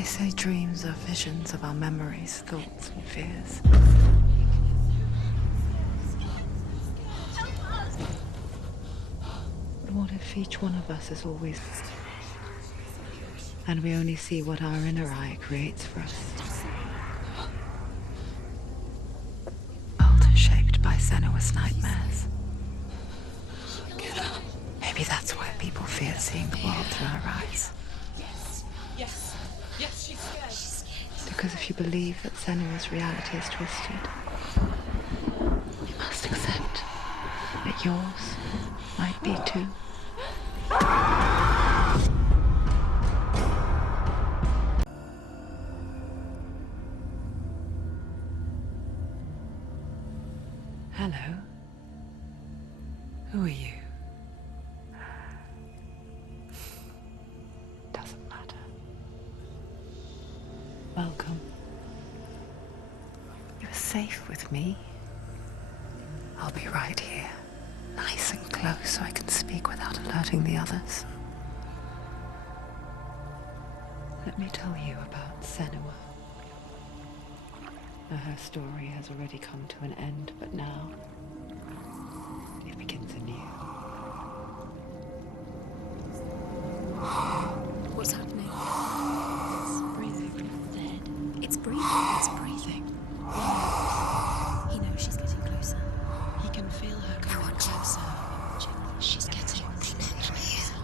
They say dreams are visions of our memories, thoughts, and fears. But what if each one of us is always... and we only see what our inner eye creates for us? World shaped by Senua's nightmares. Maybe that's why people fear seeing the world through her eyes. Yes, she's scared. Because if you believe that Senua's reality is twisted, you must accept that yours might be too. Hello. Who are you? Doesn't matter. Welcome. You're safe with me. I'll be right here, nice and close so I can speak without alerting the others. Let me tell you about Senua. Her story has already come to an end, but now it begins anew. What's happening? It's breathing. Dead. It's breathing. It's breathing. He knows she's getting closer. He can feel her coming closer. She's getting closer.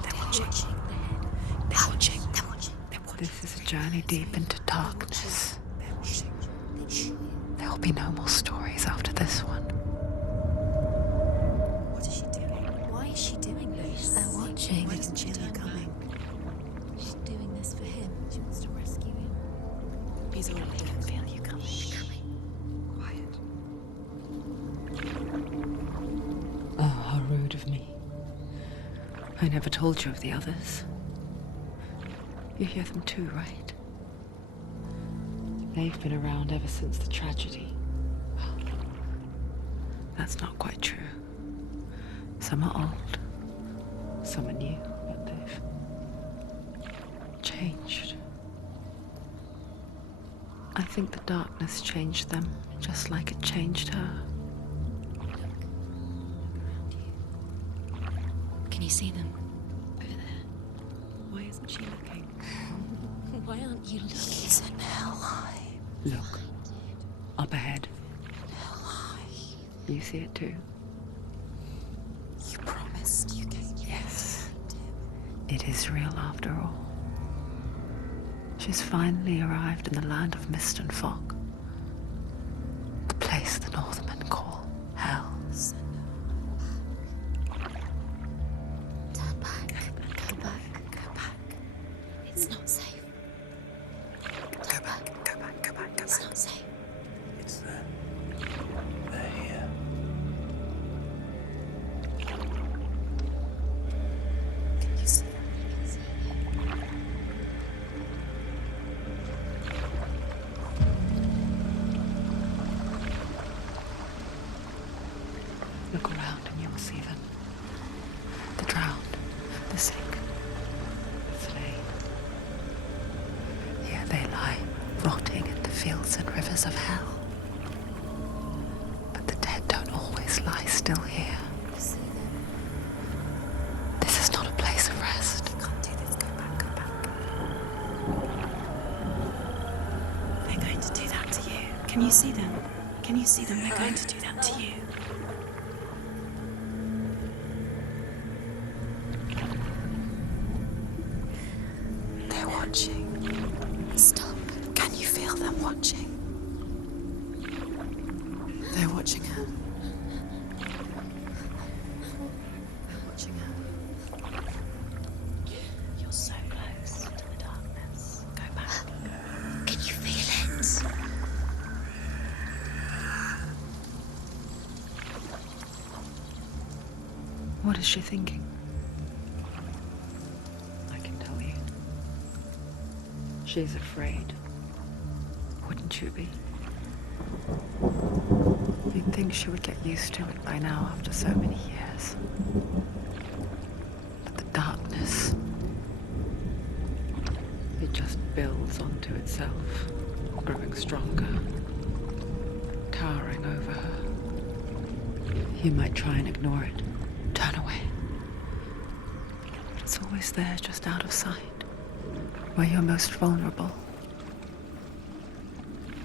They're watching. They're watching. They're watching. This is a journey deep into darkness. There will be no more stories after this one. What is she doing? Why is she doing this? They're watching. Why doesn't she feel her coming? She's doing this for him. She wants to rescue him. He's already can feel you coming. Quiet. Oh, how rude of me. I never told you of the others. You hear them too, right? They've been around ever since the tragedy. Well, that's not quite true. Some are old, some are new, but they've changed. I think the darkness changed them, just like it changed her. Can you see them? Over there. Why isn't she looking? Why aren't you looking? He's in Helheim. Look, up ahead. Helheim. You see it too? You promised you gave me. Yes. It is real after all. She's finally arrived in the land of mist and fog. The place the Northmen call Hell. Turn back. Go back. Go back. It's not safe. Go back. It's not safe. It's there. They're here. Can you see them? I can see them. Look around and you will see them. The drowned, the sick, the slain. Here they lie, rotting in the fields and rivers of hell. But the dead don't always lie still here. You see them? This is not a place of rest. You can't do this. Go back. Go back. They're going to do that to you. Can you see them? Can you see them? They're going to do that to you. They're watching. Stop. Can you feel them watching? They're watching her. They're watching her. You're so close to the darkness. Go back. Can you feel it? What is she thinking? I can tell you. She's afraid. Wouldn't you be? You'd think she would get used to it by now after so many years. But the darkness, it just builds onto itself, growing stronger, towering over her. You might try and ignore it, turn away. But it's always there, just out of sight, where you're most vulnerable.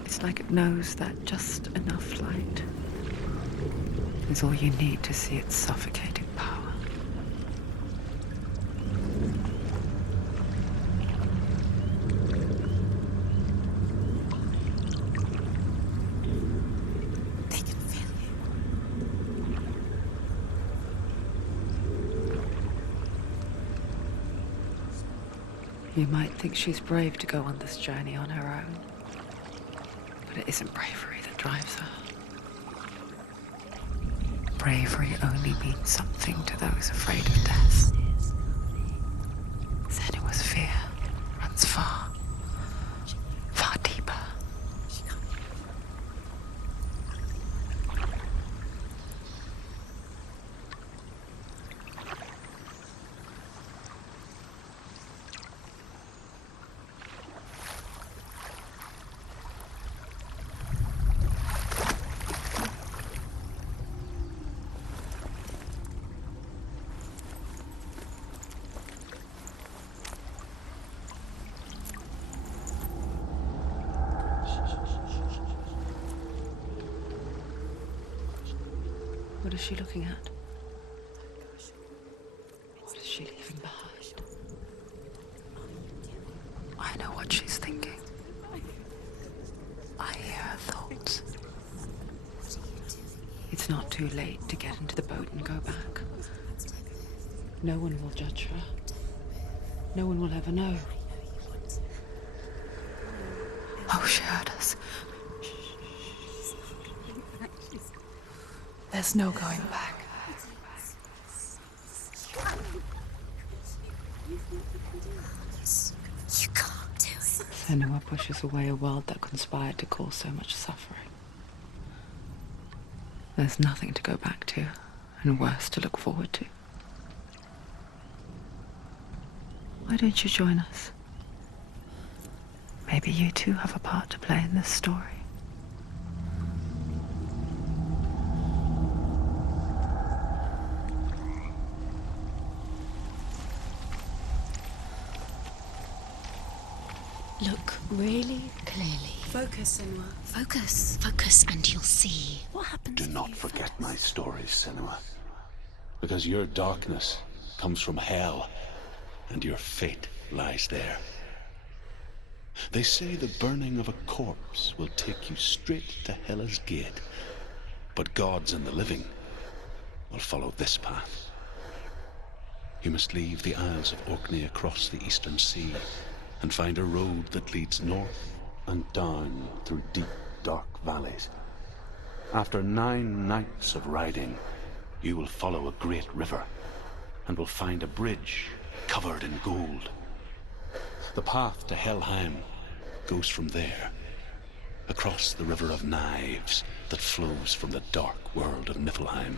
It's like it knows that just enough light is all you need to see its suffocating power. You might think she's brave to go on this journey on her own, but it isn't bravery that drives her. Bravery only means something to those afraid of death. Senua's fear runs far, far deeper. What is she looking at? What is she leaving behind? I know what she's thinking. I hear her thoughts. It's not too late to get into the boat and go back. No one will judge her. No one will ever know. Oh, she heard us. There's no going back. You can't do it. Senua pushes away a world that conspired to cause so much suffering. There's nothing to go back to, and worse to look forward to. Why don't you join us? Maybe you too have a part to play in this story. Look really clearly. Focus, Senua. Focus. Focus and you'll see. What happened Do to not you forget first? my stories, Senua. Because your darkness comes from hell, and your fate lies there. They say the burning of a corpse will take you straight to Hela's gate, but gods and the living will follow this path. You must leave the Isles of Orkney across the eastern sea, and find a road that leads north and down through deep, dark valleys. After 9 nights of riding, you will follow a great river, and will find a bridge covered in gold. The path to Helheim goes from there, across the river of knives that flows from the dark world of Muspelheim.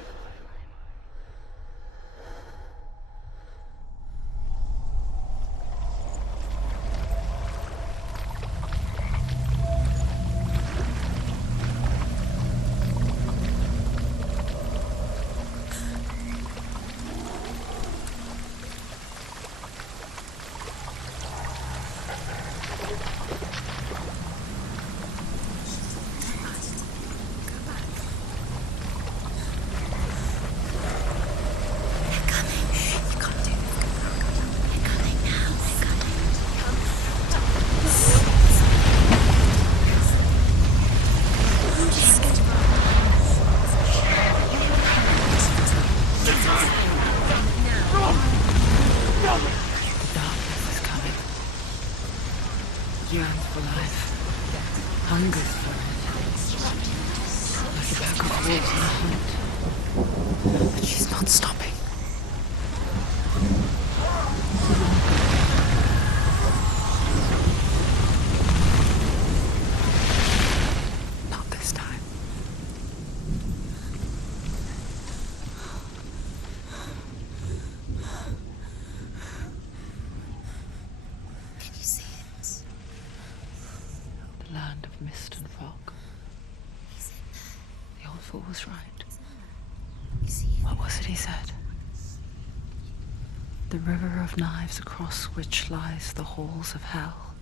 Yearns for life, hungers for it, like a pack of wolves in a hunt. But she's not stopping. Not this time. Can you see it? land of mist and fog. The old fool was right. What was it he said? The river of knives across which lies the halls of hell.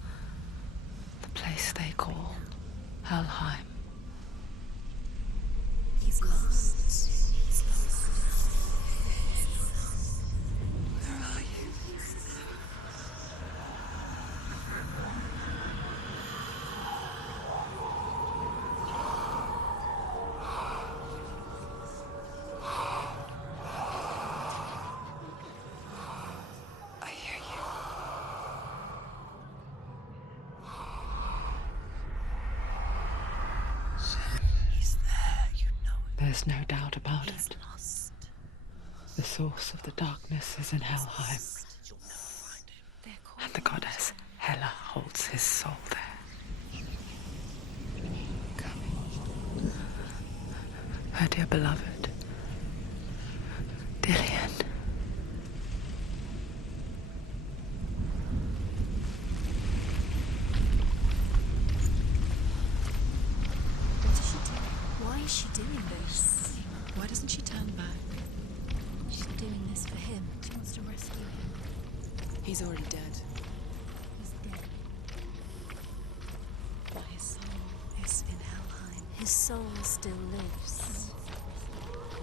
The place they call Helheim. He's lost. He's lost. Where are you? I hear you. He's there, you know it. There's no doubt about He's it. lost. The source of the darkness is in Helheim, You'll never find him. and the goddess Hela holds his soul there. Her dear beloved, Dillian. What is she doing? Why is she doing this? Why doesn't she turn back? She's doing this for him. She wants to rescue him. He's already dead. He's dead. But his soul is in Helheim. His soul still lives.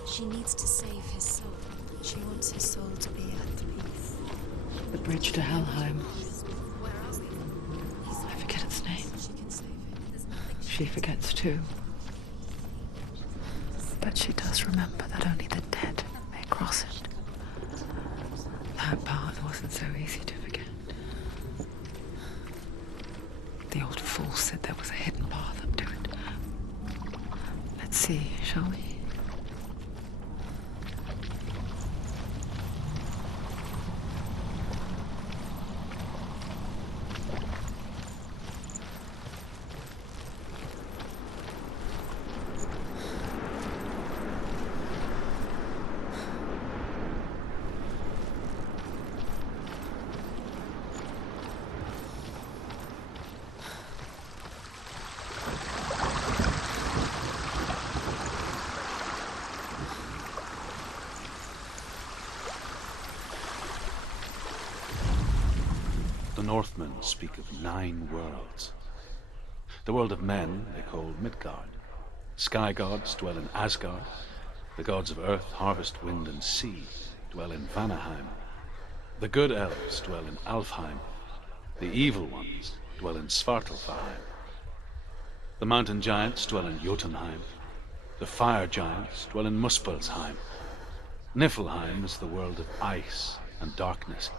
She needs to save his soul. She wants his soul to be at peace. The bridge to Helheim. Where are we? I forget its name. She can save him. There's nothing She forgets too. But she does remember that only the dead may cross it. That part wasn't so easy to forget. The old fool said there was a hidden path up to it. Let's see, shall we? The Northmen speak of 9 worlds. The world of men they call Midgard. Sky gods dwell in Asgard. The gods of earth, harvest, wind, and sea dwell in Vanaheim. The good elves dwell in Alfheim. The evil ones dwell in Svartalfheim. The mountain giants dwell in Jotunheim. The fire giants dwell in Muspelheim. Niflheim is the world of ice and darkness.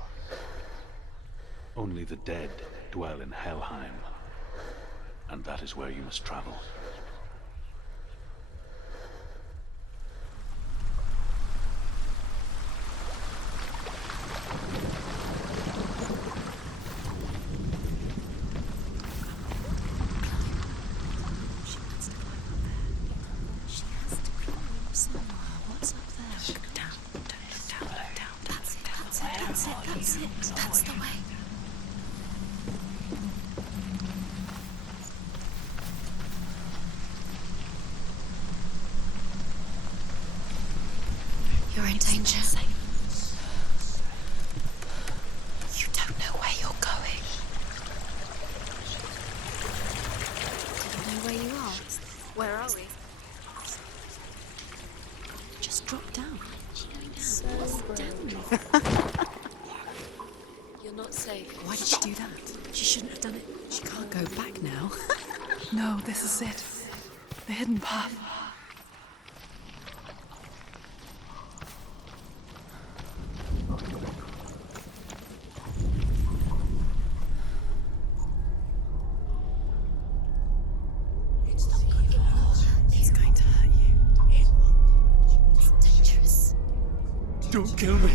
Only the dead dwell in Helheim, and that is where you must travel. She has to climb somewhere. What's up there? Look down. Don't look down. Look down. That's it. That's it. That's it. That's it. That's the way. You're in danger. You don't know where you're going. Do you know where you are? Where are we? Just drop down. So down. You're not safe. Why did she do that? She shouldn't have done it. She can't go back now. No, this is it. The hidden path. He's going to hurt you. It's dangerous. Don't kill me.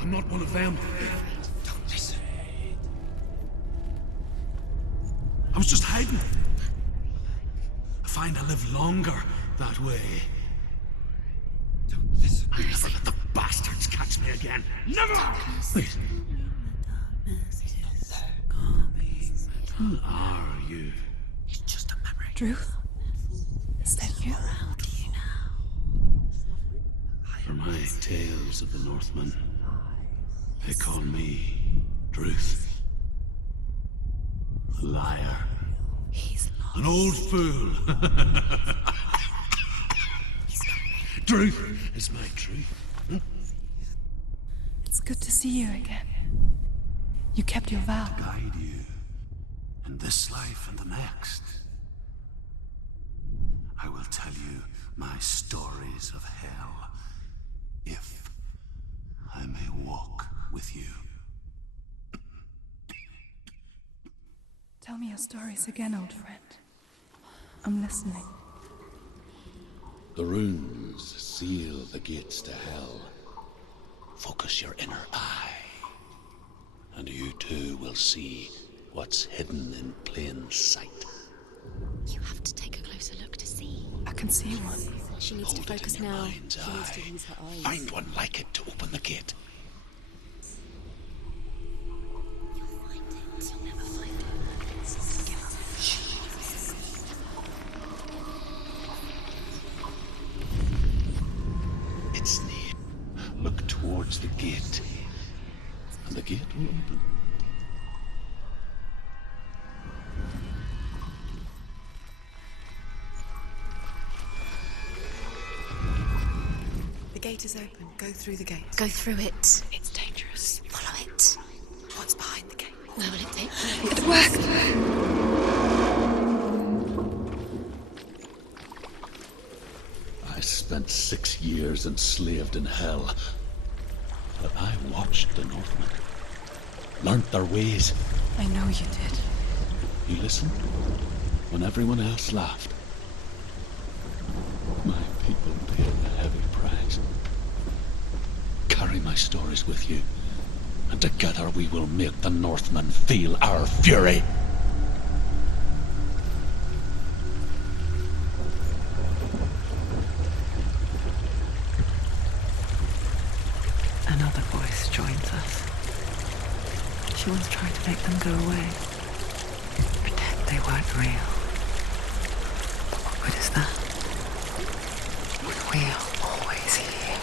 I'm not one of them. Don't listen. I was just hiding. I find I live longer that way. Don't listen. I'll never let the bastards catch me again. Never! Wait. Who are you? you? It's just a memory. Druth? Is that you? For my tales of the Northmen, they call me Druth. A liar. He's An old fool. Truth is my truth. It's good to see you again. You kept your vow. Guide you in this life and the next. I will tell you my stories of hell, if I may walk with you. Tell me your stories again, old friend. I'm listening. The runes seal the gates to hell. Focus your inner eye, and you too will see what's hidden in plain sight. You have to take a closer look to see. I can see one. She needs Hold to it focus in your now. mind's She needs to eye. use her eyes. Find one like it to open the gate. You'll find it. You'll never find it. It's near. Look towards the gate, and the gate will open. The gate is open. Go through the gate. Go through it. It's dangerous. Follow it. What's behind the gate? Where will it take It worked! I spent 6 years enslaved in hell, but I watched the Northmen, learnt their ways. I know you did. You listened when everyone else laughed. My people paid a heavy price. Carry my stories with you, and together we will make the Northmen feel our fury. Another voice joins us. She once tried to make them go away. Pretend they weren't real. But what good is that? We're always here.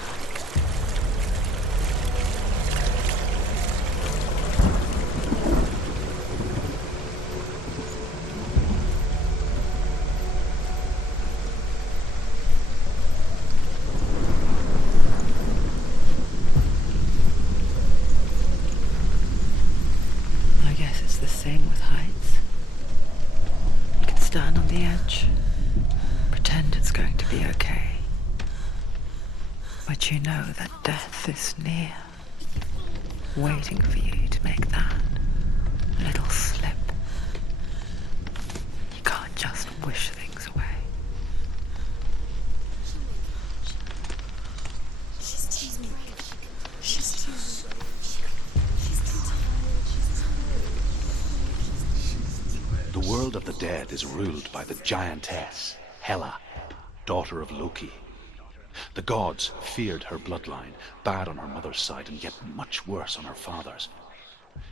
I guess it's the same with heights. You can stand on the edge, pretend it's going to be okay. But you know that death is near, waiting for you to make that little slip. You can't just wish things away. The world of the dead is ruled by the giantess, Hela, daughter of Loki. The gods feared her bloodline, bad on her mother's side and yet much worse on her father's.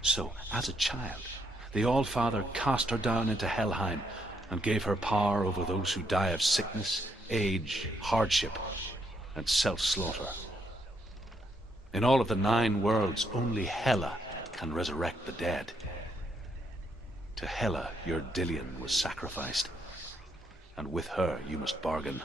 So, as a child, the All-Father cast her down into Helheim and gave her power over those who die of sickness, age, hardship, and self-slaughter. In all of the 9 worlds, only Hela can resurrect the dead. To Hela, your Dillion was sacrificed, and with her you must bargain.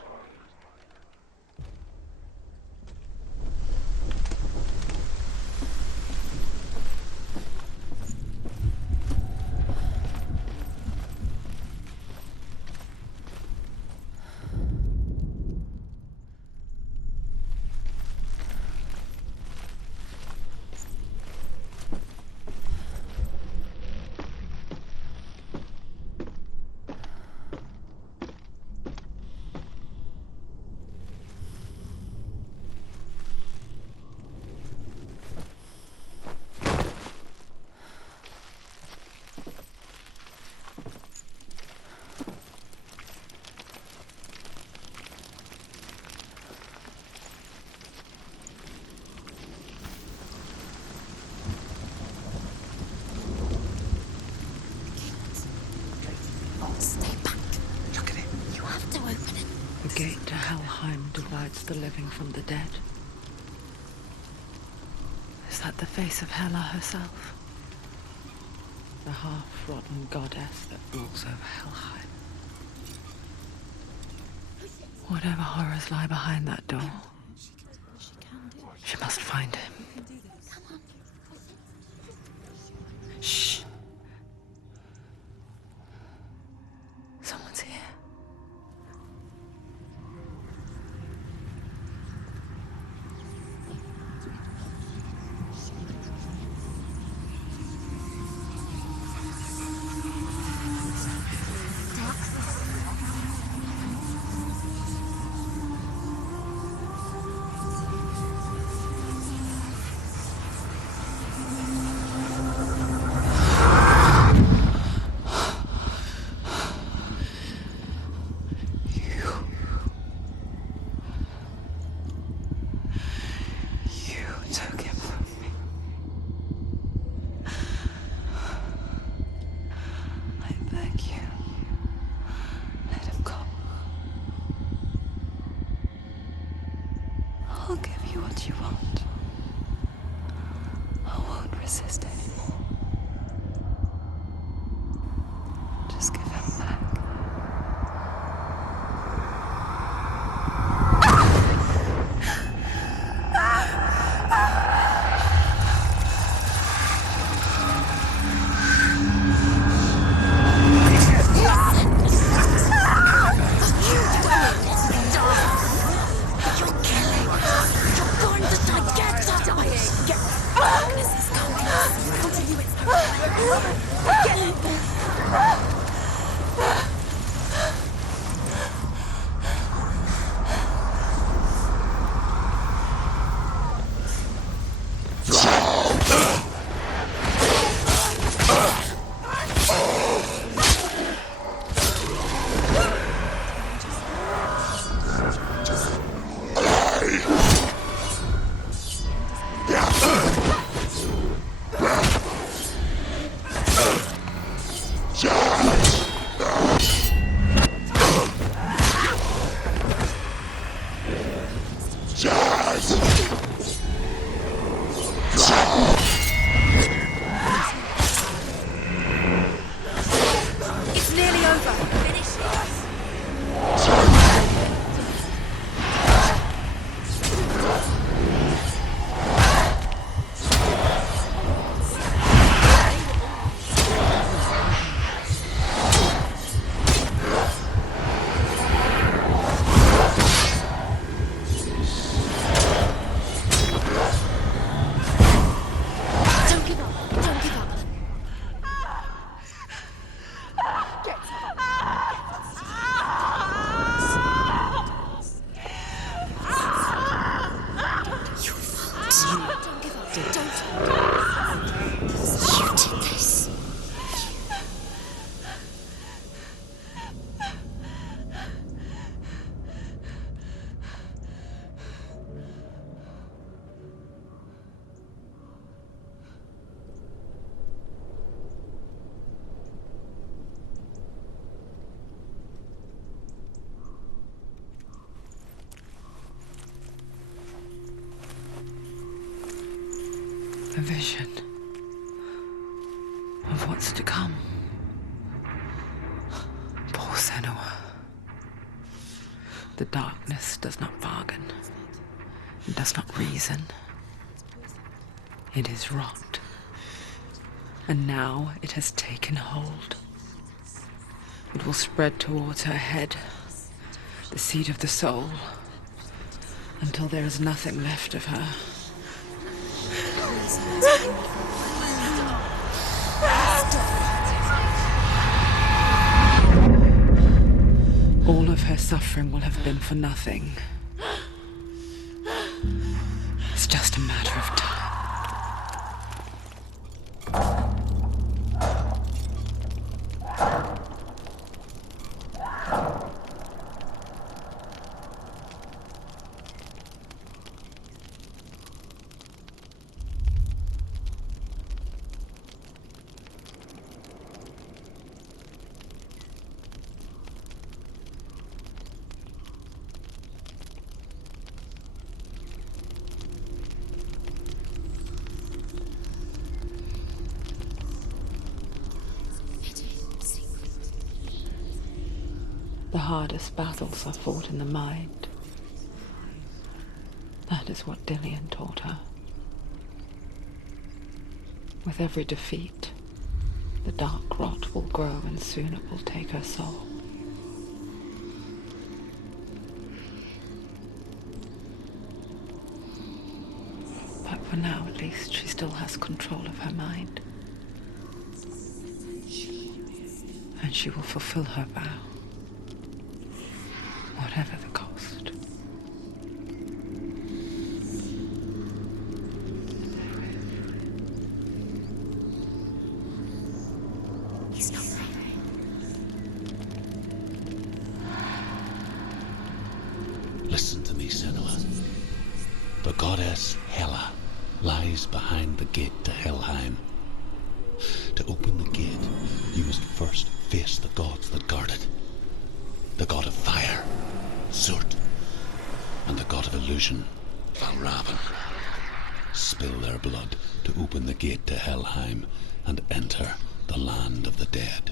Stay back. Look at it. You have to open it. The gate to Helheim divides the living from the dead. Is that the face of Hela herself? The half-rotten goddess that rules over Helheim. Whatever horrors lie behind that door, she must find him. Shh. Someone's here. I'll give you what you want. I won't resist anymore. Just give him back. A vision of what's to come. Poor Senua. The darkness does not bargain. It does not reason. It is rot. And now it has taken hold. It will spread towards her head, the seat of the soul, until there is nothing left of her. All of her suffering will have been for nothing. It's just a matter of time. The hardest battles are fought in the mind. That is what Dillian taught her. With every defeat, the dark rot will grow and soon it will take her soul. But for now, at least, she still has control of her mind. And she will fulfill her vow, whatever the cost. He's not there. Listen to me, Senua. The goddess Hela lies behind the gate to Helheim. To open the gate, you must first face the gods that guard it. The god of fire, Surt, and the god of illusion, Valravn. Spill their blood to open the gate to Helheim and enter the land of the dead.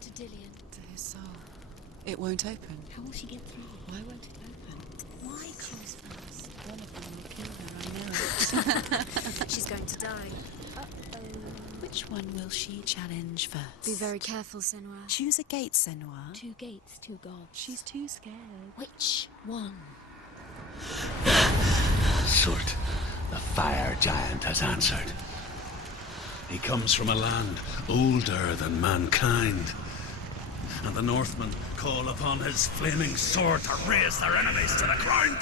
To Dillian. To his soul. It won't open. How will she get through? Why won't it open? Why close fast? One of them will kill her, I know it. She's going to die. Which one will she challenge first? Be very careful, Senua. Choose a gate, Senua. 2 gates, 2 gods. She's too scared. Which one? Surt, the fire giant, has answered. He comes from a land older than mankind, and the Northmen call upon his flaming sword to raise their enemies to the ground.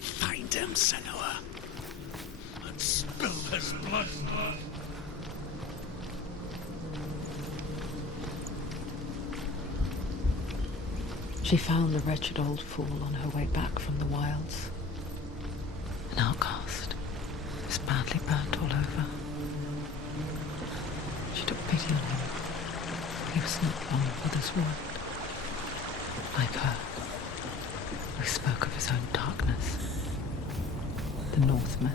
Find him, Senua, and spill his blood. She found the wretched old fool on her way back from the wilds. An outcast, was badly burnt all over. She took pity on him. He was not long for this world. Like her, who spoke of his own darkness. The Northmen.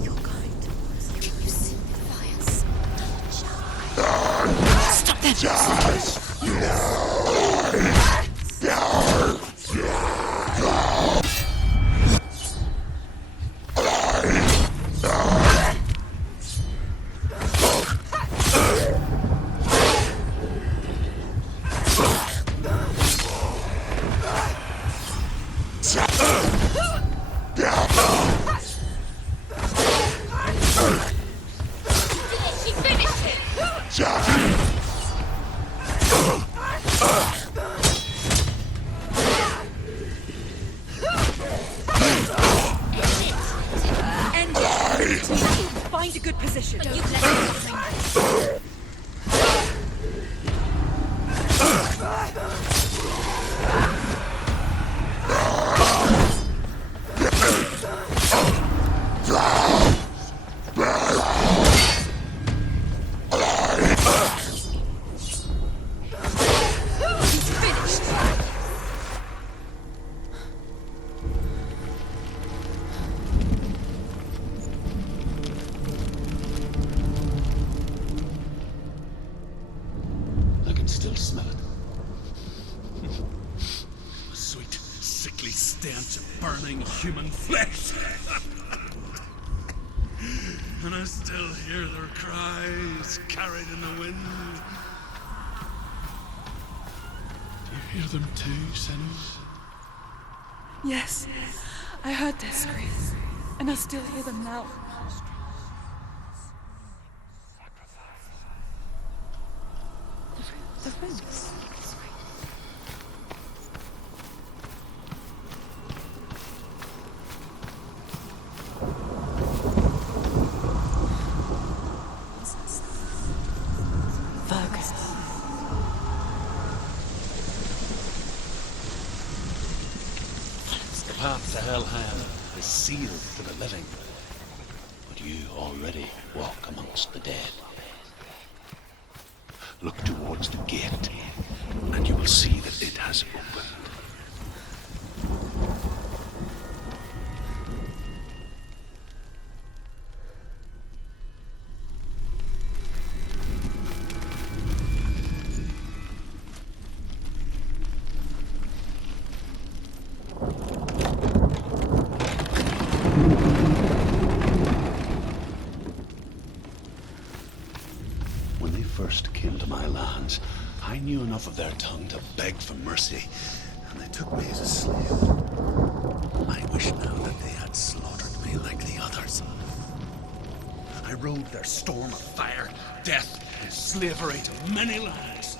You're going to us. Can you see the fires? Stop them! She finished it! End it! Find a good position. But you've left it behind. He's finished. I can still smell it. The sweet, sickly stench of burning human flesh. And I still hear their cries carried in the wind. Do you hear them too, Senua? Yes, I heard their screams, and I still hear them now. The rings. Fergus. The path to Helheim is sealed to the living, but you already walk amongst the dead. Look towards the gate, and you will see that it has opened. first came to my lands, I knew enough of their tongue to beg for mercy, and they took me as a slave. I wish now that they had slaughtered me like the others. I rode their storm of fire, death, and slavery to many lands.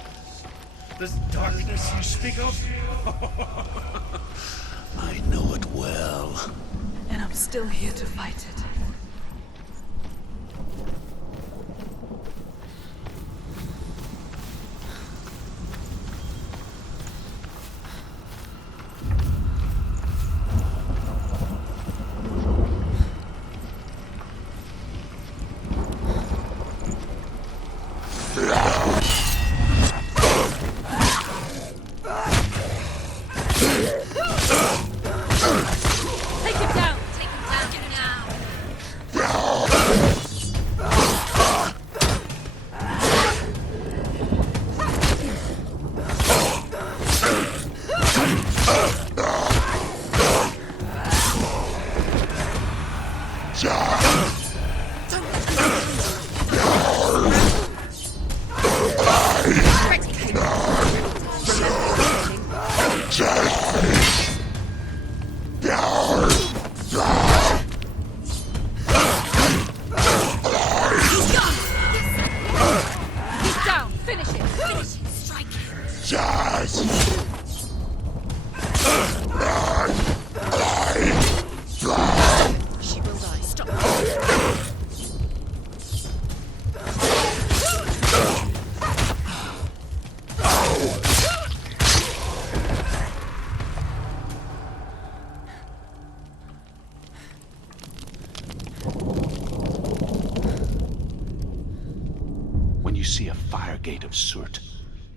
This darkness you speak of, I know it well. And I'm still here to fight it. When you see a fire gate of Surt,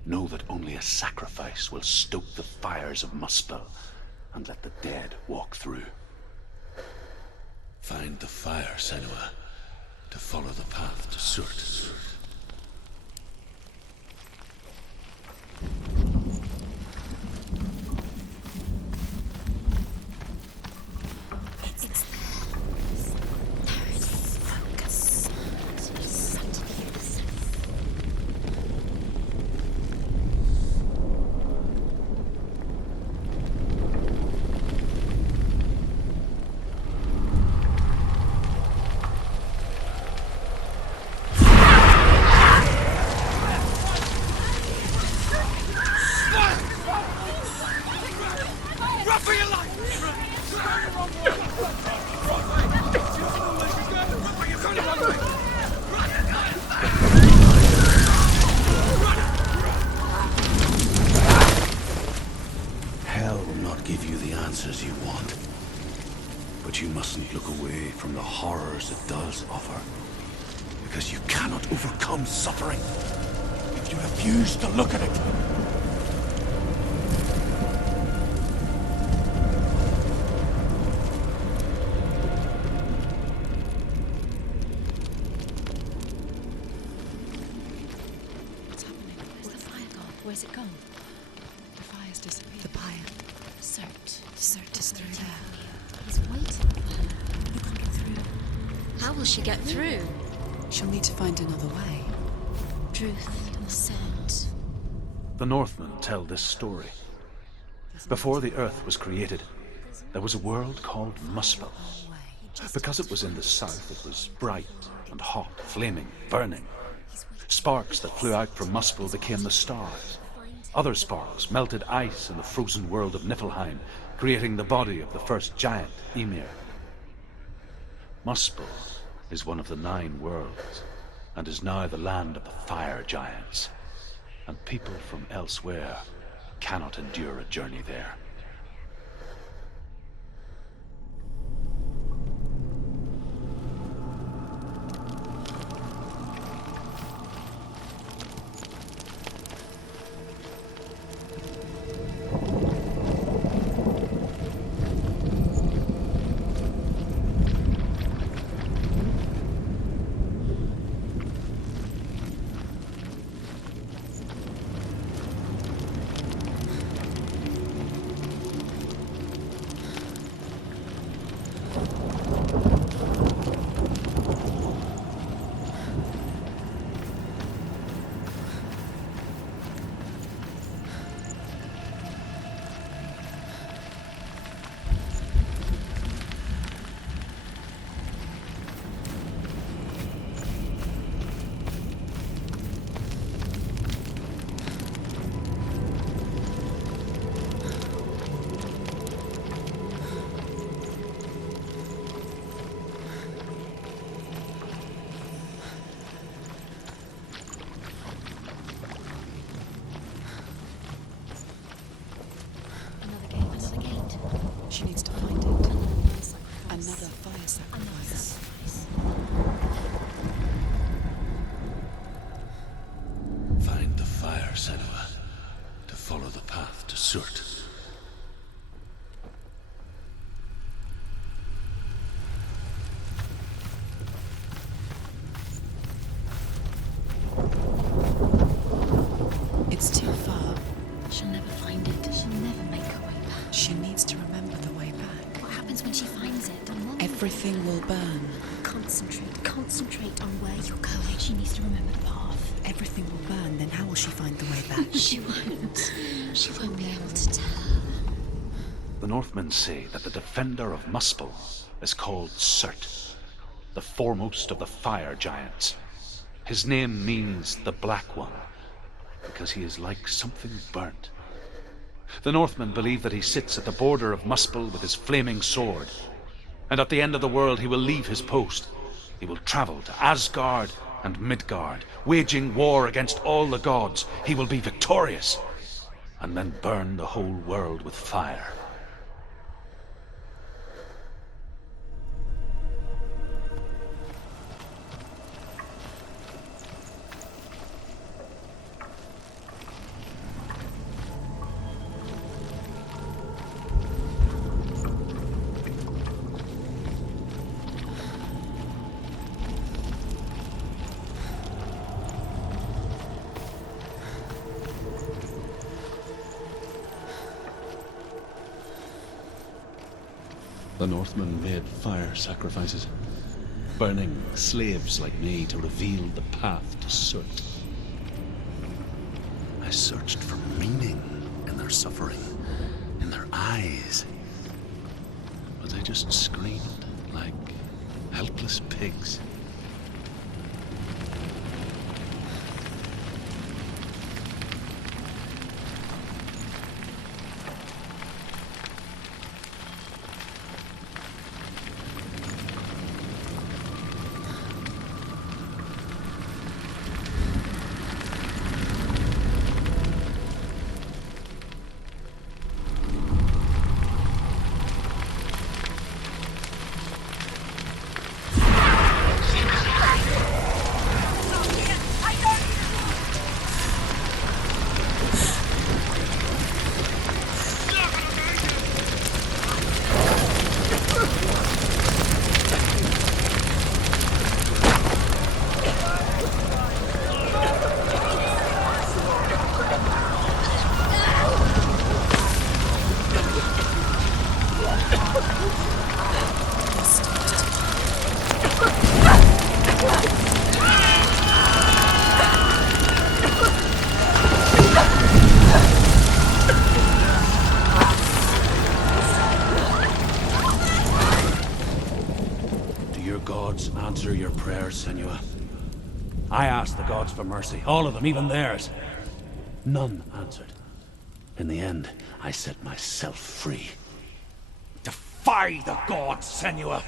know that only a sacrifice will stoke the fires of Muspel and let the dead walk through. Find the fire, Senua, to follow the path to Surt. Hell will not give you the answers you want, but you mustn't look away from the horrors it does offer, because you cannot overcome suffering if you refuse to look at it. Where's it gone? The fire's disappeared. The pyre. Surt is through there. He's waiting for her. You can get through. How will she get through? She'll need to find another way. Truth and Surt. The Northmen tell this story. Before the earth was created, there was a world called Muspel. Because it was in the south, it was bright and hot, flaming, burning. Sparks that flew out from Muspel became the stars. Other sparks melted ice in the frozen world of Niflheim, creating the body of the first giant, Ymir. Muspel is one of the 9 worlds, and is now the land of the fire giants. And people from elsewhere cannot endure a journey there. Surt. It's too far. She'll never find it. She'll never make her way back. She needs to remember the way back. What happens when she finds it? Everything will burn. Concentrate on where you're going. She needs to remember the path. Everything will burn, then how will she find the way back? She won't. She won't be able to tell. The Northmen say that the defender of Muspel is called Surt, the foremost of the fire giants. His name means the Black One, because he is like something burnt. The Northmen believe that he sits at the border of Muspel with his flaming sword, and at the end of the world he will leave his post. He will travel to Asgard and Midgard, waging war against all the gods. He will be victorious, and then burn the whole world with fire. The Northmen made fire sacrifices, burning slaves like me to reveal the path to Surt. I searched for meaning in their suffering, in their eyes. But they just screamed like helpless pigs. Answer your prayers, Senua. I asked the gods for mercy, all of them, even theirs. None answered. In the end, I set myself free. Defy the gods, Senua!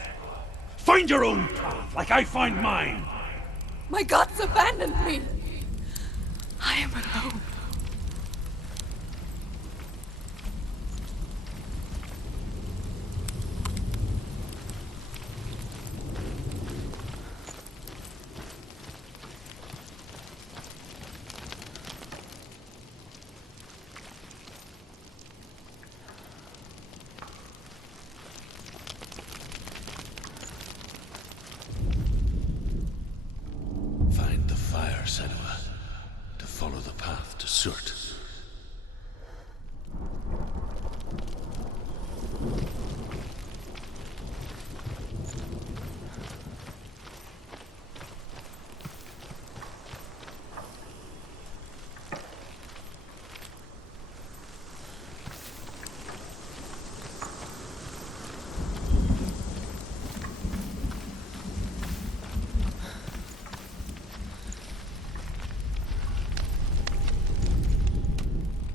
Find your own path, like I find mine! My gods abandoned me! I am alone. Find the fire, Senua, to follow the path to Surt.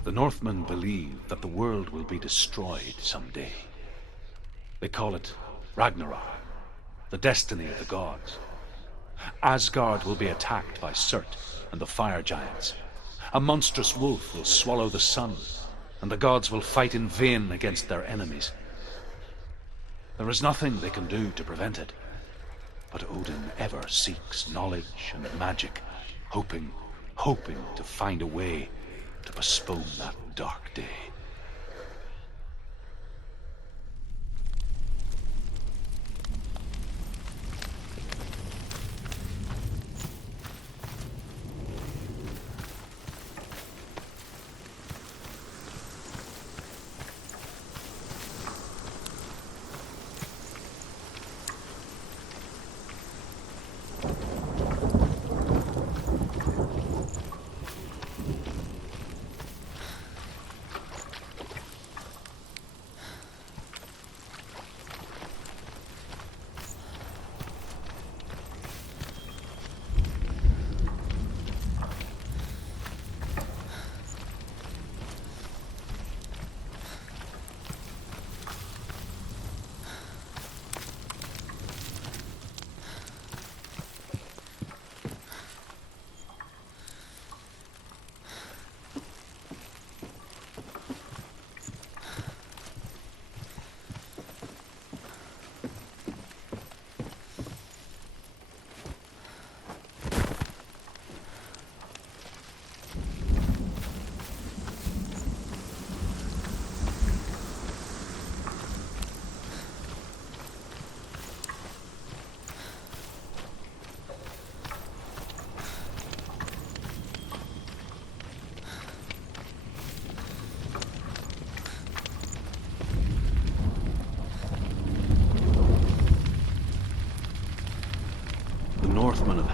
The Northmen believe that the world will be destroyed someday. They call it Ragnarok, the destiny of the gods. Asgard will be attacked by Surt and the fire giants. A monstrous wolf will swallow the sun, and the gods will fight in vain against their enemies. There is nothing they can do to prevent it, but Odin ever seeks knowledge and magic, hoping to find a way to postpone that dark day.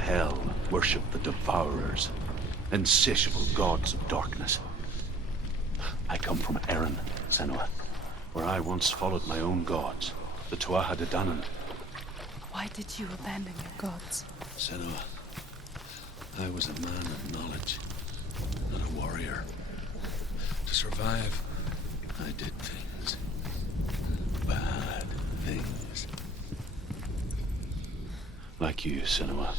hell worship the devourers, insatiable gods of darkness. I come from Erin, Senua, where I once followed my own gods, the Tuatha De Danann. Why did you abandon your gods? Senua, I was a man of knowledge, not a warrior. To survive, I did things. Bad things. Like you, Senua.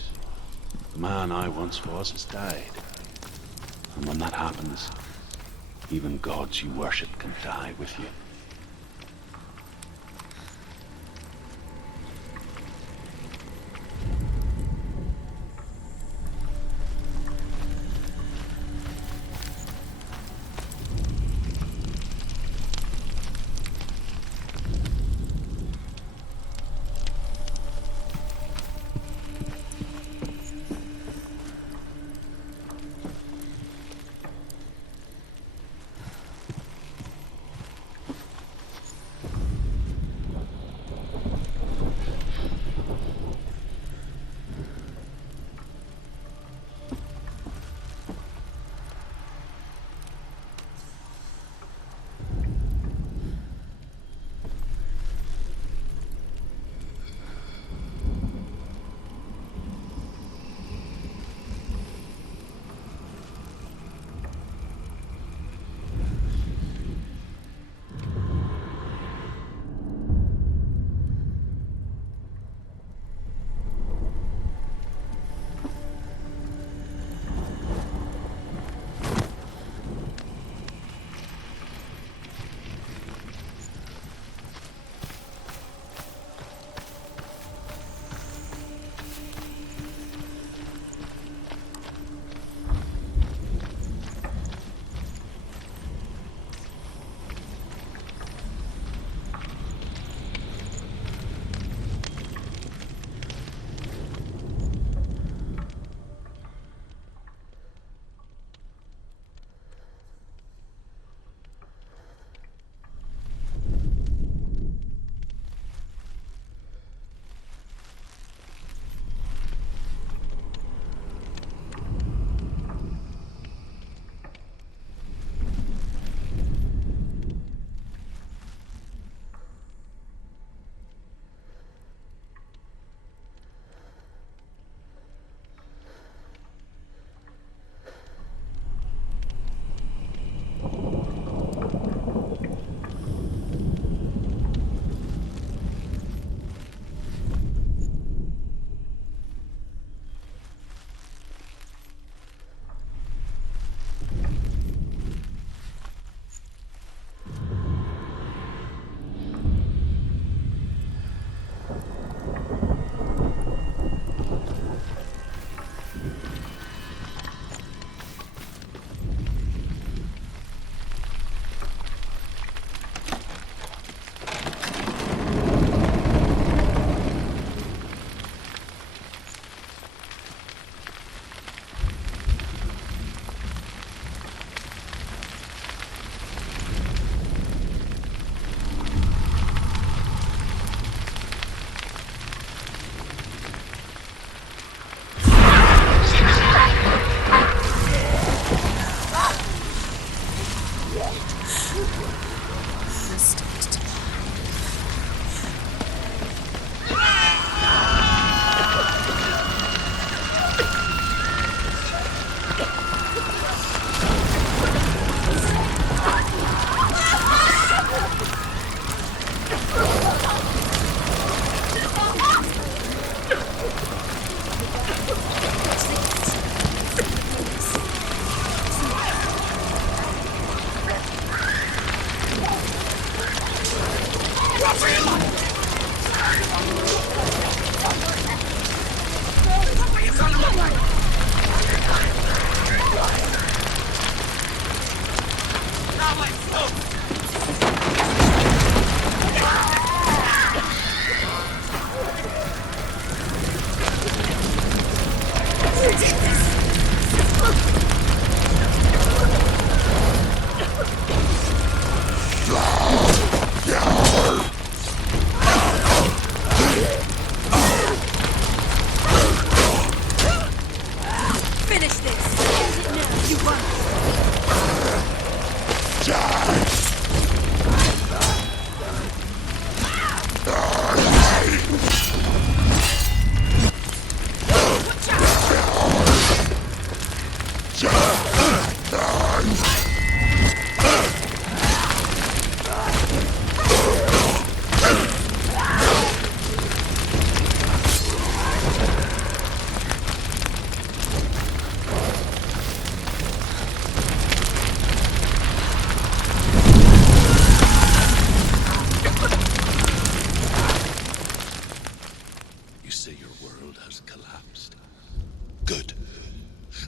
The man I once was has died. And when that happens, even gods you worship can die with you.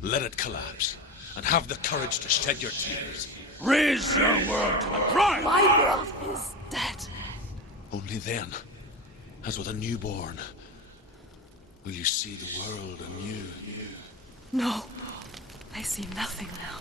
let it collapse, and have the courage to shed your tears. Raise your world to the crime! My world is dead. Only then, as with a newborn, will you see the world anew. No, I see nothing now.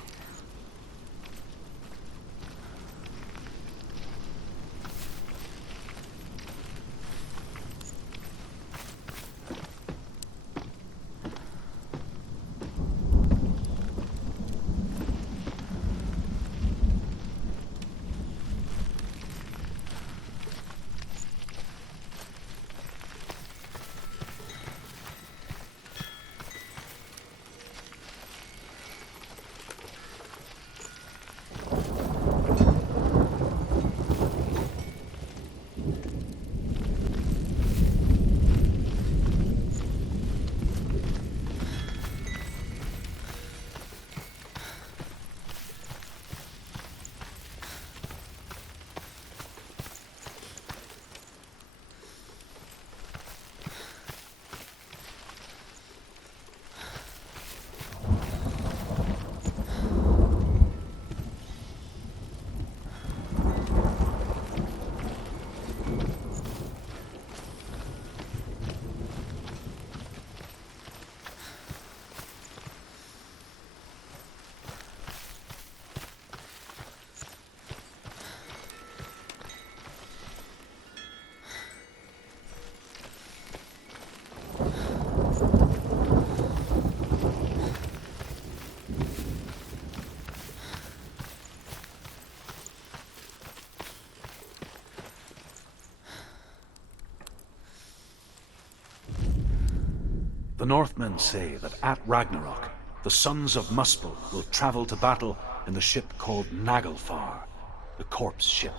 The Northmen say that at Ragnarok, the sons of Muspel will travel to battle in the ship called Naglfar, the corpse ship.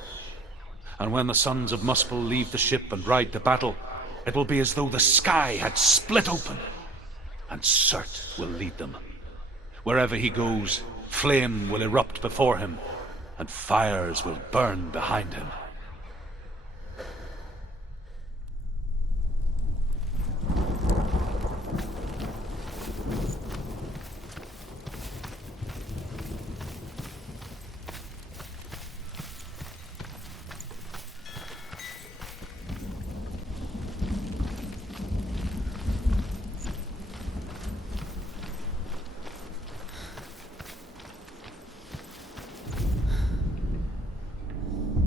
And when the sons of Muspel leave the ship and ride to battle, it will be as though the sky had split open, and Surt will lead them. Wherever he goes, flame will erupt before him, and fires will burn behind him.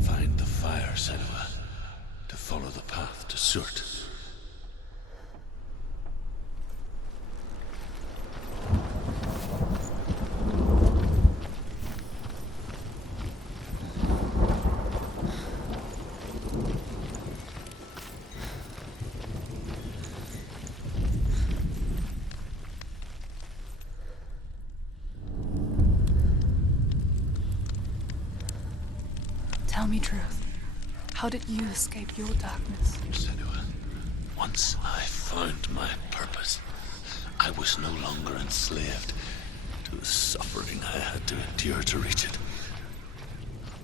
Find the fire, Senua, to follow the path to Surt. Tell me truth. How did you escape your darkness? Senua, once I found my purpose, I was no longer enslaved to the suffering I had to endure to reach it.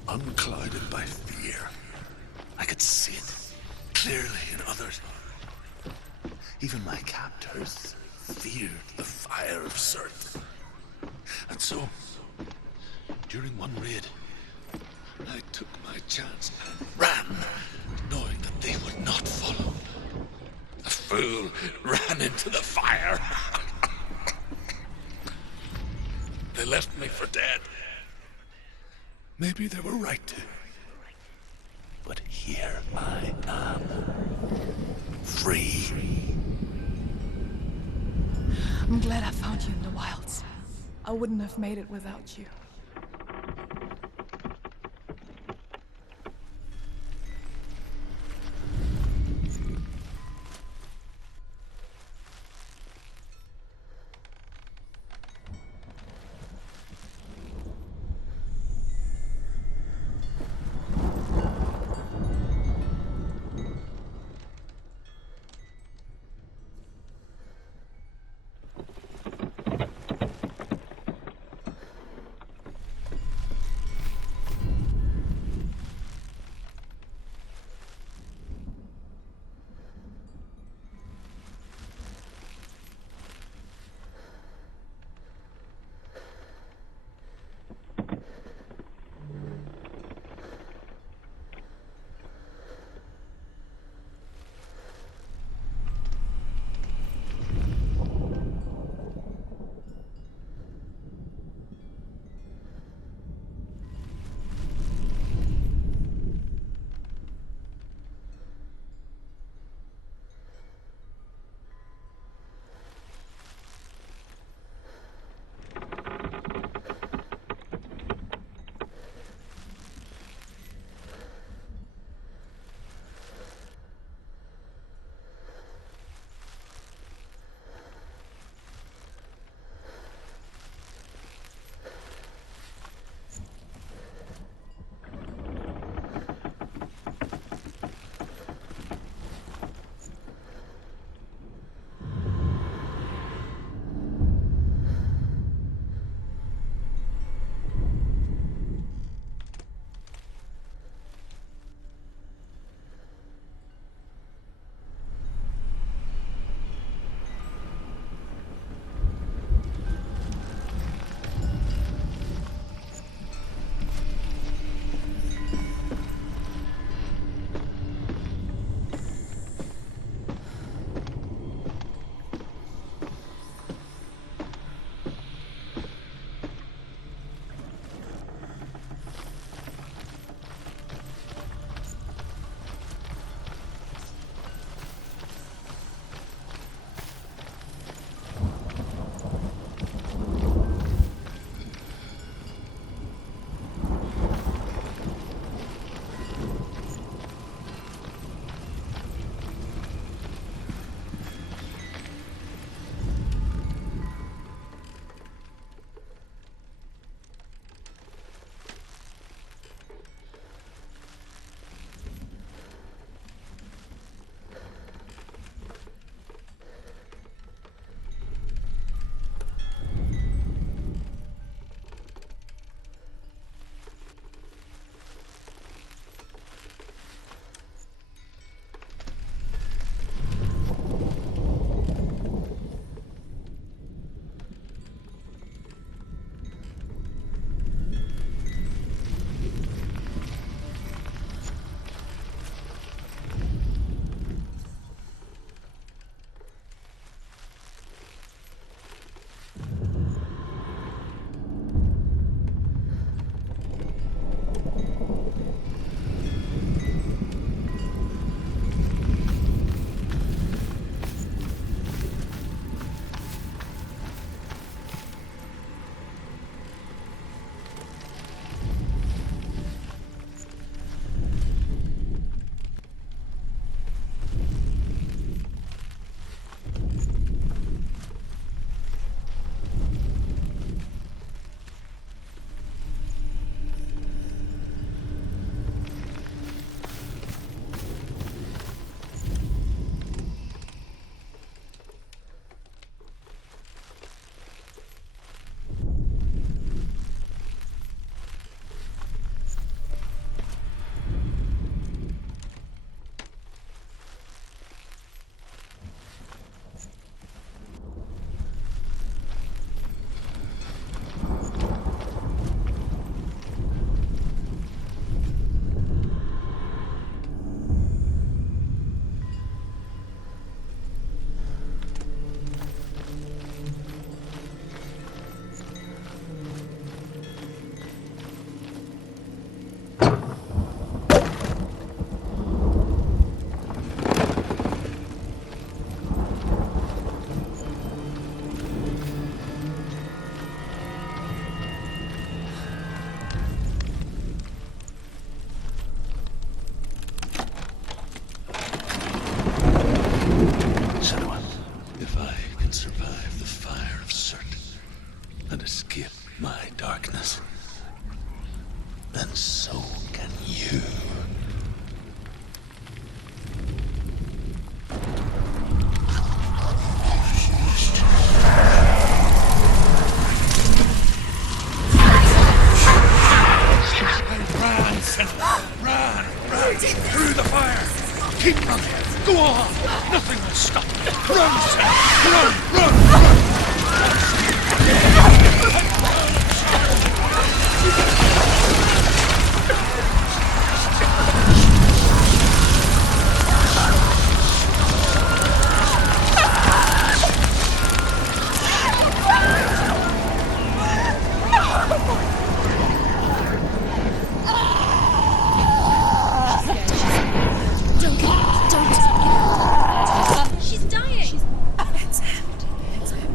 Unclouded by fear, I could see it clearly in others. Even my captors feared the fire of Surt. And so, during one raid, I took my chance and ran, knowing that they would not follow. The fool ran into the fire. They left me for dead. Maybe they were right to. But here I am. Free. I'm glad I found you in the wilds. I wouldn't have made it without you. Keep coming! Go on! Nothing will stop you! Run, Senua! She's dying! It's him. It's him.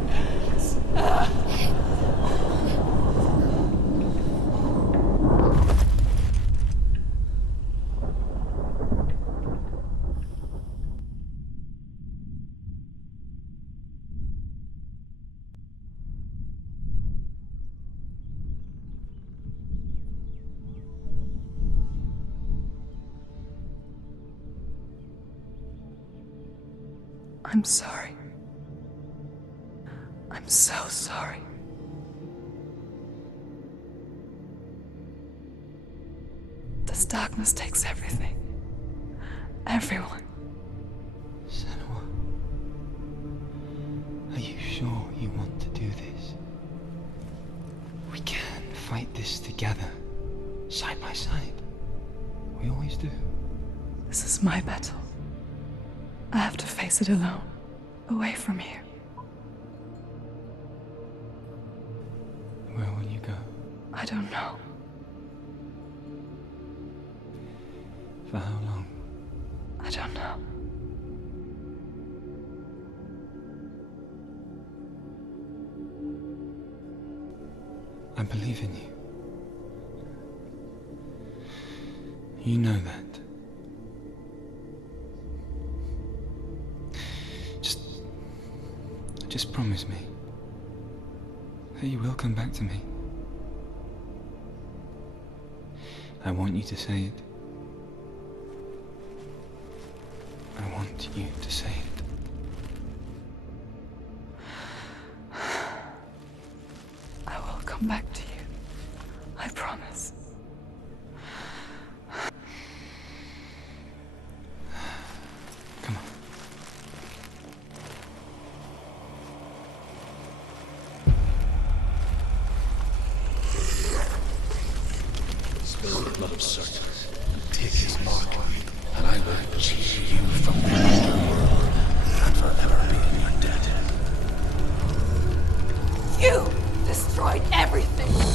I'm sorry. I'm so sorry. This darkness takes everything. Everyone. Senua, are you sure you want to do this? We can fight this together, side by side. We always do. This is my battle. I have to face it alone, away from here. Where will you go? I don't know. For how long? I don't know. I believe in you. You know that. Just promise me that you will come back to me. I want you to say it. I want you to say it. I will come back to you. I promise. Come on. Spill the blood of Surt and take his mark, and I will cheat you from the underworld and forever be in your debt. You destroyed everything!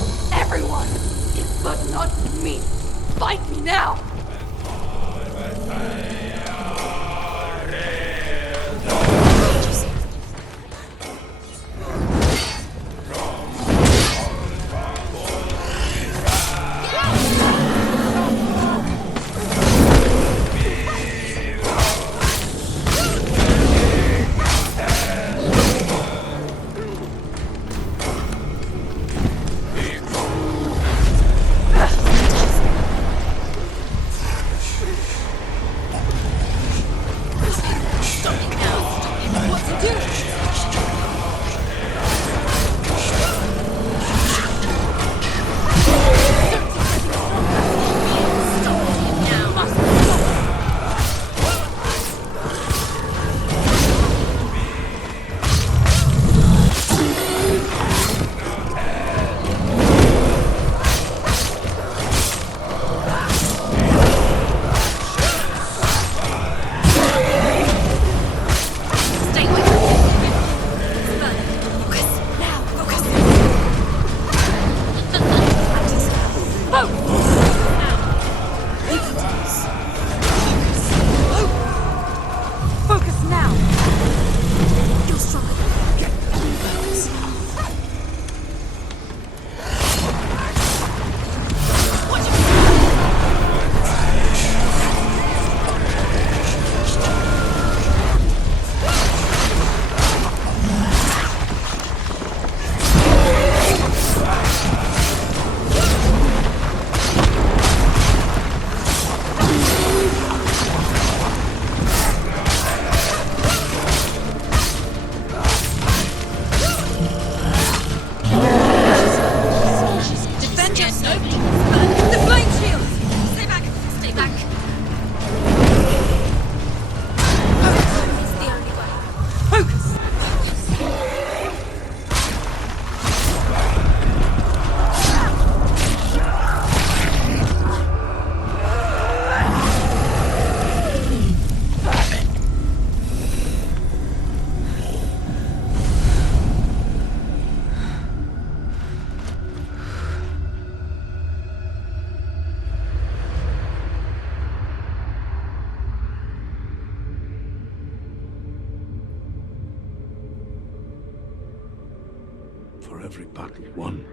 For every battle won,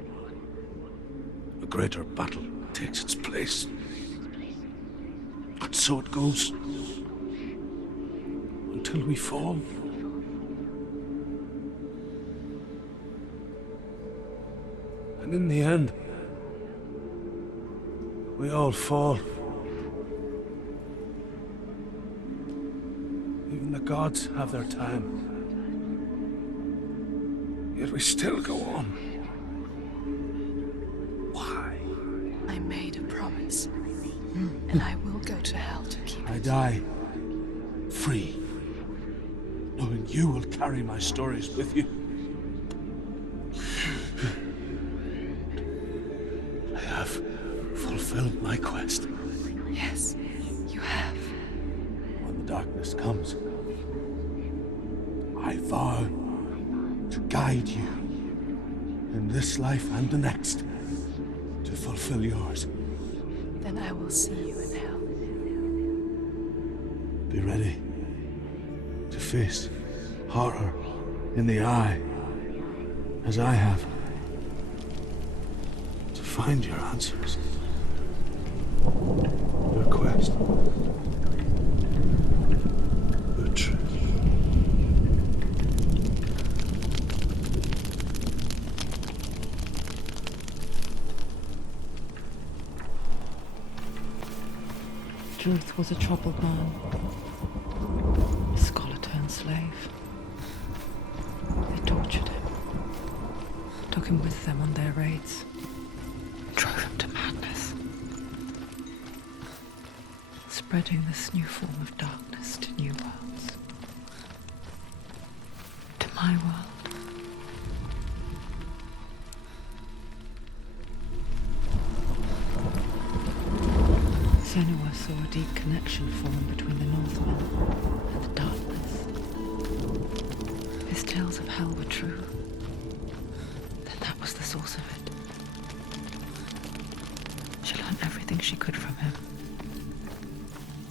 a greater battle takes its place. And so it goes. Until we fall. And in the end, we all fall. Even the gods have their time. Yet we still go on. Why? I made a promise. And I will go to hell to keep I it. die free, knowing you will carry my stories with you. I have fulfilled my quest. Yes, you have. When the darkness comes, I vow to guide you in this life and the next to fulfill yours. Then I will see you in hell. Be ready to face horror in the eye, as I have. To find your answers. Your quest. The truth. Truth was a troubled man, a scholar turned slave. They tortured him, took him with them on their raids, drove him to madness, spreading this new form of darkness to new worlds, to my world. Senua saw a deep connection form between the Northmen and the darkness. His tales of hell were true. Then that was the source of it. She learned everything she could from him,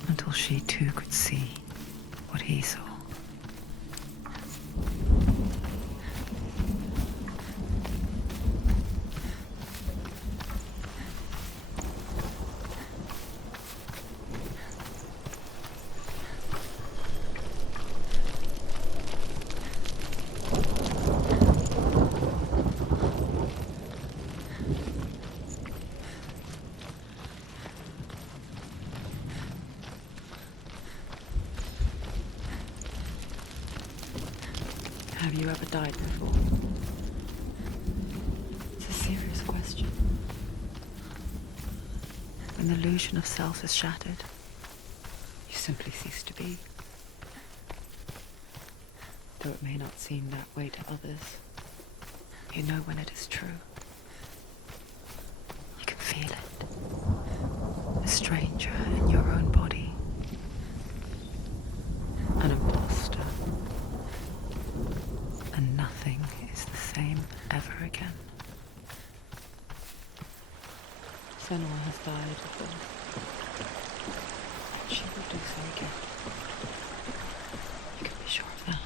until she too could see what he saw. Have you ever died before? It's a serious question. When the illusion of self is shattered, you simply cease to be. Though it may not seem that way to others, you know when it is true. You can feel it. A stranger in your own body. An imposter. And nothing is the same ever again. Senua has died before. She will do so again. You can be sure of that.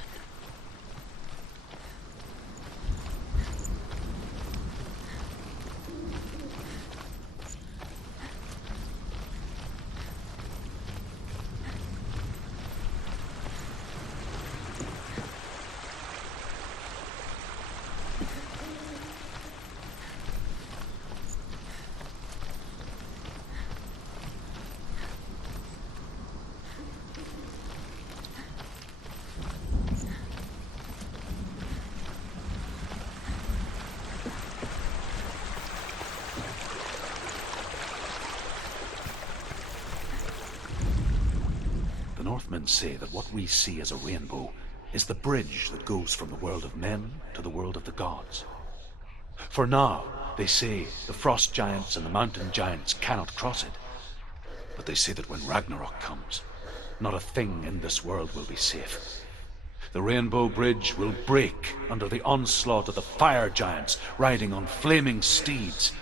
Northmen say that what we see as a rainbow is the bridge that goes from the world of men to the world of the gods. For now, they say, the frost giants and the mountain giants cannot cross it. But they say that when Ragnarok comes, not a thing in this world will be safe. The rainbow bridge will break under the onslaught of the fire giants riding on flaming steeds.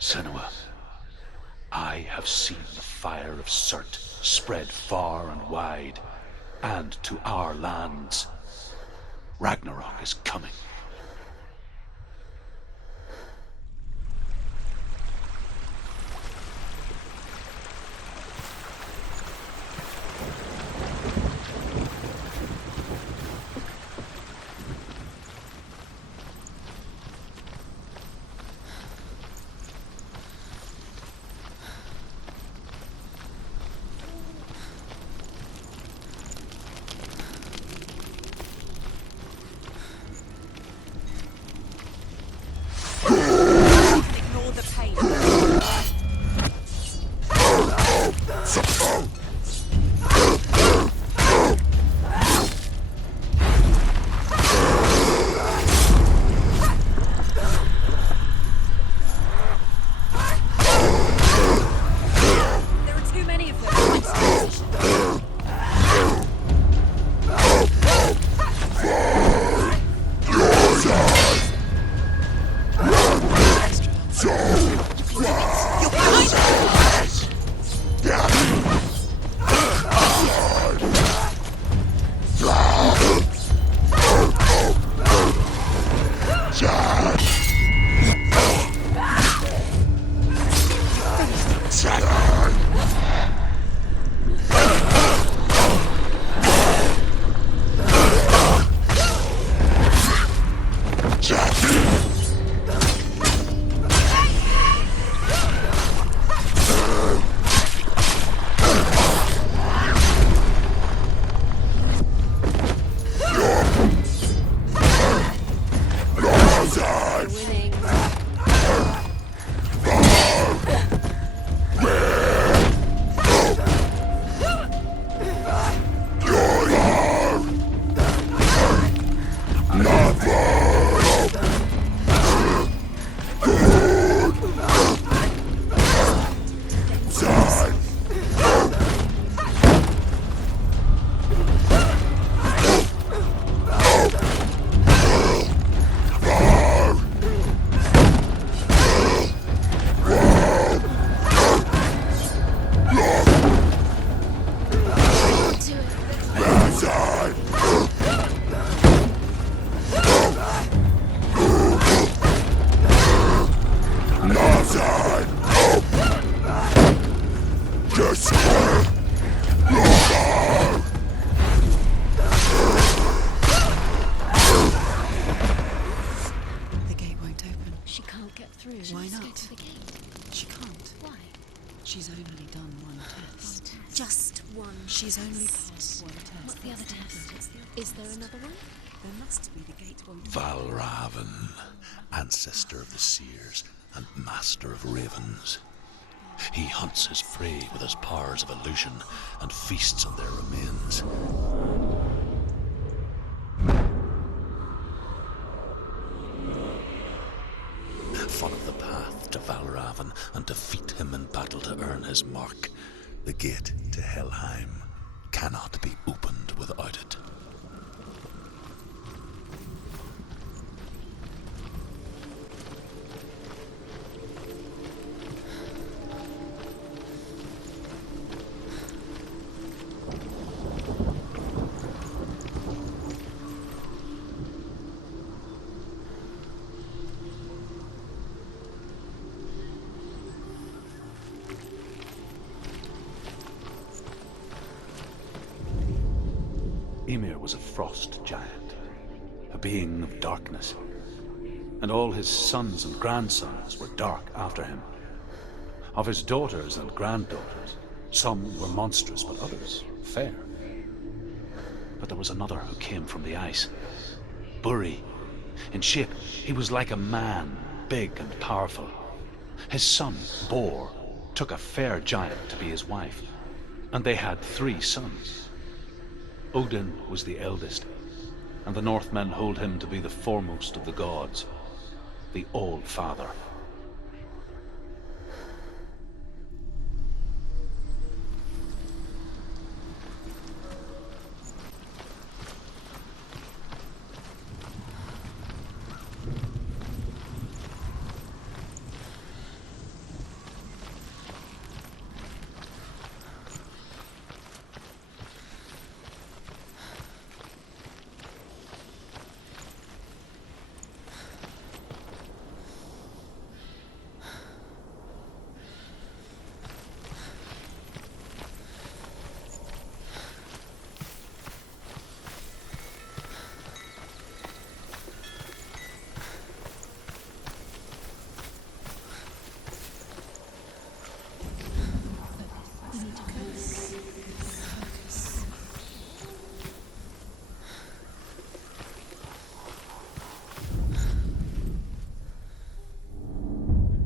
Senua, I have seen the fire of Surt spread far and wide, and to our lands. Ragnarok is coming. one. She's only passed one test. What's the other test? Is there another one? There must be. The gate won't. Valravn, ancestor of the seers and master of ravens. He hunts his prey with his powers of illusion and feasts on their remains. Follow the path to Valravn and defeat him in battle to earn his mark. The gate to Helheim cannot be opened without it. Ymir was a frost giant, a being of darkness, and all his sons and grandsons were dark after him. Of his daughters and granddaughters, some were monstrous, but others fair. But there was another who came from the ice. Buri. In shape, he was like a man, big and powerful. His son, Bor, took a fair giant to be his wife, and they had 3 sons. Odin was the eldest, and the Northmen hold him to be the foremost of the gods, the All-Father.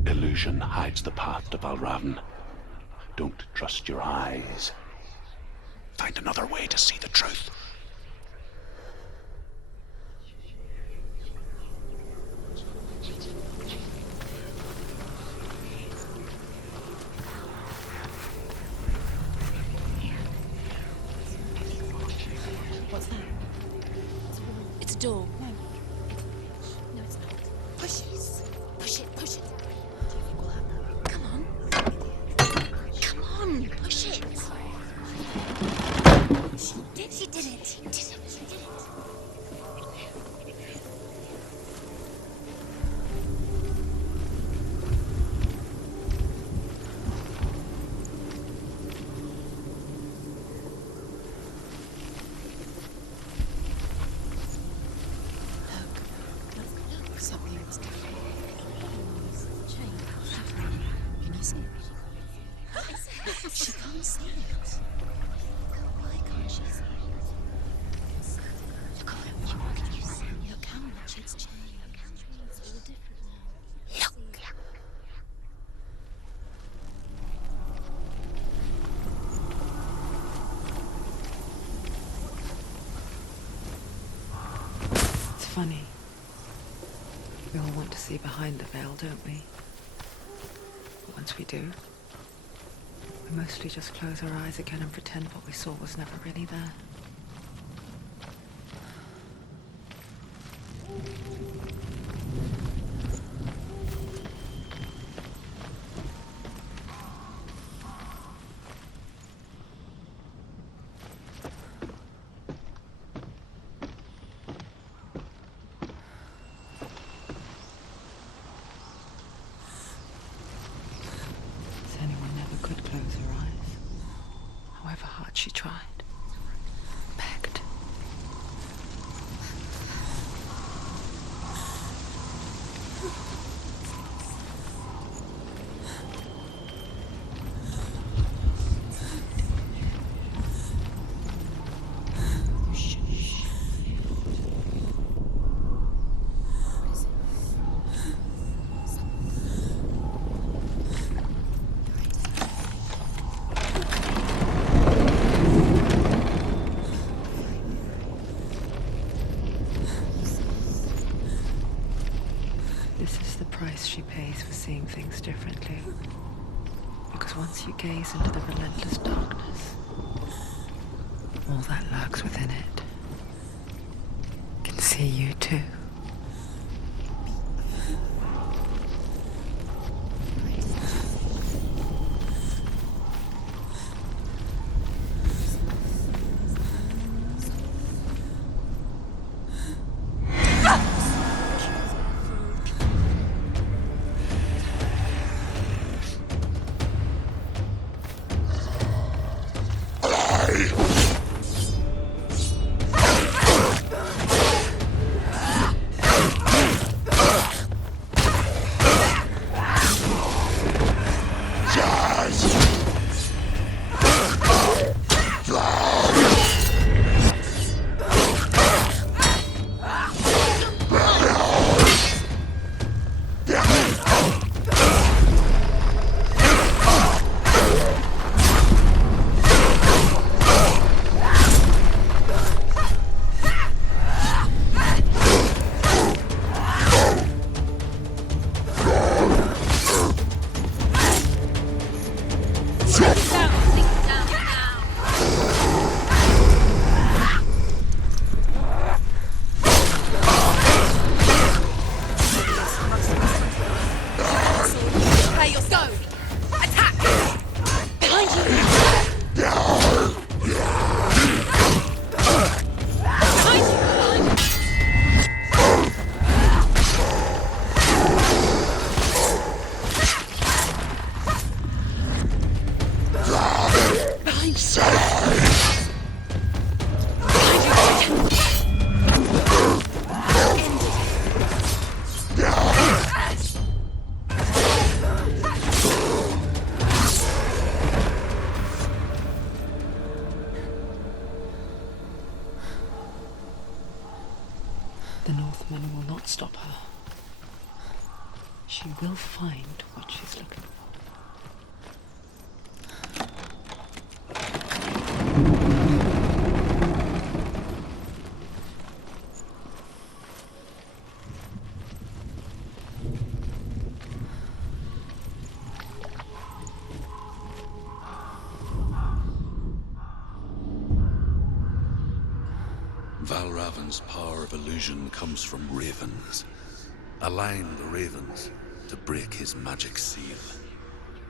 Illusion hides the path to Valravn. Don't trust your eyes. Find another way to see the truth. What's that? It's a wall. It's a door. No, it's not. Push it. Push it. Push it. Do you think we'll have that? Come on. Come on. Push it. She did it. She did it. She did it. Something was coming. Chain. Can you see it? She can't see it. Why can't she see it? Look at it. What can you see? Look how much it's changed. It's all different now. Look. It's funny. We all want to see behind the veil, don't we? But once we do, we mostly just close our eyes again and pretend what we saw was never really there. Senua never could close her eyes, however hard she tried. Begged. face for seeing things differently. Because once you gaze into the relentless darkness, all that lurks within it can see you too. The Northmen will not stop her. She will find what she's looking for. Valravn's power of illusion comes from ravens. Align the ravens to break his magic seal.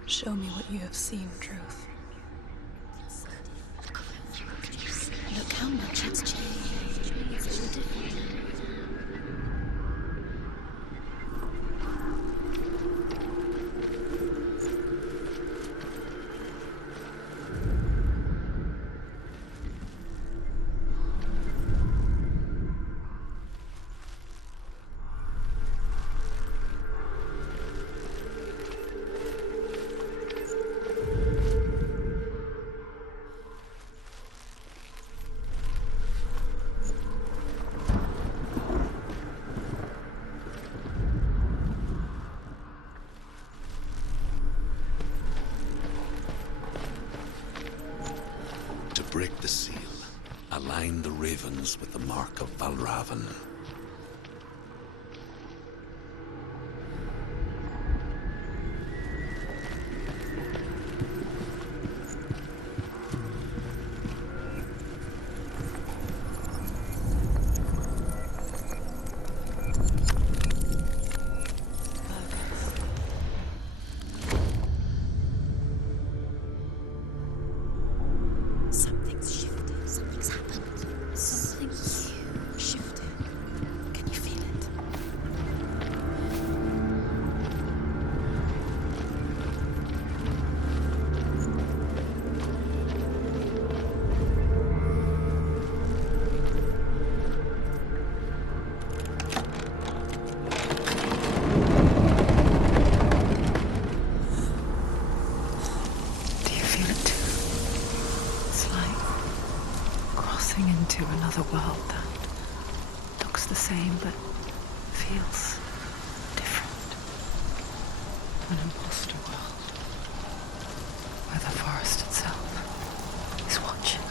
Show me what you have seen, Truth. Look how much it's changed. It's all different now. Break the seal. Align the ravens with the mark of Valravn. Another world that looks the same but feels different. An imposter world where the forest itself is watching.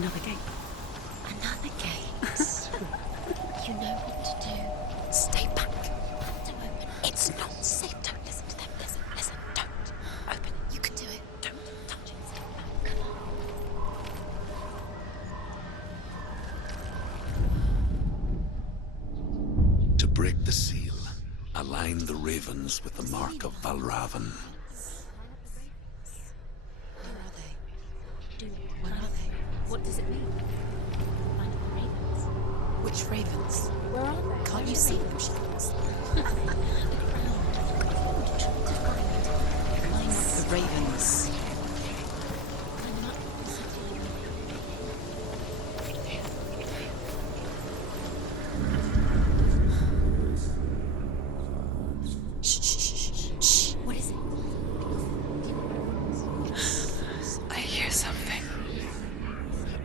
Another gate. Another gate. You know what to do. Stay back. Don't open. It's not safe. Don't listen to them. Listen. Don't open it. You can do it. Don't touch it. Stay back. To break the seal, align the ravens with the mark of Valravn. Where are they? Where are they? What does it mean? Find the ravens. Which ravens? Where are they? Can't you see them, Shadows? Line up the ravens. Shh. What is it? I hear something.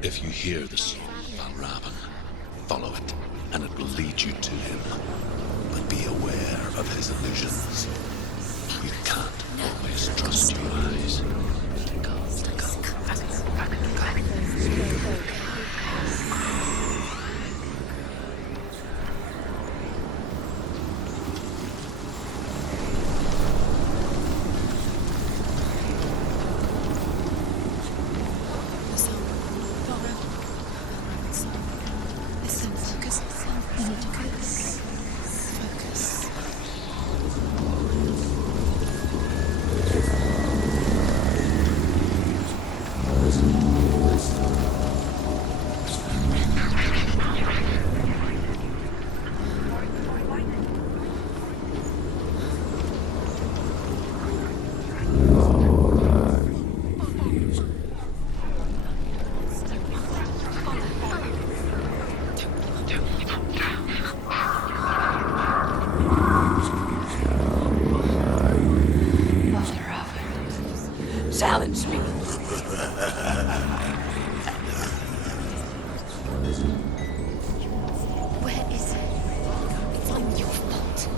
If you hear the soul of Valravn, follow it, and it will lead you to him. But be aware of his illusions. You can't always trust your eyes. The sound. Valravn. Listen, focus. You need to focus. Focus. Valravn. Silence me. Where is it? If I'm your fault.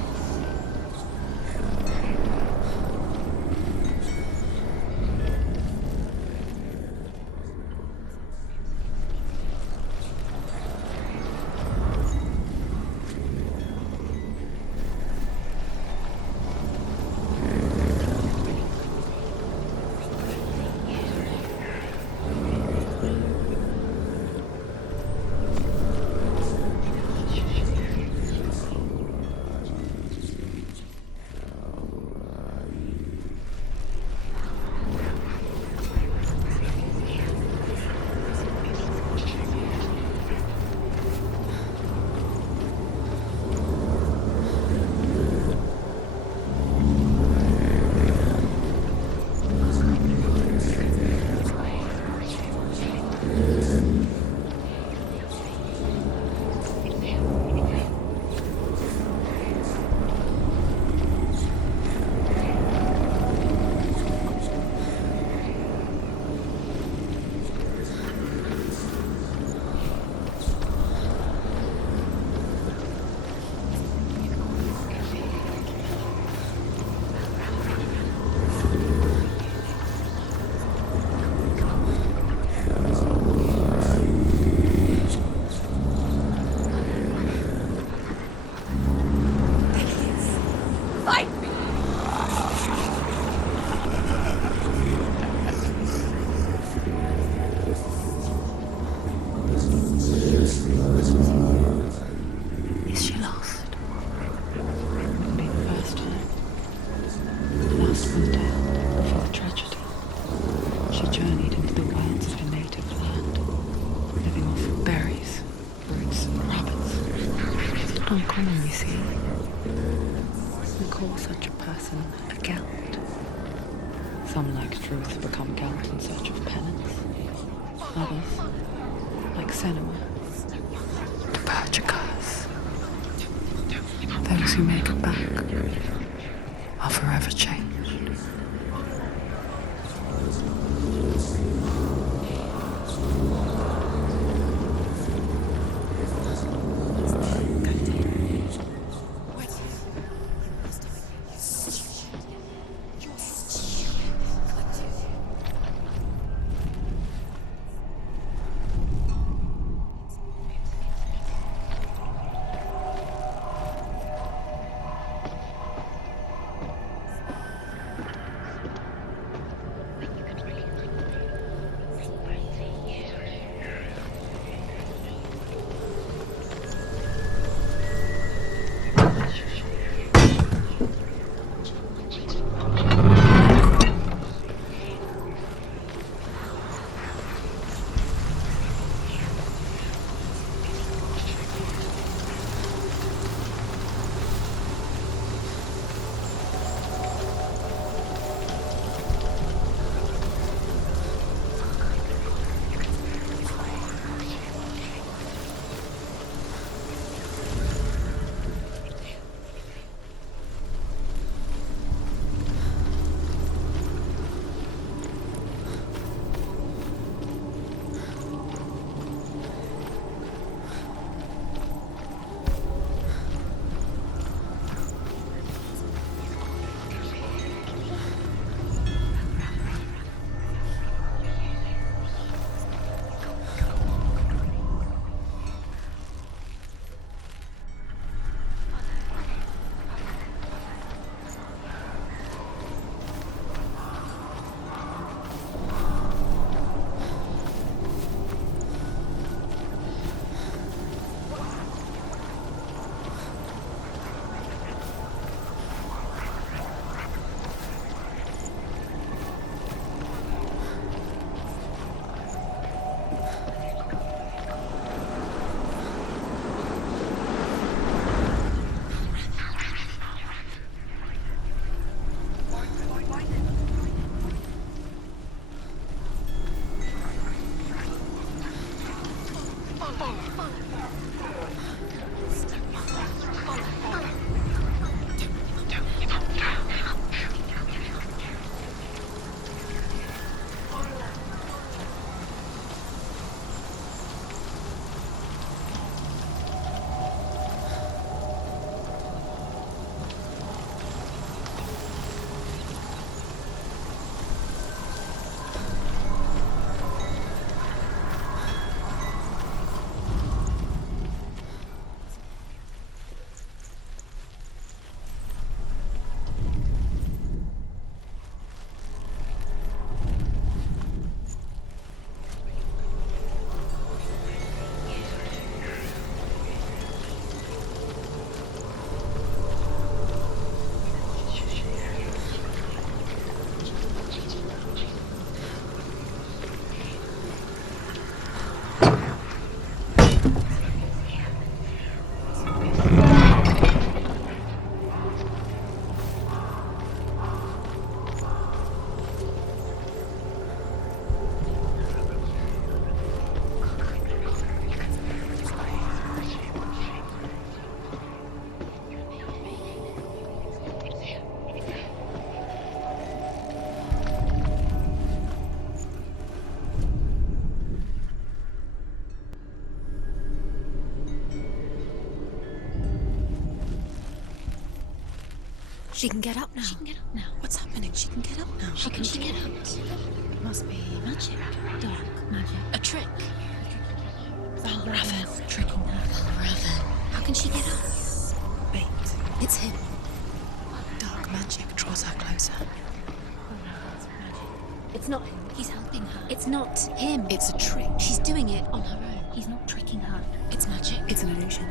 Is she lost? It'll be the first time. Last winter, before the tragedy, she journeyed into the wilds of her native land, living off berries, roots, and rabbits. It's not uncommon, we see. We call such a person a Gelt. Some, like Truth, become Gelt in search of penance. Others, like Senua, purge a curse. Those who make it back are forever changed. She can get up now. She can get up now. What's happening? She can get up now. How can she get up? Must be magic. Dark magic. A trick. Valravn. Trick on her. Valravn. How can she get up? Wait. It's him. Dark magic draws her closer. It's not him. He's helping her. It's not him. It's a trick. She's doing it on her own. He's not tricking her. It's magic. It's an illusion.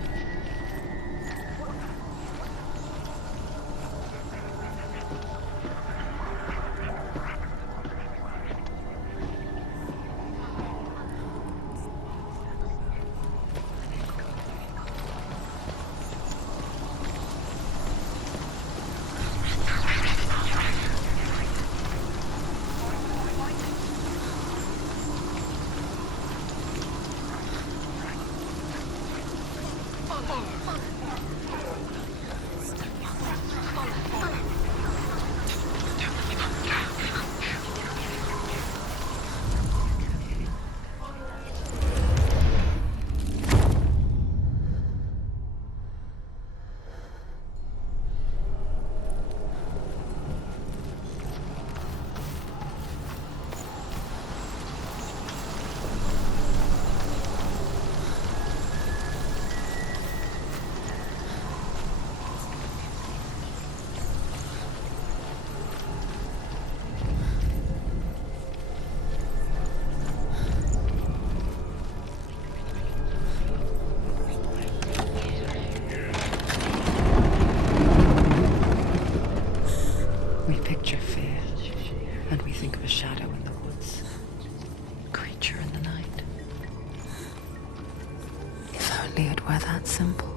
Simple.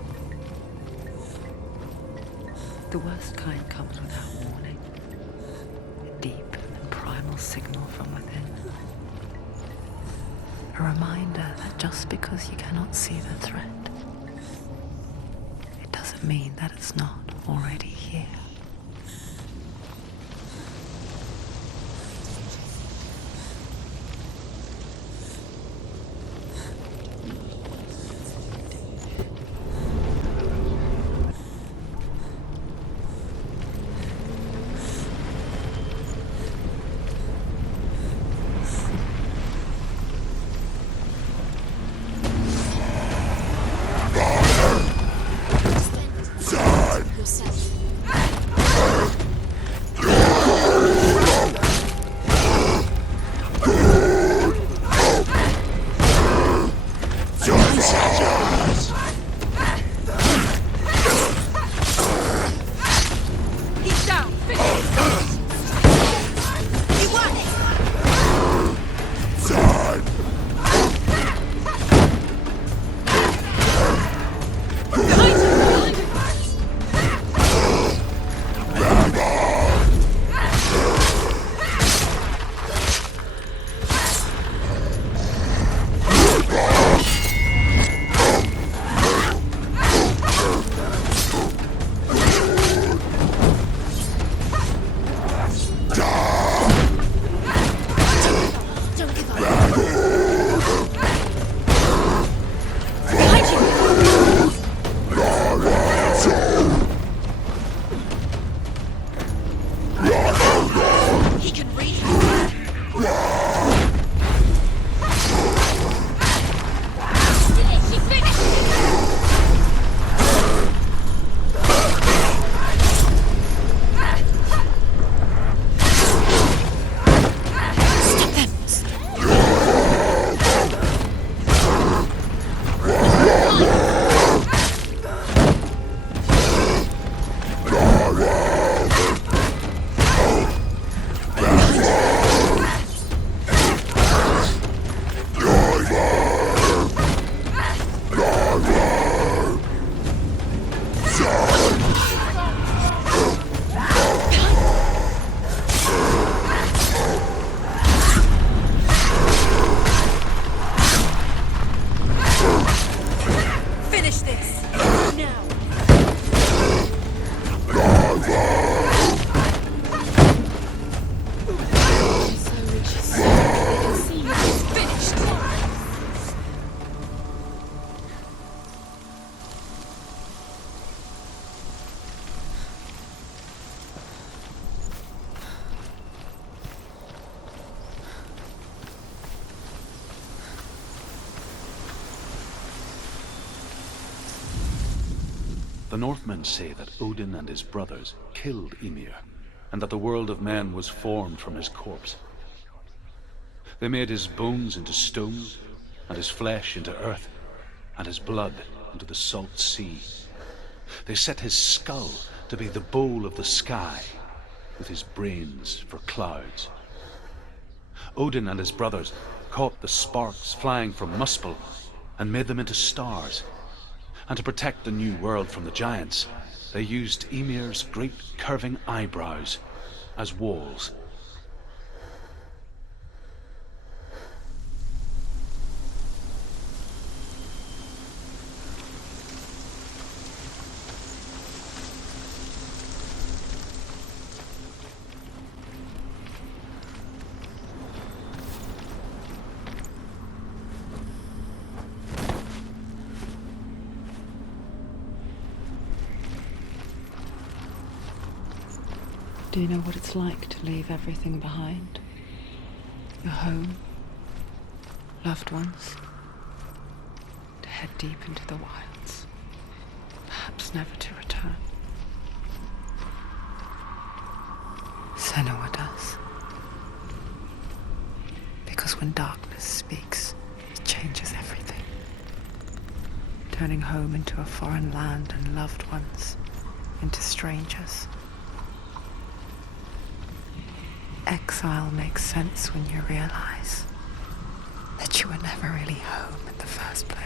The worst kind comes without warning. A deep and primal signal from within. A reminder that just because you cannot see the threat, it doesn't mean that it's not already here. The Northmen say that Odin and his brothers killed Ymir, and that the world of men was formed from his corpse. They made his bones into stone, and his flesh into earth, and his blood into the salt sea. They set his skull to be the bowl of the sky, with his brains for clouds. Odin and his brothers caught the sparks flying from Muspel and made them into stars. And to protect the new world from the giants, they used Ymir's great curving eyebrows as walls. Do you know what it's like to leave everything behind? Your home, loved ones, to head deep into the wilds, perhaps never to return? Senua does. Because when darkness speaks, it changes everything, turning home into a foreign land and loved ones into strangers. Exile makes sense when you realize that you were never really home in the first place.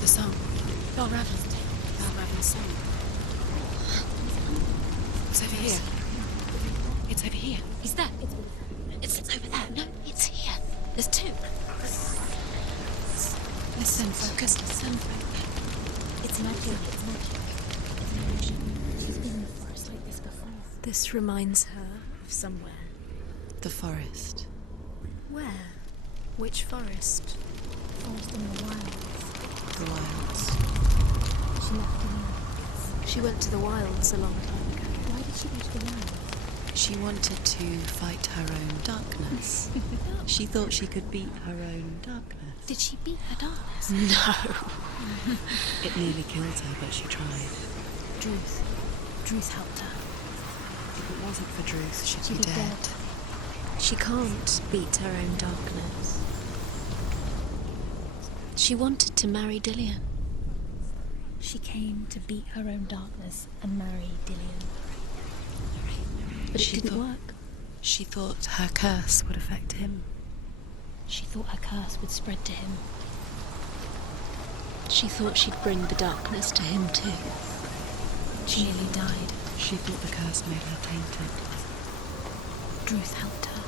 The song. Valravn's tale. Valravn's song. It's over here. It's over here. He's there. It's over there. No, it's here. There's two. Listen, focus. Listen. It's magic. It's magic. It's an illusion. She's been in the forest like this before. This reminds her of somewhere. The forest. Where? Which forest? Forest in the wilds. The wilds. She left the wilds. She went to the wilds a long time ago. Why did she go to the wilds? She wanted to fight her own darkness. She thought she could beat her own darkness. Did she beat her darkness? No. It nearly killed her, but she tried. Druth helped her. If it wasn't for Druth, she'd She'd be dead. She can't beat her own darkness. She wanted to marry Dillian. She came to beat her own darkness and marry Dillian. But it didn't work. She thought her curse would affect him. She thought her curse would spread to him. She thought she'd bring the darkness to him too. She nearly died. She thought the curse made her tainted. Druth helped her.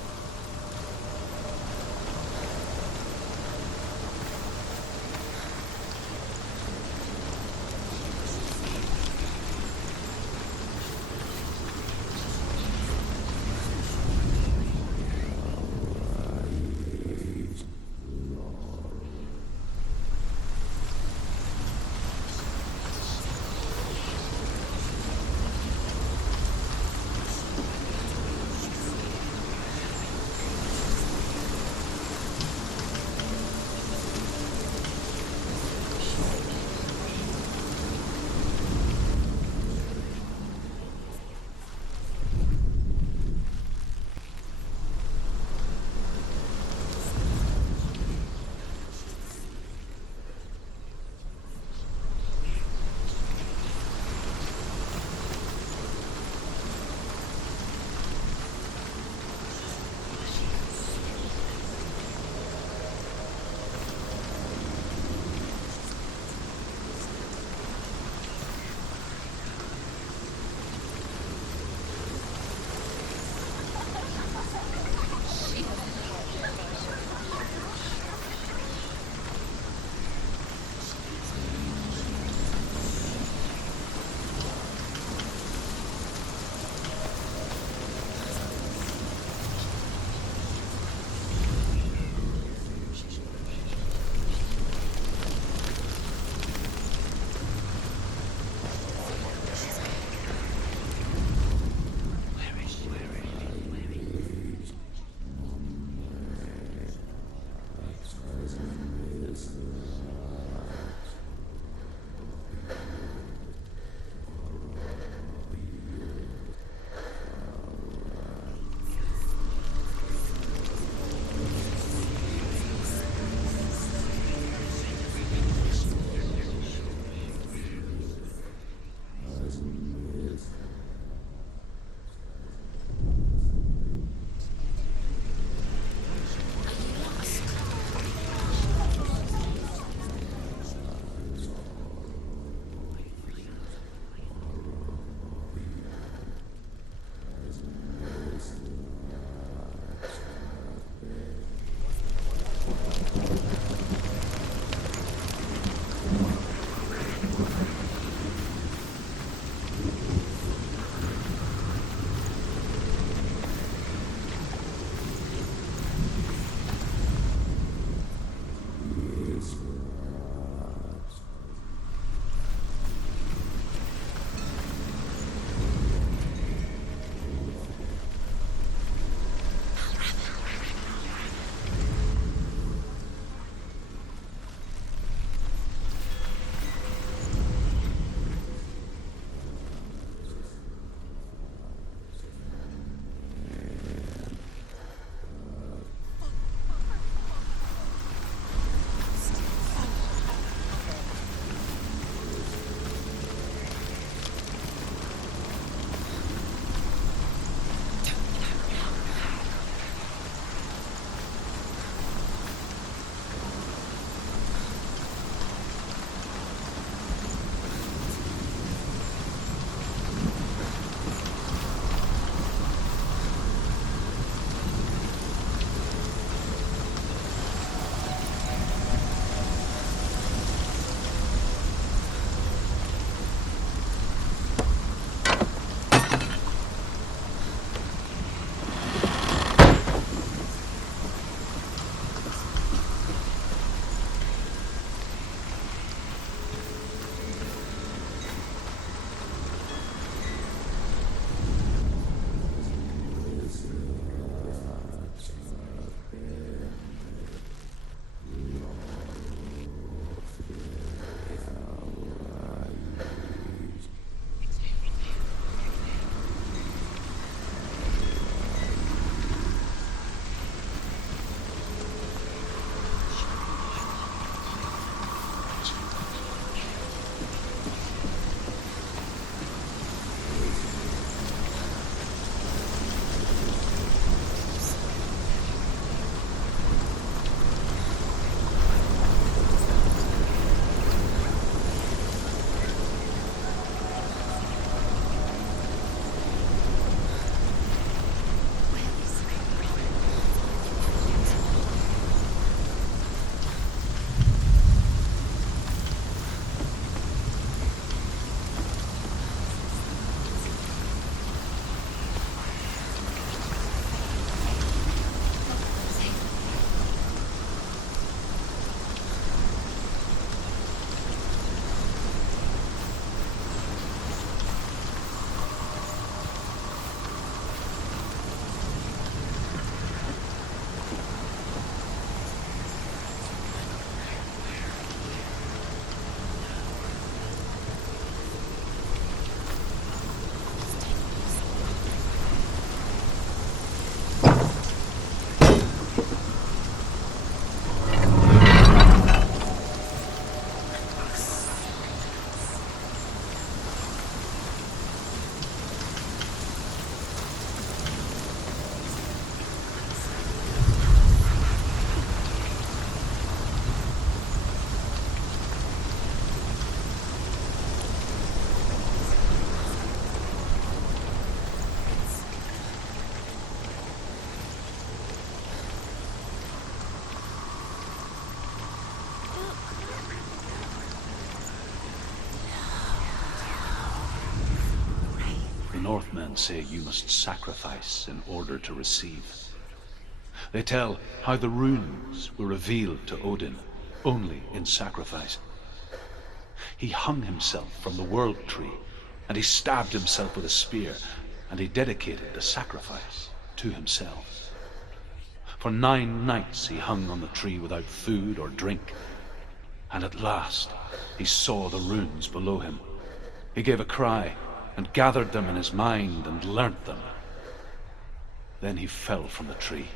Northmen say you must sacrifice in order to receive. They tell how the runes were revealed to Odin only in sacrifice. He hung himself from the world tree, and he stabbed himself with a spear, and he dedicated the sacrifice to himself. For 9 nights he hung on the tree without food or drink, and at last he saw the runes below him. He gave a cry, and gathered them in his mind, and learnt them. Then he fell from the tree.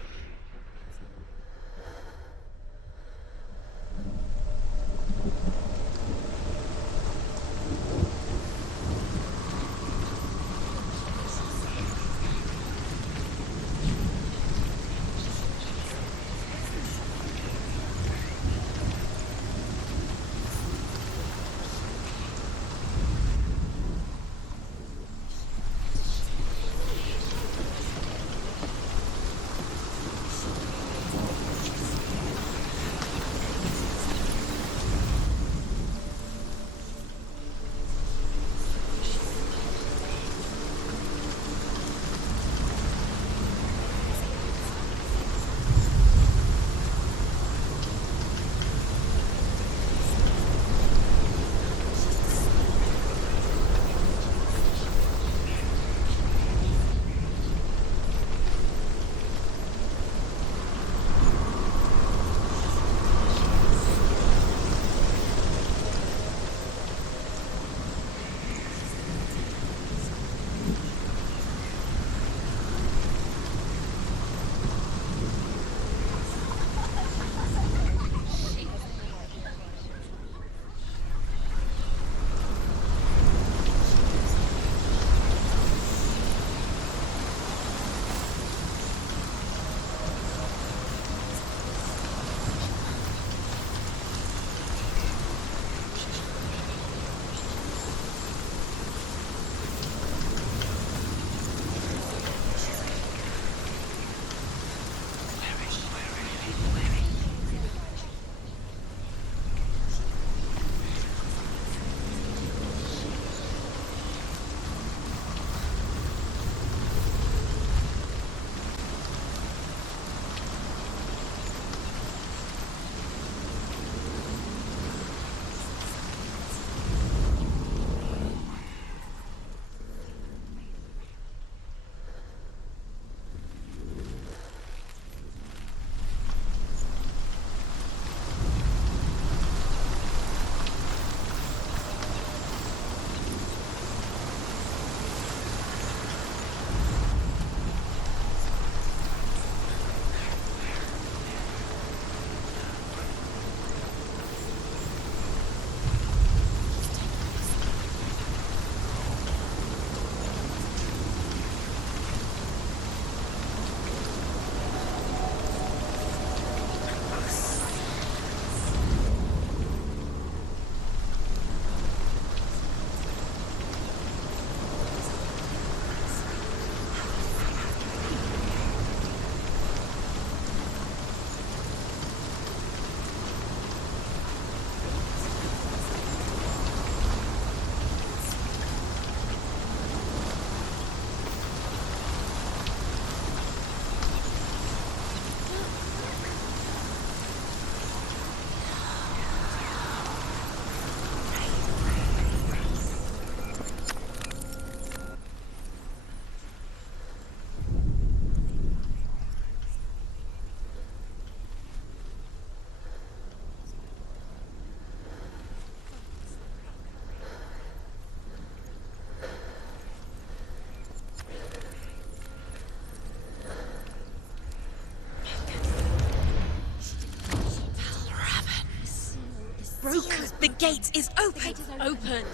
broken. The gate is open. Open.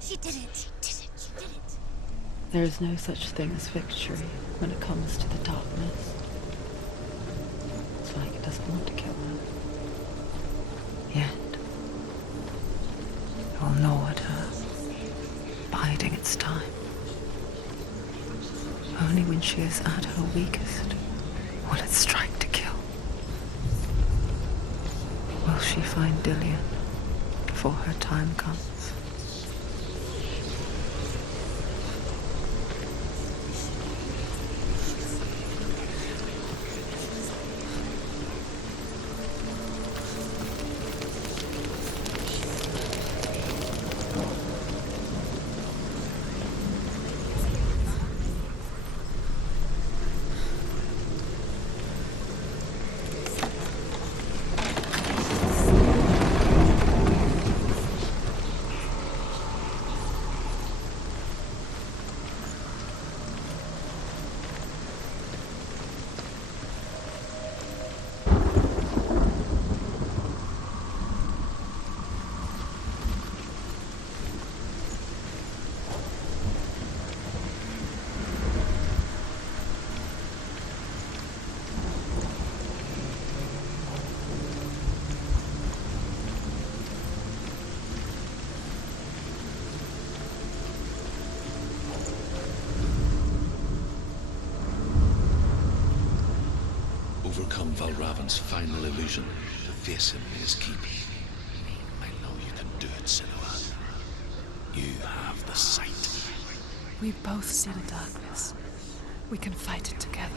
She did it. She did it. There is no such thing as victory when it comes to the darkness. It's like it doesn't want to kill her. Yet, it will gnaw at her, biding its time. Only when she is at her weakest will it strike to kill. Will she find Dillion before her time comes? from Valravn's final illusion to face him in his keep. I know you can do it, Senua. You have the sight. We both see the darkness. We can fight it together.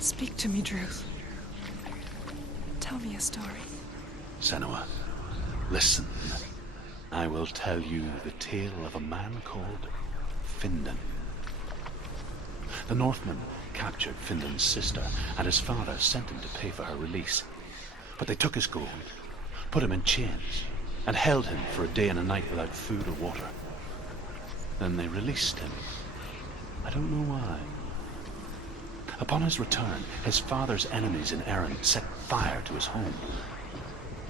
Speak to me, Druth. Tell me a story. Senua, listen. I will tell you the tale of a man called Findan. The Northmen captured Findan's sister, and his father sent him to pay for her release. But they took his gold, put him in chains, and held him for a day and a night without food or water. Then they released him. I don't know why. Upon his return, his father's enemies in Erin set fire to his home.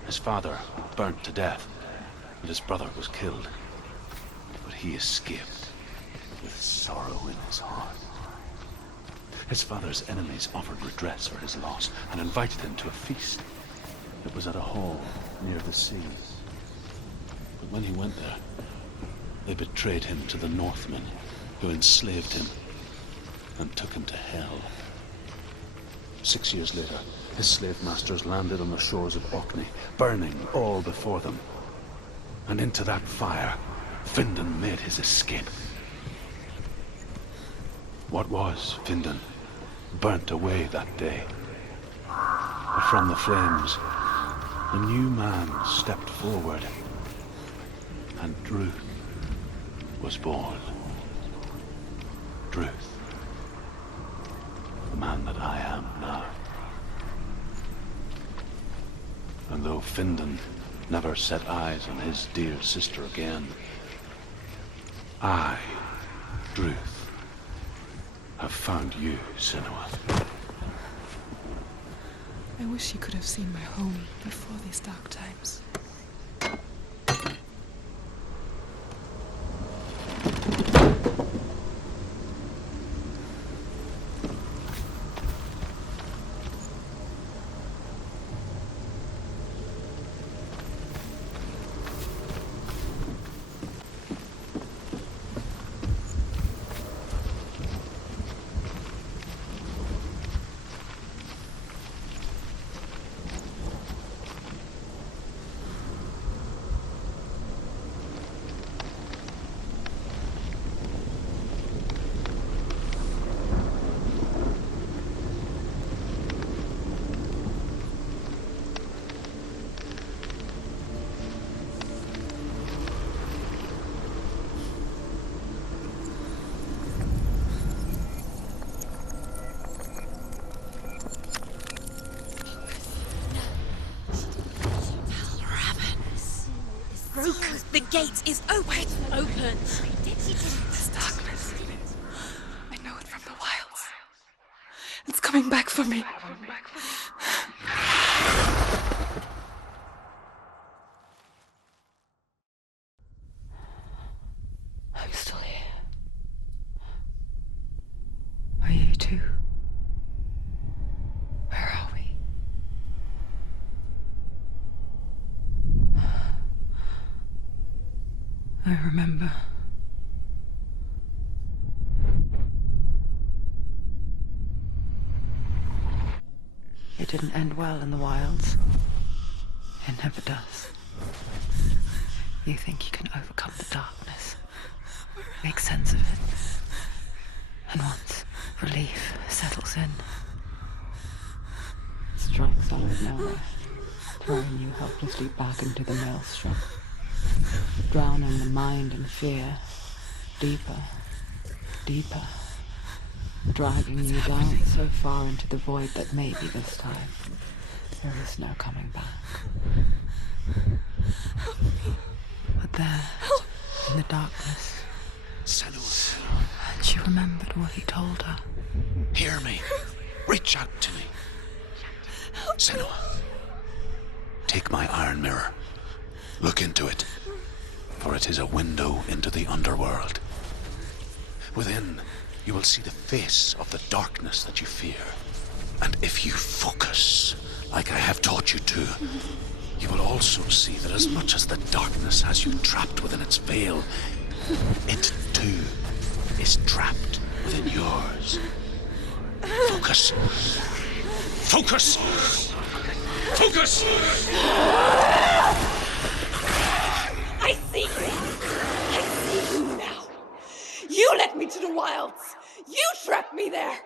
His father burnt to death, and his brother was killed. But he escaped with sorrow in his heart. His father's enemies offered redress for his loss and invited him to a feast. It was at a hall near the sea. But when he went there, they betrayed him to the Northmen, who enslaved him and took him to hell. 6 years later, his slave masters landed on the shores of Orkney, burning all before them. And into that fire, Findan made his escape. What was Findan burnt away that day. But from the flames, a new man stepped forward, and Druth was born. Druth. The man that I am now. And though Findan never set eyes on his dear sister again, I, Druth, have found you, Senua. I wish you could have seen my home before these dark times. The gate is open. Open. This darkness. I know it from the wilds. It's coming back for me. I'm still here. Are you too? Where are we? I remember. It didn't end well in the wilds. It never does. You think you can overcome the darkness, make sense of it, and once relief settles in, it strikes out of nowhere, throwing you helplessly back into the maelstrom, drowning the mind in fear, deeper, deeper, dragging you down so far into the void that maybe this time there is no coming back. But there, in the darkness, Senua, and she remembered what he told her. hear me. Reach out to me. Senua, take my iron mirror. Look into it, for it is a window into the underworld. Within, you will see the face of the darkness that you fear. And if you focus, like I have taught you to, you will also see that as much as the darkness has you trapped within its veil, it too is trapped within yours. Focus. Focus! Focus! I see you! I see you now! You led me to the wilds! You trapped me there!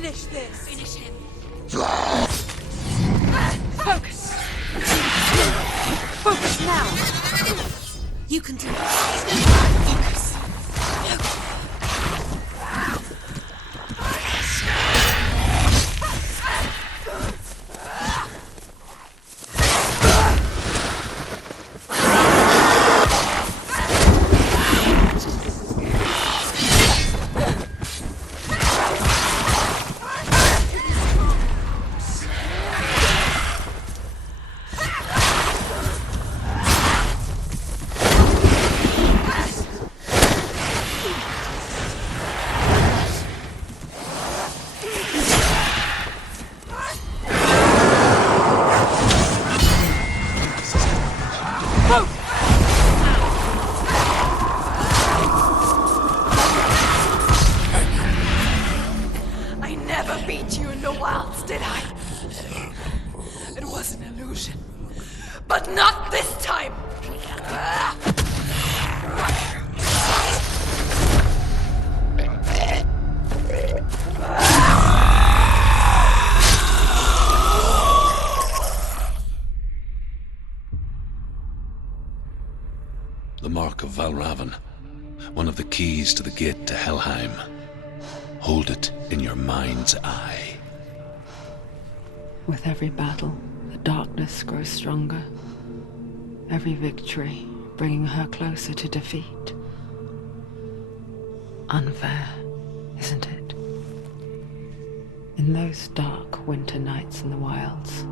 finish this! Finish him. Focus! Focus now! You can do it. Focus! But not this time! The mark of Valravn, one of the keys to the gate to Helheim. Hold it in your mind's eye. With every battle, the darkness grows stronger. Every victory bringing her closer to defeat. Unfair, isn't it? In those dark winter nights in the wilds,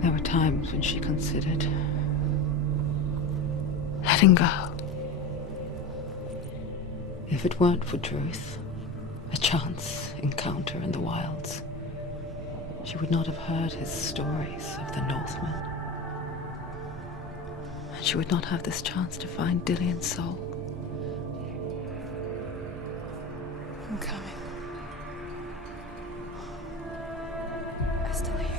there were times when she considered letting go. If it weren't for truth, a chance encounter in the wilds, she would not have heard his stories of the Northmen. And she would not have this chance to find Dillion's soul. I'm coming. I still hear you.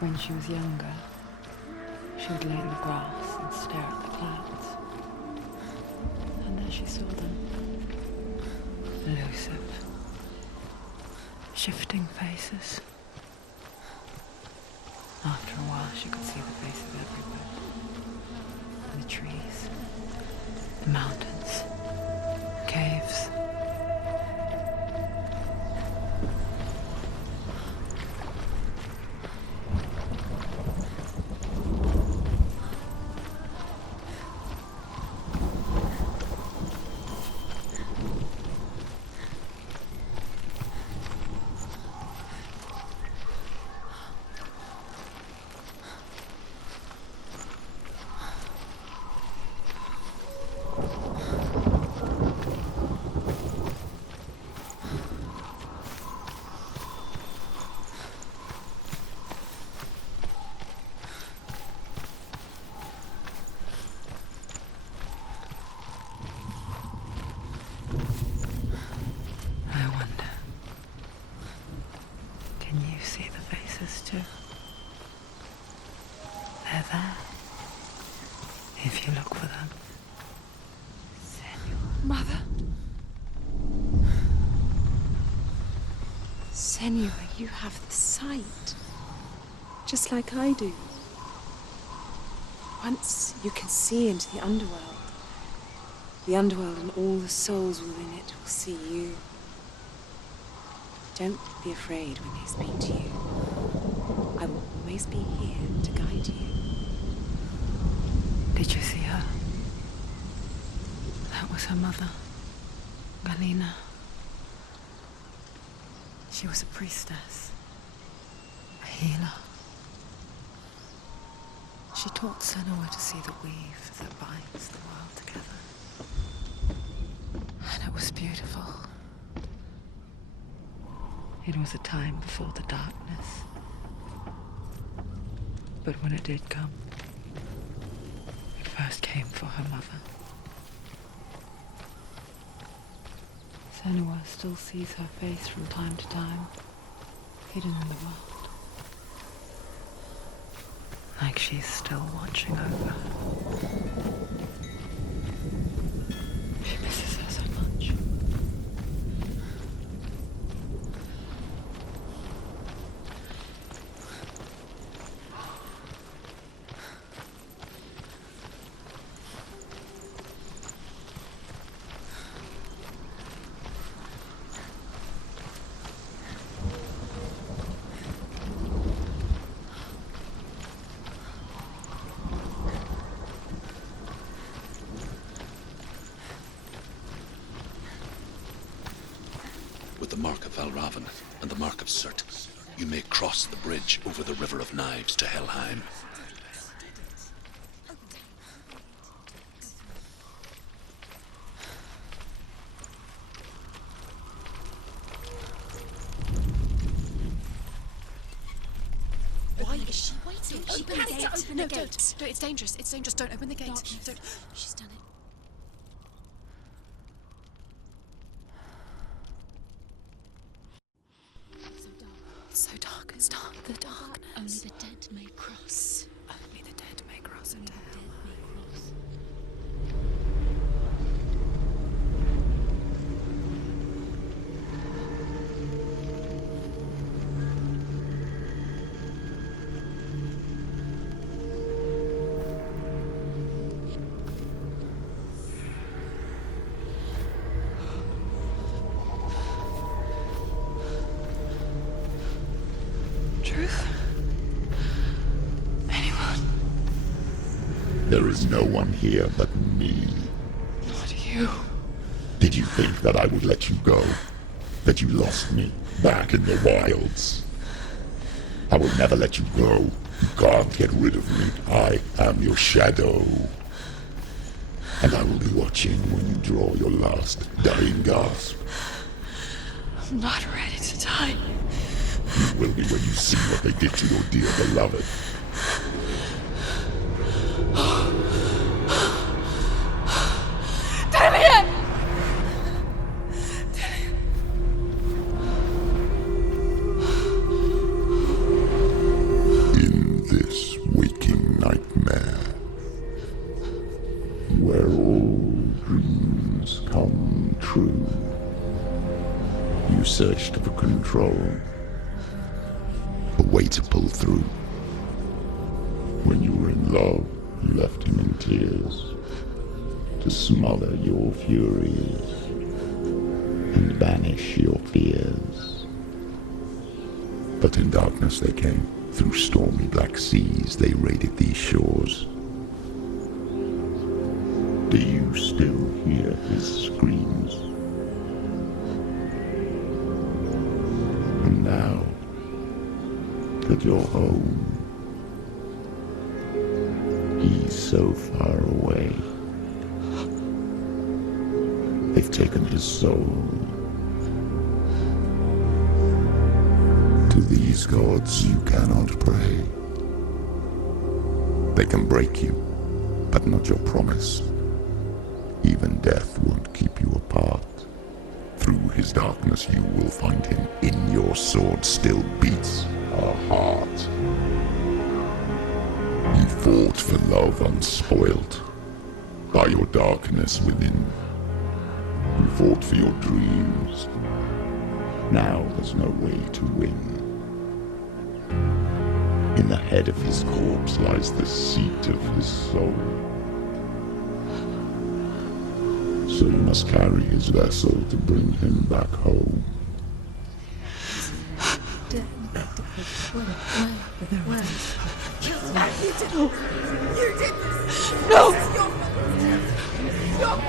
When she was younger, she would lay in the grass and stare at the clouds. And there she saw them. Elusive, shifting faces. After a while, she could see the face of everywhere. The trees, the mountains, caves. They're there, if you look for them. Senua. Mother? Senua, you have the sight. Just like I do. Once you can see into the underworld and all the souls within it will see you. Don't be afraid when they speak to you. I will always be here to guide you. Did you see her? That was her mother, Melina. She was a priestess, a healer. She taught Senua to see the weave that binds the world together. And it was beautiful. It was a time before the darkness. But when it did come, it first came for her mother. Senua still sees her face from time to time, hidden in the world. Like she's still watching over her. She misses her so much. With the mark of Valravn and the mark of Surt, you may cross the bridge over the River of Knives to Helheim. Why is she waiting? Open the gate. Open the gate. No, it's dangerous. It's dangerous. Don't open the gate. Don't. She's done it. So dark. It's dark. The darkness. Only the dead may cross. Only the dead may cross into hell. Truth? Anyone? There is no one here but me. Not you. Did you think that I would let you go? That you lost me back in the wilds? I will never let you go. You can't get rid of me. I am your shadow. And I will be watching when you draw your last dying gasp. I'm not ready to die. You will be when you see what they did to your dear beloved. Tameem! In this waking nightmare, where all dreams come true, you searched for control. A way to pull through. When you were in love, you left him in tears to smother your furies and banish your fears. But in darkness they came. Through stormy black seas they raided these shores. Do you still hear his screams? And now that you're home, he's so far away. They've taken his soul. To these gods you cannot pray. They can break you, but not your promise. Even death won't keep you apart. Through his darkness you will find him. In your sword still beats a heart. You fought for love unspoilt by your darkness within. You fought for your dreams. Now there's no way to win. In the head of his corpse lies the seat of his soul. So you must carry his vessel to bring him back home. Where? You did this! No! No!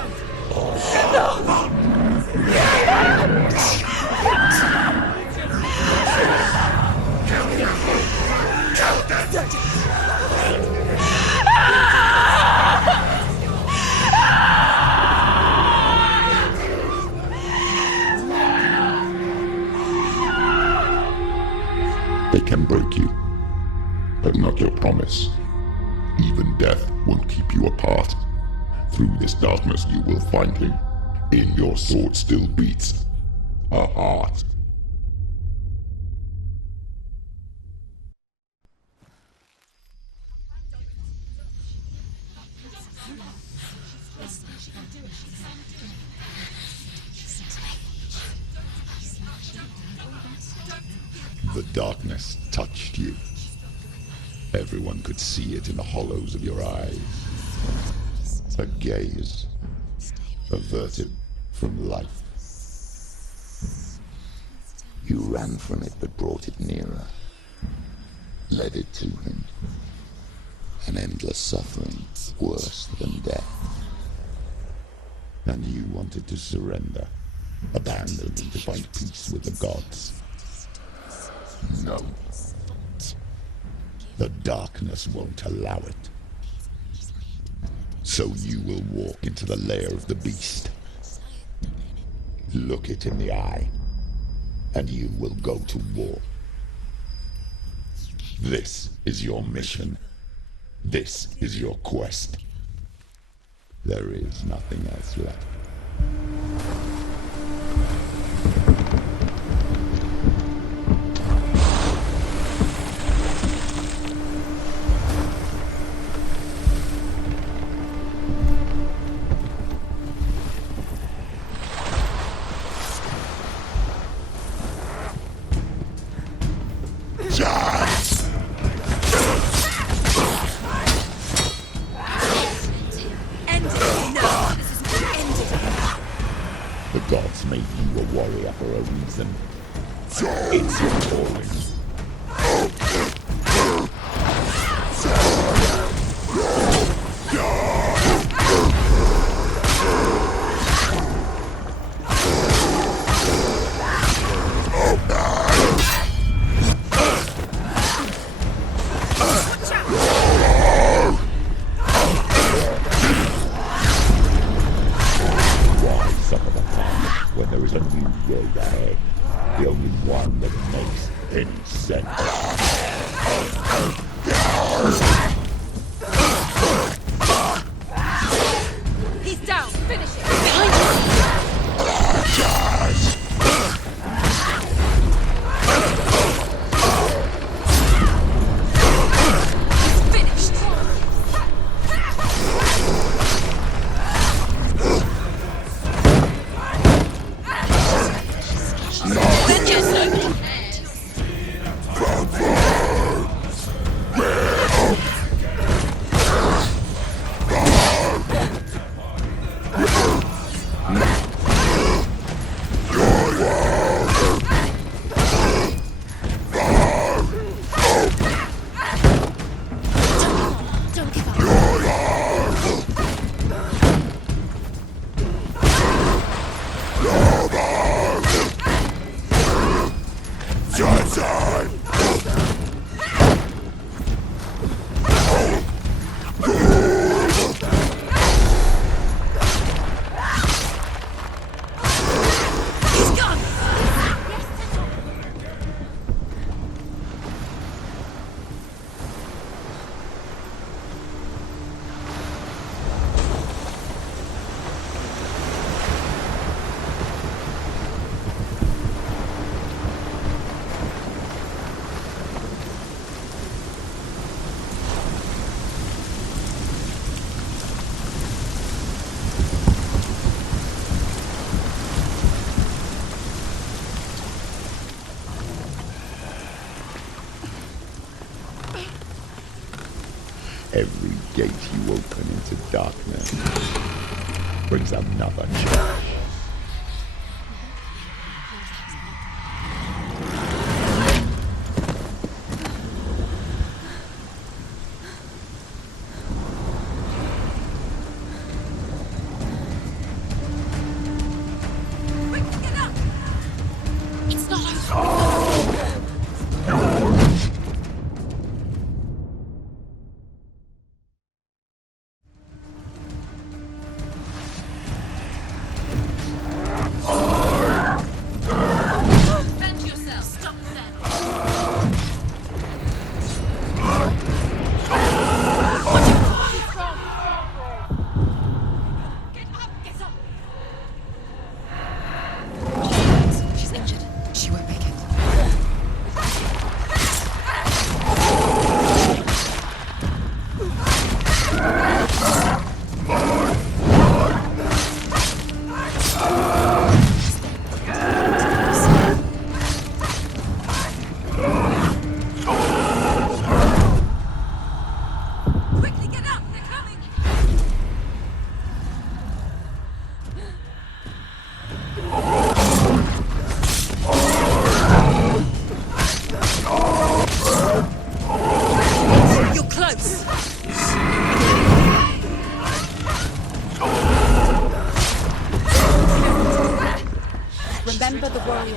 They can break you, but not your promise. Even death won't keep you apart. Through this darkness you will find him. In your sword still beats a heart. The darkness touched you. Everyone could see it in the hollows of your eyes. A gaze averted from life. You ran from it but brought it nearer. Led it to him. An endless suffering worse than death. And you wanted to surrender. Abandon and to find peace with the gods. No. The darkness won't allow it. So you will walk into the lair of the beast. Look it in the eye, and you will go to war. This is your mission. This is your quest. There is nothing else left. The gods made you a warrior for a reason. It's your calling. When there is a new road ahead, the only one that makes any sense. He's down! Finish it! Every gate you open into darkness brings another challenge.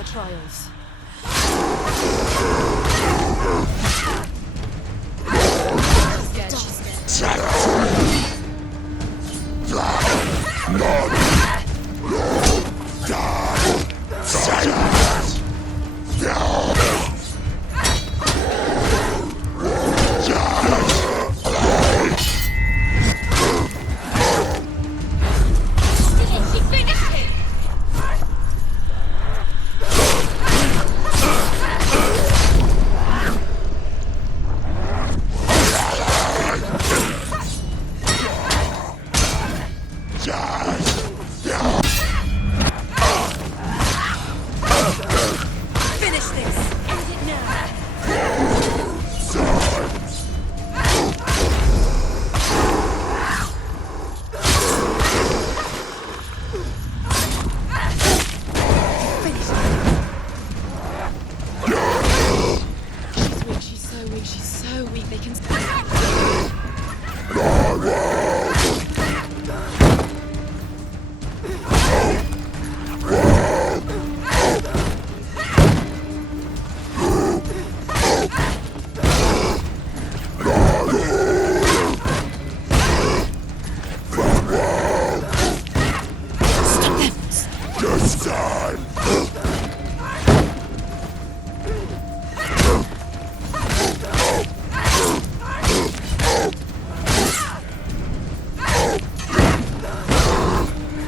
trials. She's dead. She finished him! Finish this! End it now! She's so weak, she's so weak, they can...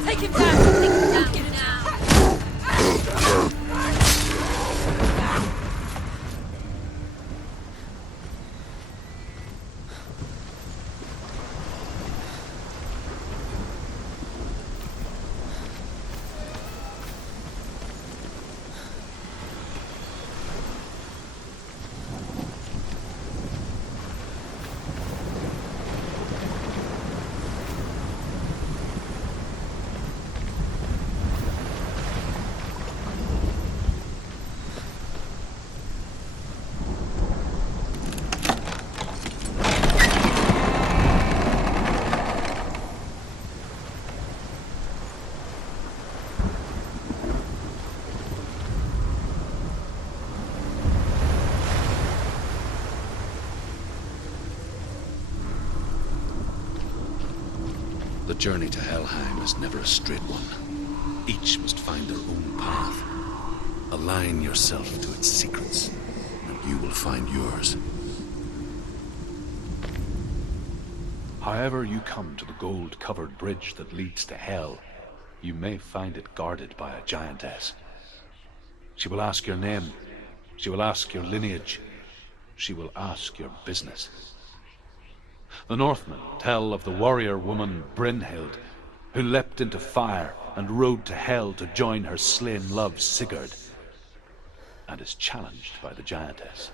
Take him down! Take him down! The journey to Helheim is never a straight one. Each must find their own path. Align yourself to its secrets, and you will find yours. However you come to the gold-covered bridge that leads to Hell, you may find it guarded by a giantess. She will ask your name. She will ask your lineage. She will ask your business. The Northmen tell of the warrior woman Brynhild, who leapt into fire and rode to Hell to join her slain love Sigurd, and is challenged by the giantess.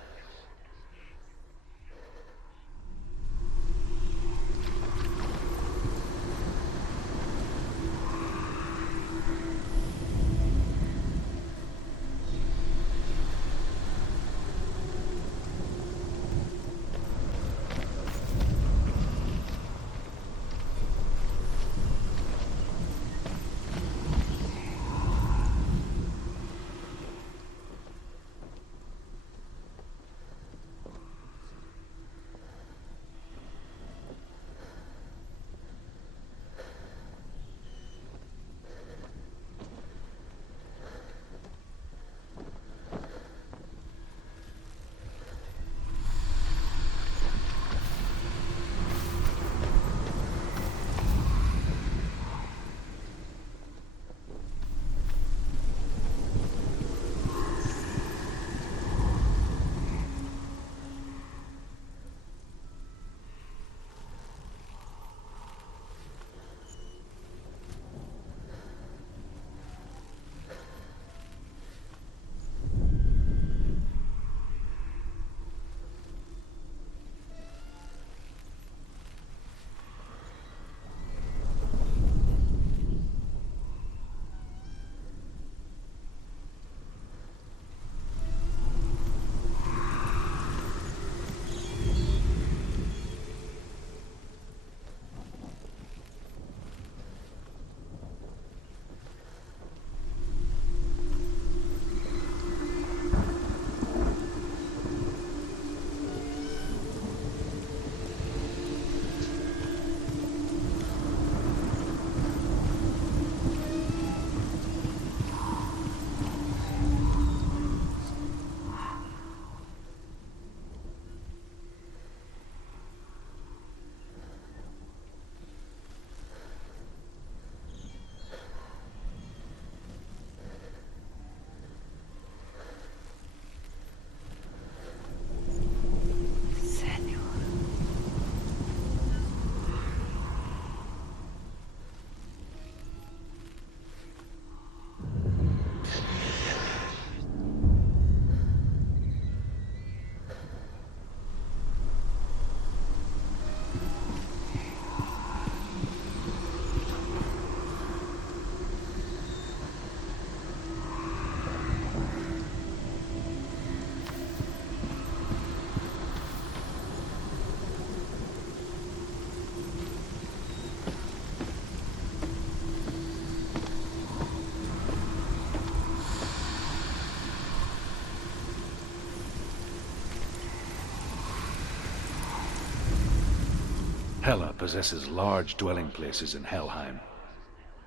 Hela possesses large dwelling places in Helheim.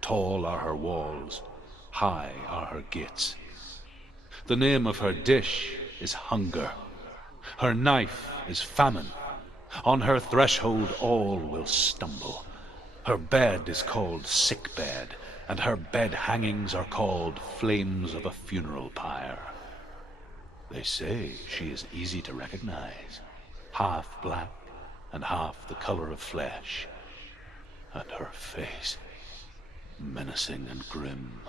Tall are her walls, high are her gates. The name of her dish is hunger. Her knife is famine. On her threshold all will stumble. Her bed is called sick bed, and her bed hangings are called flames of a funeral pyre. They say she is easy to recognize, half black and half the color of flesh, and her face menacing and grim.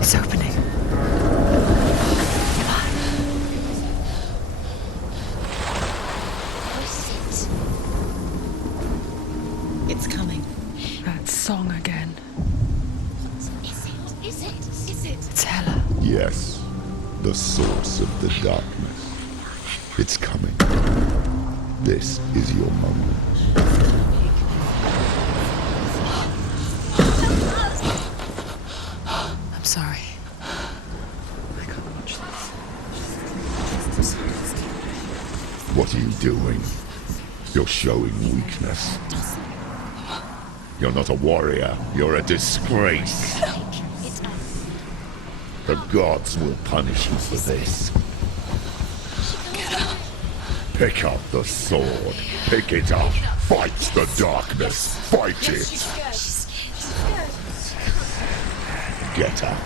It's opening. It's coming. That song again. Is it? It's Hela. Yes, the source of the darkness. It's coming. This is your moment. I'm sorry. I can't watch this. What are you doing? You're showing weakness. You're not a warrior. You're a disgrace. The gods will punish you for this. Pick up the sword. Pick it up. Fight the darkness. Fight it. Get up.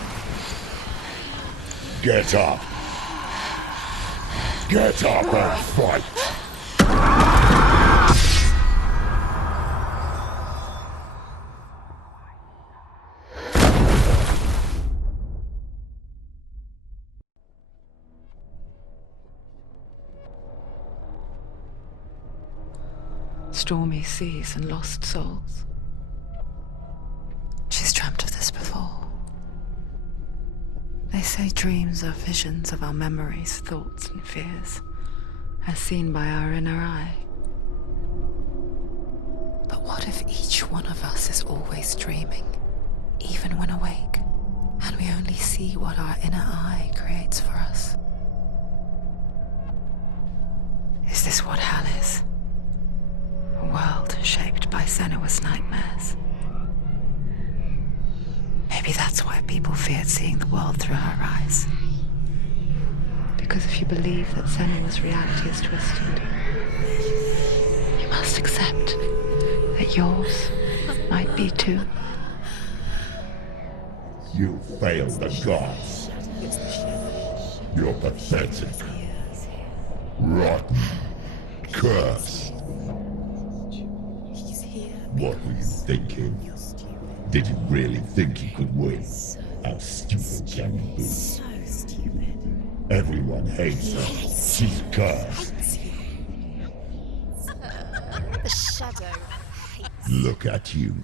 Get up. Get up and fight. Stormy seas and lost souls. She's dreamt of this before. They say dreams are visions of our memories, thoughts and fears, as seen by our inner eye. But what if each one of us is always dreaming, even when awake, and we only see what our inner eye creates for us? Is this what hell is? A world shaped by Senua's nightmares. Maybe that's why people feared seeing the world through her eyes. Because if you believe that Senua's reality is twisted, you must accept that yours might be too. You failed the gods. You're pathetic. Rotten. Cursed. What were you thinking? Did you really think you could win? How stupid can you be? So stupid. Everyone hates her. She's cursed. The shadow hates. Look at you.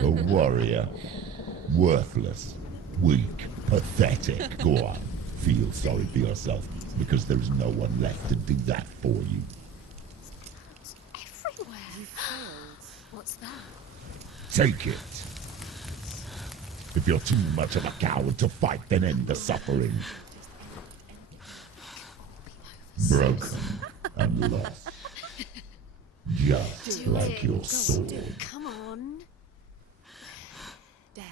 A warrior. Worthless. Weak. Pathetic. Go on. Feel sorry for yourself, because there's no one left to do that for you. Everywhere. You failed. What's that? Take it. If you're too much of a coward to fight, then end the suffering. Broken and lost. Just like your sword. Come on. Dare.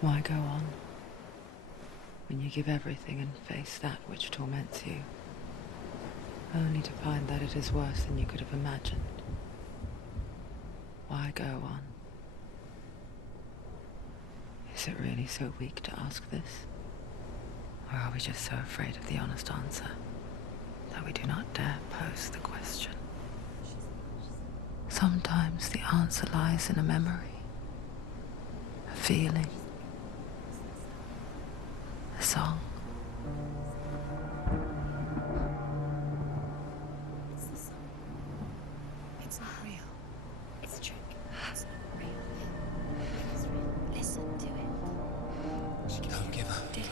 Why go on when you give everything and face that which torments you, only to find that it is worse than you could have imagined? Why go on? Is it really so weak to ask this? Or are we just so afraid of the honest answer that we do not dare pose the question? Sometimes the answer lies in a memory, a feeling, a song. It's the song. It's not real. It's a trick. It's not real. It's real. Listen to it. She Don't give up. Dillian.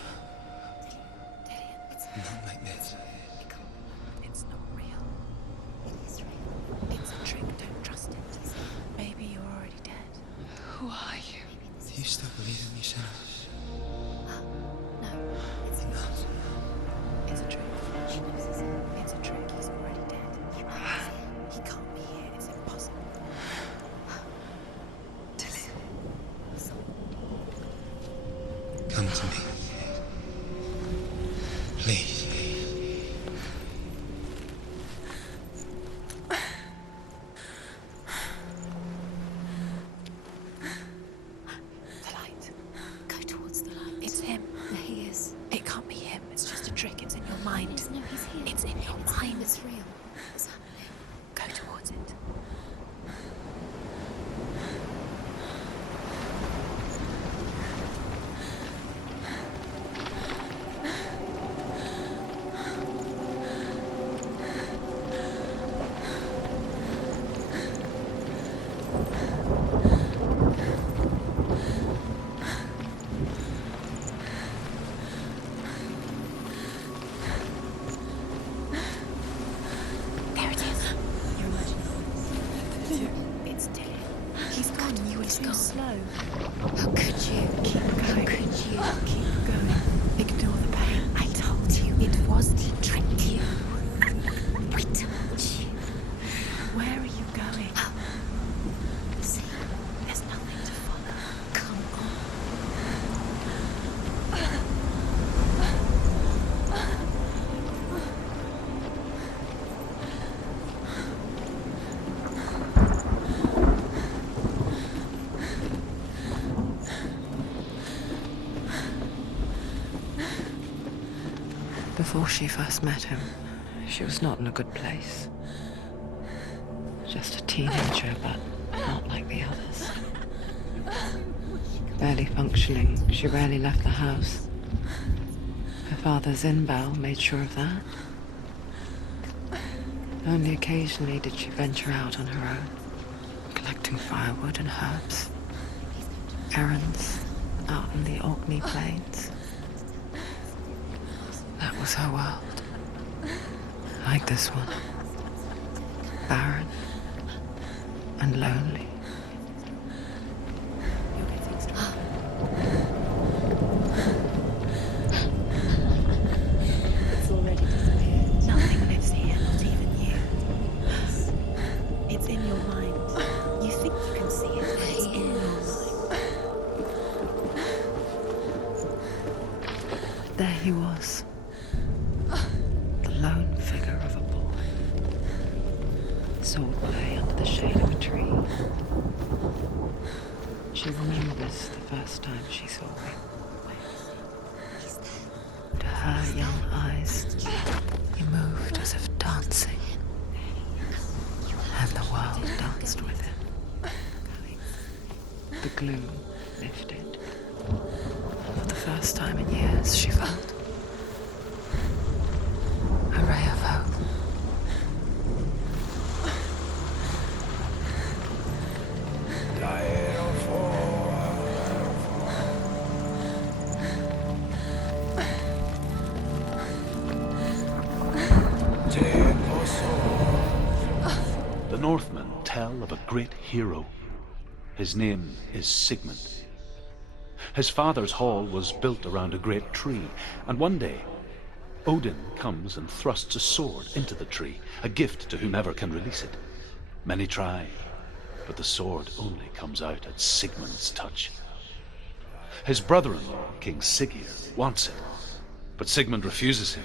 It's Not like this. It's not real. It is real. It's a trick. Don't trust it. Maybe you're already dead. Who are you? Do you still believe in me, Senua? No, it's not. It's a trick. She knows it's him. It's a trick. He's already dead. He can't be here. It's impossible. Come to me. Please. The light. Go towards the light. It's him. There he is. It can't be him. It's just a trick. It's in your mind. No, he's here. It's in your mind. It's real. What's happening? Go towards it. There it is. You're imagining. It's Dillian. He's gone. You were too slow. How could you? Keep going. How could you? Keep going. Ignore the pain. I told you it was to trick you. I told you. Where are you going? See, there's nothing to follow. Come on. Before she first met him, she was not in a good place. Just a teenager, but not like the others. Barely functioning, she rarely left the house. Her father's in-bell made sure of that. Only occasionally did she venture out on her own, collecting firewood and herbs. Errands out in the Orkney Plains. That was her world. Like this one. Barren and lonely. You'll get things straight. There he was, the lone figure of a boy. Sword lay under the shade of a tree. She remembers the first time she saw him. To her young eyes, he moved as if dancing, and the world danced with him. The gloom lifted. For the first time in years, she felt a ray of hope. The Northmen tell of a great hero. His name is Sigmund. His father's hall was built around a great tree, and one day, Odin comes and thrusts a sword into the tree, a gift to whomever can release it. Many try, but the sword only comes out at Sigmund's touch. His brother-in-law, King Siggeir, wants it, but Sigmund refuses him,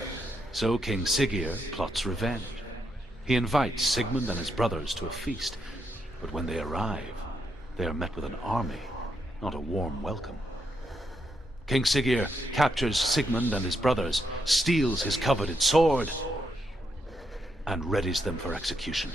so King Siggeir plots revenge. He invites Sigmund and his brothers to a feast, but when they arrive, they are met with an army, not a warm welcome. King Siggeir captures Sigmund and his brothers, steals his coveted sword, and readies them for execution.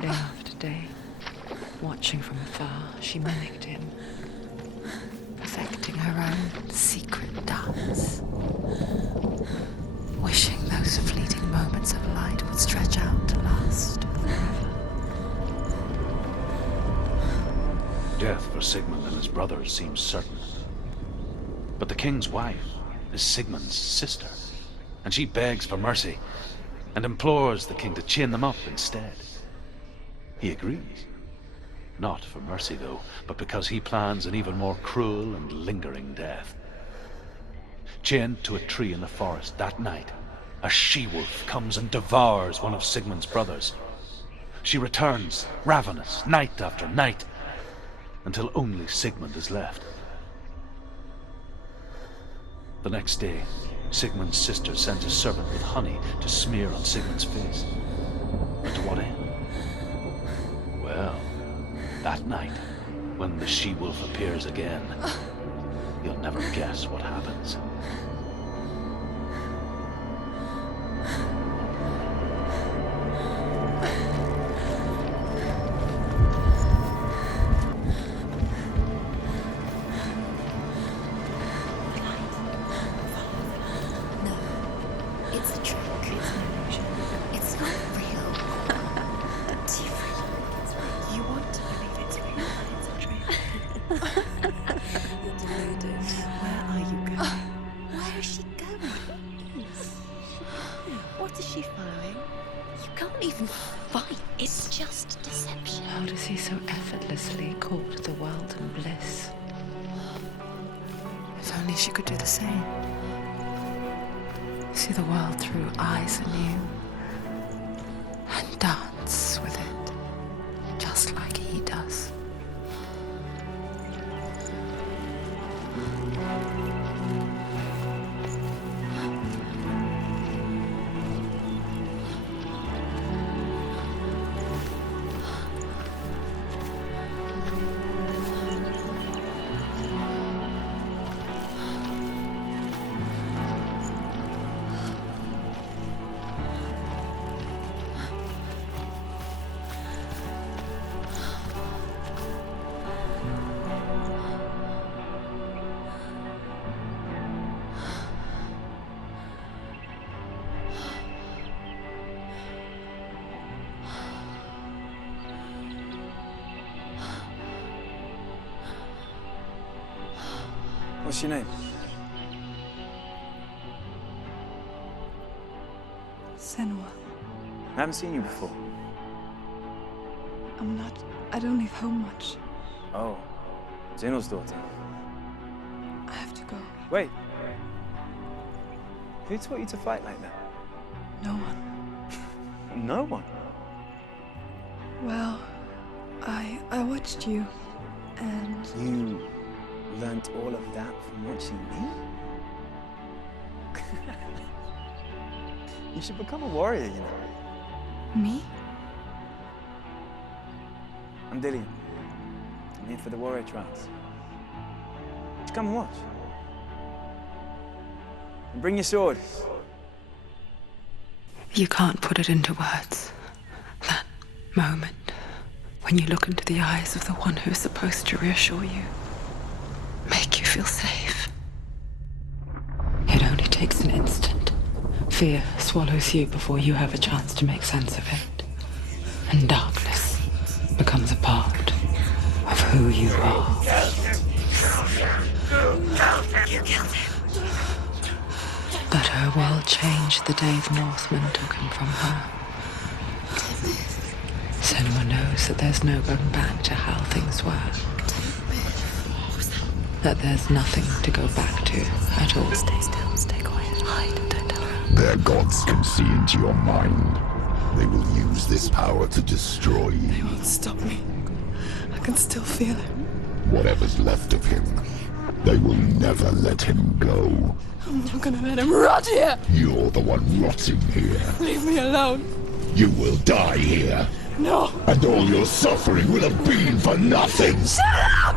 Day after day, watching from afar, she mimicked him, perfecting her own secret dance, wishing those fleeting moments of light would stretch out to last forever. Death for Sigmund and his brothers seems certain. But the king's wife is Sigmund's sister, and she begs for mercy and implores the king to chain them up instead. He agrees. Not for mercy, though, but because he plans an even more cruel and lingering death. Chained to a tree in the forest that night, a she-wolf comes and devours one of Sigmund's brothers. She returns, ravenous, night after night, until only Sigmund is left. The next day, Sigmund's sister sends a servant with honey to smear on Sigmund's face. But to what end? Well, that night, when the she-wolf appears again, you'll never guess what happens. She could do the same. See the world through eyes anew. And Dance with it, just like he does. What's your name? Senua. I haven't seen you before. I don't leave home much. Oh, Zeno's daughter. I have to go. Wait. Who taught you to fight like that? No one. No one? Well, I watched you, and... You learnt all of that from watching me? You should become a warrior, you know. Me? I'm Dillian. I'm here for the warrior trials. Just come and watch. And bring your sword. You can't put it into words. That moment when you look into the eyes of the one who's supposed to reassure you, make you feel safe. It only takes an instant. Fear swallows you before you have a chance to make sense of it. And darkness becomes a part of who you are. You killed him. But her world changed the day the Northmen took him from her. Senua knows that there's no going back to how things were. That there's nothing to go back to at all. Stay still, stay quiet, hide, don't tell her. Their gods can see into your mind. They will use this power to destroy you. They won't stop me. I can still feel it. Whatever's left of him, they will never let him go. I'm not gonna let him rot here! You're the one rotting here. Leave me alone! You will die here. No! And all your suffering will have been for nothing! Shut up!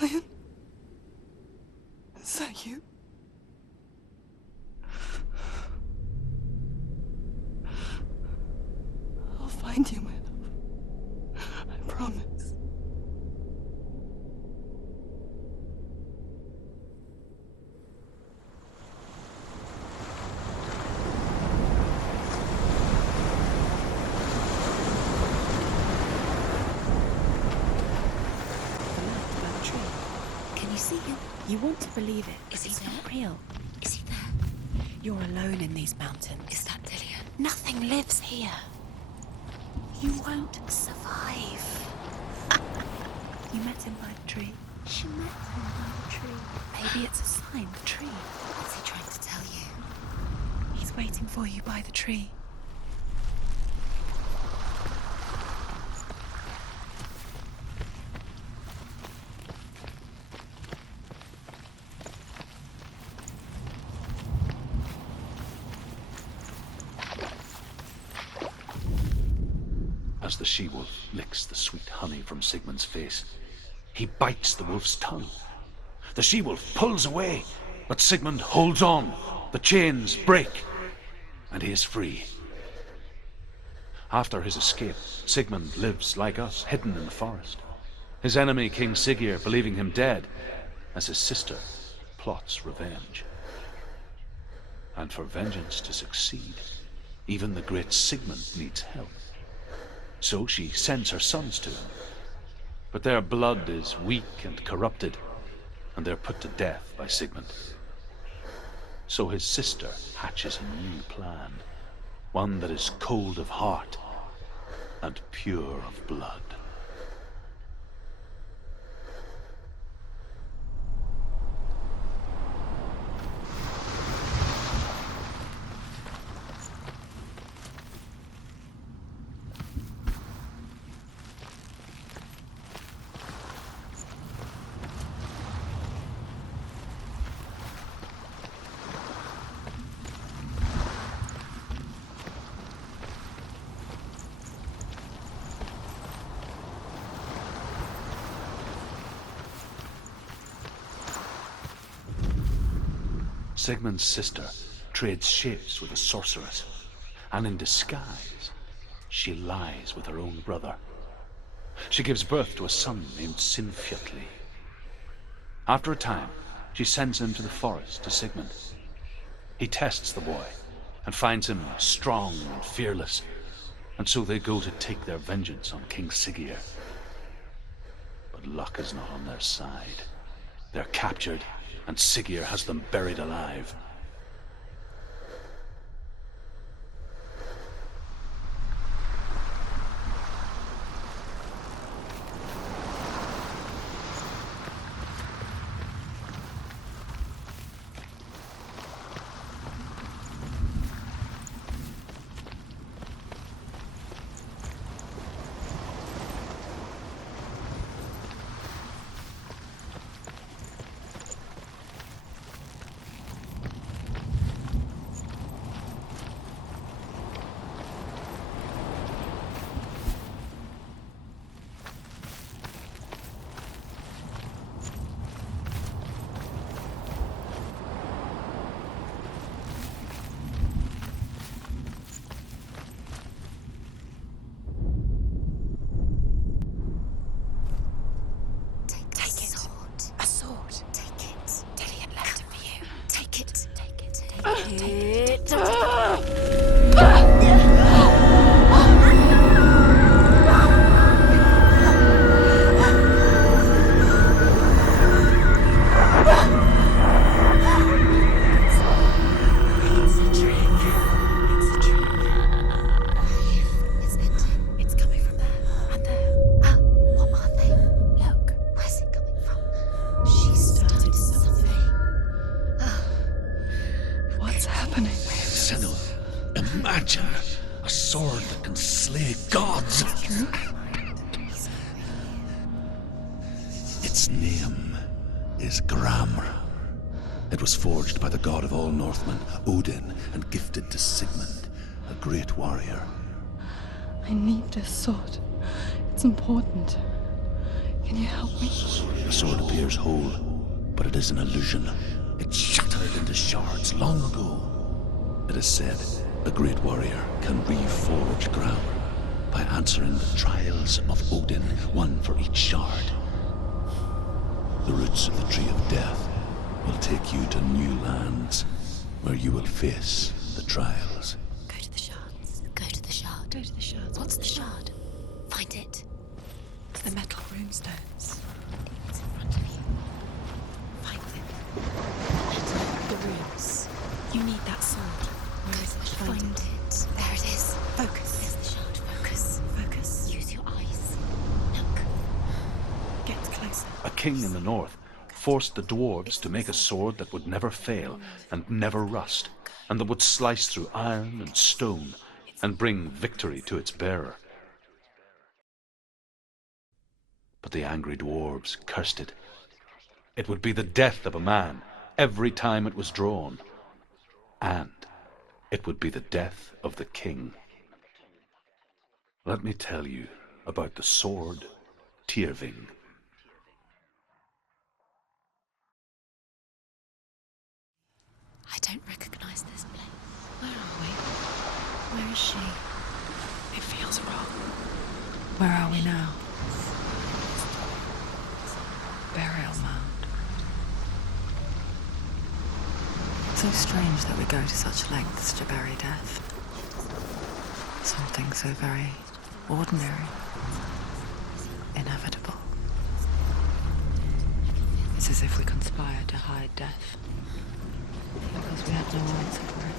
Dillian? Is that you? I'll find you, my love. I promise. Can you see him? You want to believe it. Is he He's there? not real. Is he there? You're alone in these mountains. Is that Dillian? Nothing lives here. You won't survive. You met him by the tree. She met him by the tree. Maybe it's a sign, the tree. What's he trying to tell you? He's waiting for you by the tree. As the she-wolf licks the sweet honey from Sigmund's face, he bites the wolf's tongue. The she-wolf pulls away, but Sigmund holds on. The chains break, and he is free. After his escape, Sigmund lives like us, hidden in the forest. His enemy, King Siggeir, believing him dead, as his sister plots revenge. And for vengeance to succeed, even the great Sigmund needs help. So she sends her sons to him. But their blood is weak and corrupted, and they're put to death by Sigmund. So his sister hatches a new plan, one that is cold of heart and pure of blood. Sigmund's sister trades shapes with a sorceress, and in disguise, she lies with her own brother. She gives birth to a son named Sinfjotli. After a time, she sends him to the forest to Sigmund. He tests the boy and finds him strong and fearless, and so they go to take their vengeance on King Siggeir. But luck is not on their side. They're captured, and Siggeir has them buried alive. Forged by the god of all Northmen, Odin, and gifted to Sigmund, a great warrior. I need this sword. It's important. Can you help me? The sword appears whole, but it is an illusion. It shattered into shards long ago. It is said a great warrior can reforge ground by answering the trials of Odin, one for each shard. The roots of the tree of death will take you to new lands, where you will face the trials. Go to the shards. Go to the shard. Go to the shards. What's the shard? Find it. It's the metal runestones. It's in front of you. Find it. The runes. You need that sword. Where is it? Find it. There it is. Focus. There's the shard. Focus. Focus. Use your eyes. Look. Get closer. A king in the north forced the dwarves to make a sword that would never fail and never rust, and that would slice through iron and stone and bring victory to its bearer. But the angry dwarves cursed it. It would be the death of a man every time it was drawn, and it would be the death of the king. Let me tell you about the sword Tyrving. I don't recognize this place. Where are we? Where is she? It feels wrong. Where are we now? Burial mound. So strange that we go to such lengths to bury death. Something so very ordinary, inevitable. It's as if we conspire to hide death, because we have no answer for it.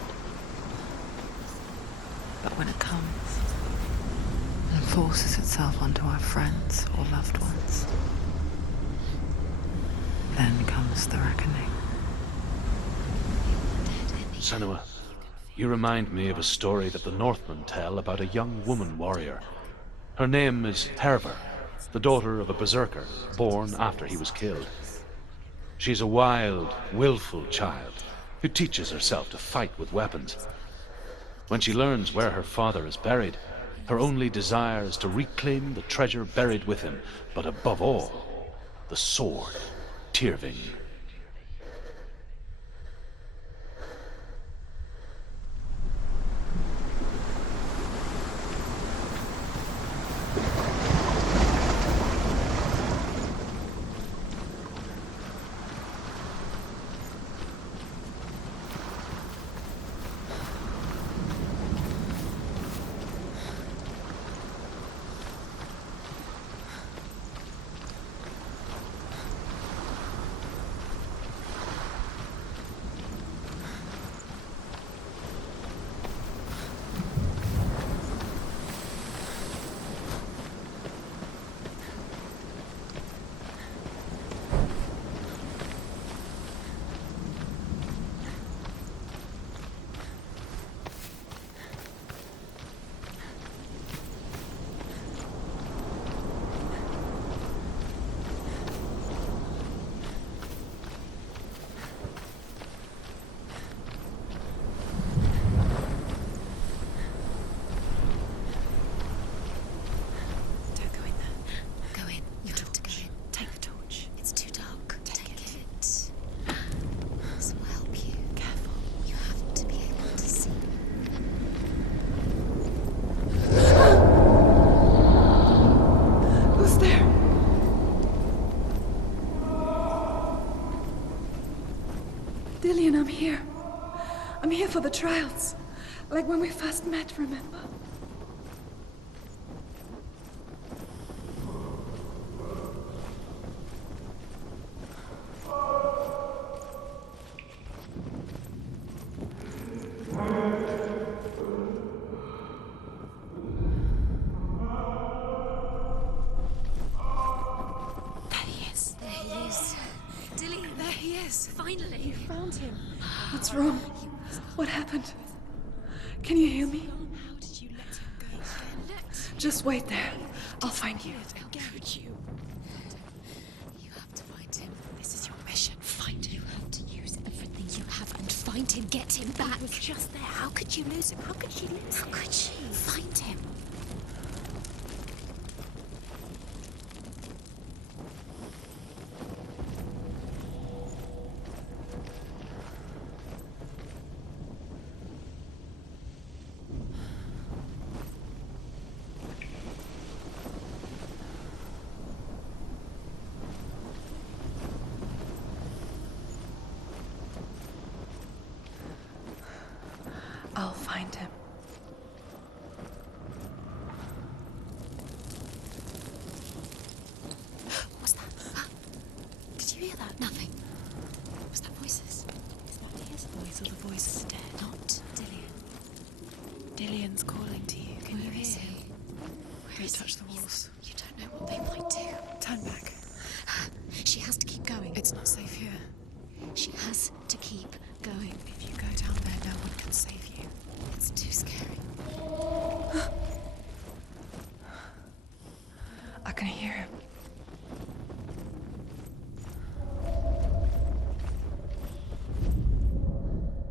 But when it comes and forces itself onto our friends or loved ones, then comes the reckoning. Senua, you remind me of a story that the Northmen tell about a young woman warrior. Her name is Hervor, the daughter of a berserker born after he was killed. She's a wild, willful child who teaches herself to fight with weapons. When she learns where her father is buried, her only desire is to reclaim the treasure buried with him, but above all, the sword, Tyrving. Dillian, I'm here. I'm here for the trials. Like when we first met, remember? Finally! You found him. What's wrong? What happened? Can you hear me? How did you let him go? Just wait there. I'll find you. How could you? You have to find him. This is your mission. Find him. You have to use everything you have and find him. Get him back. He was just there. How could you lose him? How could she lose him? How could she? Find him. I'll find him. What's that? Did you hear that? Nothing. Was that voices? Is that his voice or the voice of the dead? Not Dillian. Dillian's calling to you. Can you hear him? Don't touch the walls. You don't know what they might do. Turn back. She has to keep going. It's not safe here. She has to keep going. If you go down there, no one can save you. It's too scary. I can hear him.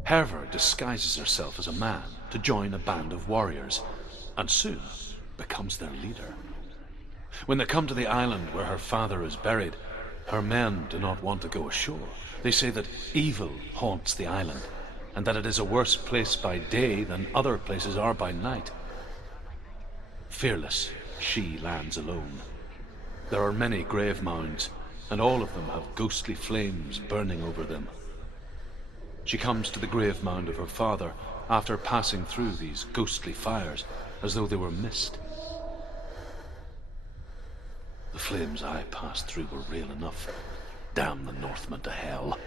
Hervor disguises herself as a man to join a band of warriors, and soon becomes their leader. When they come to the island where her father is buried, her men do not want to go ashore. They say that evil haunts the island, and that it is a worse place by day than other places are by night. Fearless, she lands alone. There are many grave mounds, and all of them have ghostly flames burning over them. She comes to the grave mound of her father after passing through these ghostly fires, as though they were mist. The flames I passed through were real enough. Damn the Northmen to hell.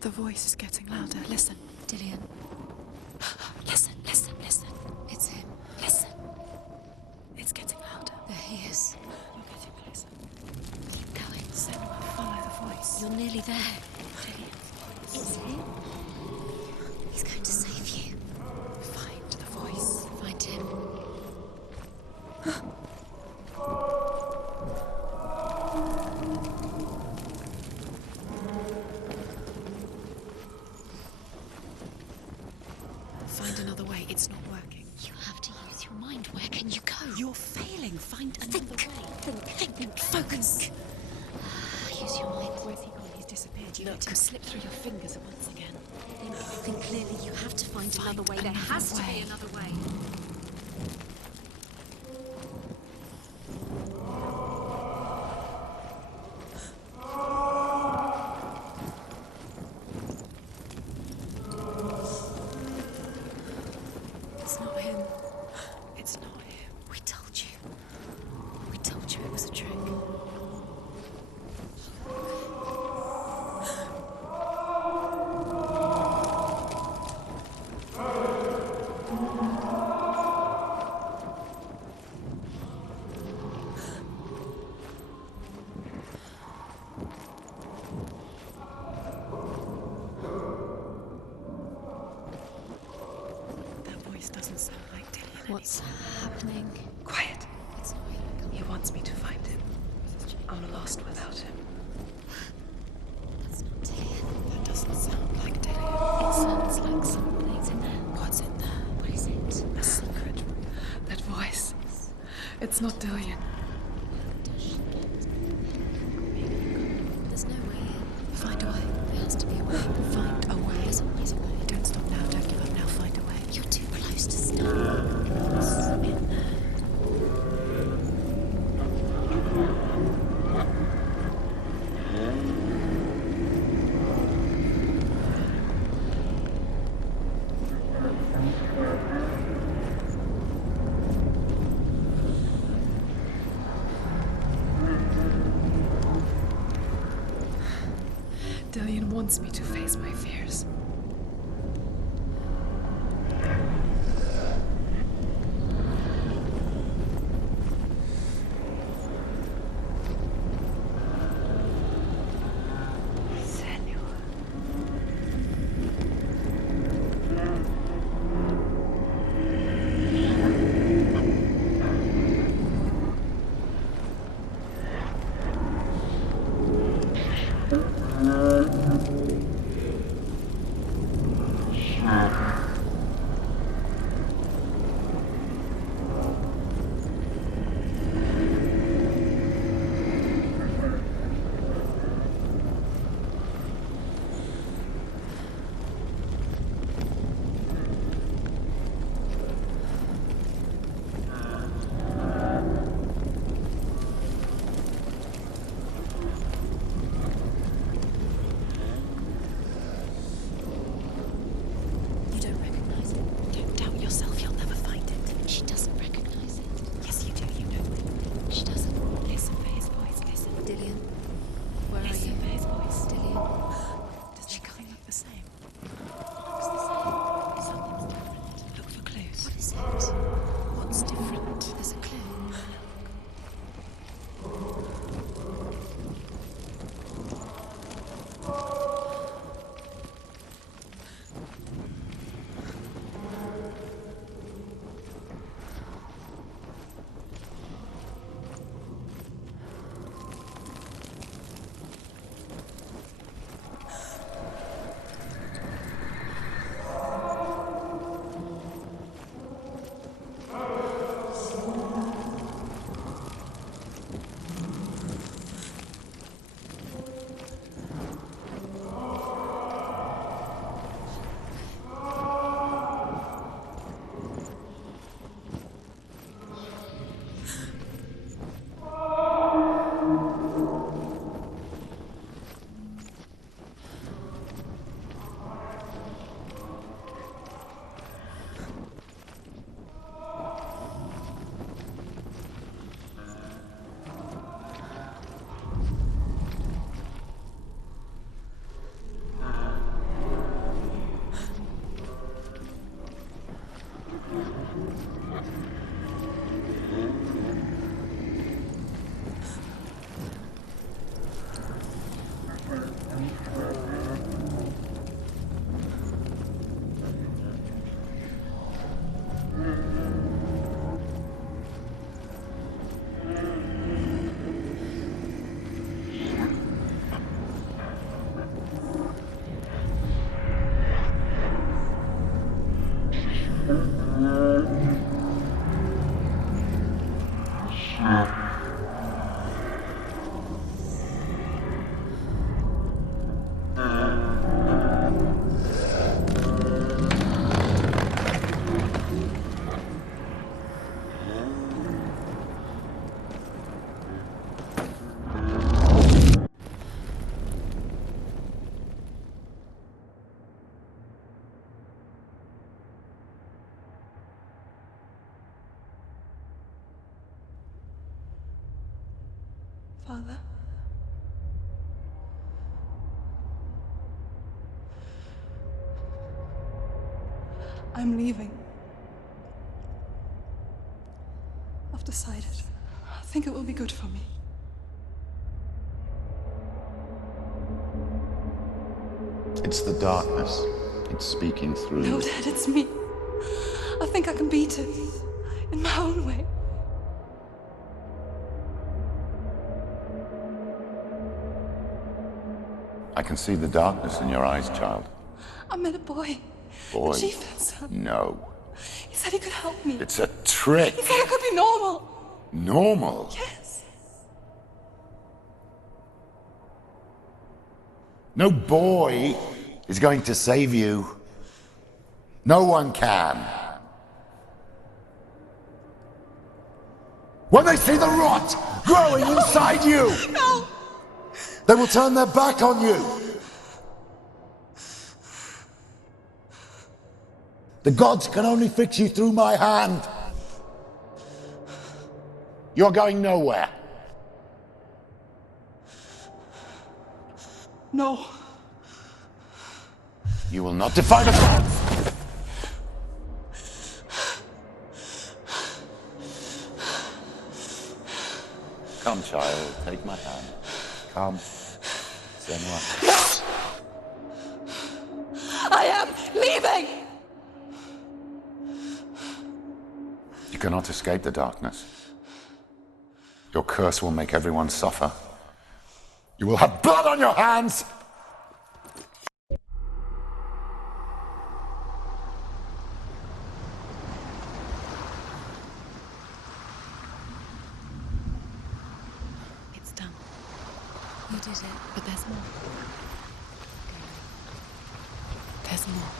The voice is getting louder. Listen, Dillian. Listen, listen, listen. It's him. Listen. It's getting louder. There he is. You're getting closer. Keep going. Senua, follow the voice. You're nearly there. Dillian. It's him. He's going to save you. Find the voice. Find him. Find another way. It's not working. You have to use your mind. Where can you go? You're failing. Find another way. Think. Focus. Use your mind. Where's he gone? He's disappeared. You let him slip through your fingers once again. Think clearly. You have to find another way. There has to be another way. It's not him. It's not him. We told you. We told you it was a trick. That voice doesn't sound like Dillian. What's happening? Quiet. It's not him. He wants me to find him. I'm lost without him. That's not Dillian. That doesn't sound like Dillian. It sounds like something's in there. What's in there? What is it? A secret. That voice. It's not Dillian. There's no way in. wants me to face my fears. Father? I'm leaving. I've decided. I think it will be good for me. It's the darkness. It's speaking through No, you. Dad, it's me. I think I can beat it. In my own way. I can see the darkness in your eyes, child. I met a boy. Boy? The chieftain's son. No. He said he could help me. It's a trick. He said I could be normal. Normal? Yes. No boy is going to save you. No one can. When they see the rot growing inside you, no, they will turn their back on you. The gods can only fix you through my hand. You're going nowhere. No. You will not defy the gods! Come, child, take my hand. Come. Senua. No! I am leaving! You cannot escape the darkness. Your curse will make everyone suffer. You will have blood on your hands! It's done. You did it, but there's more. There's more.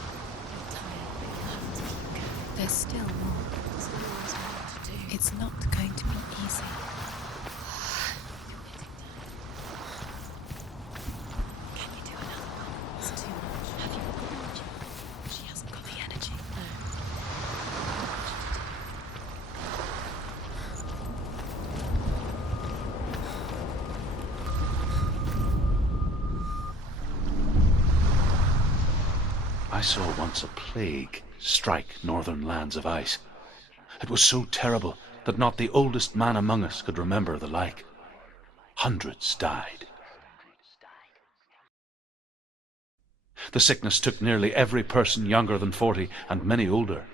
You're tired, but you have to keep going. There's still more. There's always more to do. It's not going to be easy. Can you do another one? It's too much. Have you got the energy? She hasn't got the energy. No. I saw once a plague strike northern lands of ice. It was so terrible that not the oldest man among us could remember the like. Hundreds died. The sickness took nearly every person younger than 40 and many older,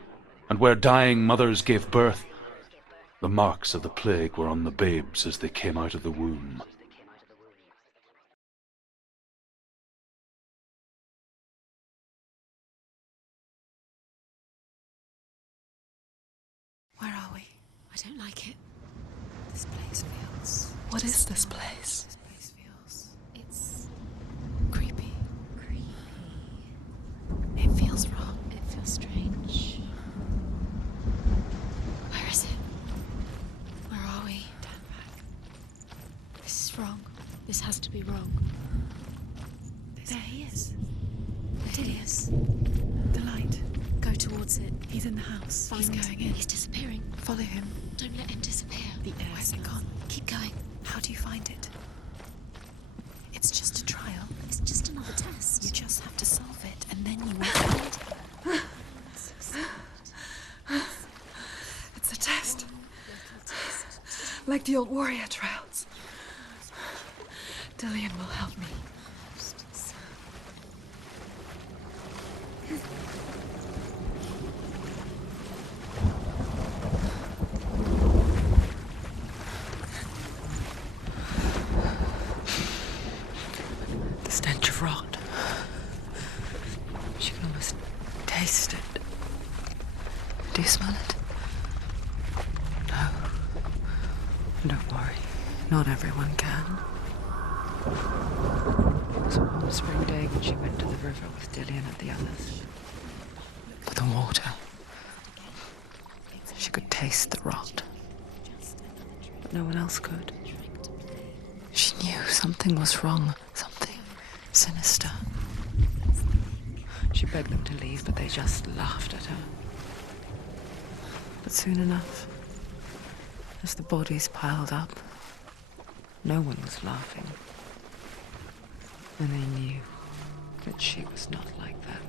and where dying mothers gave birth, the marks of the plague were on the babes as they came out of the womb. Where are we? I don't like it. This place feels... What is this place? This place feels... It's... creepy. Creepy. It feels wrong. It feels strange. Where is it? Where are we? Turn back. This is wrong. This has to be wrong. There he is. There he is. The light. Go towards it. He's in the house. He's going in. He's disappearing. Follow him. Don't let him disappear. The air's gone. Keep going. How do you find it? It's just a trial. It's just another test. You just have to solve it, and then you will find it. It's a test. Like the old warrior trials. Dillian will help me. The stench of rot. She can almost taste it. Do you smell it? No. Don't worry. Not everyone can. It was a warm spring day when she went to the river with Dillian and the others. For the water. She could taste the rot. But no one else could. She knew something was wrong. Something sinister. She begged them to leave, but they just laughed at her. But soon enough, as the bodies piled up, no one was laughing. And they knew that she was not like that.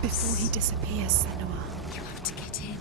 Before he disappears, Senua, you have to get in.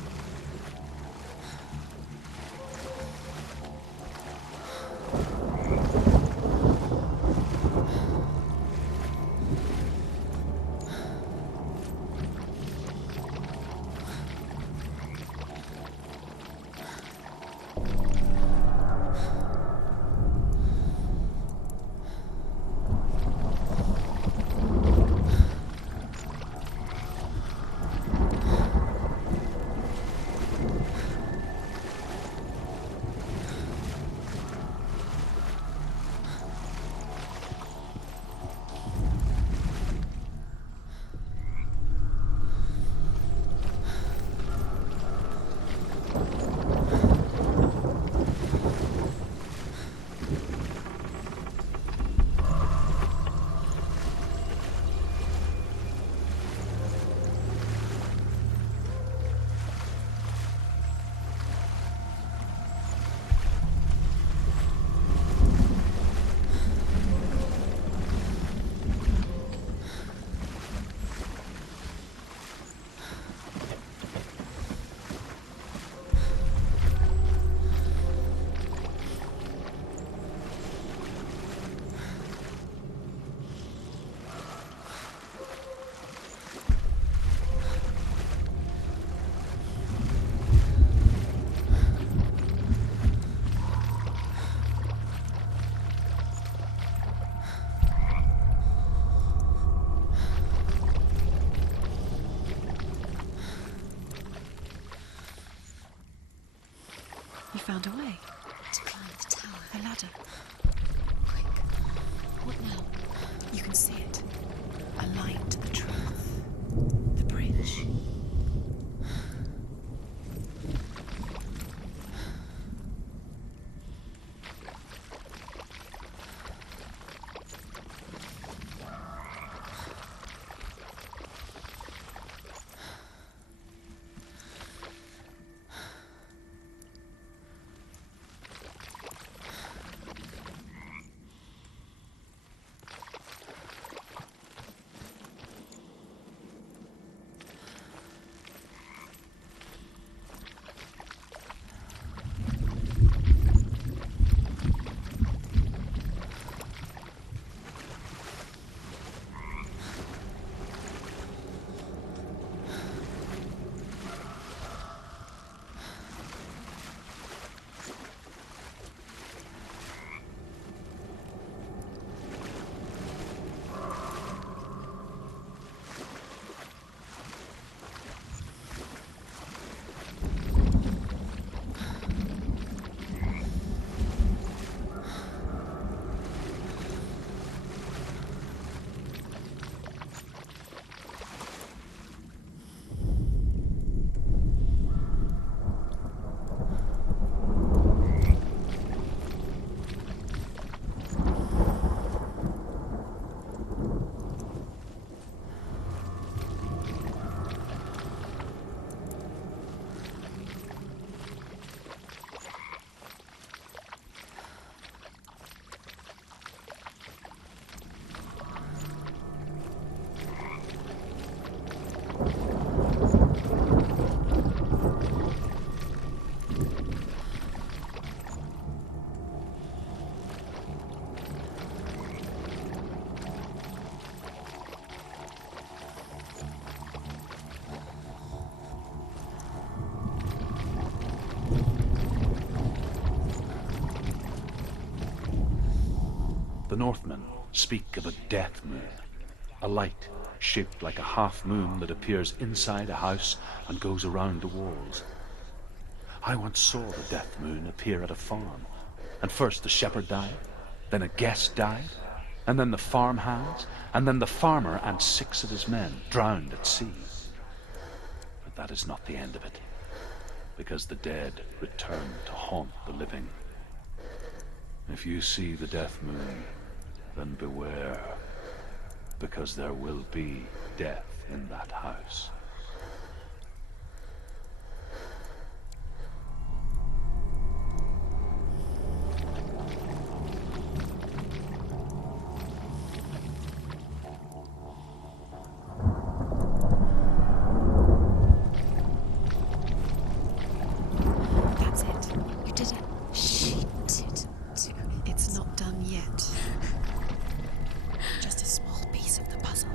found a way. To climb the tower. The ladder. Quick. What now? You can see it. A light to the truth. The bridge. The Northmen speak of a death moon, a light shaped like a half moon that appears inside a house and goes around the walls. I once saw the death moon appear at a farm, and first the shepherd died, then a guest died, and then the farmhands, and then the farmer and 6 of his men drowned at sea. But that is not the end of it, because the dead return to haunt the living. If you see the death moon, then beware, because there will be death in that house. That's it. You did it. She did. It's not done yet. Just a small piece of the puzzle.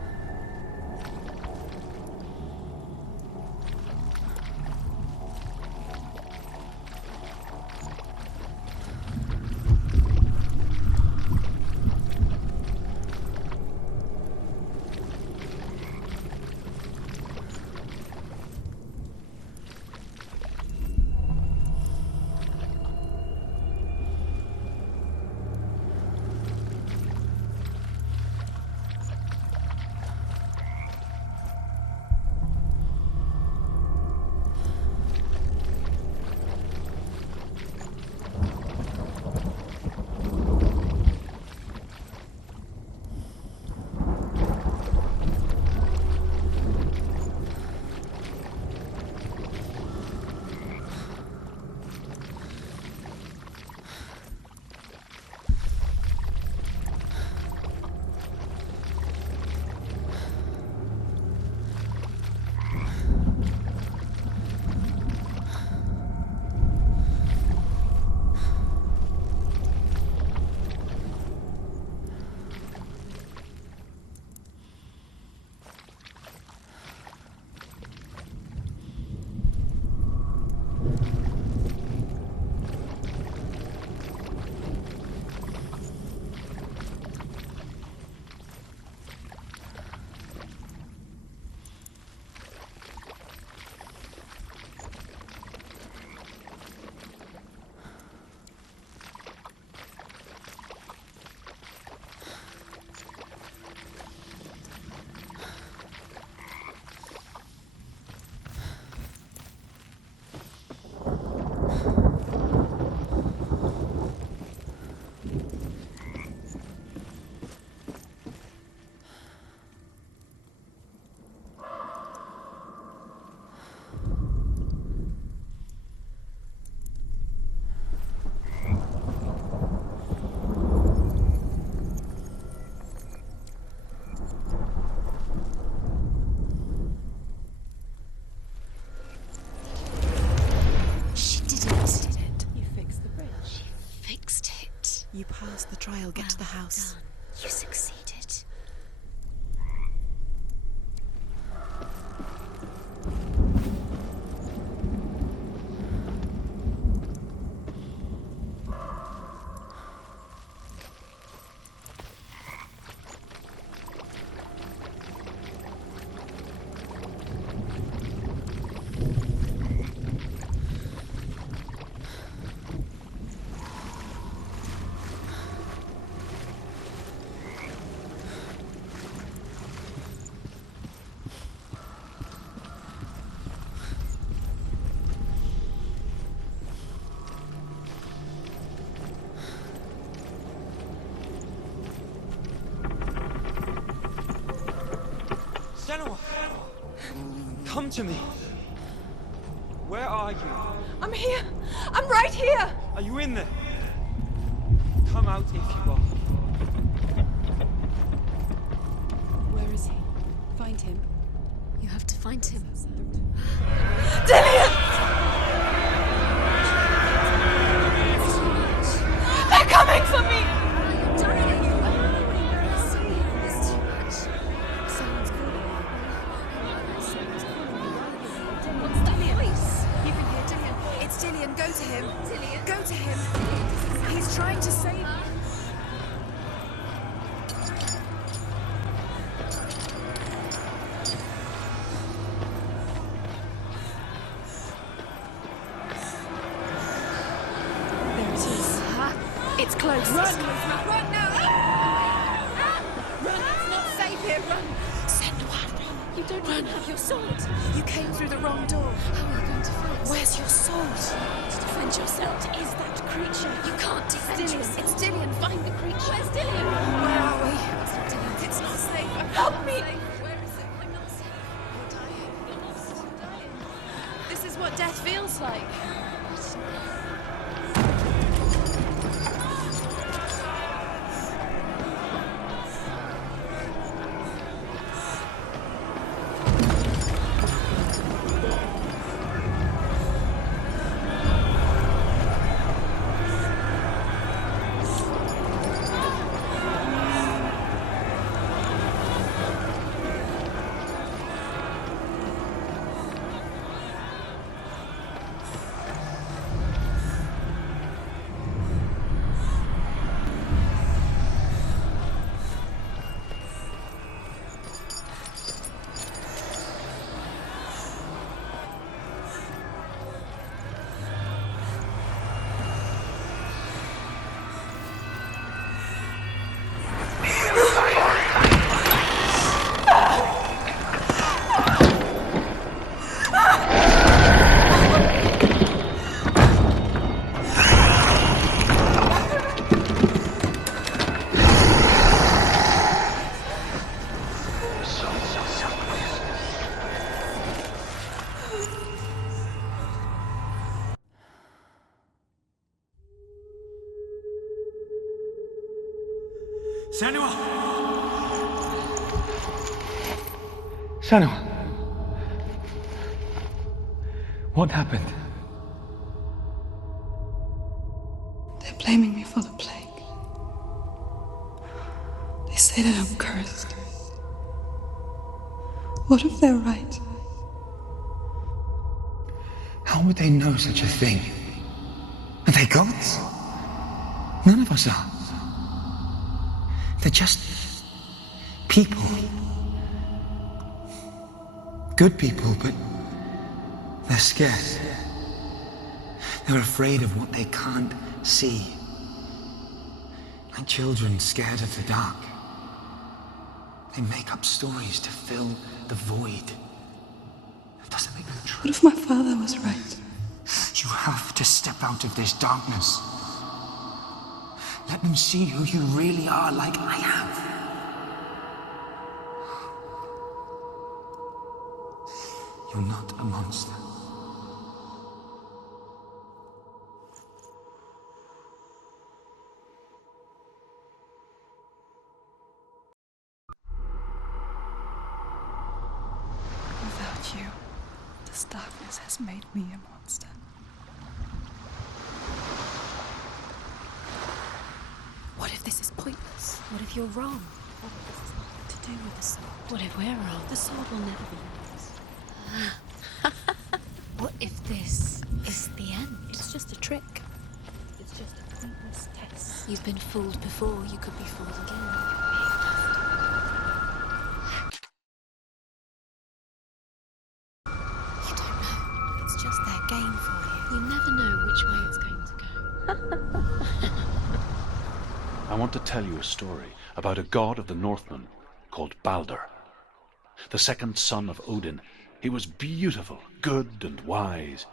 the trial, get to the house. Done. You succeeded. Senua! Come to me! Where are you? I'm here! I'm right here! Are you in there? Come out if you are. Where is he? Find him. You have to find him. Dillian! They're coming for me! Dillian, go to him. Dillian, go to him. He's trying to save you. There it is. It's close. Run! Run now! Run! It's not safe here. Run! Senua, run! You don't even have your sword. You came through the wrong door. How are you going to fight? Where's your sword? To defend yourself. What is that creature? You can't defend Dillian, yourself. it's Dillian. Find the creature. Where's Dillian? Where are we? It's not Dillian. It's not safe. Help me! Where is it? I'm not safe. You're dying. You're lost. I'm dying. This is what death feels like. Senua! Senua! What happened? They're blaming me for the plague. They say that I'm cursed. What if they're right? How would they know such a thing? Are they gods? None of us are. They're just people. Good people, but they're scared. They're afraid of what they can't see. Like children scared of the dark. They make up stories to fill the void. That doesn't make them true. What if my father was right? You have to step out of this darkness. Let them see who you really are, like I have. You're not a monster. Without you, this darkness has made me a monster. What if this if you're wrong? What if this has nothing to do with the sword? What if we're wrong? The sword will never be yours. What if this is the end? It's just a trick. It's just a pointless test. You've been fooled before, you could be fooled again. You don't know. It's just their game for you. You never know which way it's going to go. I want to tell you a story about a god of the Northmen called Balder. The second son of Odin. He was beautiful, good, and wise.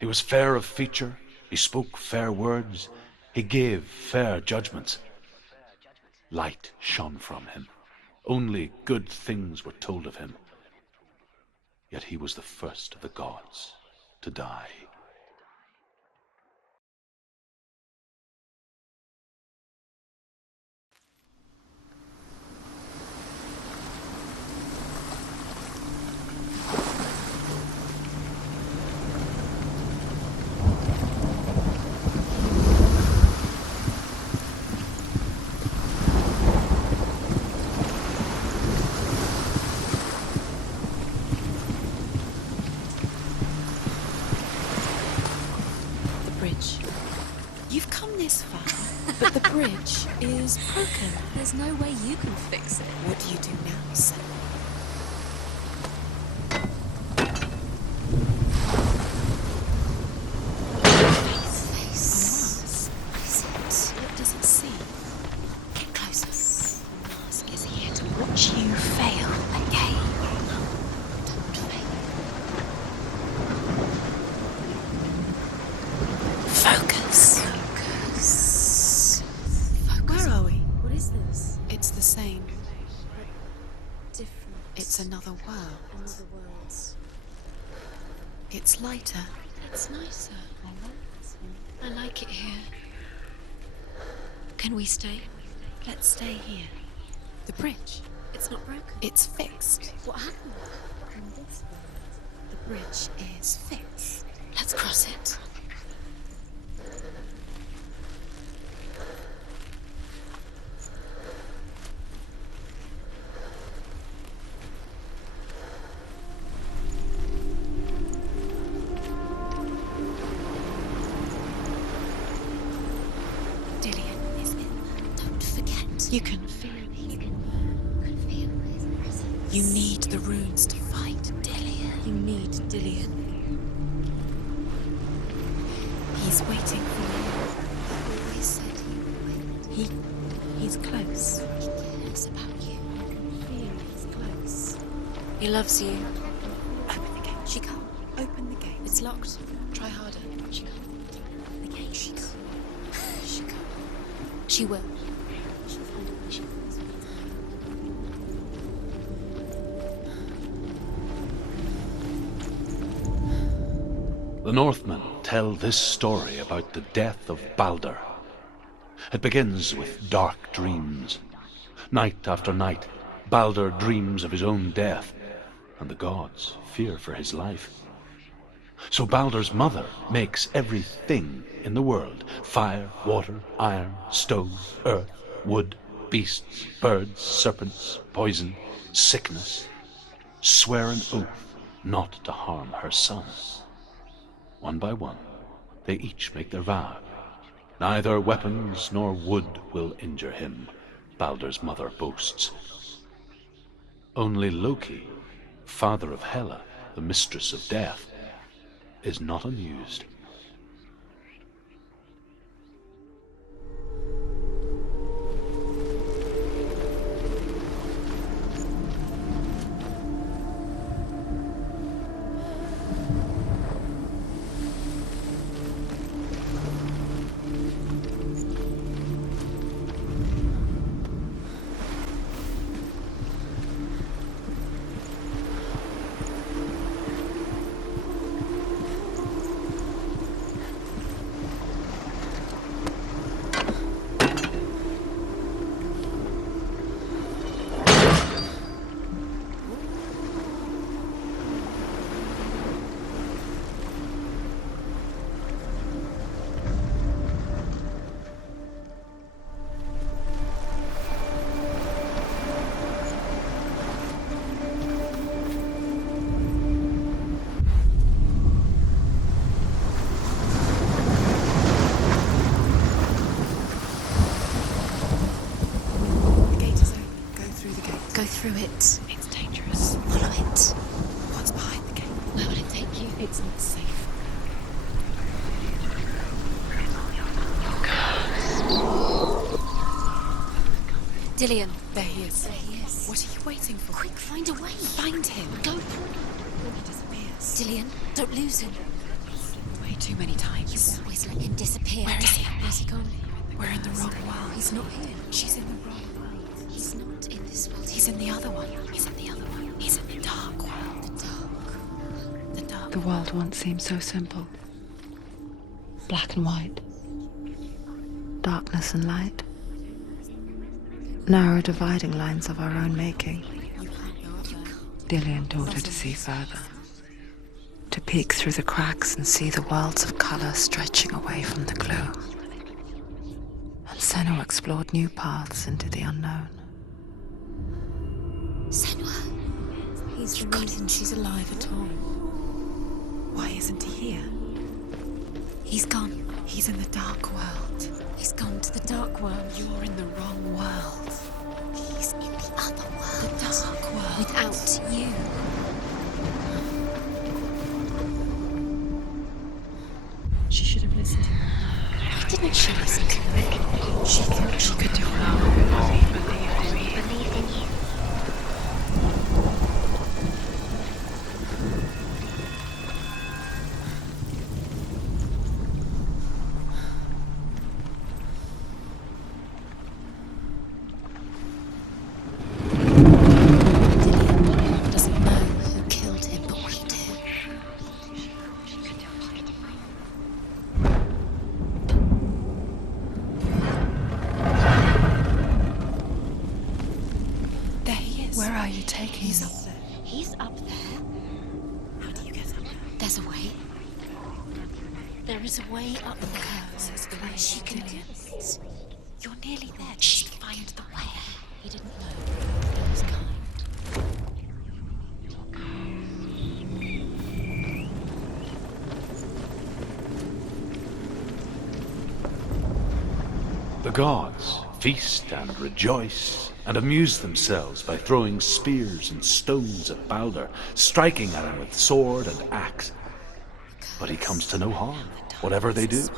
He was fair of feature, he spoke fair words, he gave fair judgments. Light shone from him. Only good things were told of him. Yet he was the first of the gods to die. You've come this far, but the bridge is broken. There's no way you can fix it. What do you do now, Senua? Face. What is it? What does it see? Get closer. The mask is here to watch you fail again. Don't fail. Focus. Where are we? What is this? It's the same. Different. It's another world. Another worlds. It's lighter. It's nicer. I like this one. I like it here. Can we stay? Let's stay here. The bridge. It's not broken. It's fixed. What happened? In this world. The bridge is fixed. Let's cross it. You can feel it. You can feel his presence. You need the runes to fight Dillion. You need Dillion. He's waiting for you. He always said he would wait. He's close. He cares about you. You can feel he's close. He loves you. Open the gate. She can't. Open the gate. It's locked. Try harder. She can't. The gate. She can't. She can't. She will. The Northmen tell this story about the death of Balder. It begins with dark dreams. Night after night, Balder dreams of his own death, and the gods fear for his life. So Balder's mother makes everything in the world: fire, water, iron, stone, earth, wood, beasts, birds, serpents, poison, sickness, swear an oath not to harm her son. One by one, they each make their vow. Neither weapons nor wood will injure him, Balder's mother boasts. Only Loki, father of Hela, the mistress of death, is not amused. through it. It's dangerous. Follow it. What's behind the gate? Where will it take you? It's not safe. Dillian. There he is. There he is. What are you waiting for? Quick, find a way. Find him. Go. He disappears. Dillian, don't lose him. Way too many times. You always let him disappear. Where is he? Where's he gone? We're in the wrong world. He's not here. She's in the wrong world. He's not in this world. He's in the other one. He's in the other one. He's in the dark world. The dark. The dark. The world once seemed so simple. Black and white. Darkness and light. Narrow dividing lines of our own making. Dillian taught her to see further. To peek through the cracks and see the worlds of colour stretching away from the gloom. And Senua explored new paths into the unknown. Senua. He's the reason she's alive at all. Why isn't he here? He's gone. He's in the dark world. He's gone to the dark world. You're in the wrong world. He's in the other world. The dark world. Without you. She should have listened to him. Why didn't she listen to him? She thought she could do it. We believe in you. Dillian doesn't know who killed him, but we do. There he is. Where are you taking He's me? up there. He's up there. How do you get up there? There's a way. There is a way up there. Says the way She can do Dillian. it. You're nearly there. She can find the way. He didn't know. He was kind. The gods feast and rejoice and amuse themselves by throwing spears and stones at Balder, striking at him with sword and axe. But he comes to no harm, whatever they do.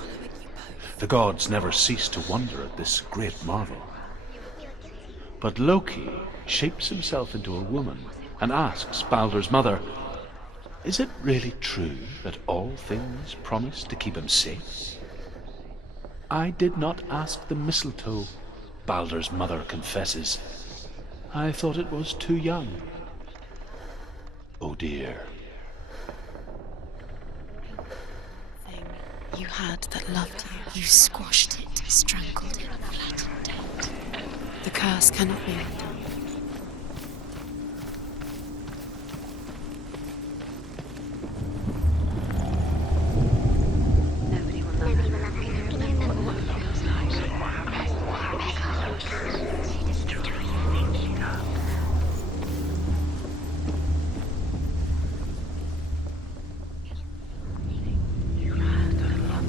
The gods never cease to wonder at this great marvel. But Loki shapes himself into a woman and asks Balder's mother, "Is it really true that all things promise to keep him safe?" "I did not ask the mistletoe," Balder's mother confesses. "I thought it was too young." Oh dear. Thing you had that loved you. You squashed it, strangled it, flattened it. The curse cannot be undone.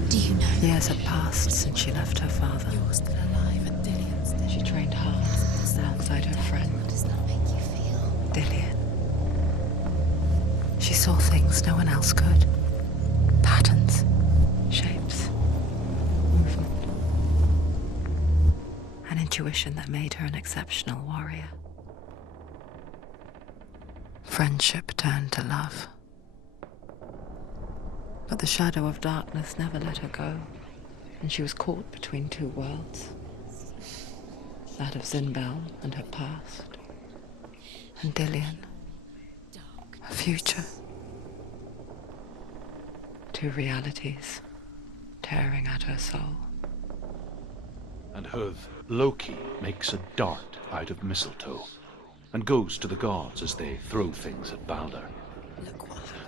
Do you know? Years had passed since she left her father. You're still alive and Dillian's dead. She trained hard alongside her friend, How does that make you feel? Dillian. She saw things no one else could. Patterns, shapes, movement. An intuition that made her an exceptional warrior. Friendship turned to love. But the shadow of darkness never let her go, and she was caught between two worlds. That of Zinbel and her past, and Dillian, her future. Two realities tearing at her soul. And Huth, Loki makes a dart out of mistletoe and goes to the gods as they throw things at Balder.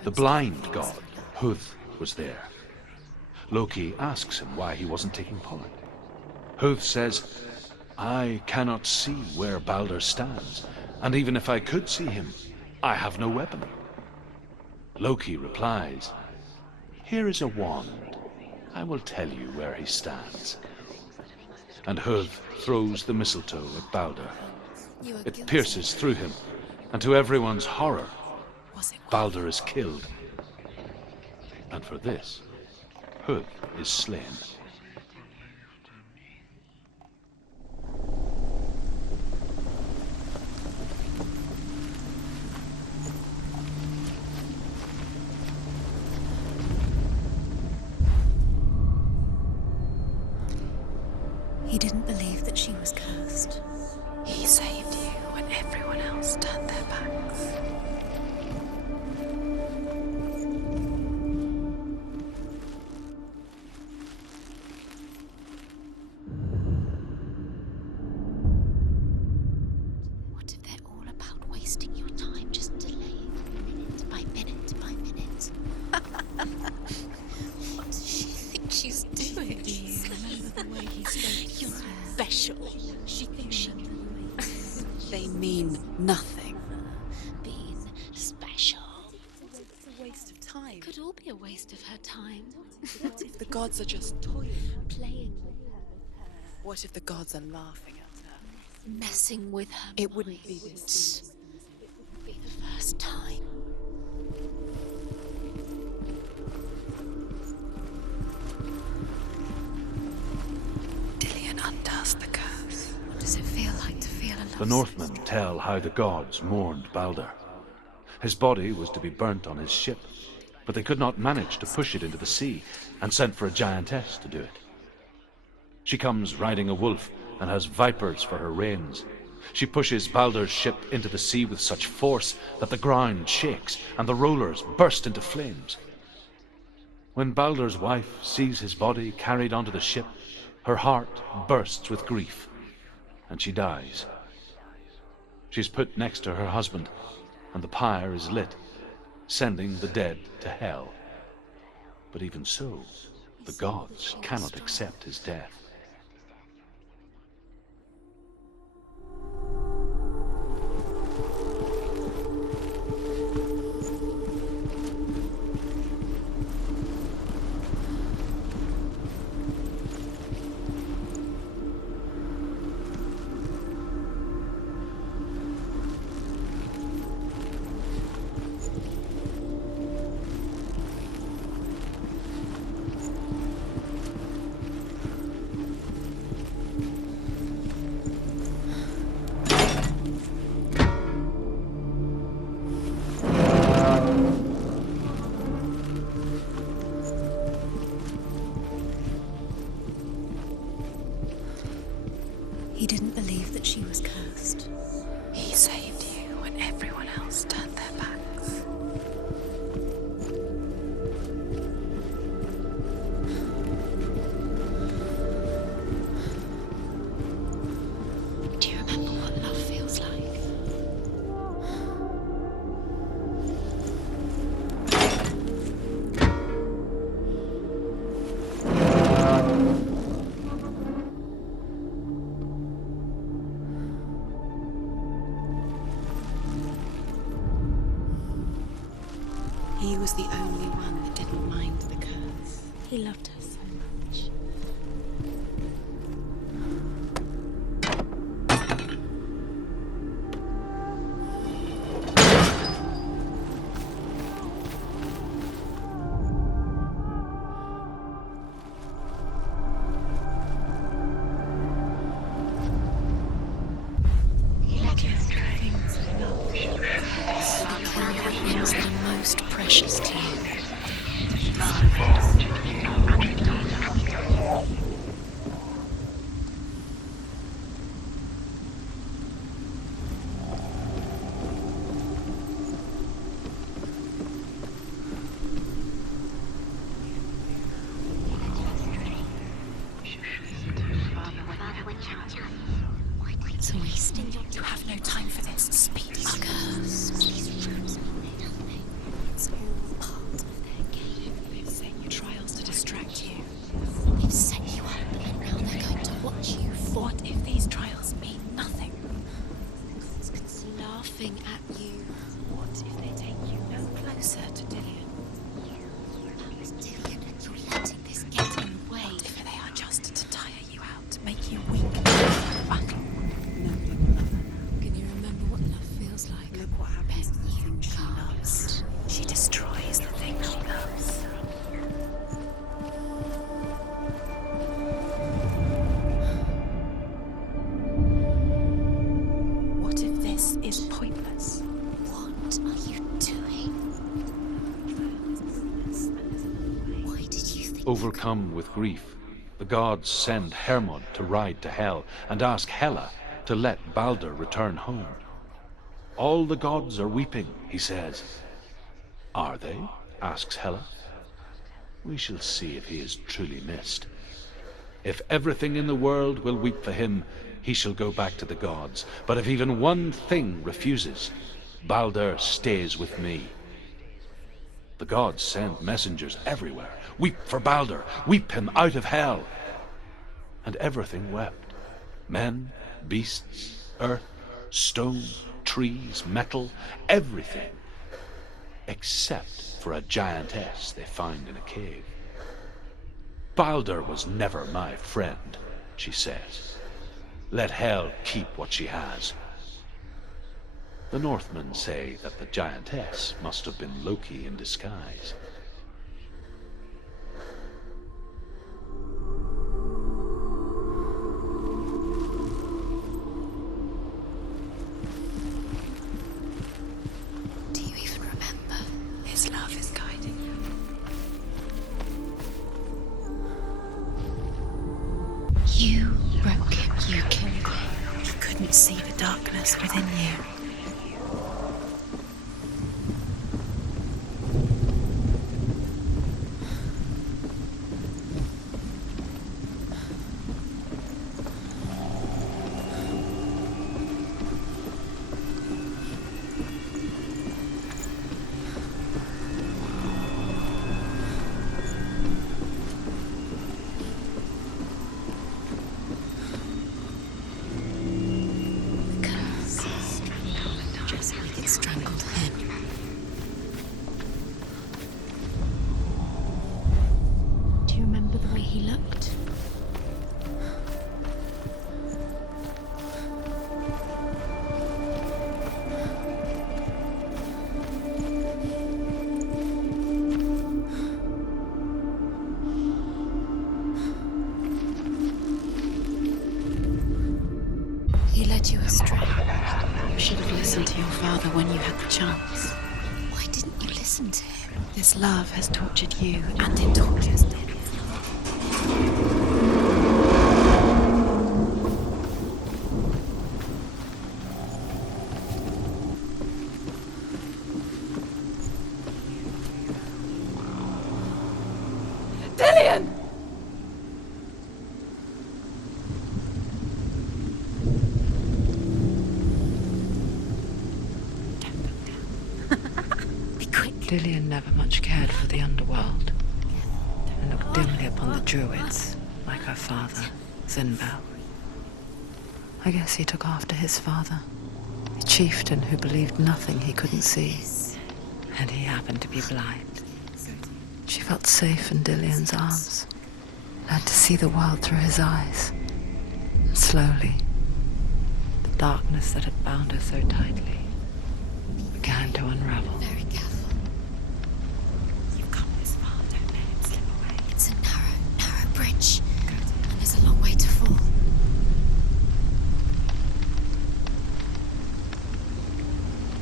The blind god, Huth, was there. Loki asks him why he wasn't taking part. Huth says, "I cannot see where Balder stands, and even if I could see him, I have no weapon." Loki replies, "Here is a wand. I will tell you where he stands." And Huth throws the mistletoe at Balder. It pierces through him, and to everyone's horror, Baldur is killed. And for this, Hugh is slain. He didn't believe that she was cursed. He saved you when everyone else turned their backs. What if they're all about wasting your time, just delaying minute by minute by minute? What does she think she's doing? Do you remember the way he spoke? You're special. She thinks she can. They mean nothing. Being special. It's a waste of time. Could all be a waste of her time. What if the gods are just toying, Playing with her. What if the gods are laughing at her? Messing with her. It wouldn't be this. It wouldn't be the first time. Dillion undoes the curse. What does it feel like to feel a loss? The Northmen tell how the gods mourned Baldur. His body was to be burnt on his ship, but they could not manage to push it into the sea, and sent for a giantess to do it. She comes riding a wolf and has vipers for her reins. She pushes Baldur's ship into the sea with such force that the ground shakes and the rollers burst into flames. When Baldur's wife sees his body carried onto the ship, her heart bursts with grief, and she dies. She's put next to her husband, and the pyre is lit, sending the dead to hell. But even so, the gods cannot accept his death. He didn't believe that she was cursed. He saved you when everyone else turned their backs. Do you remember what love feels like? He was the only one that didn't mind the curse. He loved her so much. He let her things of love show the things that are most precious to you. It's a waste. You have no time for this. Speed is cursed. It's all part of their game. They've set you trials to distract you. They've set you up, and now they're going to watch you. What if these trials mean nothing? It's laughing at you. What if they take you no closer to Dillion? Dillion, and you're letting this get in the way. What if they are just to tire you out, make you weak? Battle. Nobody will love her now. Can Overcome with grief, the gods send Hermod to ride to Hell and ask Hela to let Balder return home. All the gods are weeping, he says. Are they? Asks Hela. We shall see if he is truly missed. If everything in the world will weep for him, he shall go back to the gods. But if even one thing refuses, Balder stays with me. The gods send messengers everywhere. Weep for Balder, weep him out of Hell. And everything wept. Men, beasts, earth, stone, trees, metal, everything. Except for a giantess they find in a cave. Balder was never my friend, she says. Let Hel keep what she has. The Northmen say that the giantess must have been Loki in disguise. Do you even remember? His love is guiding you. You broke him. You killed him. He couldn't see the darkness within you. Strangled him. Do you remember the way he looked? He led you astray. You should have listened to your father when you had the chance. Why didn't you listen to him? This love has tortured you, and it tortures me. Dillian! Dillian never much cared for the underworld, and looked dimly upon the druids, like her father, Zinbel. I guess he took after his father, a chieftain who believed nothing he couldn't see, and he happened to be blind. She felt safe in Dillian's arms, learned to see the world through his eyes, and slowly, the darkness that had bound her so tightly began to unravel. Bridge, and there's a long way to fall.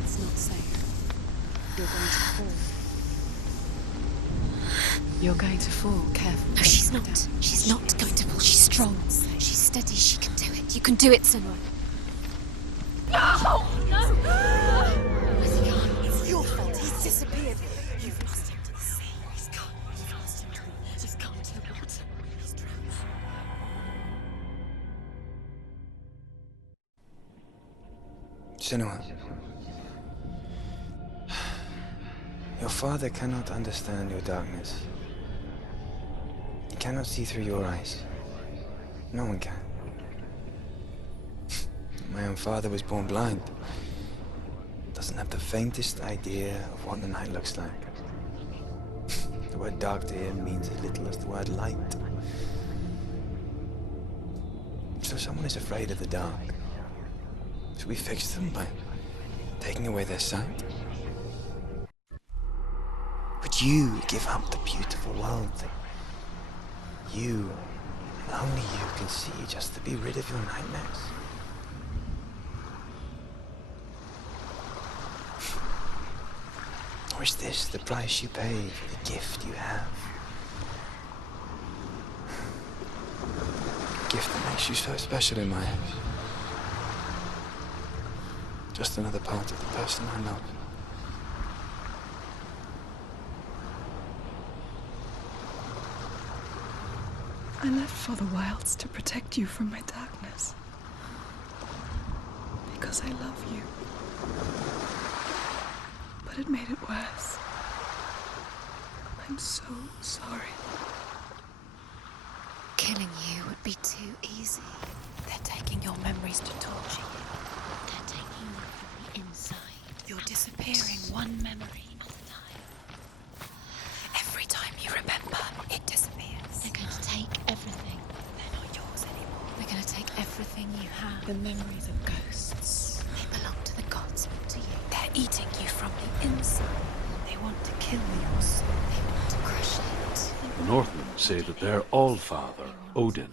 It's not safe. You're going to fall. You're going to fall, careful. No, she's not. She's not going to fall. She's strong. She's steady. She can do it. You can do it, Senua. No! No! Where's he gone? It's your fault. He's disappeared. You've lost him to the sea. He's gone. You've lost him. He's gone to the water. He's drowned. Senua, your father cannot understand your darkness. He cannot see through your eyes. No one can. My own father was born blind. Doesn't have the faintest idea of what the night looks like. The word dark to him means as little as the word light. So someone is afraid of the dark. Should we fix them by taking away their sight? Would you give up the beautiful world that you, and only you, can see just to be rid of your nightmares? Or is this the price you pay for the gift you have? gift that makes you so special in my eyes. Just another part of the person I love. I left for the wilds to protect you from my darkness. Because I love you. But it made it worse. I'm so sorry. Killing you would be too easy. They're taking your memories to torture you. They're taking you from the inside. You're disappearing one memory at a time. Every time you remember, it disappears. They're going to take everything. They're not yours anymore. They're going to take everything you have. The memories of ghosts. They belong to the gods, not to you. They're eating you from the inside. They want to kill your soul. They want to crush it. The Northmen say that their Allfather, Odin,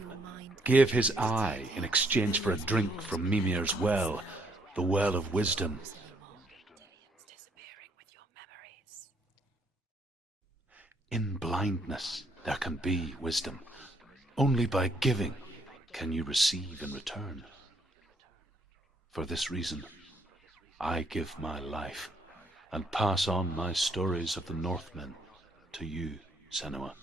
gave his eye in exchange for a drink from Mimir's well, the well of wisdom. In blindness there can be wisdom. Only by giving can you receive in return. For this reason, I give my life and pass on my stories of the Northmen to you, Senua.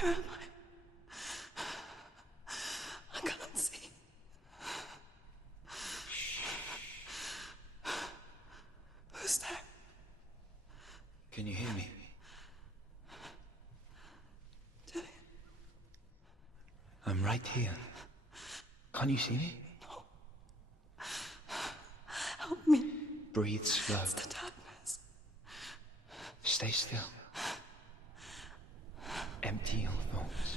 Where am I? I can't see. Who's there? Can you hear me? I'm right here. Can't you see me? No. Help me. Breathe slow. It's the darkness. Stay still. Empty your thoughts.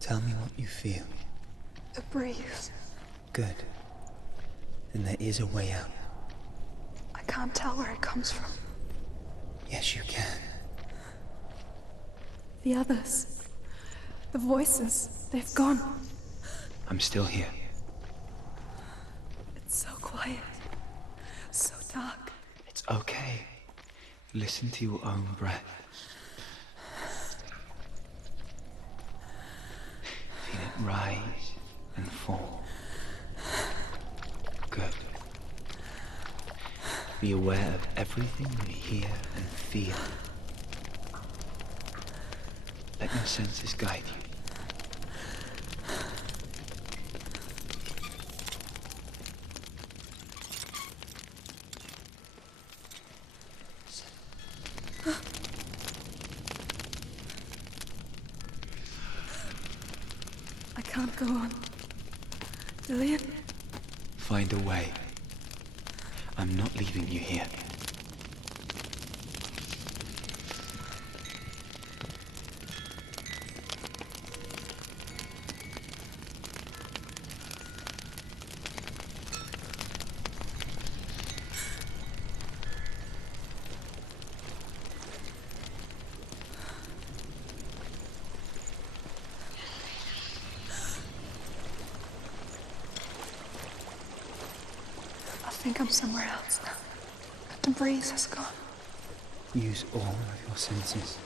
Tell me what you feel. A breeze. Good. Then there is a way out. I can't tell where it comes from. Yes, you can. The others. The voices. They've gone. I'm still here. It's so quiet. So dark. It's okay. Listen to your own breath. Feel it rise and fall. Good. Be aware of everything you hear and feel. Let your senses guide you. I can't go on. Dillian? Find a way. I'm not leaving you here. I think I'm somewhere else now. But the breeze has gone. Use all of your senses.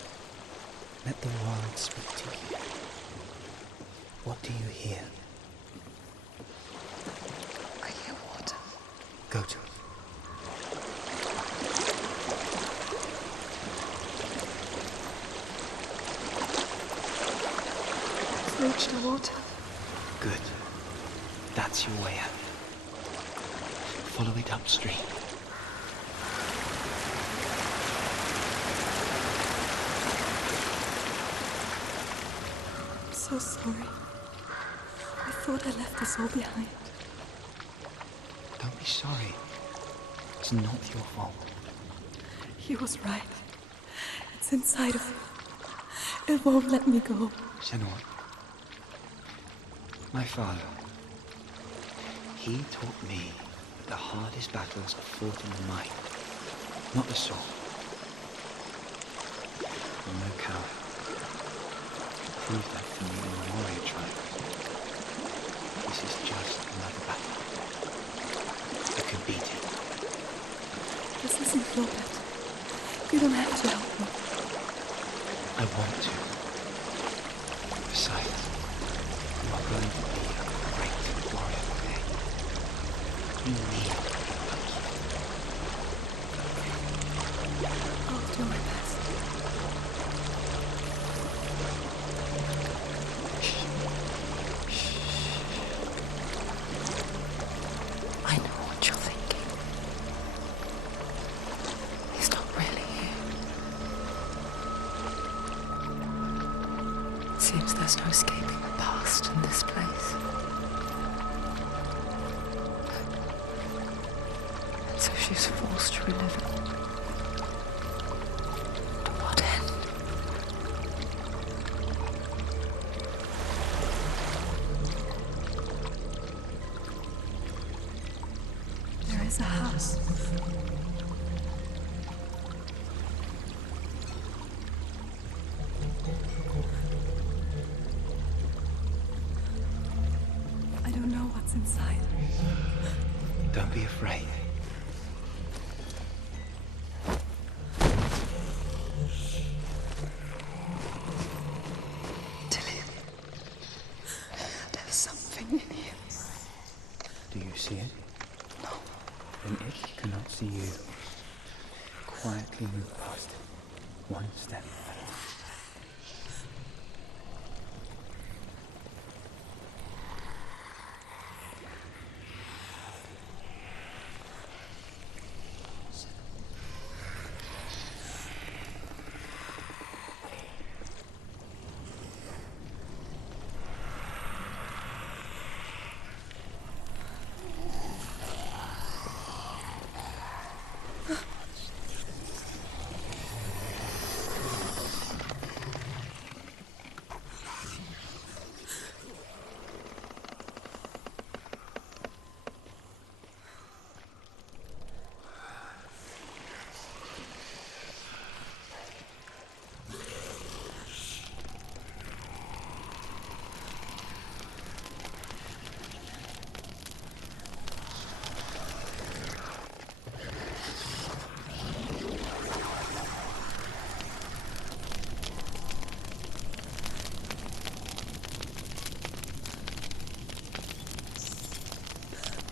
Let the world speak to you. What do you hear? I hear water. Go to it. I've reached the water. Good. That's your way out. Follow it upstream. I'm so sorry. I thought I left us all behind. Don't be sorry. It's not your fault. He was right. It's inside of me. It won't let me go. Senua. My father. He taught me that the hardest battles are fought in the mind, not the soul. I'm no coward. Prove that from me in the warrior tribe. This isn't your bed. You don't have to help me. I want to. Besides, you are going to be a great warrior for me. You need I'll do my best. I know what you're thinking. He's not really here. Seems there's no escaping the past in this place. And so she's forced to relive it. To what end? There is a house. I don't know what's inside. Don't be afraid. There's something in here. Do you see it? No. Then it cannot see you. Quietly move past it. One step at a time.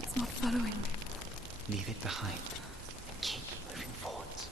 It's not following me. Leave it behind. Keep moving forwards.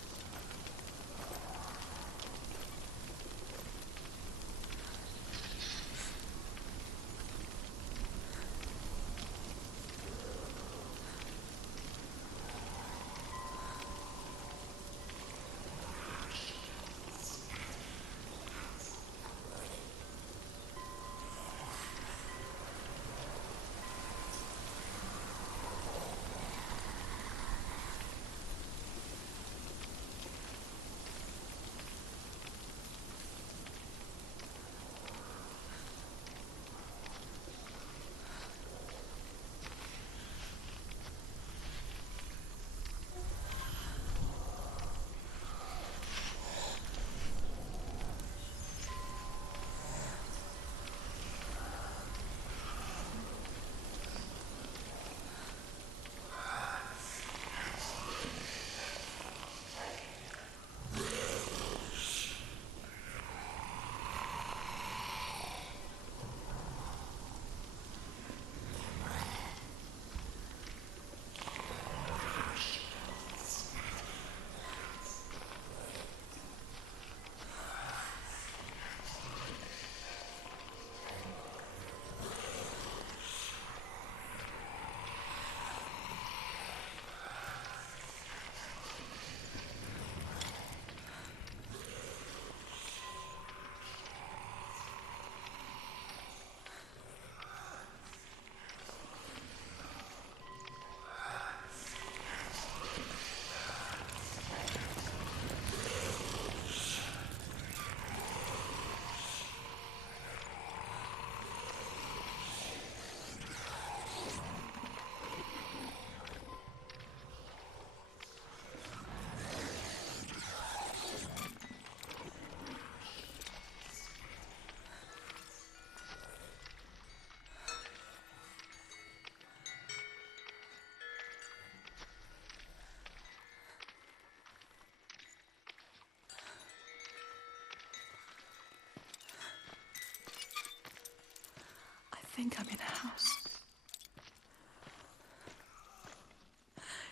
think I'm in a house.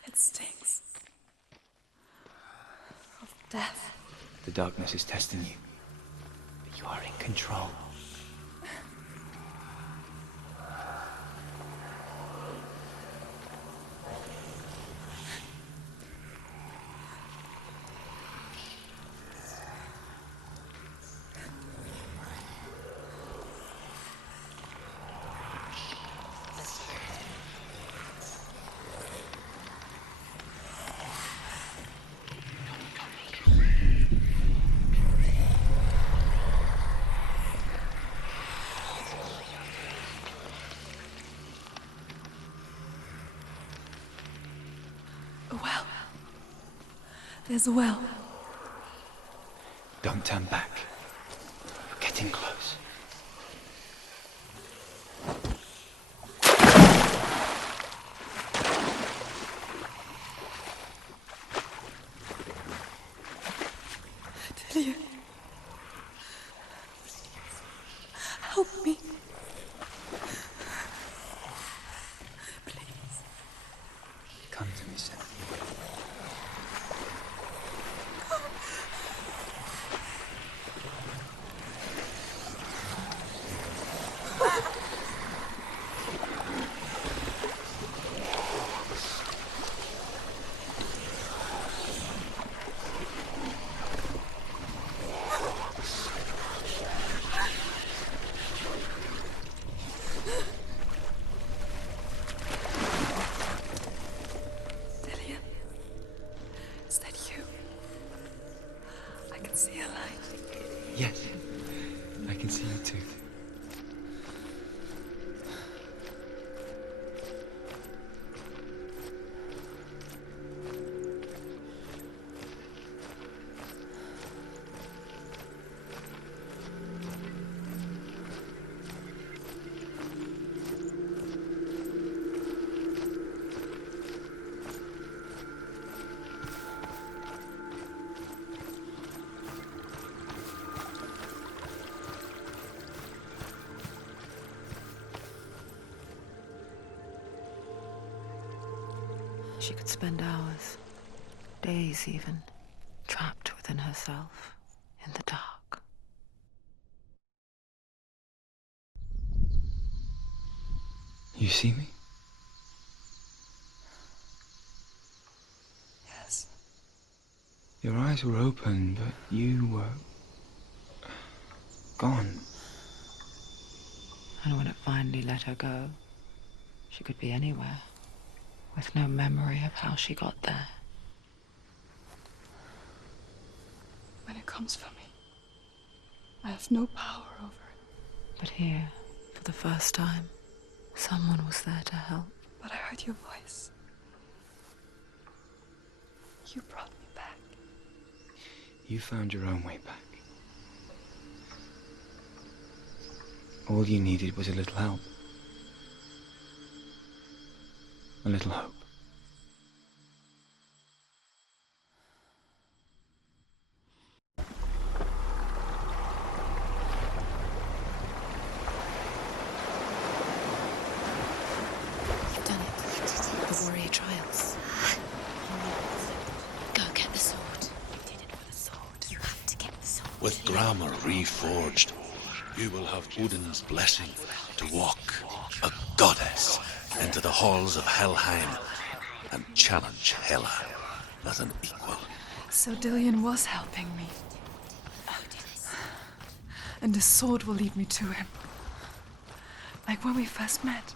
It stinks of death. The darkness is testing you, but you are in control. There's a well. Don't turn back. You're getting close. Delia. Help me. Please. Come to me, Senua. Yes, I can see you too. She could spend hours, days even, trapped within herself, in the dark. You see me? Yes. Your eyes were open, but you were gone. And when it finally let her go, she could be anywhere, with no memory of how she got there. When it comes for me, I have no power over it. But here, for the first time, someone was there to help. But I heard your voice. You brought me back. You found your own way back. All you needed was a little help. A little hope. You've done it. The warrior trials. Go get the sword. You did it for the sword. You have to get the sword. With grammar reforged, you will have Odin's blessing to walk, a goddess, into the halls of Helheim and challenge Hela as an equal. So Dillion was helping me. And the sword will lead me to him. Like when we first met.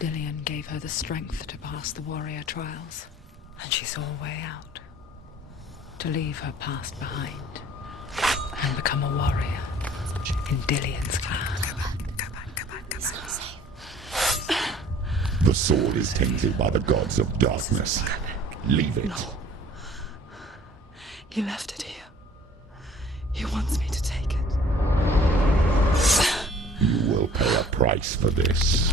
Dillion gave her the strength to pass the warrior trials, and she saw a way out. To leave her past behind and become a warrior in Dillion's clan. The sword is tainted by the gods of darkness. Leave it. No. He left it here. He wants me to take it. You will pay a price for this.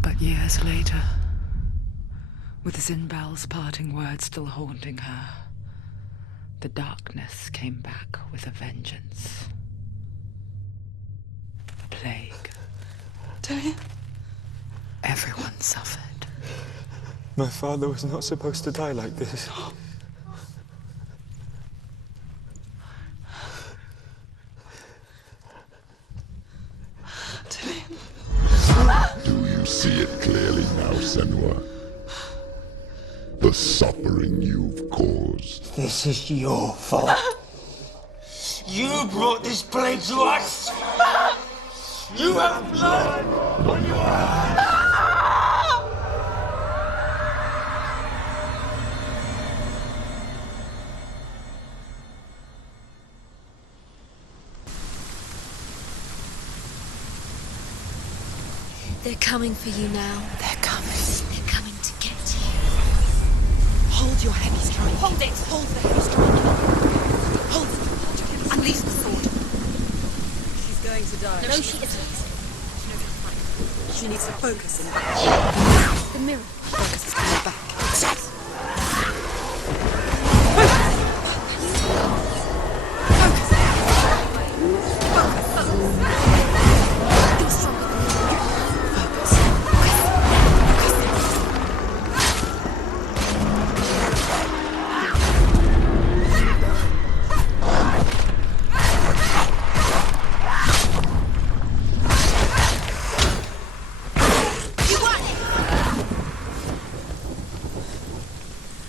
But years later, with Zinbal's parting words still haunting her, the darkness came back with a vengeance. The plague. Tameem? Everyone suffered. My father was not supposed to die like this. Do you see it clearly now, Senua? The suffering you've caused. This is your fault. You brought this plague to us! You have blood on your hands! They're coming for you now. They're coming. They're coming to get you. Hold your heavy strike. Hold it. Hold the heavy strike. Hold it. Unleash the sword. She's going to die. No, she isn't. She needs to focus in back. The mirror. Focus is coming back.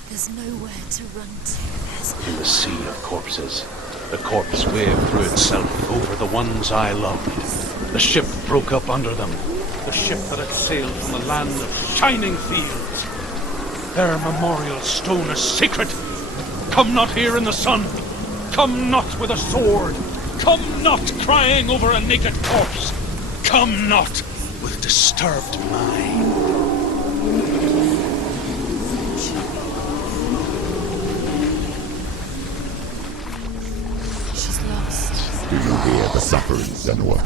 There's nowhere to run to. In the sea of corpses, the corpse waved through itself over the ones I loved. The ship broke up under them. The ship that had sailed from the land of shining fields. Their memorial stone is sacred. Come not here in the sun. Come not with a sword. Come not crying over a naked corpse. Come not with disturbed mind. Do you hear the suffering, Senua?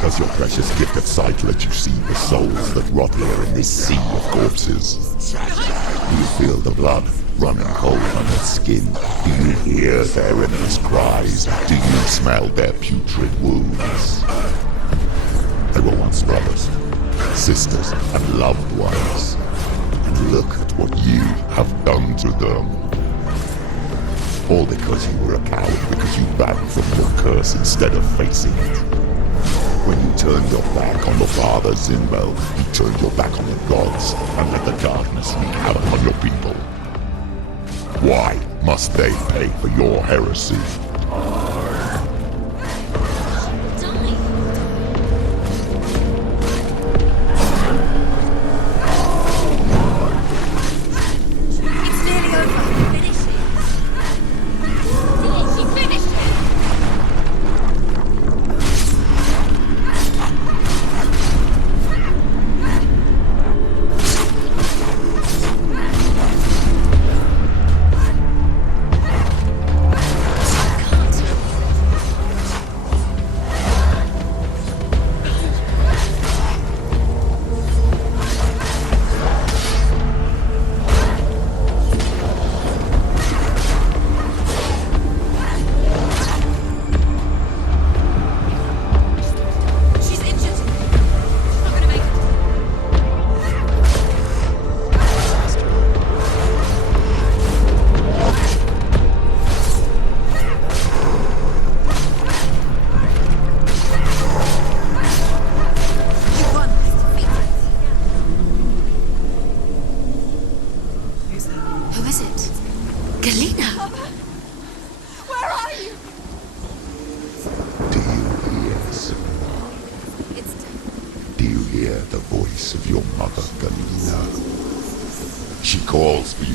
Does your precious gift of sight let you see the souls that rot here in this sea of corpses? Do you feel the blood running cold on its skin? Do you hear their endless cries? Do you smell their putrid wounds? They were once brothers, sisters, and loved ones. And look at what you have done to them. All because you were a coward, because you ran from your curse instead of facing it. When you turned your back on the father Zinbel, you turned your back on the gods and let the darkness wreak havoc on your people. Why must they pay for your heresy?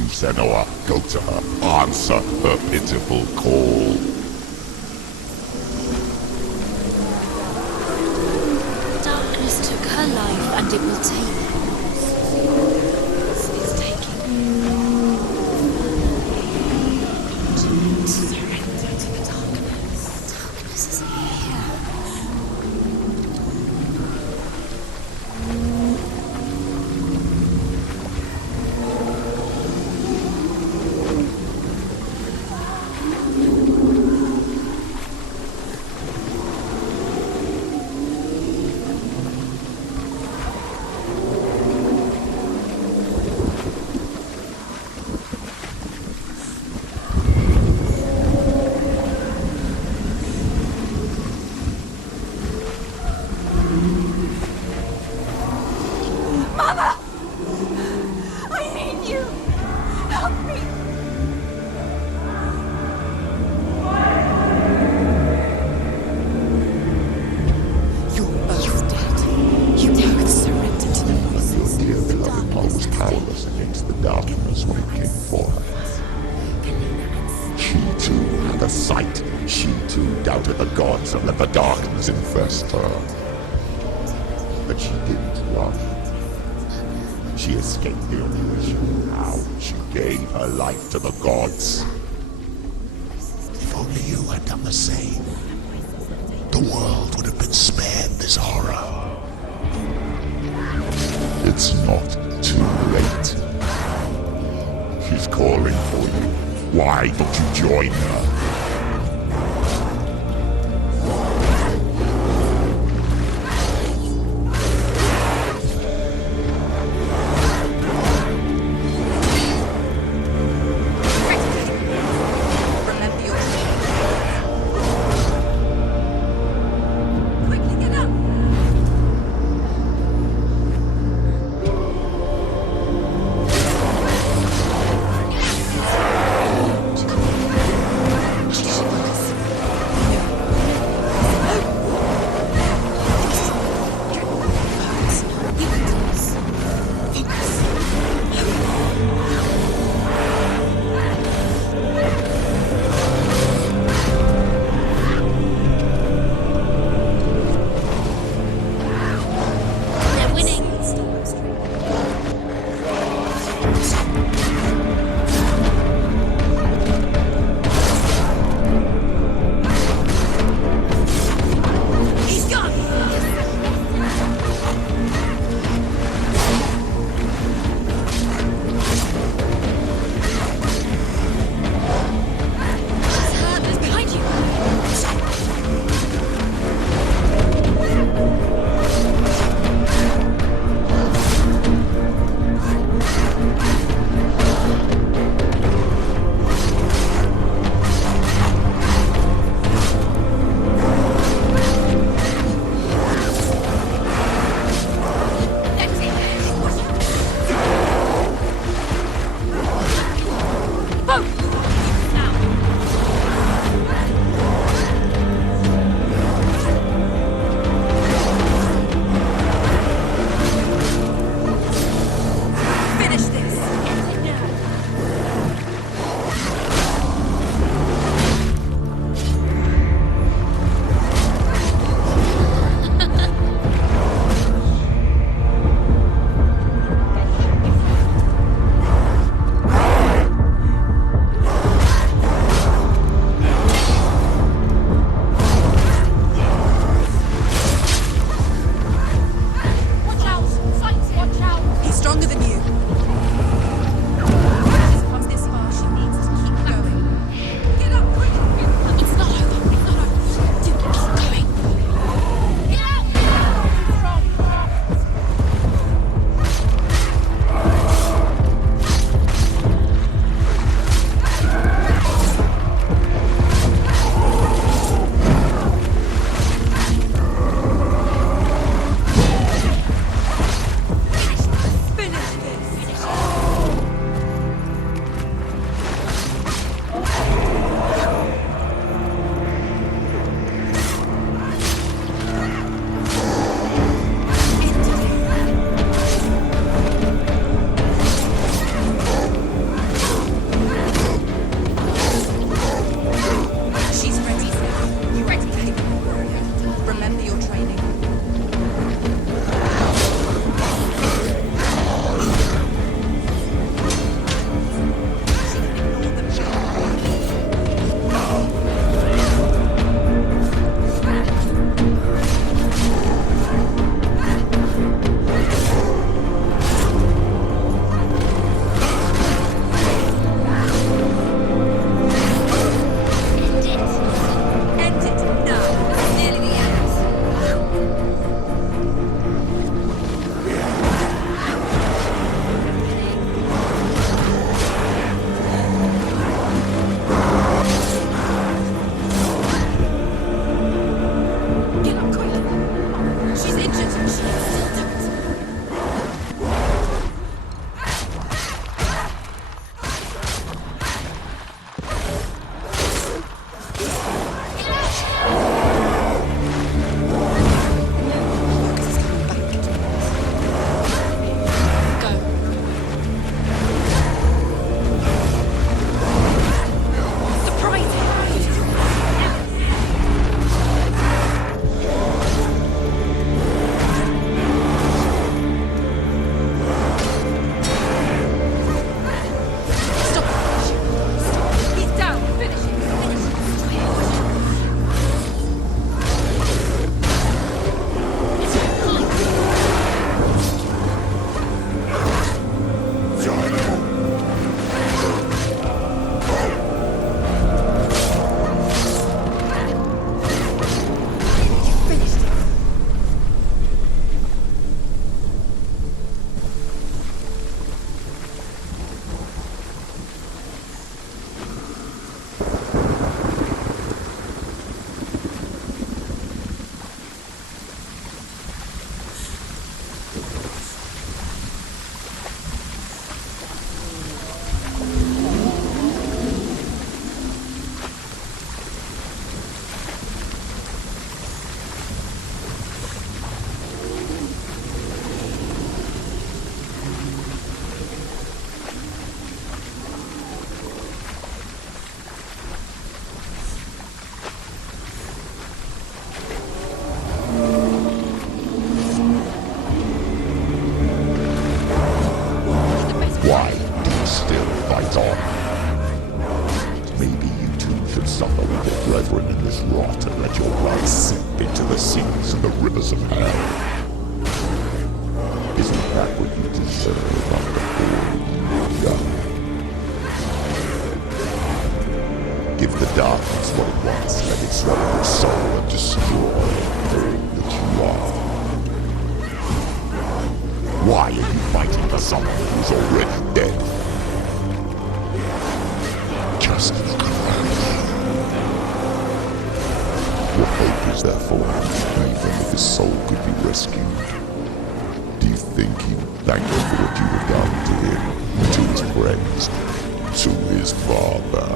Senua, go to her. Answer her pitiful call. Darkness took her life, and it will take yours. It's taking. Surrender to refuse and let the darkness infest her. But she didn't run. She escaped the illusion. Now she gave her life to the gods. If only you had done the same, the world would have been spared this horror. It's not too late. She's calling for you. Why don't you join her? Isn't that what you deserve on the board, God? Give the darkness what it wants, let it swallow your soul and destroy the thing that you are. Why are you fighting for someone who's already dead? Just look around you. What hope is there for him, even if his soul could be rescued? Do you think he'd thank you for what you have done to him, to his friends, to his father?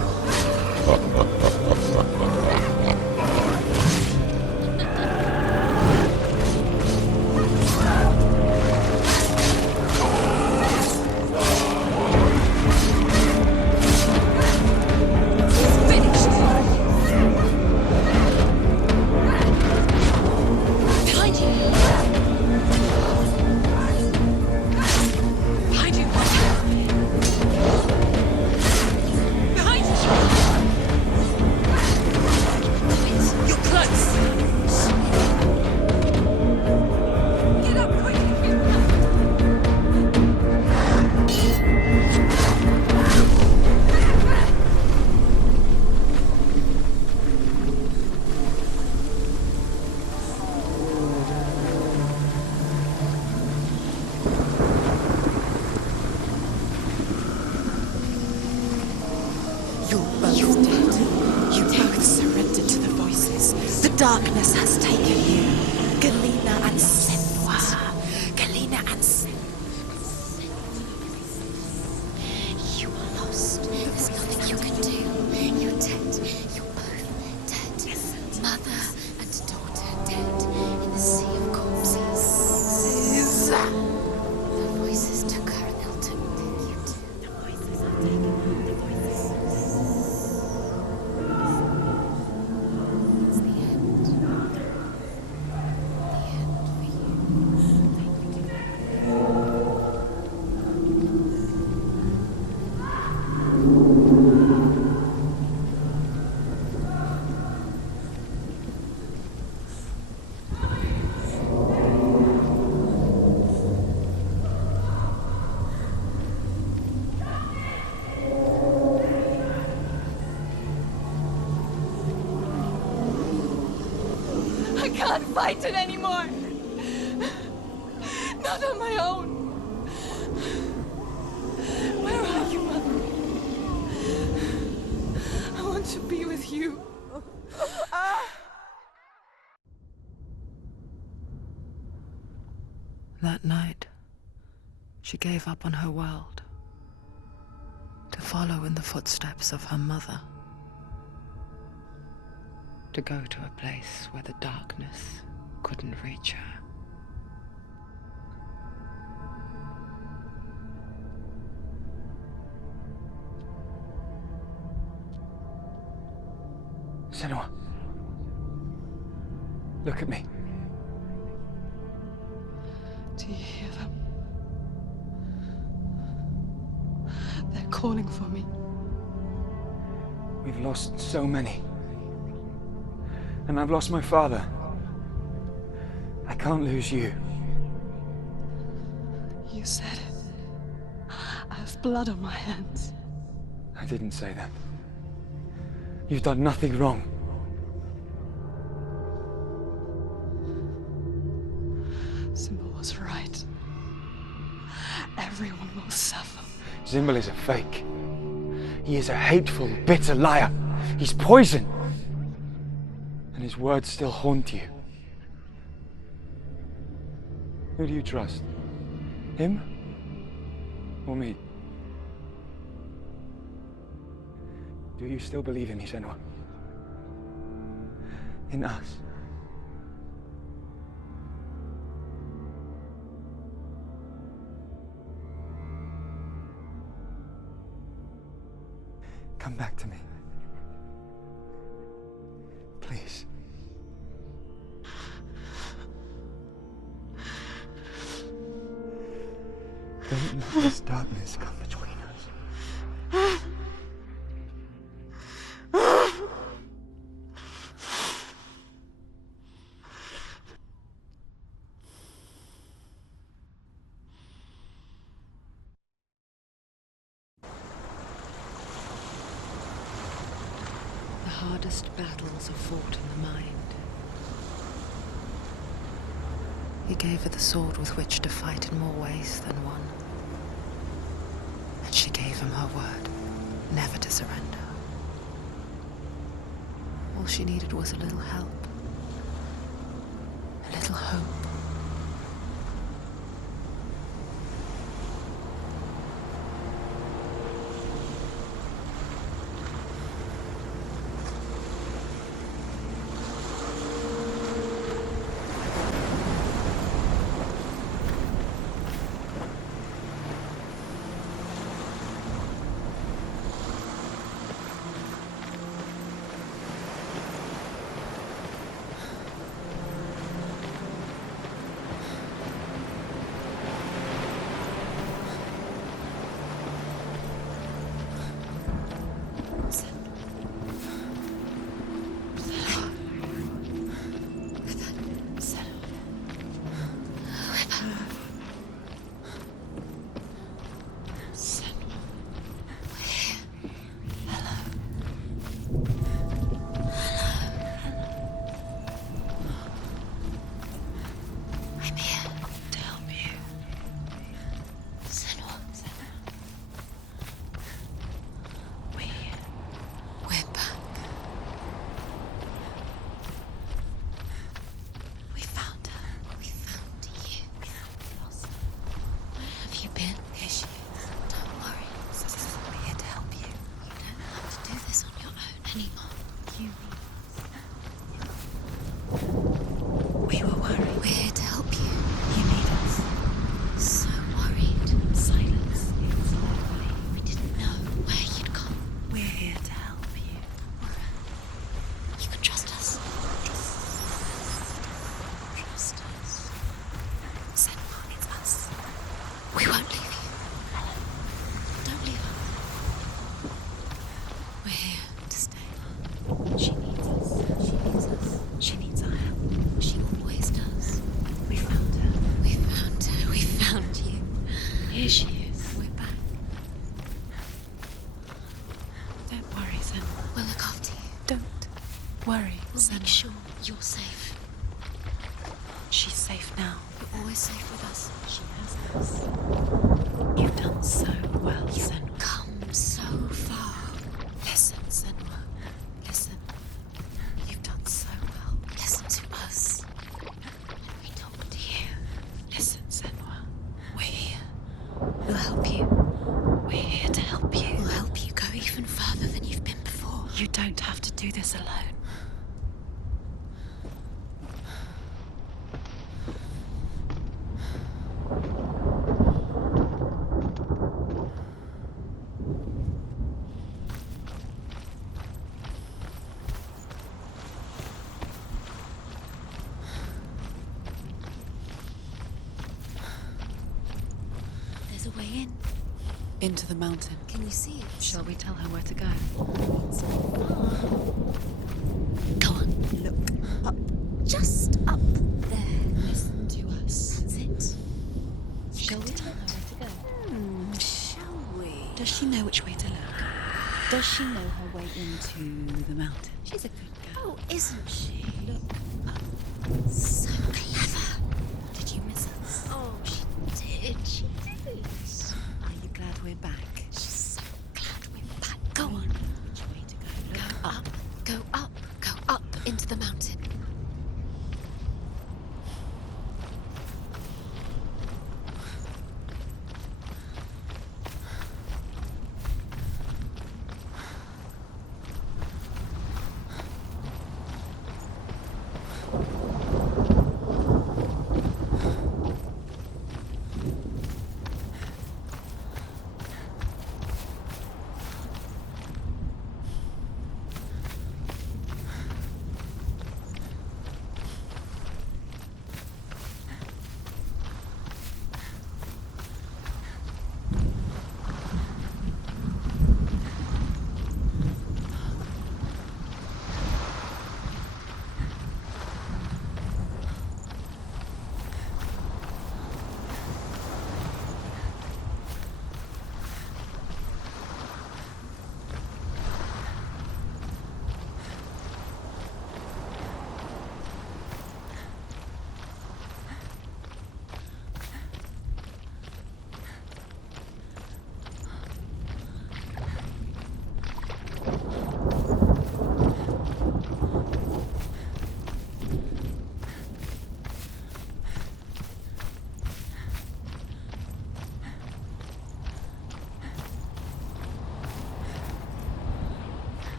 Darkness has taken you. Melina and Senua. Melina and Senua. You are lost. There's nothing you can do. You're dead. You're both dead. Mother and daughter dead in the sea of corpses. The voices took her and they'll take you too. The voices are taking the voices. I can't fight it anymore. Not on my own. Where are you, Mother? I want to be with you. That night, she gave up on her world to follow in the footsteps of her mother, to go to a place where the darkness couldn't reach her. Senua, look at me. Do you hear them? They're calling for me. We've lost so many. And I've lost my father. I can't lose you. You said it. I have blood on my hands. I didn't say that. You've done nothing wrong. Symbol was right. Everyone will suffer. Symbol is a fake. He is a hateful, bitter liar. He's poison. And his words still haunt you. Who do you trust? Him? Or me? Do you still believe in me, Senua? In us? Come back to me. Please. Don't let this darkness come between us. hardest battles are fought in the mind. He gave her the sword with which to fight in more ways than one. And she gave him her word, never to surrender. All she needed was a little help, a little hope. Make sure you're safe. She's safe now. You're always safe with us. She has us. You've done so well, Senua. You've come so far. Listen, Senua. Listen. You've done so well. Listen to us. We talk to you. Listen, Senua. We're here. We'll help you. We're here to help you. We'll help you go even further than you've been before. You don't have to do this alone. There's a way in. Into the mountain. Can you see it? Shall we tell her where to go? Go on, look up. Just up there. Listen to us. That's it. Shall we tell her where to go? Shall we? Does she know which way to look? Does she know her way into the mountain? She's a good girl, isn't she? Look up. So clever. Did you miss us? Oh, she did. She did. Are you glad we're back? She's so glad we're back. Go on. Which way to go? Go up. Go up. Go up into the mountain.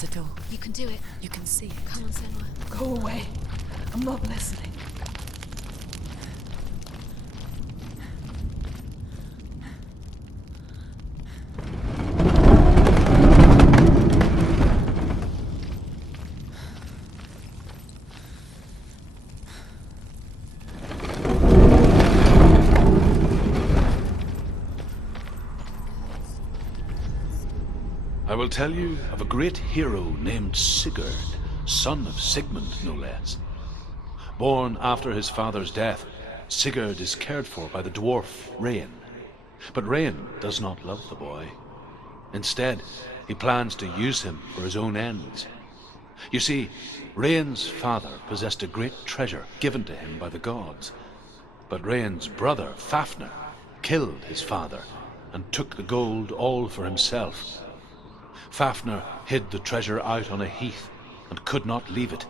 There's a door. You can do it. You can see it. Come on, Senua. Go away. I'm not listening. I will tell you of a great hero named Sigurd, son of Sigmund, no less. Born after his father's death, Sigurd is cared for by the dwarf Rain. But Rain does not love the boy. Instead, he plans to use him for his own ends. You see, Rain's father possessed a great treasure given to him by the gods. But Rain's brother, Fafnir, killed his father and took the gold all for himself. Fafnir hid the treasure out on a heath and could not leave it.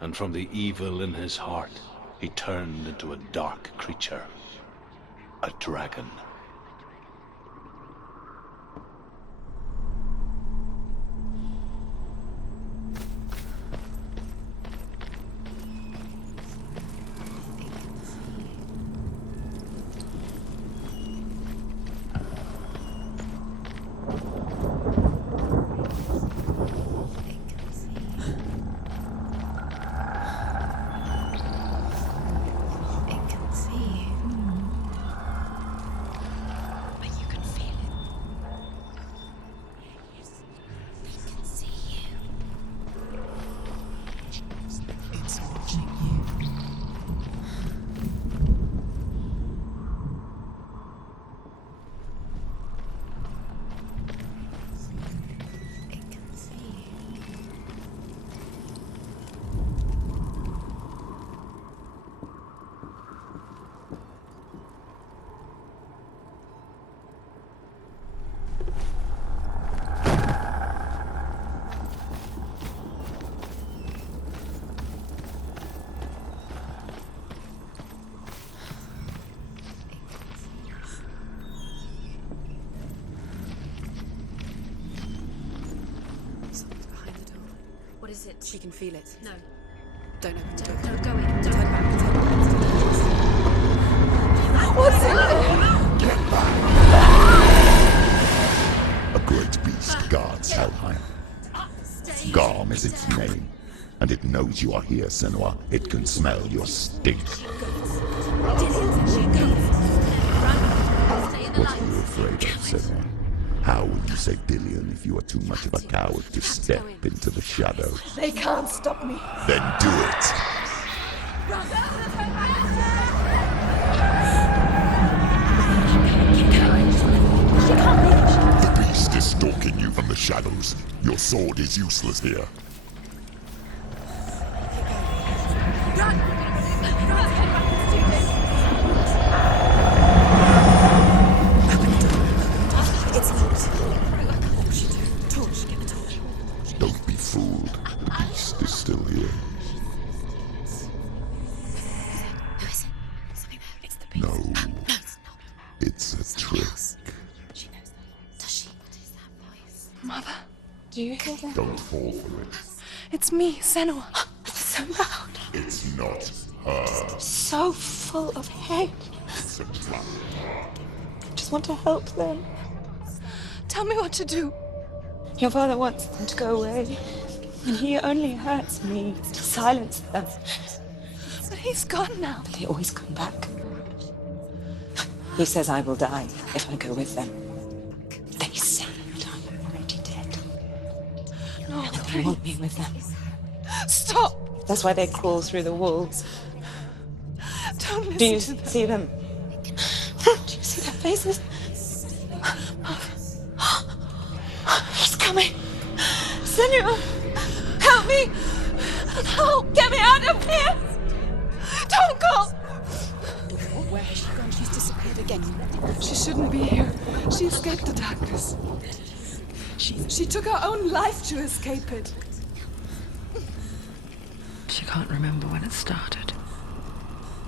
And from the evil in his heart, he turned into a dark creature, a dragon. Is it? She can feel it. No. Don't open the door. No, go in. Don't. Turn back. What's in there? Get back! A great beast guards Helheim. Garm is its name, and it knows you are here, Senua. It can smell your stink. What are you afraid of, Senua? How will you save Dillion if you are too much of a coward to step into the shadows? They can't stop me. Then do it! The beast is stalking you from the shadows. Your sword is useless here. Don't be fooled. The beast is still here. No. It's a trick. Mother, do you hear that? Don't fall for it. It's me, Senua. It's so loud. It's not her. So full of hate. It's a trap. I just want to help them. Tell me what to do. Your father wants them to go away, and he only hurts me to silence them. But he's gone now. But they always come back. He says I will die if I go with them. They say that I'm already dead. No, and they want me with them. Stop! That's why they crawl through the walls. Don't listen Do you to them. see them? Do you see their faces? He's coming! Senua! Help me! No! Get me out of here! Don't go! Where has she gone? She's disappeared again. She shouldn't be here. She escaped the darkness. She took her own life to escape it. She can't remember when it started,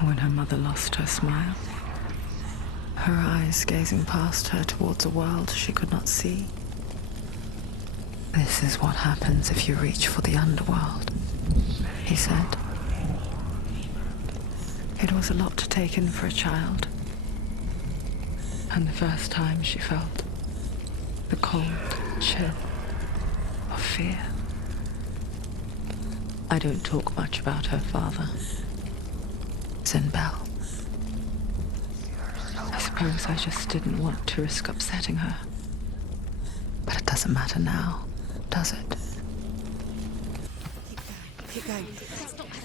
or when her mother lost her smile. Her eyes gazing past her towards a world she could not see. This is what happens if you reach for the underworld, he said. It was a lot to take in for a child. And the first time she felt the cold chill of fear. I don't talk much about her father, Zinbel. I suppose I just didn't want to risk upsetting her. But it doesn't matter now, does it? Keep going.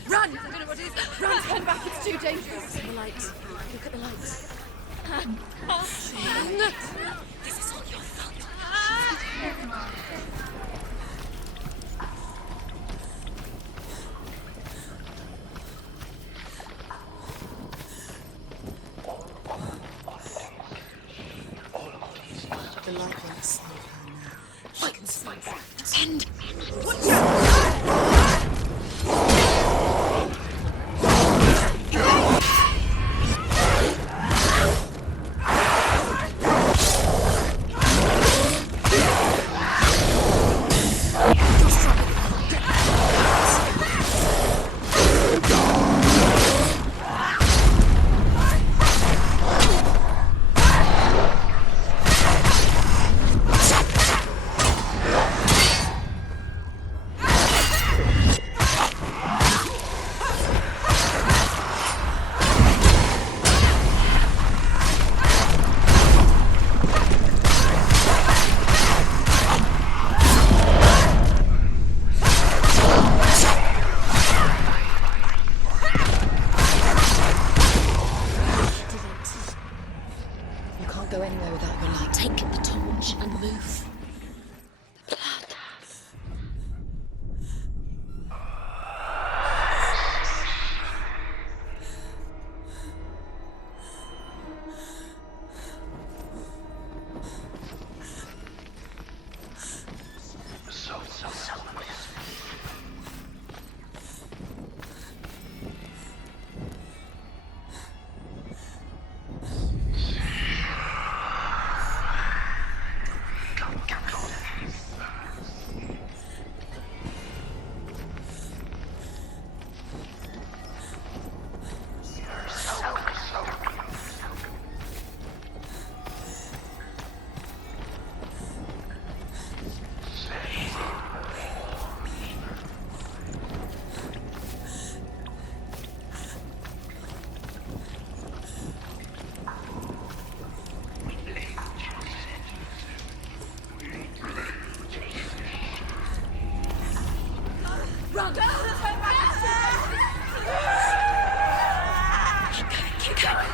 Run! I don't know what it is. Run! Turn back, it's too dangerous. The lights. Look at the lights. This is all your fault. The light won't save her now. I can save her. Send! Watch out!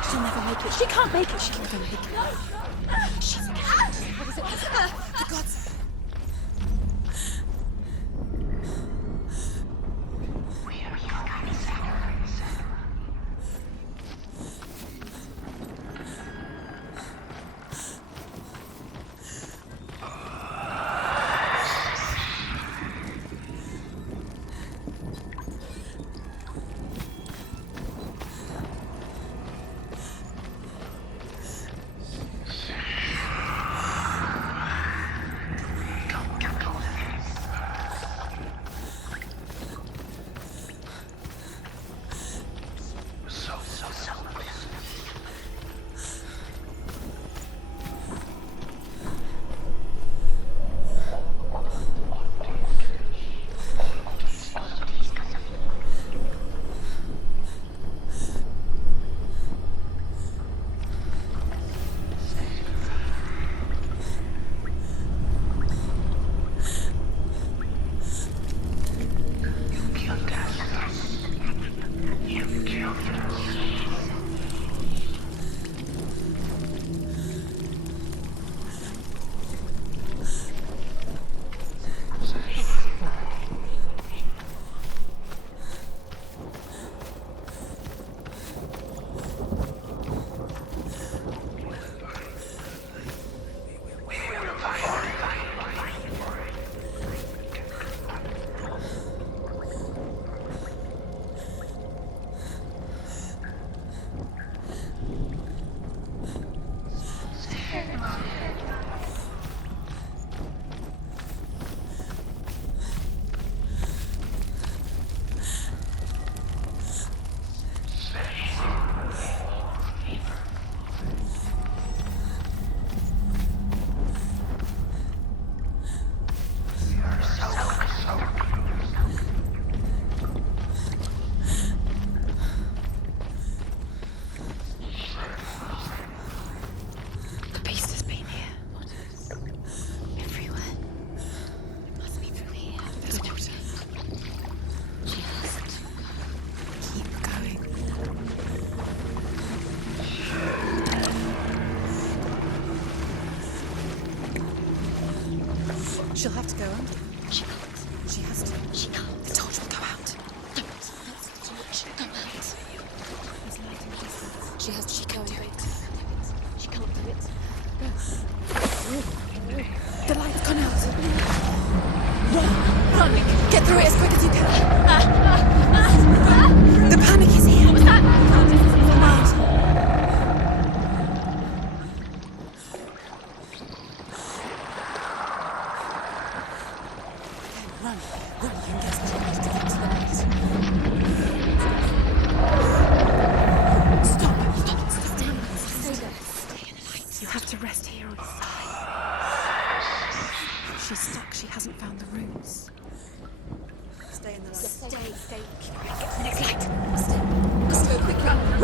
She'll never make it. She can't make it. She'll never make it. She's... What is it? For God's sake.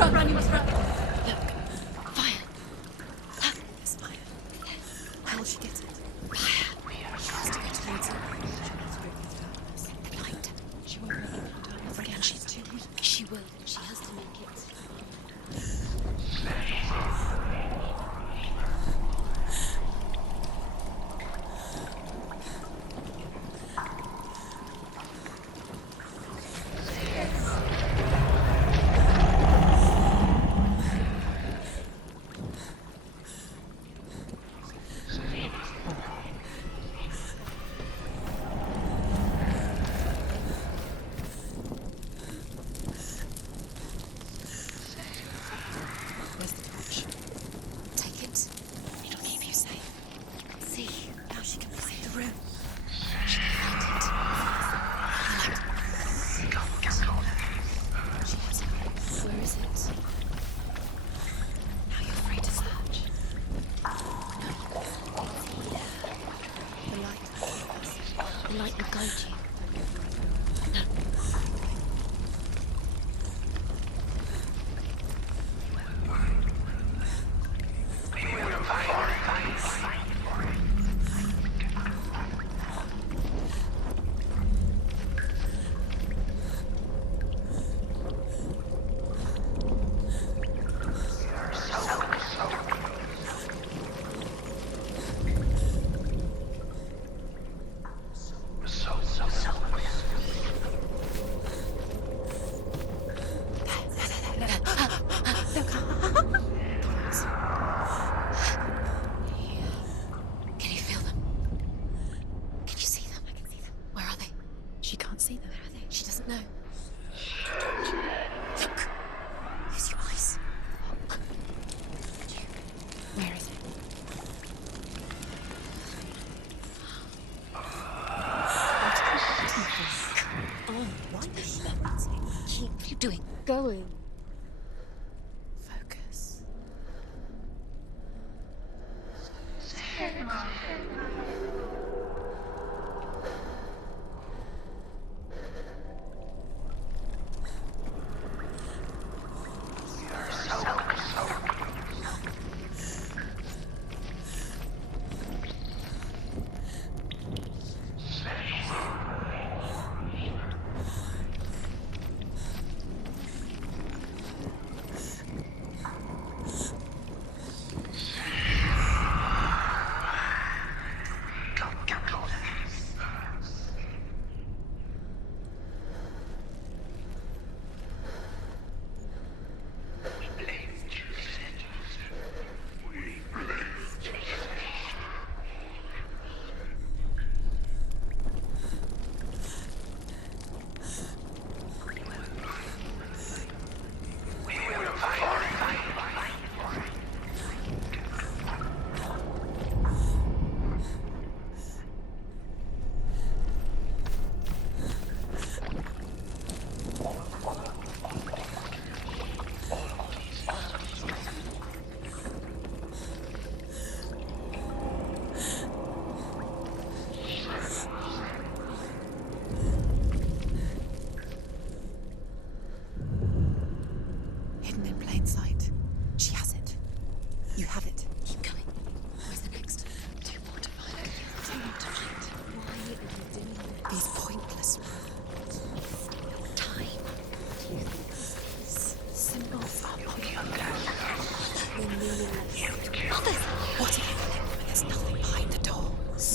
Run, you must run! Look, fire! Look, there's fire. There. How will she get it? Fire! She has to go to Lindsay. She needs to break this darkness. The light. She won't make it through darkness again. She's too weak. She will. She has to make it. Going. Focus.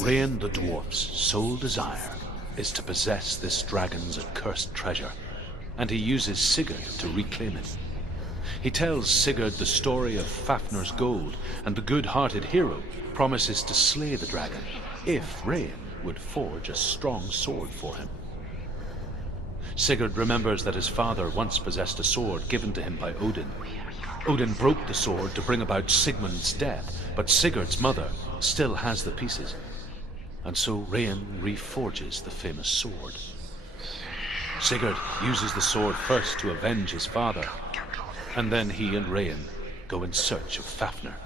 Rain the dwarf's sole desire is to possess this dragon's accursed treasure, and he uses Sigurd to reclaim it. He tells Sigurd the story of Fafnir's gold, and the good-hearted hero promises to slay the dragon if Rain would forge a strong sword for him. Sigurd remembers that his father once possessed a sword given to him by Odin. Odin broke the sword to bring about Sigmund's death, but Sigurd's mother still has the pieces. And so Rain reforges the famous sword. Sigurd uses the sword first to avenge his father, and then he and Rain go in search of Fafnir.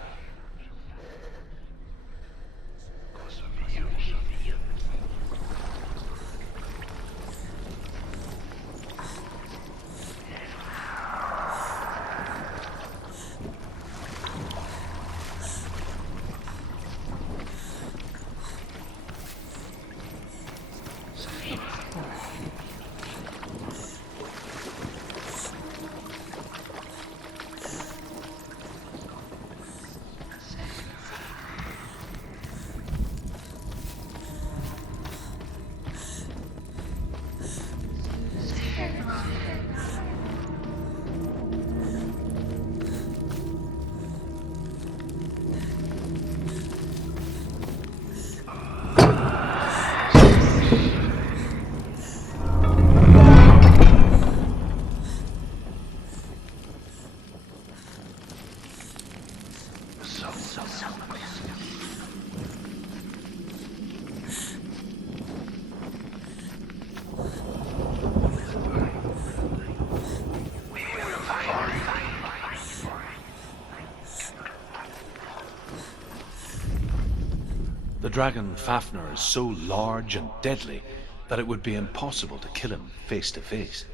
The dragon Fafnir is so large and deadly that it would be impossible to kill him face to face.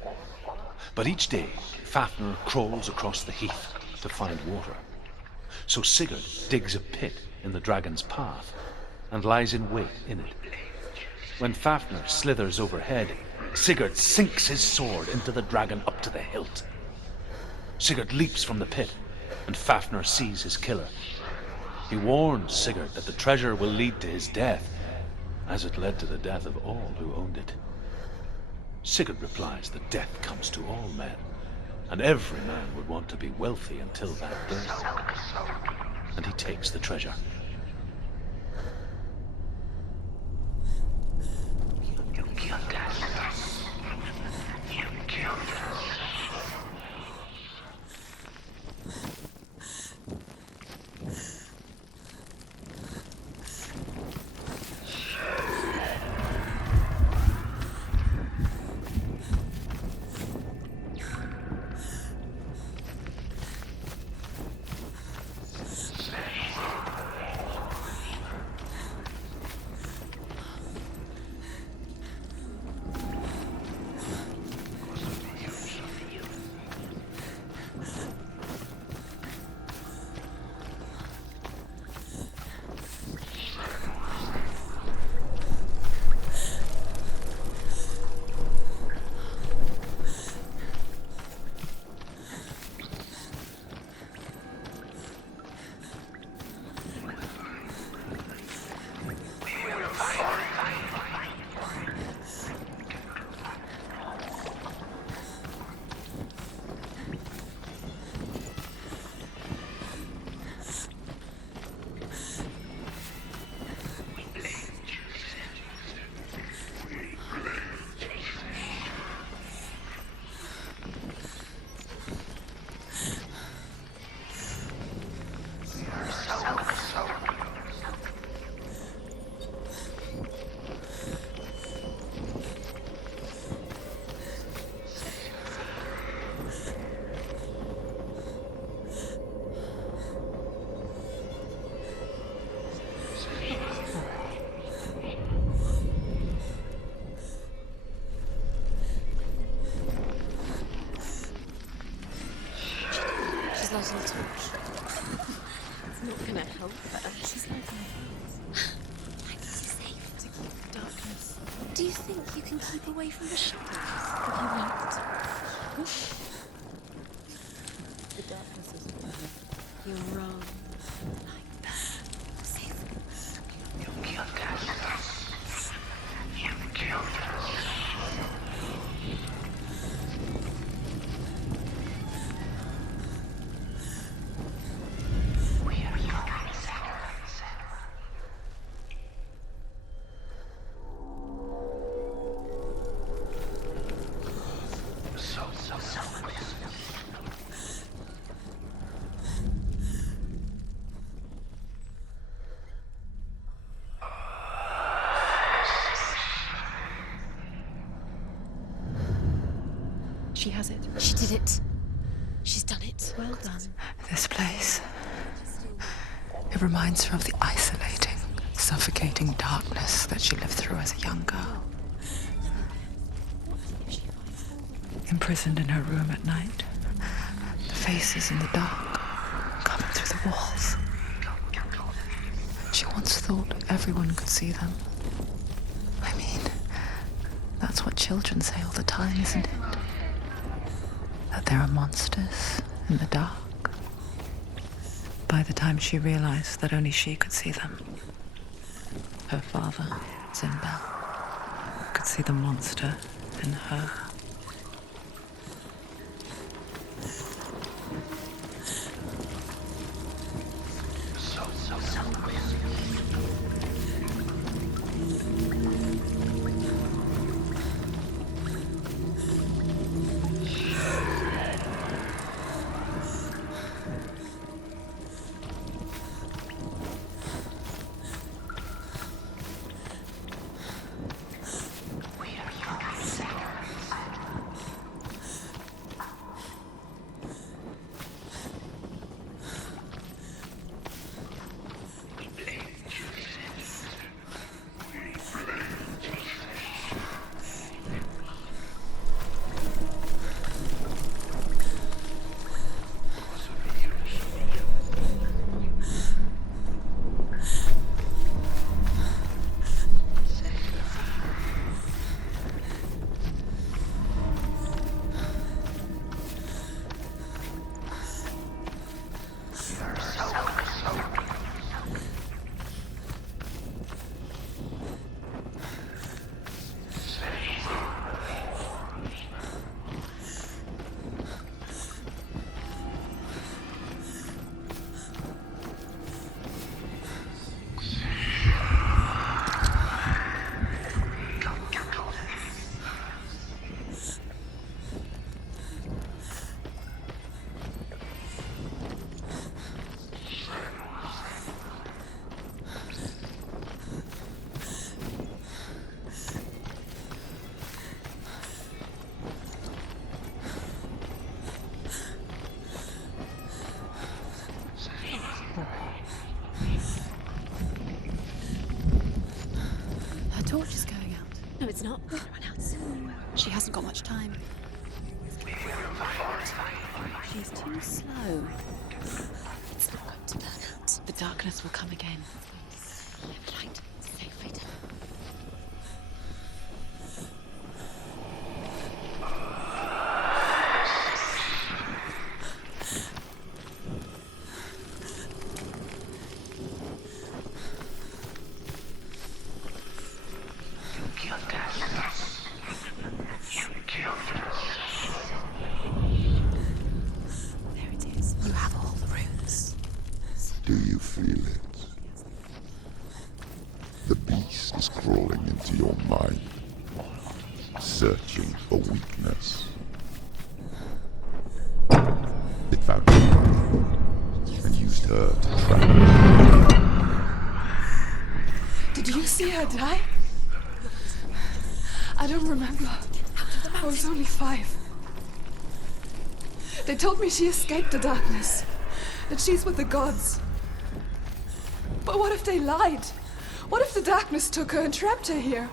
But each day, Fafnir crawls across the heath to find water. So Sigurd digs a pit in the dragon's path and lies in wait in it. When Fafnir slithers overhead, Sigurd sinks his sword into the dragon up to the hilt. Sigurd leaps from the pit, and Fafnir sees his killer. He warns Sigurd that the treasure will lead to his death, as it led to the death of all who owned it. Sigurd replies that death comes to all men, and every man would want to be wealthy until that day. And he takes the treasure. You killed us. You killed us. It's not gonna help her. She's like like it's safe to keep the darkness. Do you think you can keep away from the shadows? You won't. The darkness is wrong. You're wrong. Like that. Safe. You killed us. You killed us. She has it. She did it. She's done it. Well done. This place. It reminds her of the isolating, suffocating darkness that she lived through as a young girl. Imprisoned in her room at night, the faces in the dark coming through the walls. She once thought everyone could see them. I mean, that's what children say all the time, isn't it? That there are monsters in the dark. By the time she realized that only she could see them, her father, Zimbel, could see the monster in her. It's not gonna run out soon. She hasn't got much time. She's too slow. It's not going to burn out. The darkness will come again. Left, right, safe, right. Do you feel it? The beast is crawling into your mind, searching for weakness. It found you and used her to trap you. Did you see her die? I don't remember. I was only 5. They told me she escaped the darkness, that she's with the gods. But what if they lied? What if the darkness took her and trapped her here?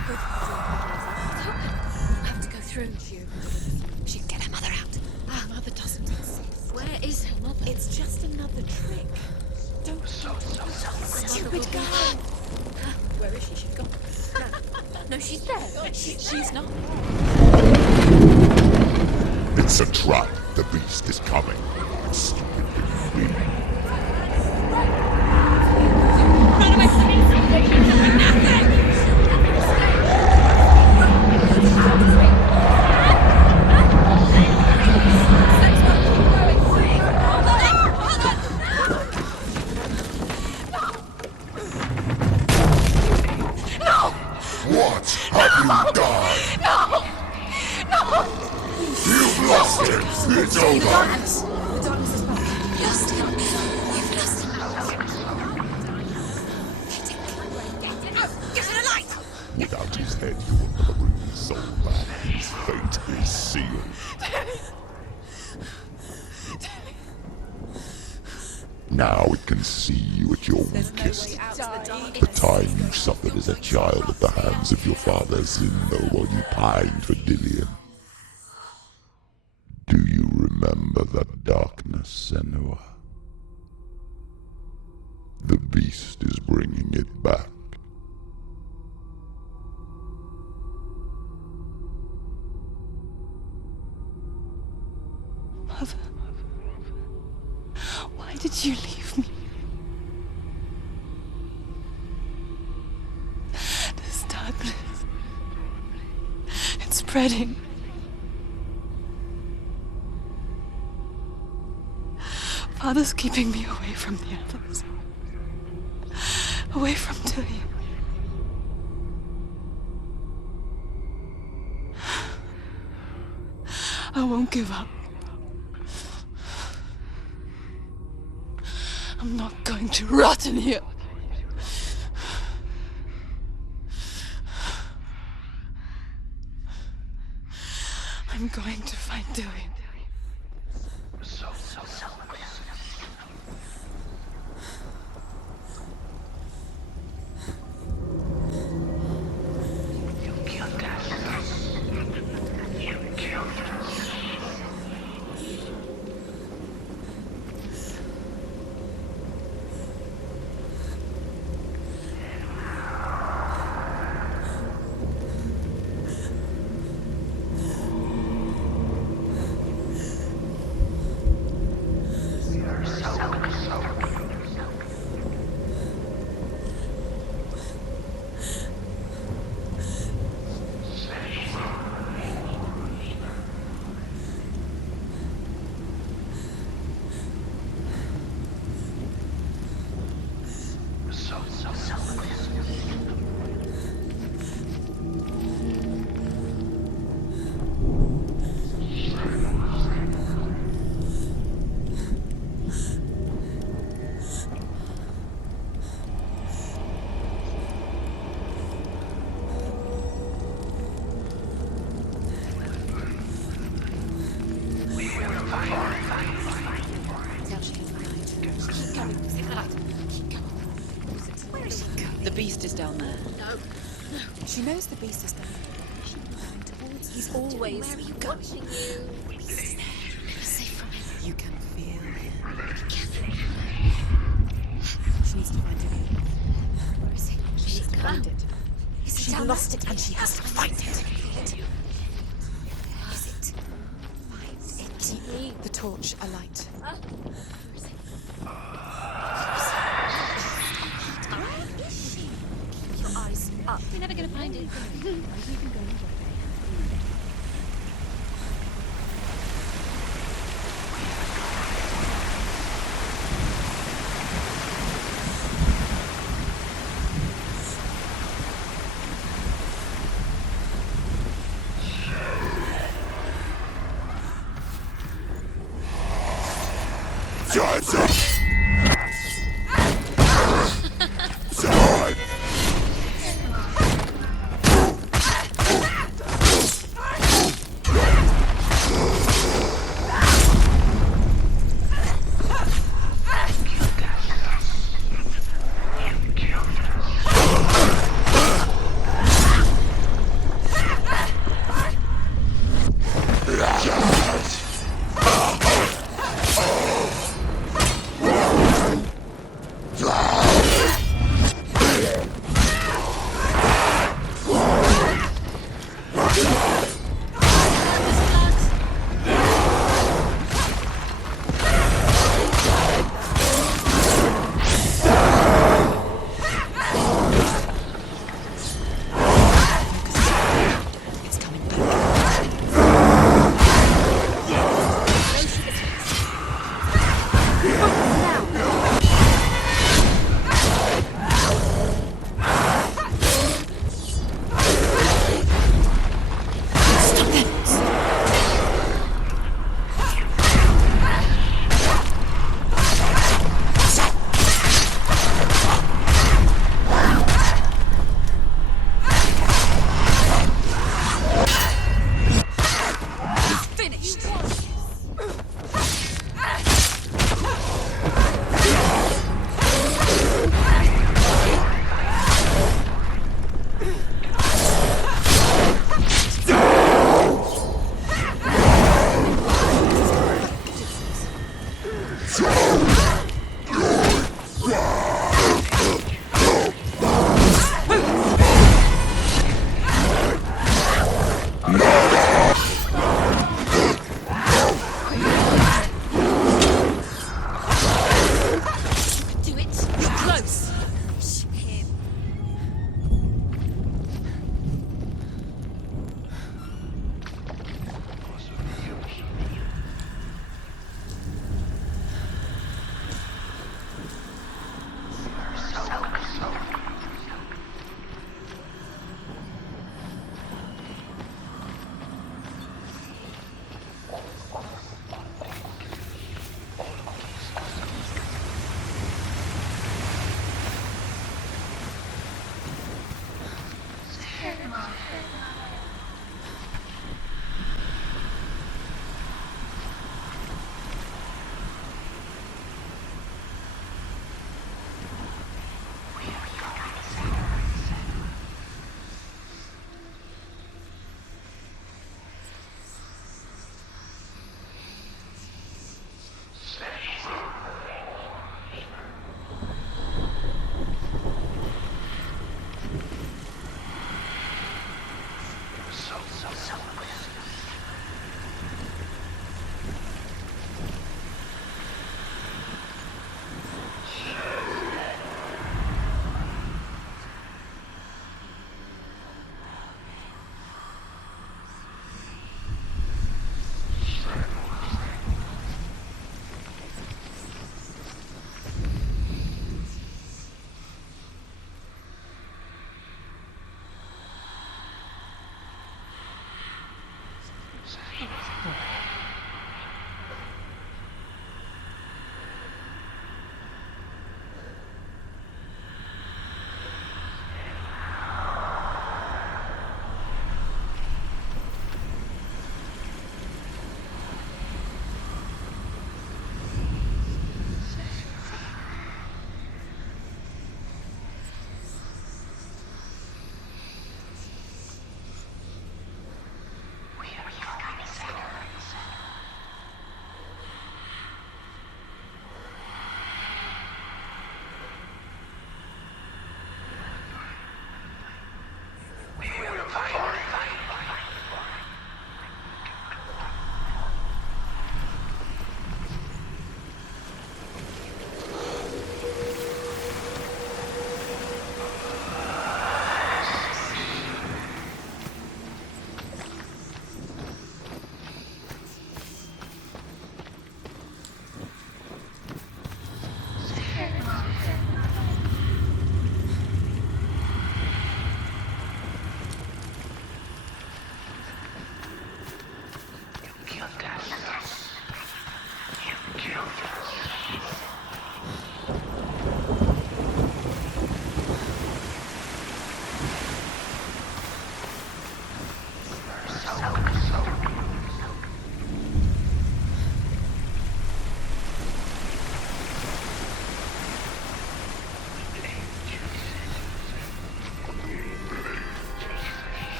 I have to go through. She can get her mother out. Her mother doesn't exist. Where is her mother? It's just another trick. Don't stupid girl. Where is she? She's gone. No, she's there. She's not. It's a trap. The beast is coming. Stupid thing. Run away from me. Nothing. What have you done? No! No! You've lost it! It's over! The darkness is back. Lost him. You've lost him. Get to the light! Without his head, you will never bring his soul back. His fate is sealed. Now it can see you at your weakest. The time you suffered as a child at the hands of your father Zindo while you pined for Dillion. Do you remember that darkness, Senua? The beast is bringing it back. Mother, why did you leave me? This darkness, it's spreading. Father's keeping me away from the others. Away from Dillion. I won't give up. I'm not going to rot in here. I'm going to find Dillion. She knows the beast is down. She's going towards you. He's always Where are you watching you? He's there. You're safe from him. You can feel him. Be careful. She needs to find him. Where is he? She needs to find it. Is it She down lost there? it and she has to find it. Is it? Find it. The torch alight. Where is she? Keep your eyes up. You're never gonna find it.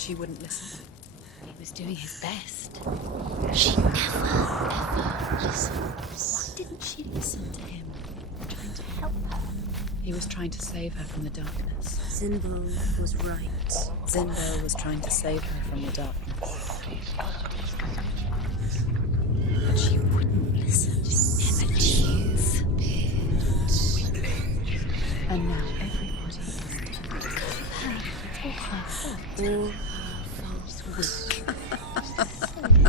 But she wouldn't listen. He was doing his best. She never, ever listens. Why didn't she listen to him? Trying to help her. He was trying to save her from the darkness. Zinbo was right. Zinbo was trying to save her from the darkness. But she wouldn't listen. Never disappeared. And now everybody is all her fault.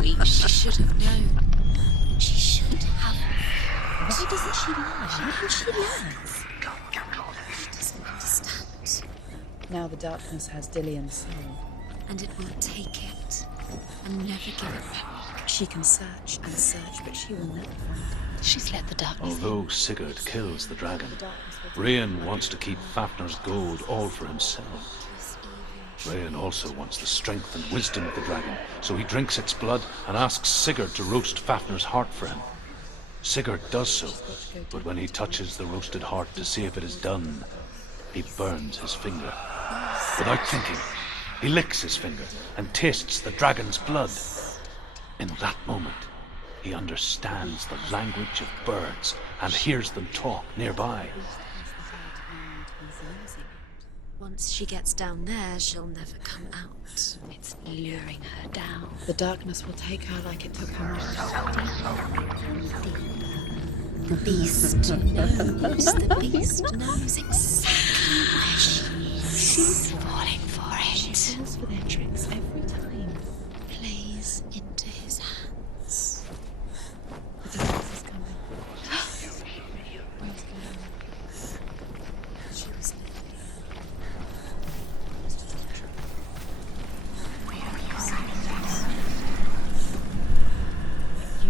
Weak. She should have known. She should have. Why doesn't she learn? Why don't she learn? She doesn't understand. Now the darkness has Dillion's soul. And it will take it and never give it back. She can search and search, but she will never find it. She's let the darkness Although Sigurd kills the dragon, Rain wants to keep Fafnir's gold all for himself. Rain also wants the strength and wisdom of the dragon, so he drinks its blood and asks Sigurd to roast Fafnir's heart for him. Sigurd does so, but when he touches the roasted heart to see if it is done, he burns his finger. Without thinking, he licks his finger and tastes the dragon's blood. In that moment, he understands the language of birds and hears them talk nearby. Once she gets down there, she'll never come out. It's luring her down. The darkness will take her like it took her mother. The beast knows. The beast knows exactly where she is. She's falling for it. She falls for their tricks every time. Plays into his hands. The darkness is coming. She was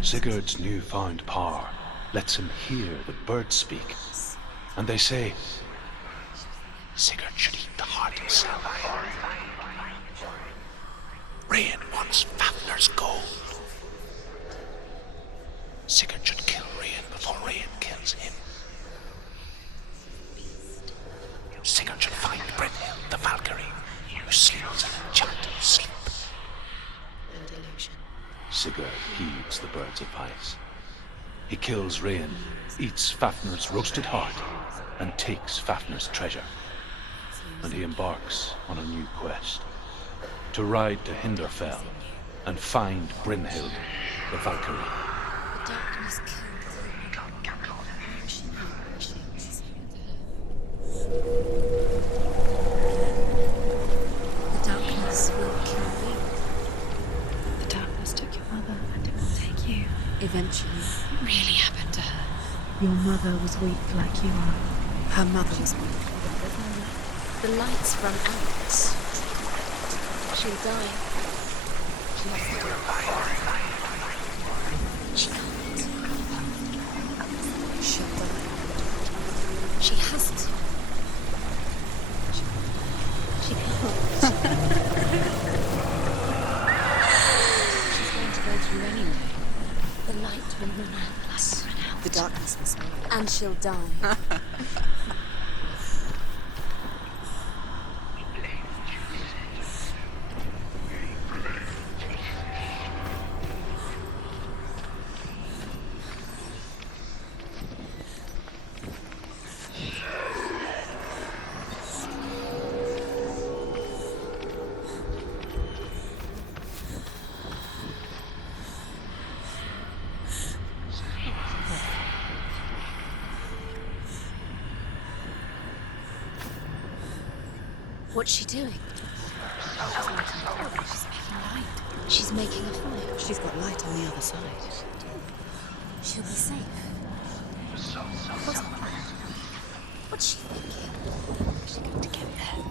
Sigurd's newfound power lets him hear the birds speak, and they say, Sigurd should eat the heart himself. Rain wants Fafnir's gold. Sigurd should kill Rain before Rain kills him. Sigurd should find Brynhild, the Valkyrie, who sleeps an enchanted sleep. and illusion. Sigurd heeds the bird's advice. He kills Rain, eats Fafnir's roasted heart, and takes Fafnir's treasure. And he embarks on a new quest, to ride to Hinderfell and find Brynhild, the Valkyrie. The darkness killed The darkness will kill you. The darkness took your mother, and it will take you. Eventually. What really happened to her? Your mother was weak like you are. Her mother was weak. The lights run out. She'll die. She has to die. She can't. She'll die. She has to. She can't. She's going to go through anyway. The light will run out. The darkness will smile. And she'll die. What's she doing? She's making a fire. She's got light on the other side. She'll be safe. What's her plan? What's she thinking? She's going to get there.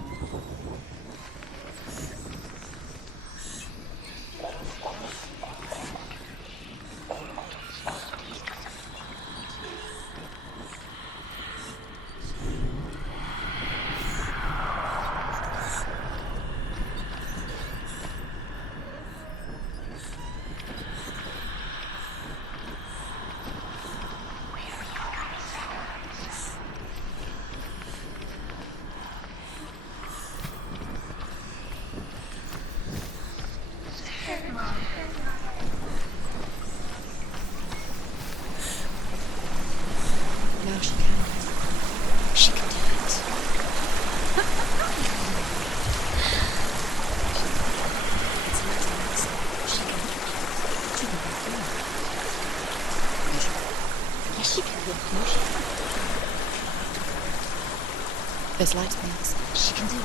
There's light things she can do.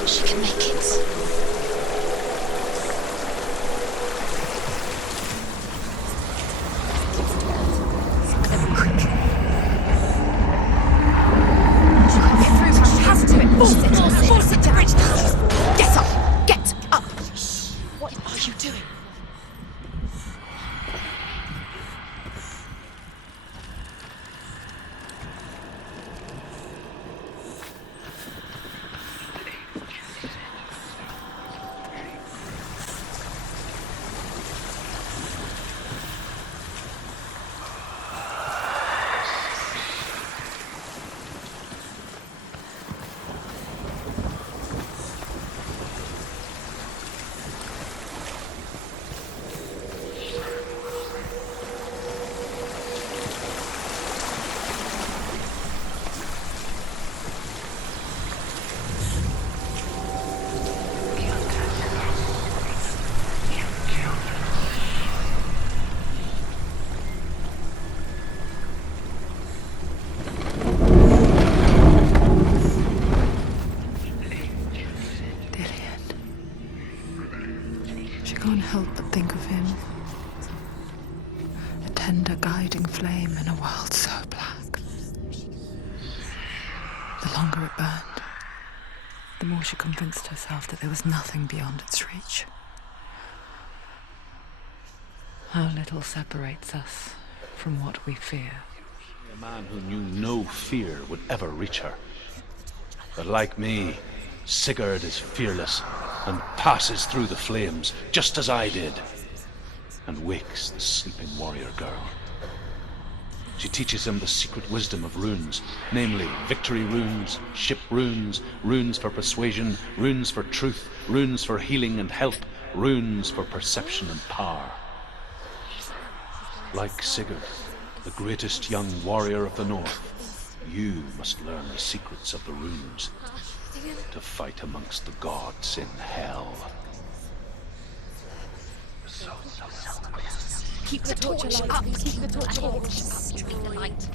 And she can make it. Force it to bridge down. Get up! Get up! What are you doing? Help but think of him. A tender guiding flame in a world so black. The longer it burned, the more she convinced herself that there was nothing beyond its reach. How little separates us from what we fear. A man who knew no fear would ever reach her. But like me, Sigurd is fearless and passes through the flames, just as I did, and wakes the sleeping warrior girl. She teaches him the secret wisdom of runes, namely victory runes, ship runes, runes for persuasion, runes for truth, runes for healing and help, runes for perception and power. Like Sigurd, the greatest young warrior of the North, you must learn the secrets of the runes to fight amongst the gods in hell. Keep the torch up. Keep the torch up. Drink the light.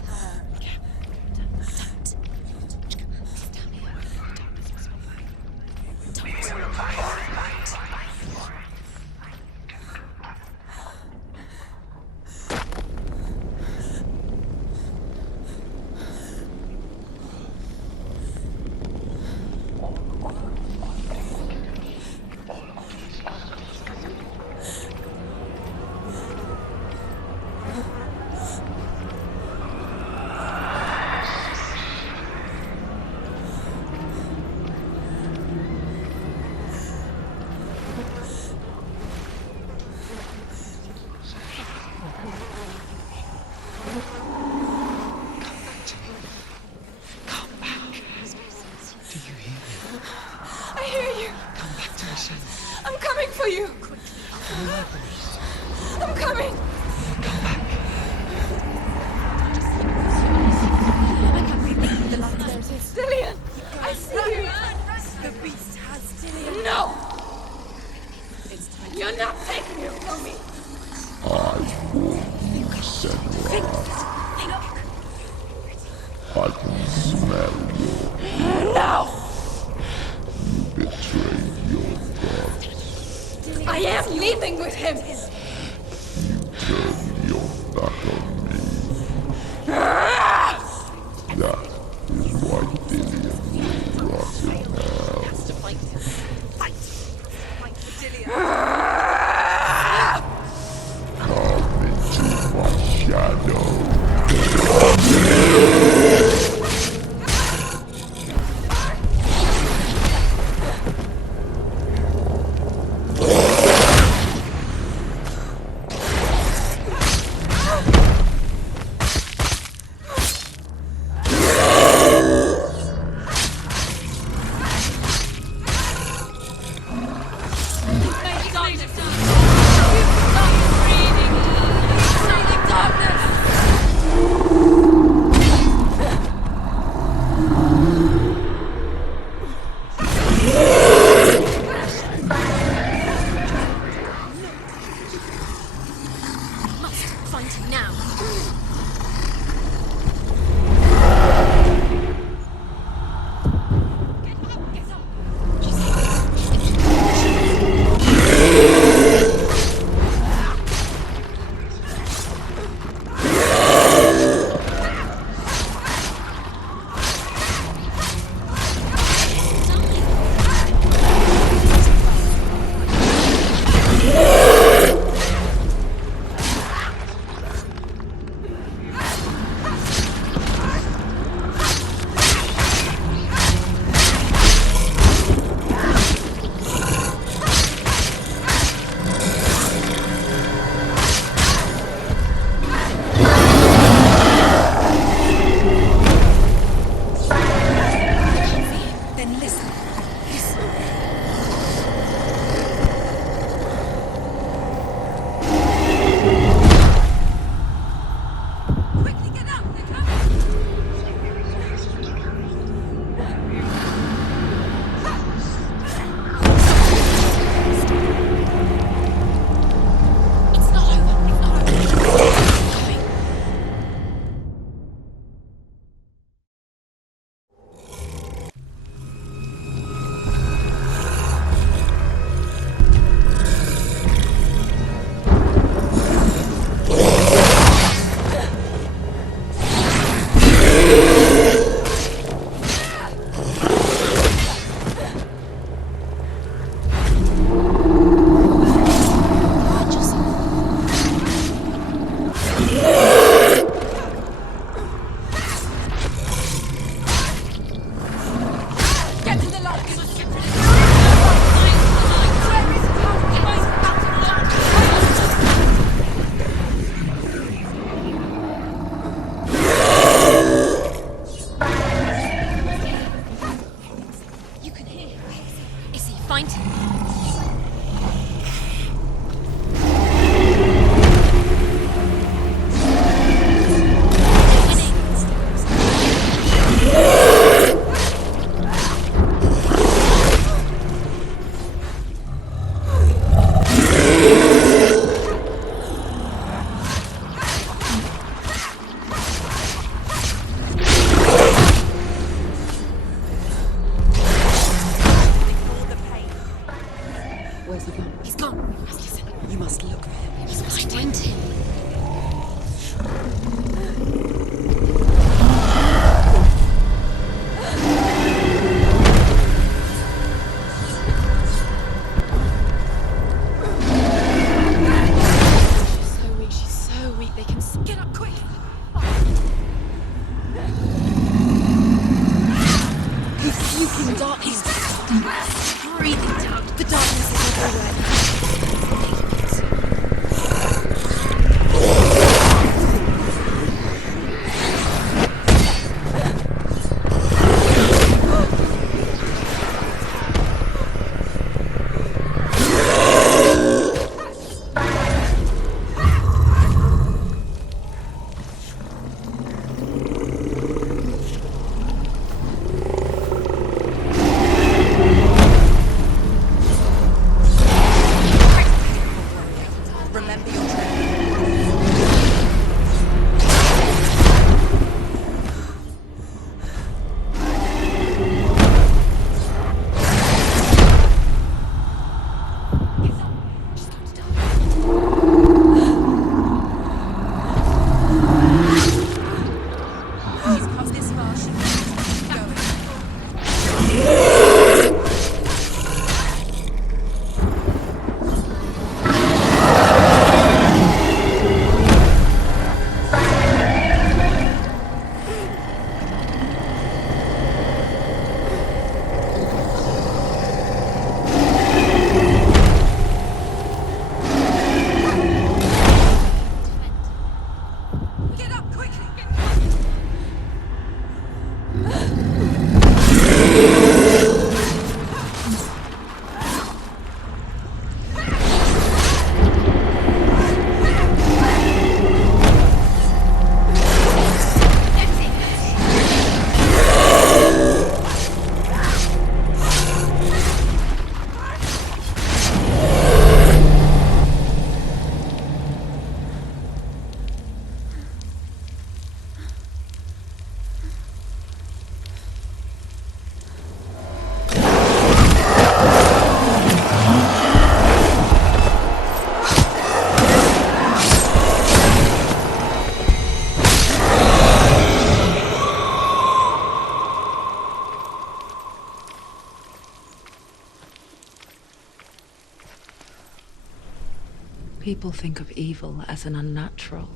People think of evil as an unnatural,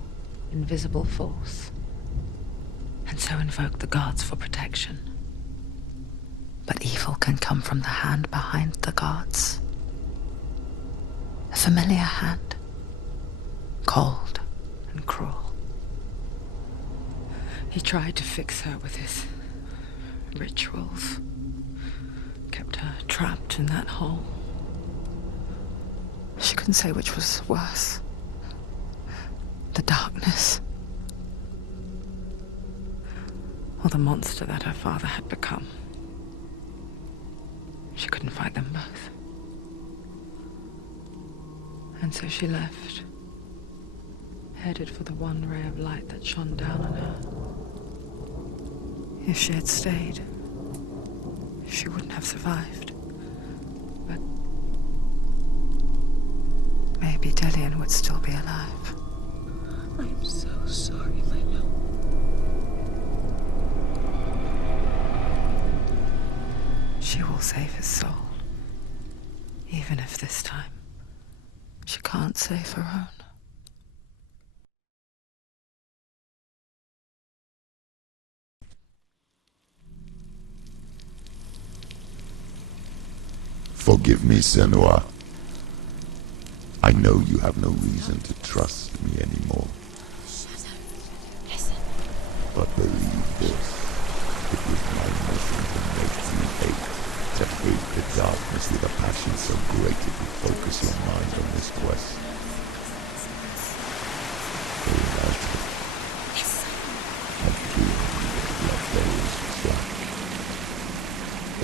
invisible force, and so invoke the gods for protection. But evil can come from the hand behind the gods. A familiar hand, cold and cruel. He tried to fix her with his rituals, kept her trapped in that hole. She couldn't say which was worse. The darkness. Or the monster that her father had become. She couldn't fight them both. And so she left, headed for the one ray of light that shone down on her. If she had stayed, she wouldn't have survived. But maybe Dillian would still be alive. I'm so sorry, my love. She will save his soul. Even if this time she can't save her own. Forgive me, Senua. I know you have no reason to trust me anymore. Shut up. Listen. But believe this, it was my mission to make you hate. To hate the darkness with a passion so great it would focus your mind on this quest. I fear your days trapped.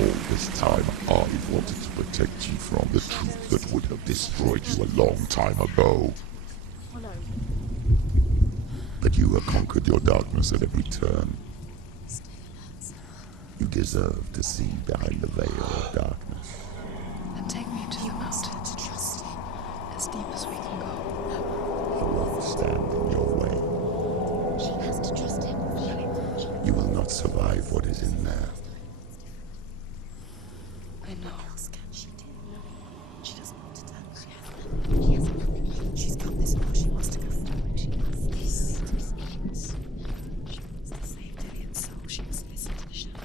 All this time, I've wanted to protect you from the truth that would have destroyed you a long time ago. That you have conquered your darkness at every turn. You deserve to see behind the veil of darkness. And take me to the mountain to trust him, as deep as we can go. I won't stand in your way. She has to trust him. You will not survive what is in there. I know. What else can she do? She doesn't want to tell us yet. He has nothing. She's come this far. She wants to go forward. She wants this. She wants to save Dillian's soul. She must listen to the shadow.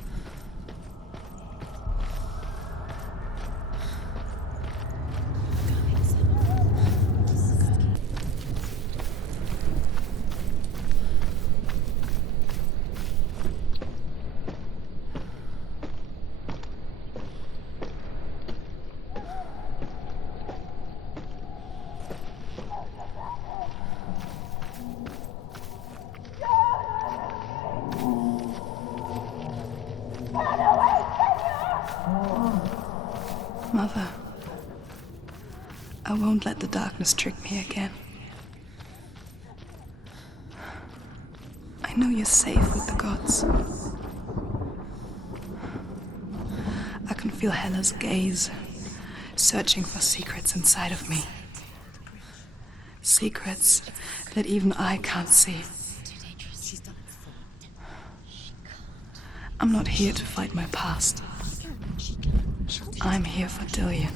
Mother, I won't let the darkness trick me again. I know you're safe with the gods. I can feel Hela's gaze, searching for secrets inside of me. Secrets that even I can't see. I'm not here to fight my past. I'm here for Dillian.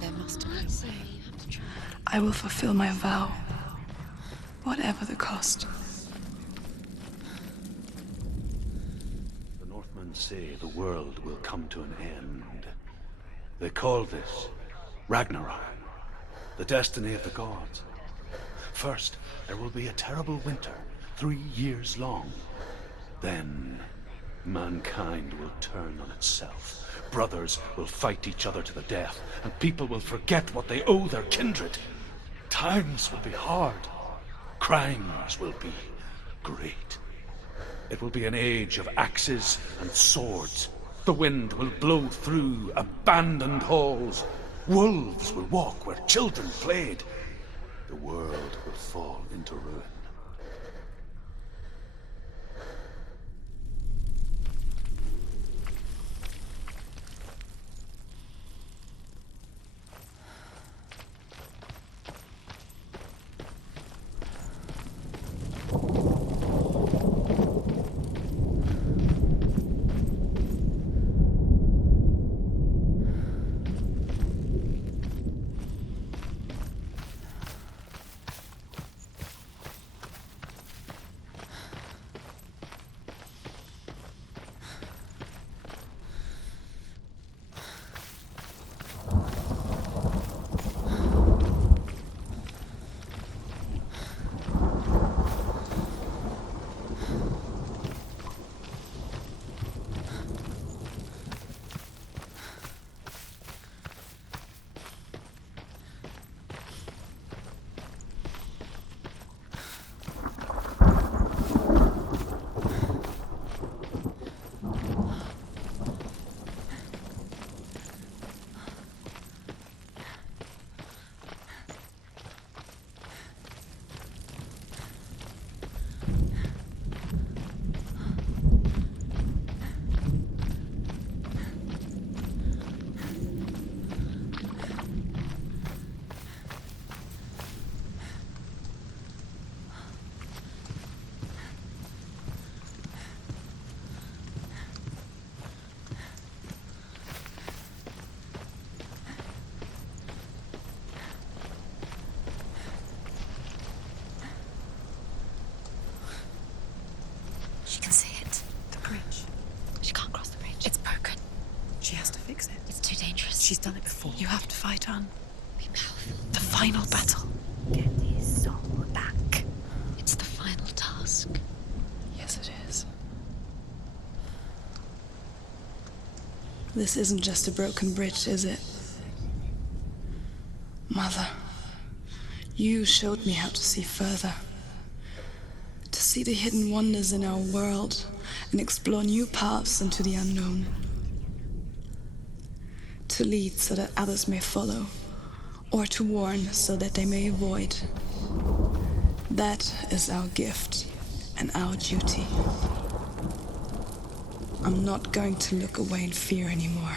There must be a way. I will fulfill my vow, whatever the cost. The Northmen say the world will come to an end. They call this Ragnarok, the destiny of the gods. First, there will be a terrible winter, 3 years long. Then, mankind will turn on itself. Brothers will fight each other to the death, and people will forget what they owe their kindred. Times will be hard. Crimes will be great. It will be an age of axes and swords. The wind will blow through abandoned halls. Wolves will walk where children played. The world will fall into ruin. fix it. It's too dangerous. She's done it before. You have to fight on. Be powerful. The final battle. Get his soul back. It's the final task. Yes, it is. This isn't just a broken bridge, is it? Mother, you showed me how to see further. To see the hidden wonders in our world and explore new paths into the unknown. To lead so that others may follow, or to warn so that they may avoid. That is our gift and our duty. I'm not going to look away in fear anymore.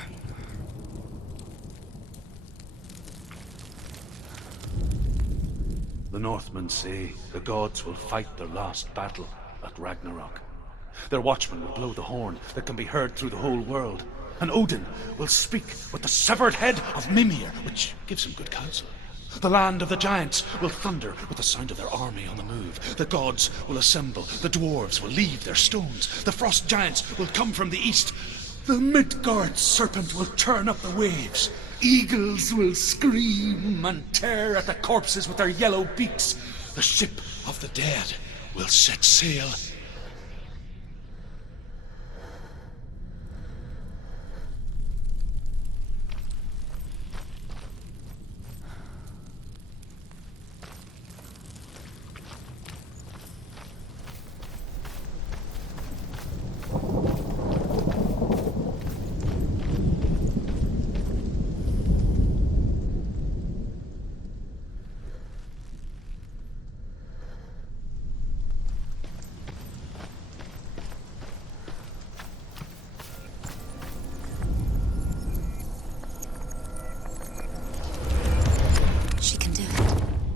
The Northmen say the gods will fight their last battle at Ragnarok. Their watchmen will blow the horn that can be heard through the whole world. And Odin will speak with the severed head of Mimir, which gives him good counsel. The land of the giants will thunder with the sound of their army on the move. The gods will assemble. The dwarves will leave their stones. The frost giants will come from the east. The Midgard serpent will turn up the waves. Eagles will scream and tear at the corpses with their yellow beaks. The ship of the dead will set sail.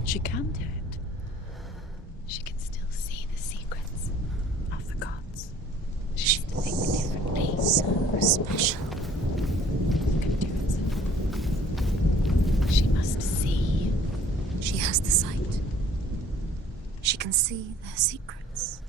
She can do it. She can still see the secrets of the gods. She should think differently. So special. Can do it. She must see. She has the sight. She can see their secrets.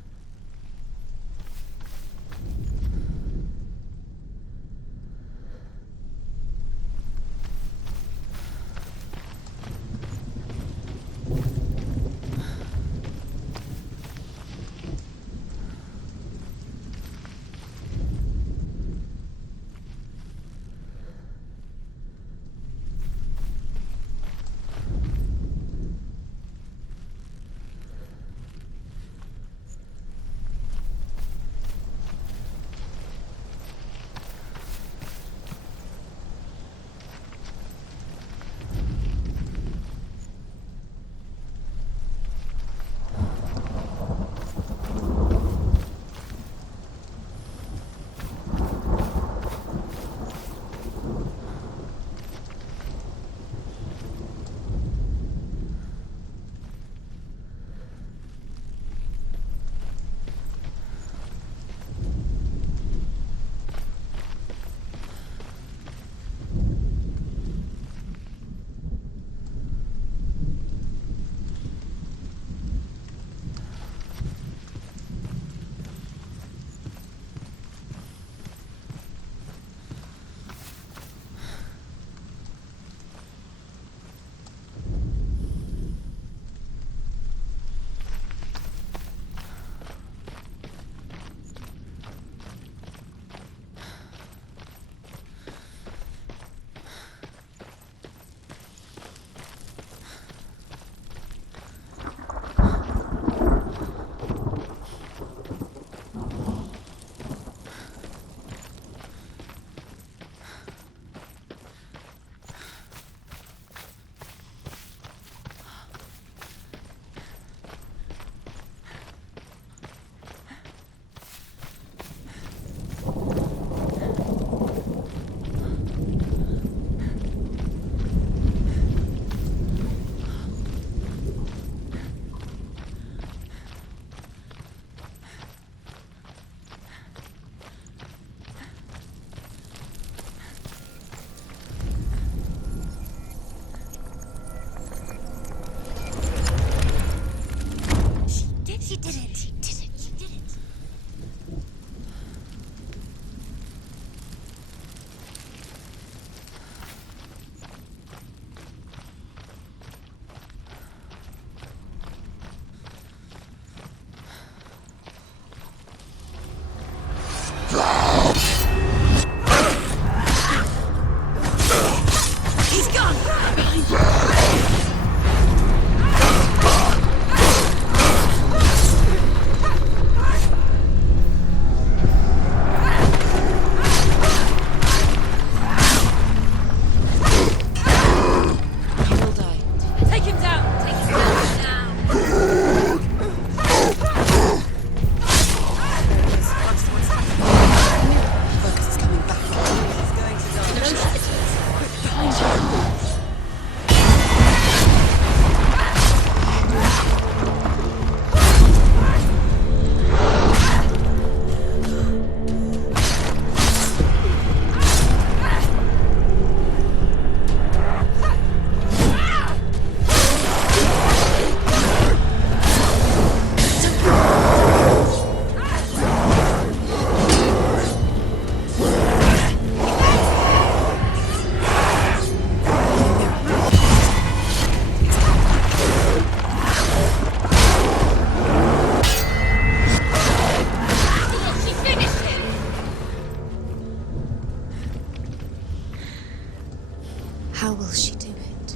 How will she do it?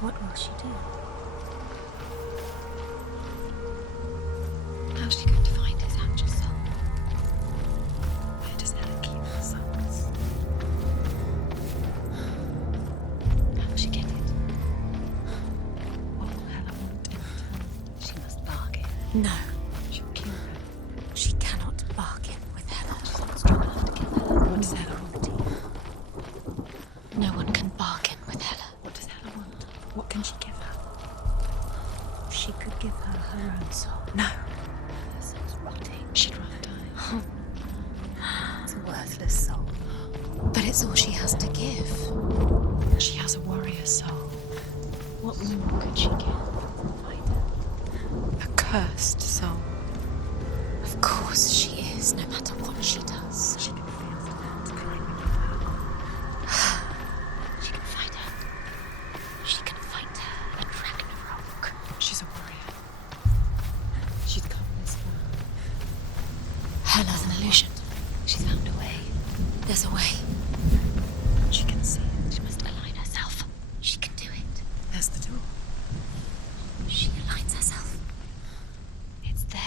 What will she do? How's she going to find his angel soul? Where does Hela keep her souls? How will she get it? What will Hela want in return? She must bargain. No. She'll kill her. She cannot bargain with Hela. She's not strong enough to kill Hela. What does Hela want? No one can bargain with Hela. What does Hela want? What can she give her? She could give her her own soul. No. Her soul's rotting. She'd rather die. It's a worthless soul. But it's all she has to give. She has a warrior soul. What more could she give? A cursed soul. Of course she is, no matter what she does. She can feel the land climbing with her arm. She can fight her. She can fight her at Ragnarok. She's a warrior. She's come this far. Hela's an illusion. She's found a way. There's a way. She can see it. She must align herself. She can do it. There's the door. She aligns herself. It's there.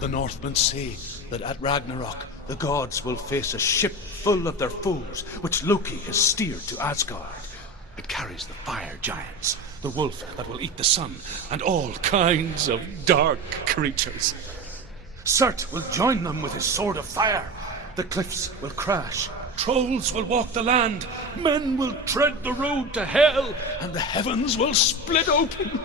The Northmen say that at Ragnarok, the gods will face a ship full of their foes, which Loki has steered to Asgard. It carries the fire giants, the wolf that will eat the sun, and all kinds of dark creatures. Surt will join them with his sword of fire. The cliffs will crash. Trolls will walk the land. Men will tread the road to hell, and the heavens will split open.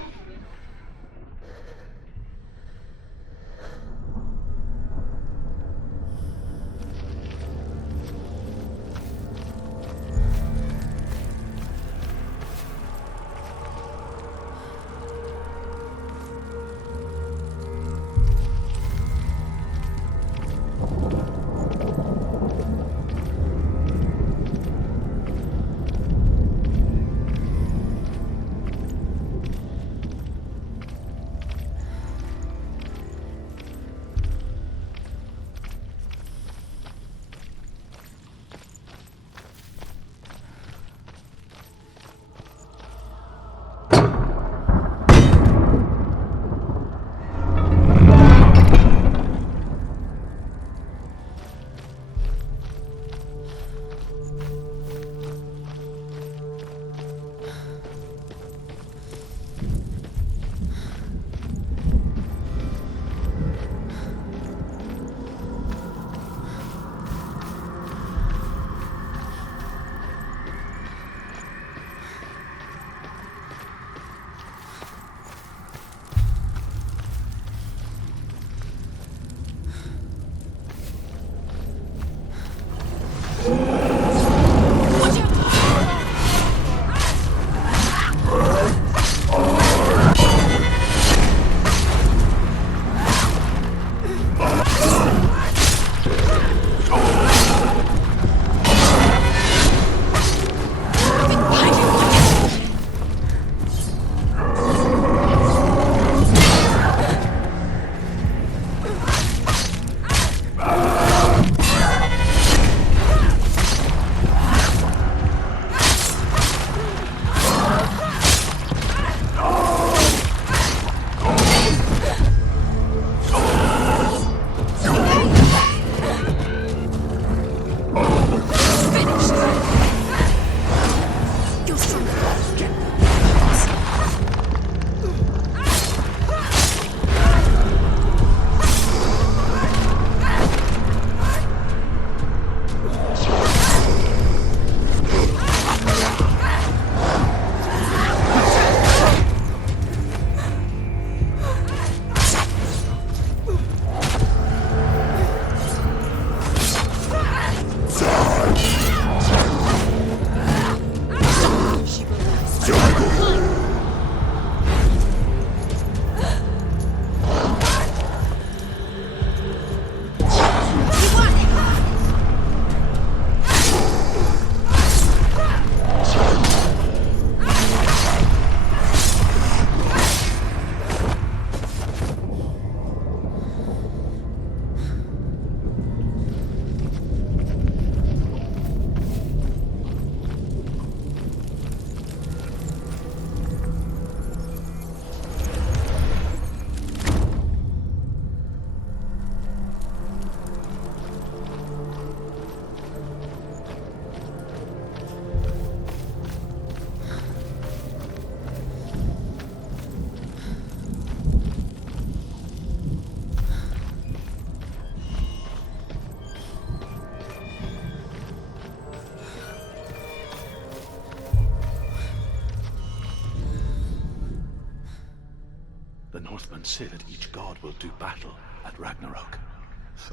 Northmen say that each god will do battle at Ragnarok.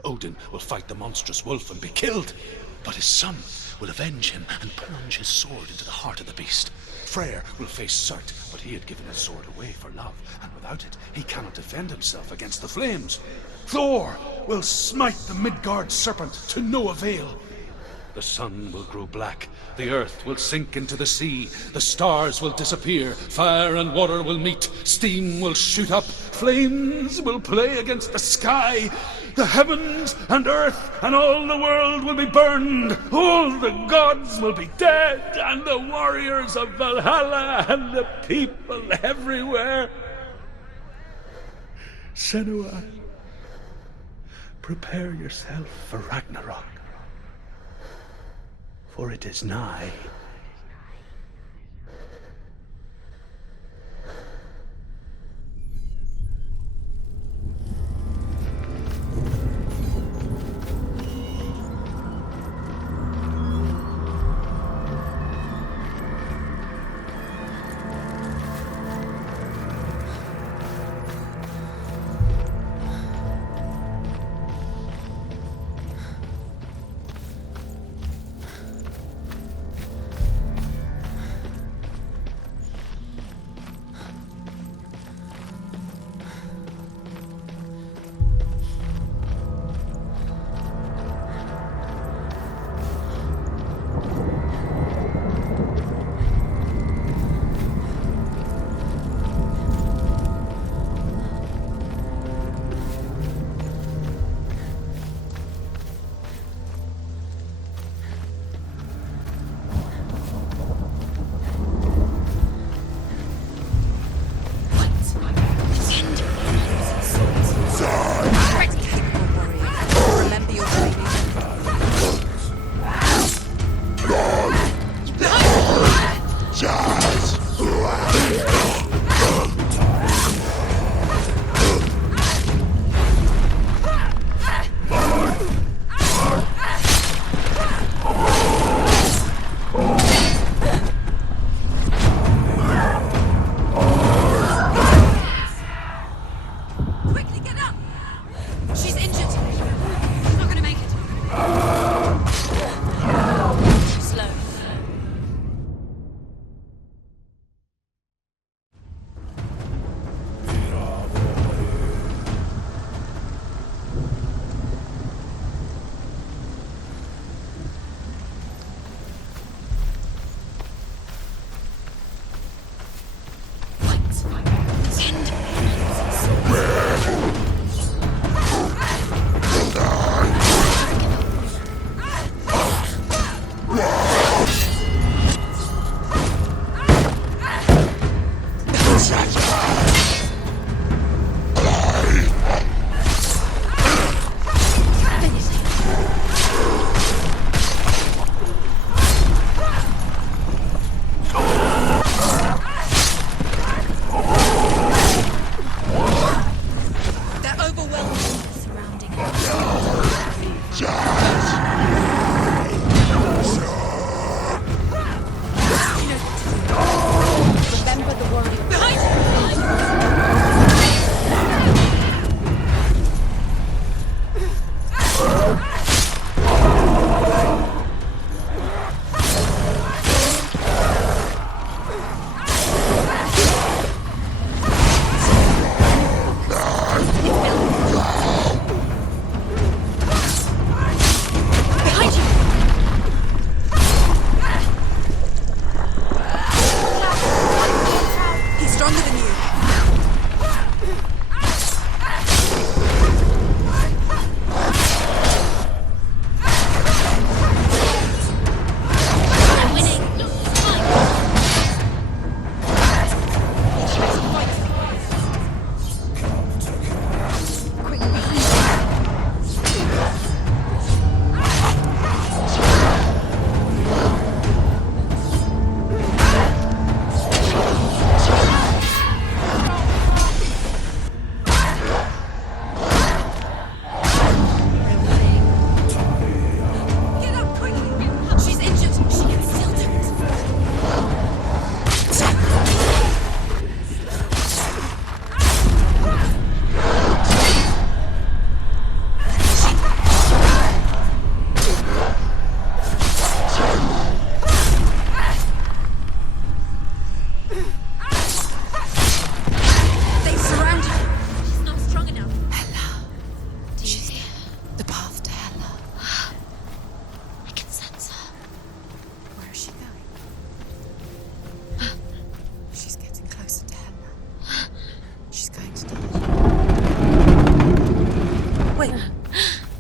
Odin will fight the monstrous wolf and be killed, but his son will avenge him and plunge his sword into the heart of the beast. Freyr will face Surt, but he had given his sword away for love, and without it, he cannot defend himself against the flames. Thor will smite the Midgard serpent to no avail. The sun will grow black, the earth will sink into the sea, the stars will disappear, fire and water will meet, steam will shoot up, flames will play against the sky, the heavens and earth and all the world will be burned, all the gods will be dead, and the warriors of Valhalla and the people everywhere. Senua, prepare yourself for Ragnarok, for it is nigh.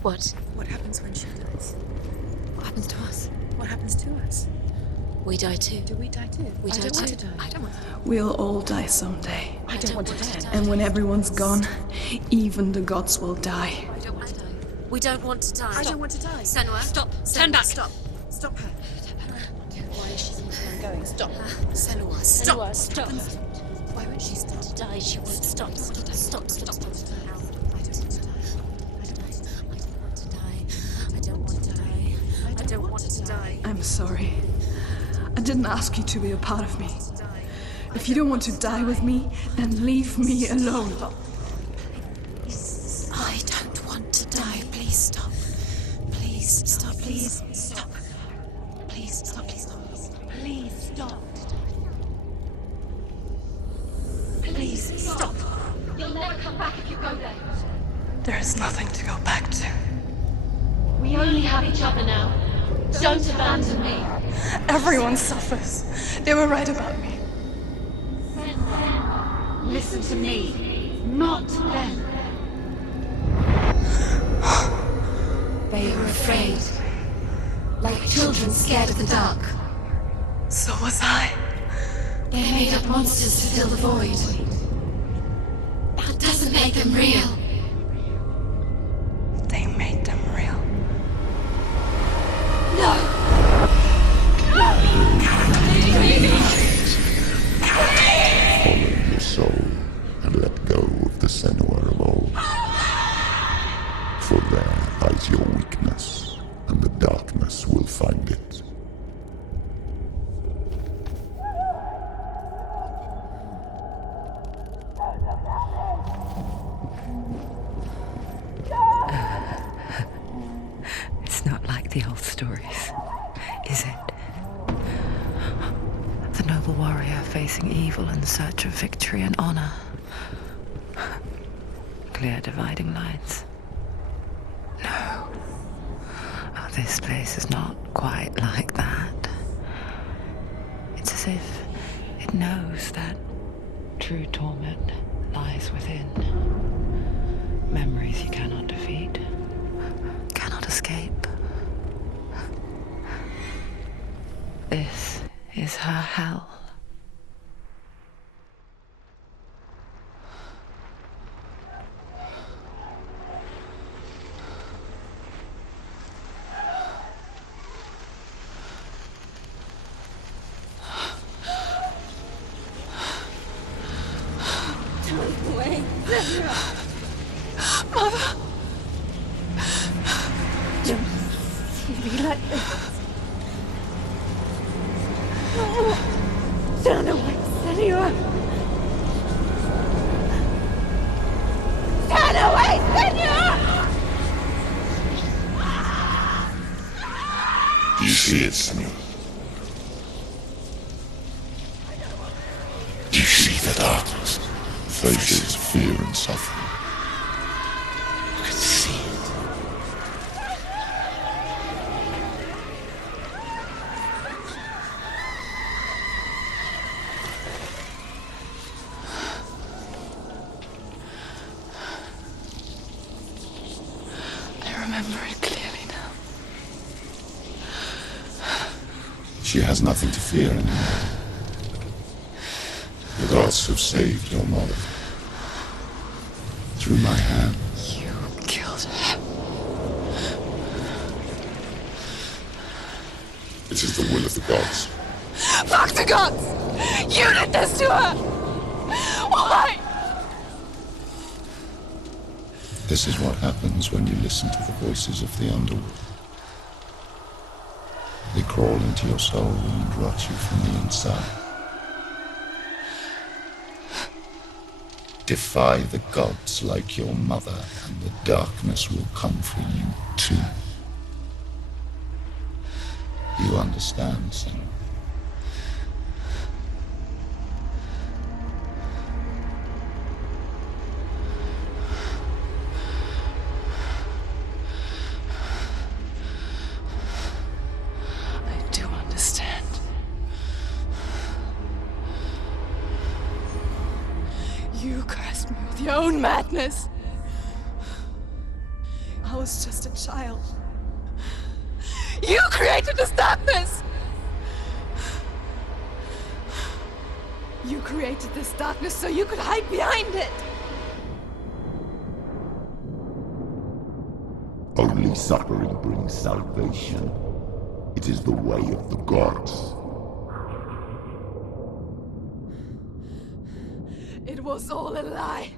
What? What happens when she dies? What happens to us? What happens to us? We die too. Do we die too? We I die don't too. want to die. I don't want to die. We'll all die someday. I don't want to die. And when everyone's gone, even the gods will die. I don't want to die. We don't want to die. I don't want to die. Senua, stop. Senua, Turn back. Stop. Stop her. Why is she thinking I'm going? Stop. Senua, stop. Senua, stop. Why won't she stop to die? She won't stop. Stop. Stop. Stop. I don't want to die. I don't want to die. I'm sorry. I didn't ask you to be a part of me. If you don't want to die with me, then leave me alone. I don't want to die. Please stop. Please stop. Please stop. Please stop. Please stop. Please stop. Please stop. You'll never come back if you go there. There is nothing to go back to. We only have each other now. Don't abandon me. Everyone suffers. They were right about me. Listen to me, not them. They were afraid, like children scared of the dark. So was I. They made up monsters to fill the void. That doesn't make them real. They made them real. No! Follow your soul and let go of the Senua of old. For there lies your weakness, and the darkness will find it. It's not like the old stories, is it? The noble warrior facing evil in search of victory and honor. Clear dividing lines. No. Oh, this place is not quite like that. It's as if it knows that true torment lies within. Memories you cannot defeat, cannot escape. This is her hell. Don't wait, Mother! Don't see me like this. No! Turn away, Senua! Turn away, Senua! Do you see it, Senua? Do you see the darkness? Faces fear and suffering. I can see it. I remember it clearly now. She has nothing to fear anymore. The gods have saved your mother. Through my hand. You killed her. It is the will of the gods. Fuck the gods! You did this to her! Why? This is what happens when you listen to the voices of the underworld. They crawl into your soul and rot you from the inside. Defy the gods like your mother, and the darkness will come for you too. You understand, Senua? I do understand. You cursed me with your own madness. I was just a child. You created this darkness! You created this darkness so you could hide behind it! Only suffering brings salvation. It is the way of the gods. It was all a lie.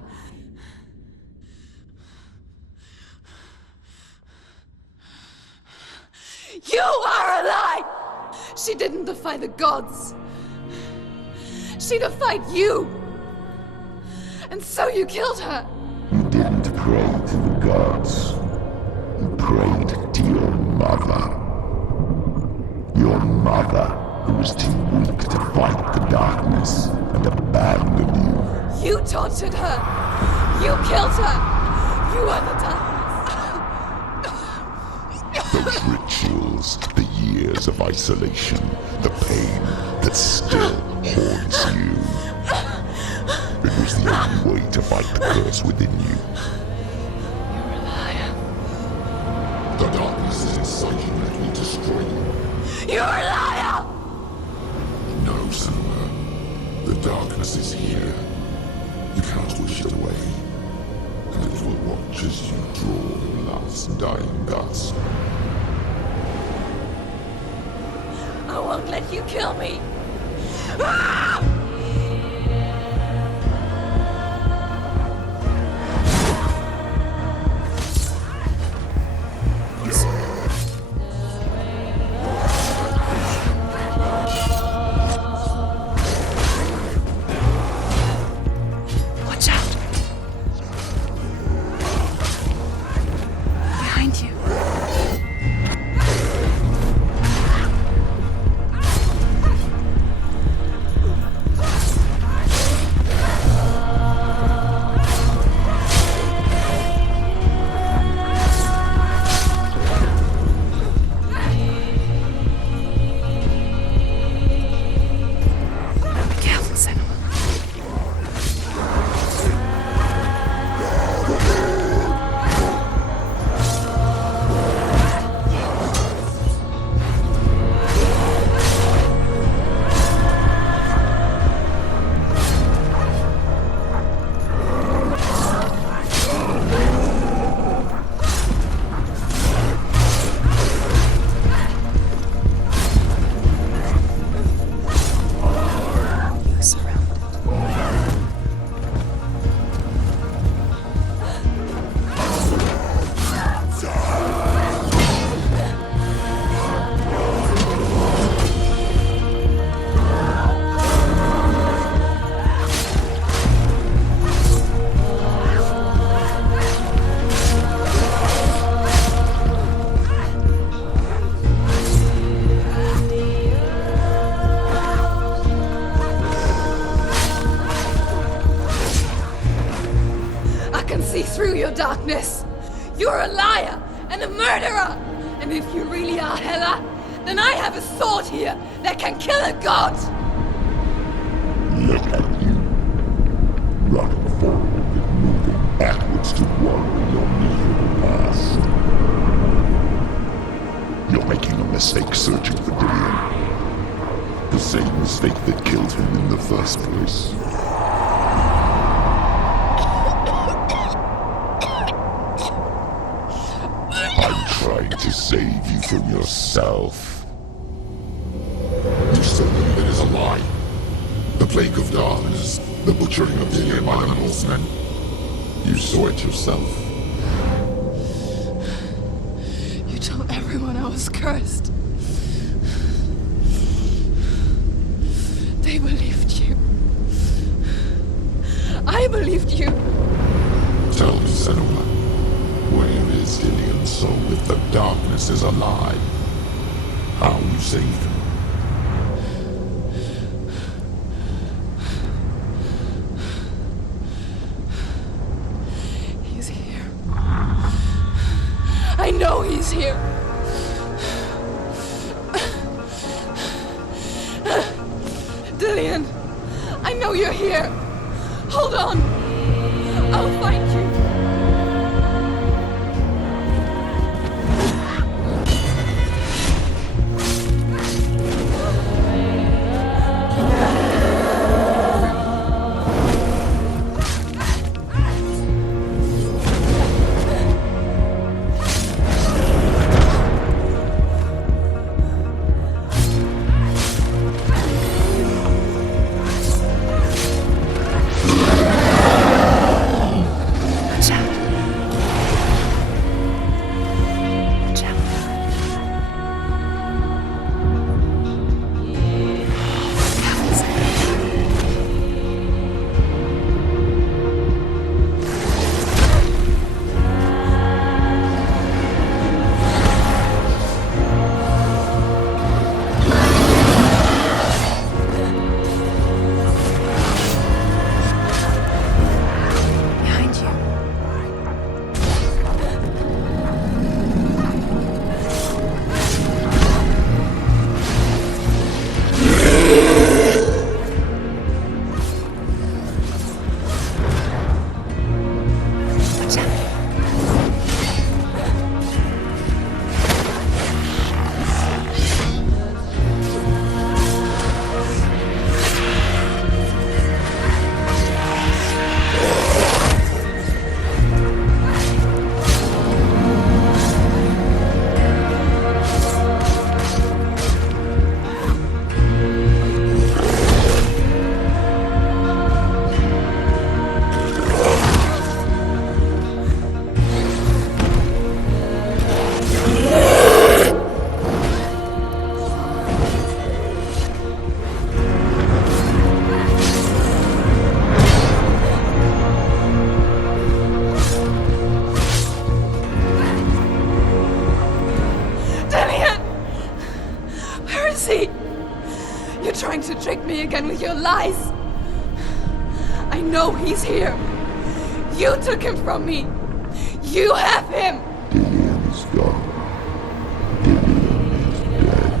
You are a lie! She didn't defy the gods. She defied you. And so you killed her. You didn't pray to the gods. You prayed to your mother. Your mother, who was too weak to fight the darkness and abandon you. You tortured her. You killed her. You are the darkness. Those rituals, the years of isolation, the pain that still haunts you. It was the only way to fight the curse within you. You're a liar. The darkness is inside you, let me destroy you. You're a liar! No, Senua. The darkness is here. You cannot wish it away. And it will watch as you draw your last dying gasp. I won't let you kill me! Ah! Watch out! Behind you. Be careful, Senua. You're surrounded. I can see through your darkness. You're a liar and a murderer. And if you really are Hela, then I have a sword here that can kill a god. Look at you. Running forward and moving backwards to wallow your miserable past. You're making a mistake searching for Dillion. The same mistake that killed him in the first place. I'm trying to save you from yourself. You still believe it is a lie. The plague of darkness, the butchering of Dillion by the Norsemen. You saw it yourself. You told everyone I was cursed. They believed you. I believed you. Tell me, Senua, where is Dillion's soul if the darkness is alive? How you saved him? He's here. I know he's here. Dillion, I know you're here. Hold on. I'll find you. again with your lies. I know he's here. You took him from me. You have him. Dillian is gone. Dillian is dead.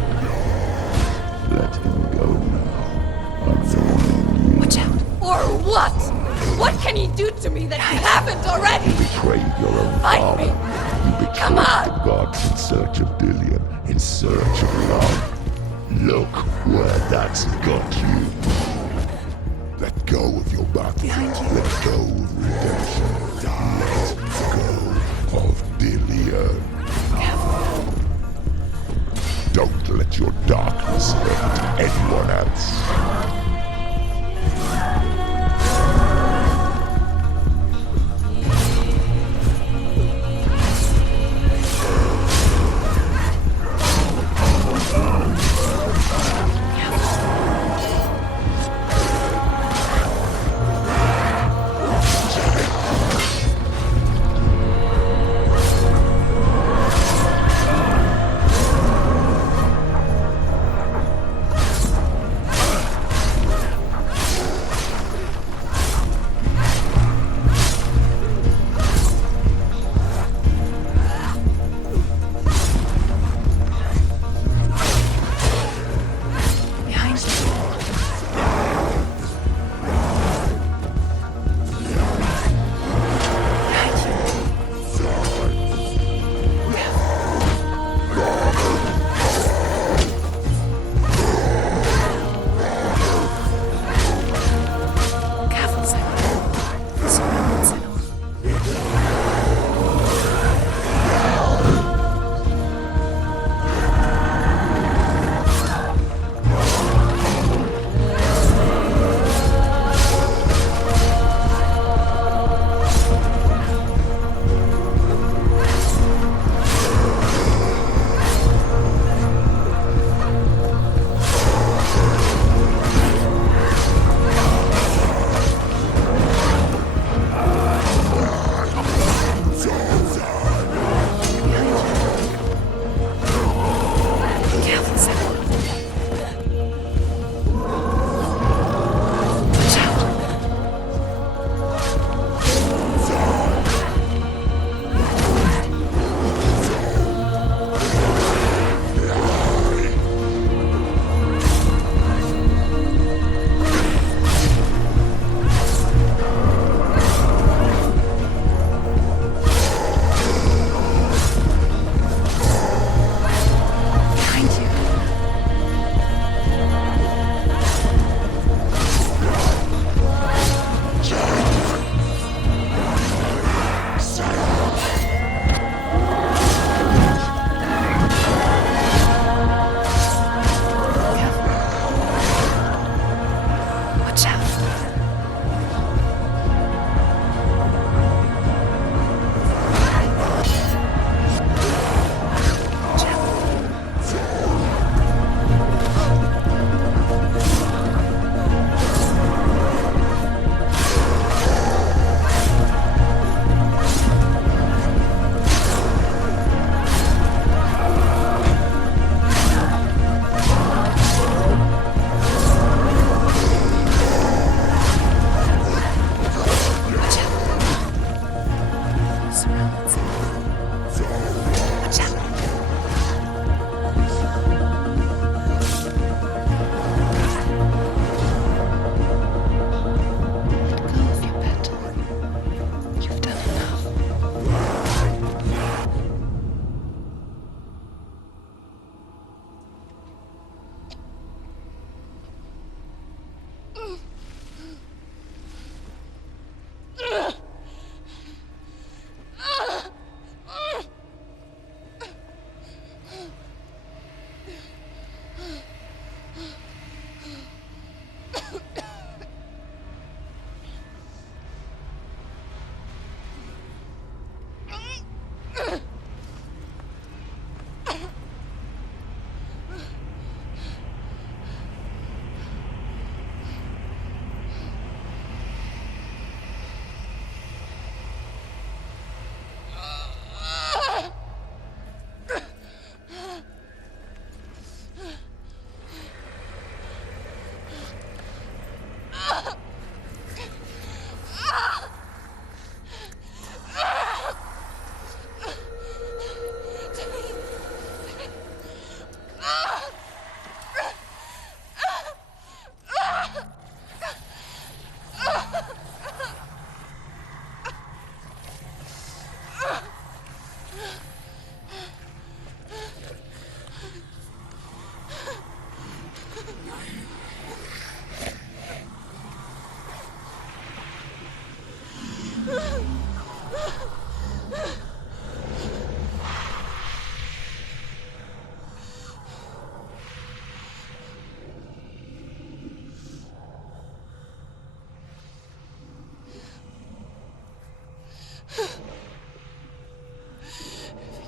Let him go now. I'm warning you. Watch out. Or what? What can he do to me that he haven't already? You betrayed your own Fight father. me. You betrayed Come on. the gods in search of Dillian, in search of love. Look where that's got you. Let go of your battle. Let go of redemption. Let go of Dillian. Don't let your darkness hurt anyone else.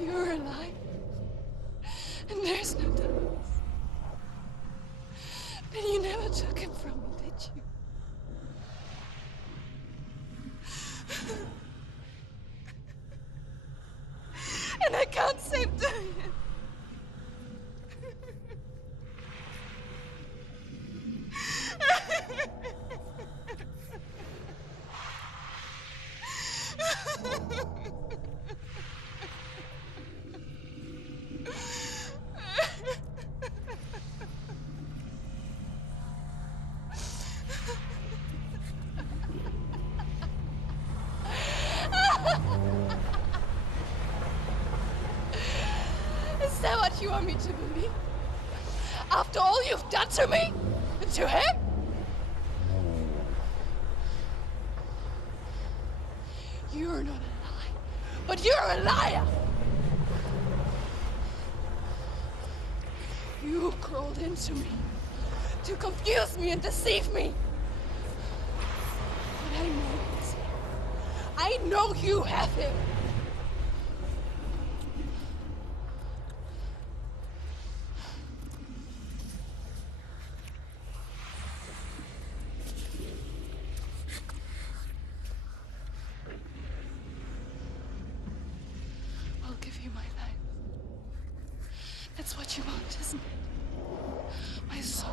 You're alive. And there's no dance. But you never took him from me, did you? And I can't save doing it. Is that what you want me to believe? After all you've done to me? And to him? You're not a lie, but you're a liar! You crawled into me to confuse me and deceive me. But I know it. I know you have him. I'll give you my life. That's what you want, isn't it? My soul.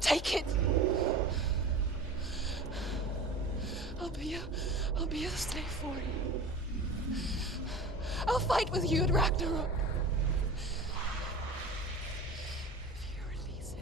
Take it. I'll be a slave for you. I'll fight with you at Ragnarok. If you release it.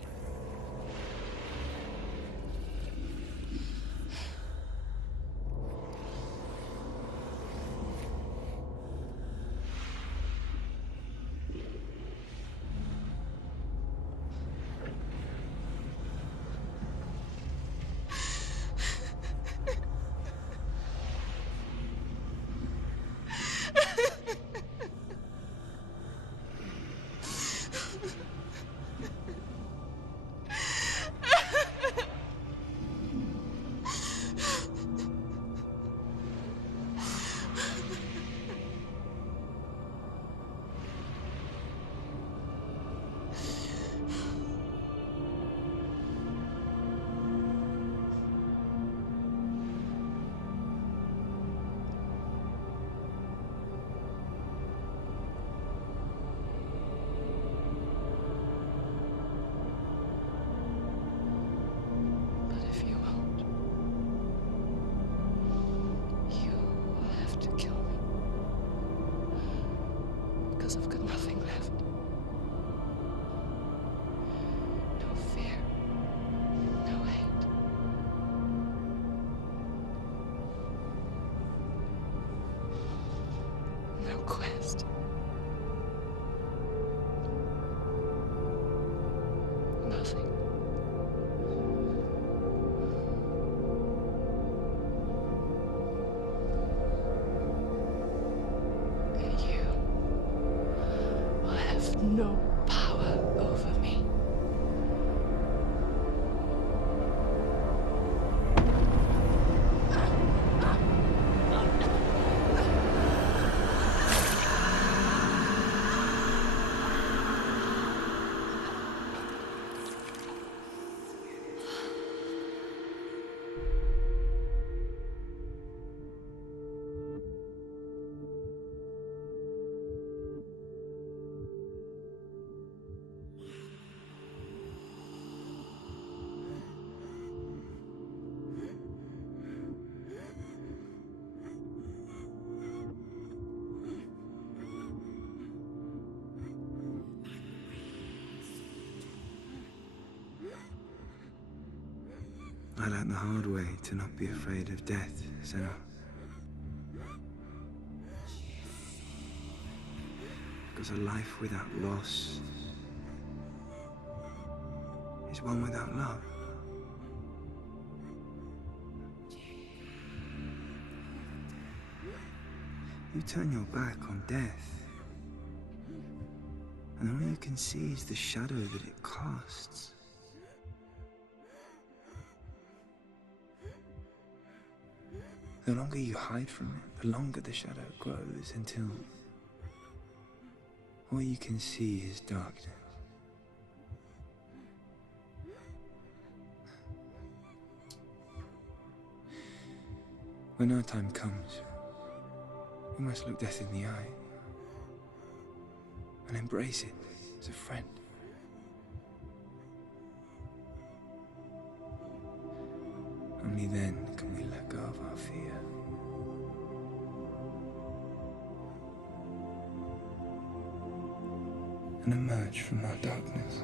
I've got nothing left. No fear. No hate. No quest. Nothing. No power over me. I learned the hard way to not be afraid of death, Senua. Because a life without loss is one without love. You turn your back on death, and all you can see is the shadow that it casts. The longer you hide from it, the longer the shadow grows until all you can see is darkness. When our time comes, we must look death in the eye and embrace it as a friend. Only then can we let go of our fear. And emerge from our darkness.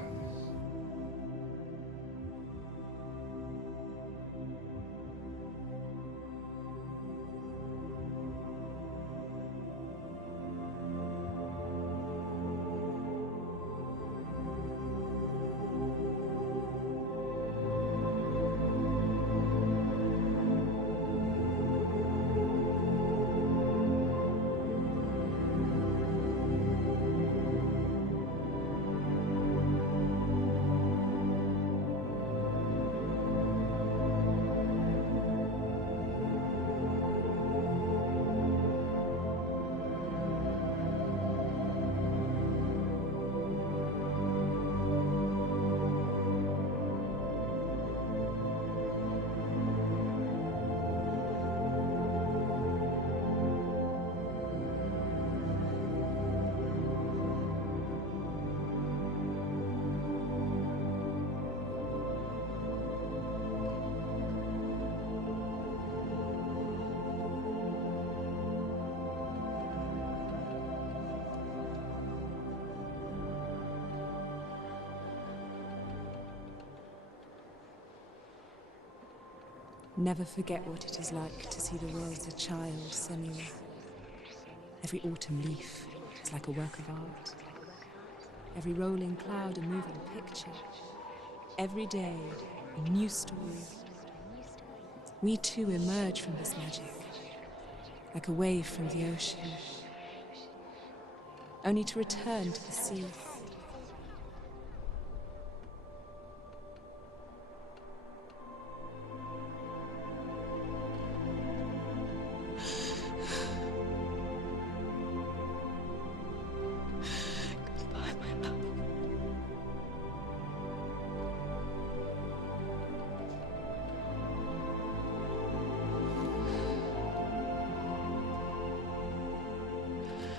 Never forget what it is like to see the world as a child, Senua. Every autumn leaf is like a work of art. Every rolling cloud a moving picture. Every day a new story. We too emerge from this magic, like a wave from the ocean, only to return to the sea.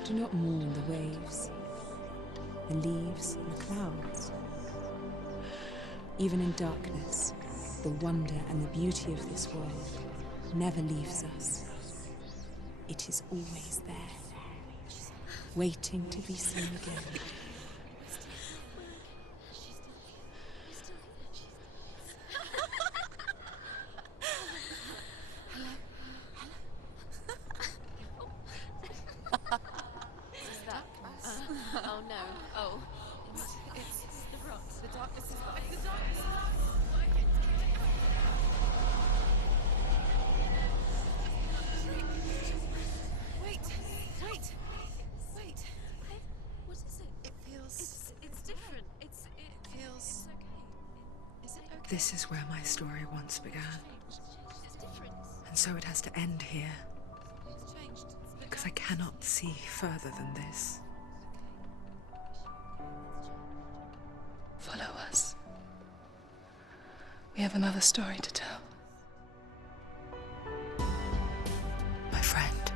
Do not mourn the waves, the leaves, and the clouds. Even in darkness, the wonder and the beauty of this world never leaves us. It is always there, waiting to be seen again. Oh no. Oh. It's the rocks. The darkness is the darkness is Wait. What is it? It feels it's different. It feels okay. Is it okay? This is where my story once began. And so it has to end here. Because I cannot see further than this. Follow us. We have another story to tell. My friend,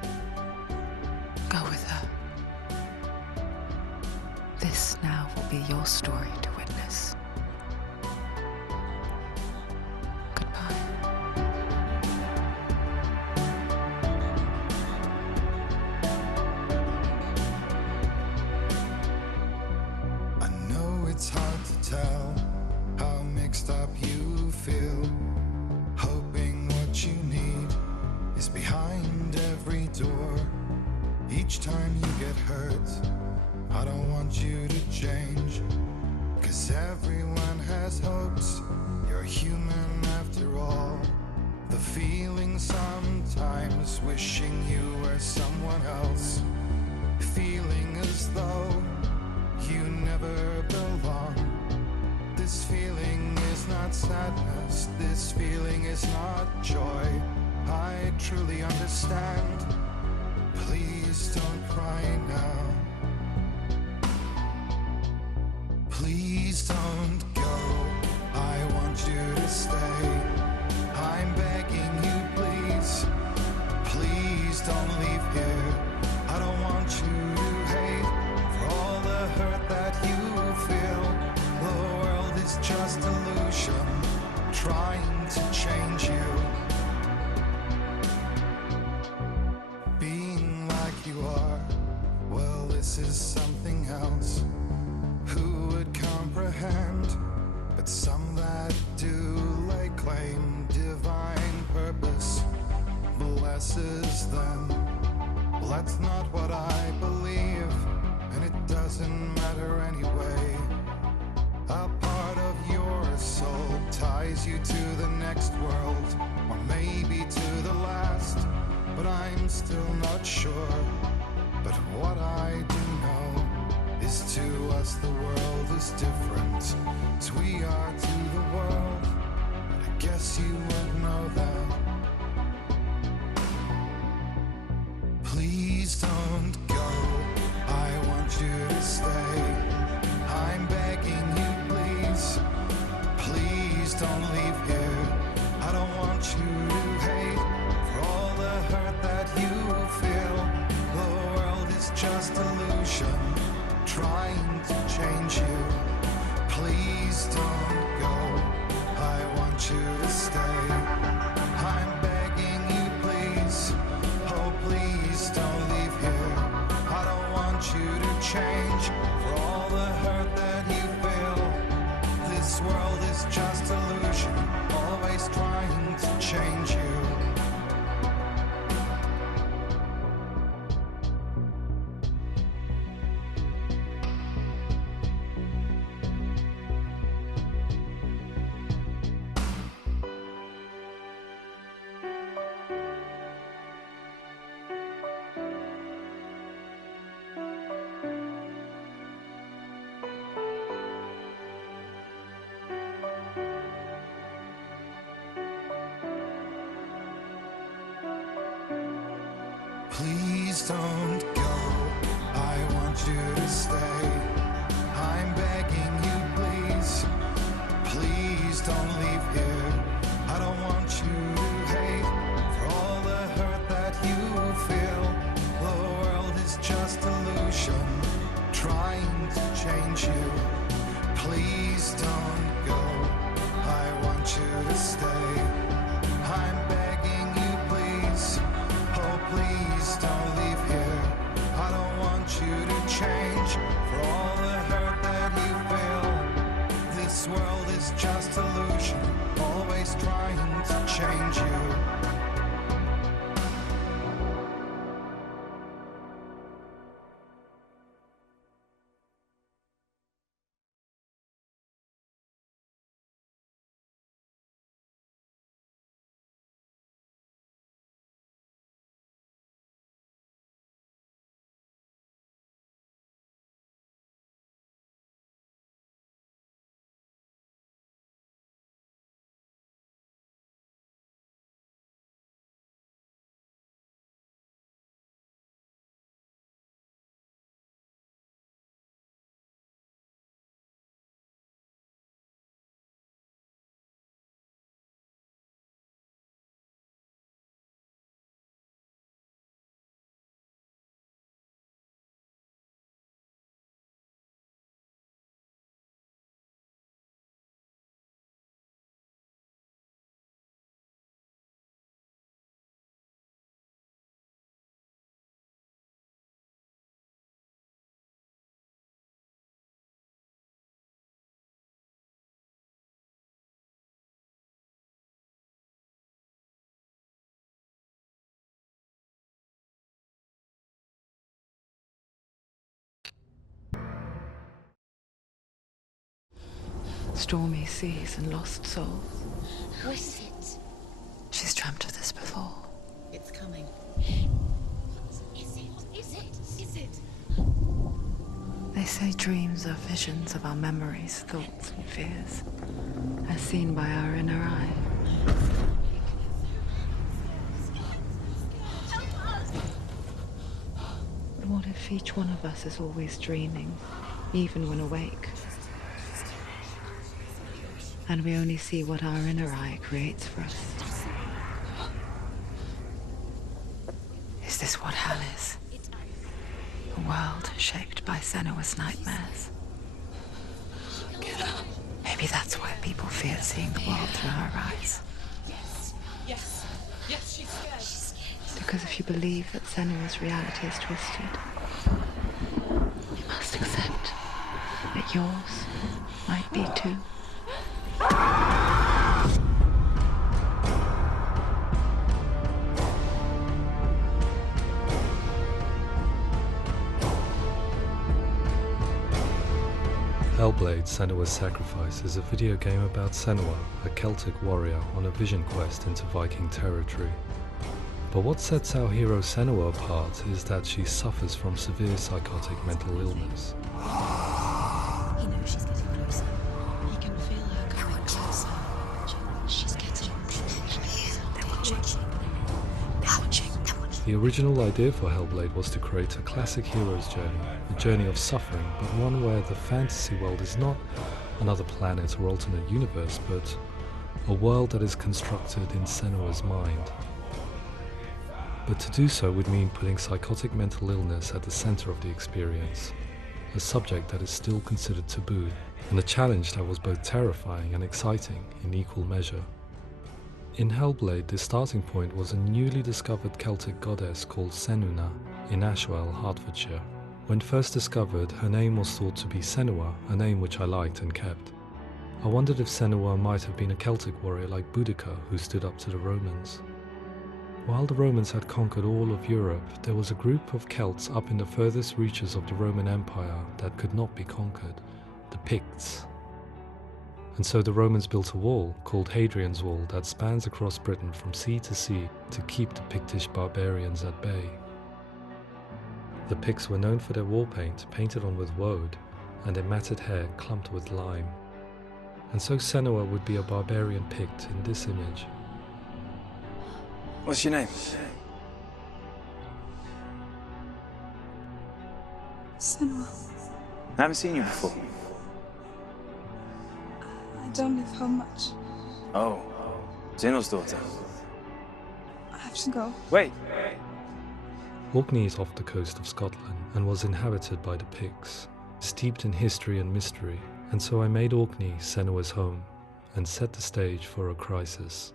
go with her. This now will be your story to witness. It's hard to tell how mixed up you feel, hoping what you need is behind every door. Each time you get hurt, I don't want you to change, 'cause everyone has hopes. You're human after all. The feeling sometimes wishing you were someone else, feeling as though you never belong. This feeling is not sadness, this feeling is not joy. I truly understand. Please don't cry now. Please don't go. I want you to stay. I'm begging you, please. Please don't leave here. I don't want you to hate for all the hurt that you feel. The world is just illusion, trying to change you. Being like you are, well, this is something else. Who would comprehend? But some that do lay claim divine purpose blesses them. Well, that's not what I believe, and it doesn't matter anyway. A part of your soul ties you to the next world, or maybe to the last, but I'm still not sure. But what I do know is to us the world is different, as we are to the world. I guess you would know that. Please don't go. I want you to stay. I'm begging you, please. Please don't leave here. I don't want you to hate for all the hurt that you feel. The world is just illusion, trying to change you. Please don't go. I want you to stay. I'm begging you, please. Oh, please don't leave here. I don't want you to change for all the hurt that you feel. This world is just illusion, always trying to change you. Please don't go. I want you to stay. I'm begging you, please. Please don't leave here. I don't want you to hate for all the hurt that you feel. The world is just illusion, trying to change you. Please don't go. I want you to stay. I'm begging you, please. Oh, please don't leave here. I don't want you to change for all the hurt that you feel. This world is just illusion, always trying to change you. Stormy seas and lost souls. Who is it? She's dreamt of this before. It's coming. Is it? Is it? Is it? They say dreams are visions of our memories, thoughts, and fears, as seen by our inner eye. if each one of us is always dreaming, even when awake? And we only see what our inner eye creates for us. Is this what hell is? A world shaped by Senua's nightmares. Maybe that's why people fear seeing the world through her eyes. Yes, she's scared. Because if you believe that Senua's reality is twisted, you must accept that yours might be too. Hellblade: Senua's Sacrifice is a video game about Senua, a Celtic warrior on a vision quest into Viking territory. But what sets our hero Senua apart is that she suffers from severe psychotic mental illness. He knows she's getting closer. He can feel her coming closer. She's getting closer. They're watching. The original idea for Hellblade was to create a classic hero's journey, a journey of suffering, but one where the fantasy world is not another planet or alternate universe, but a world that is constructed in Senua's mind. But to do so would mean putting psychotic mental illness at the center of the experience, a subject that is still considered taboo, and a challenge that was both terrifying and exciting in equal measure. In Hellblade, the starting point was a newly discovered Celtic goddess called Senua in Ashwell, Hertfordshire. When first discovered, her name was thought to be Senua, a name which I liked and kept. I wondered if Senua might have been a Celtic warrior like Boudica who stood up to the Romans. While the Romans had conquered all of Europe, there was a group of Celts up in the furthest reaches of the Roman Empire that could not be conquered, the Picts. And so the Romans built a wall, called Hadrian's Wall, that spans across Britain from sea to sea to keep the Pictish barbarians at bay. The Picts were known for their war paint, painted on with woad, and their matted hair clumped with lime. And so Senua would be a barbarian Pict in this image. What's your name? Senua. I haven't seen you before. I don't live home much. Oh, Zeno's daughter. I have to go. Wait! Orkney is off the coast of Scotland and was inhabited by the Picts, steeped in history and mystery, and so I made Orkney Senua's home and set the stage for a crisis.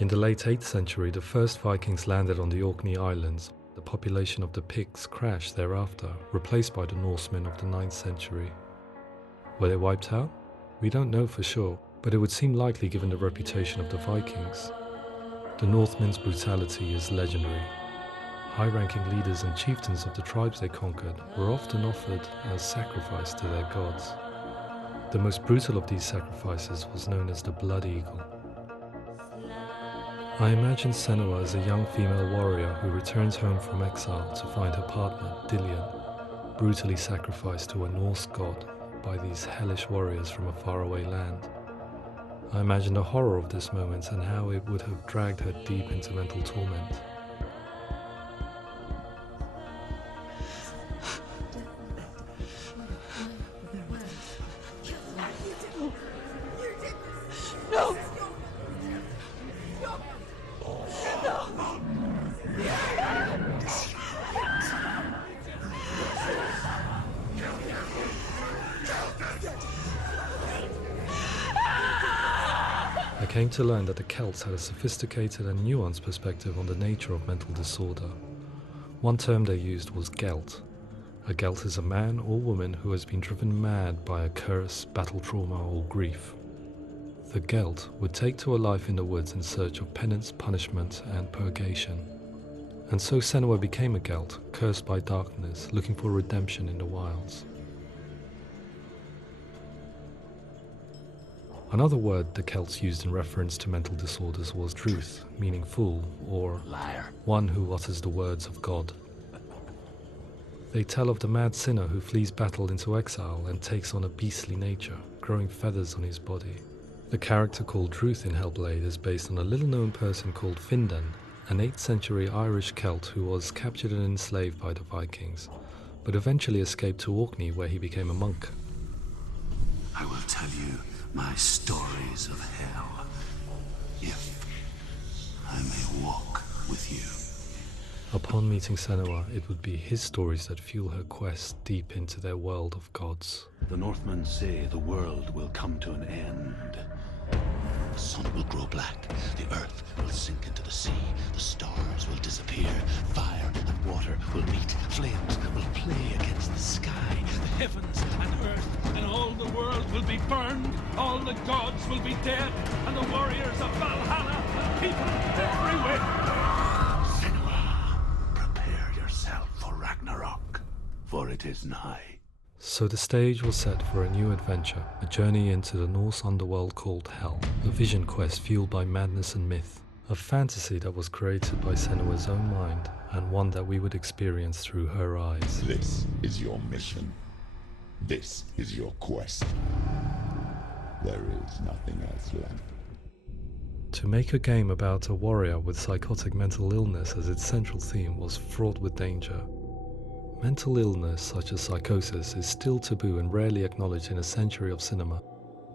In the late 8th century, the first Vikings landed on the Orkney Islands. The population of the Picts crashed thereafter, replaced by the Norsemen of the 9th century. Were they wiped out? We don't know for sure, but it would seem likely given the reputation of the Vikings. The Northmen's brutality is legendary. High-ranking leaders and chieftains of the tribes they conquered were often offered as sacrifice to their gods. The most brutal of these sacrifices was known as the Blood Eagle. I imagine Senua as a young female warrior who returns home from exile to find her partner, Dillion, brutally sacrificed to a Norse god by these hellish warriors from a faraway land. I imagine the horror of this moment and how it would have dragged her deep into mental torment. No! I came to learn that the Celts had a sophisticated and nuanced perspective on the nature of mental disorder. One term they used was gelt. A gelt is a man or woman who has been driven mad by a curse, battle trauma, or grief. The gelt would take to a life in the woods in search of penance, punishment, and purgation. And so Senua became a gelt, cursed by darkness, looking for redemption in the wilds. Another word the Celts used in reference to mental disorders was druth, meaning fool, or liar, one who utters the words of God. They tell of the mad sinner who flees battle into exile and takes on a beastly nature, growing feathers on his body. The character called Druth in Hellblade is based on a little-known person called Findan, an 8th century Irish Celt who was captured and enslaved by the Vikings, but eventually escaped to Orkney where he became a monk. I will tell you my stories of hell, if I may walk with you. Upon meeting Senua, it would be his stories that fuel her quest deep into their world of gods. The Northmen say the world will come to an end. The sun will grow black, the earth will sink into the sea, the stars will disappear, fire and water will meet, flames will play against the sky. The heavens and earth and all the world will be burned, all the gods will be dead, and the warriors of Valhalla and people everywhere. Prepare yourself for Ragnarok, for it is nigh. So the stage was set for a new adventure, a journey into the Norse underworld called Hell, a vision quest fueled by madness and myth, a fantasy that was created by Senua's own mind, and one that we would experience through her eyes. This is your mission. This is your quest. There is nothing else left. To make a game about a warrior with psychotic mental illness as its central theme was fraught with danger. Mental illness such as psychosis is still taboo and rarely acknowledged in a century of cinema,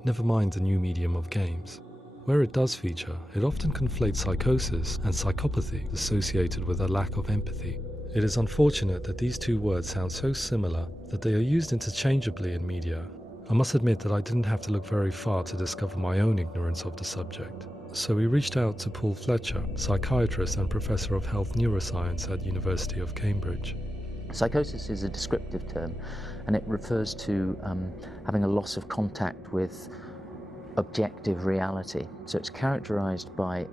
never mind the new medium of games. Where it does feature, it often conflates psychosis and psychopathy associated with a lack of empathy. It is unfortunate that these two words sound so similar that they are used interchangeably in media. I must admit that I didn't have to look very far to discover my own ignorance of the subject. So we reached out to Paul Fletcher, psychiatrist and professor of health neuroscience at University of Cambridge. Psychosis is a descriptive term, and it refers to having a loss of contact with objective reality. So it's characterized by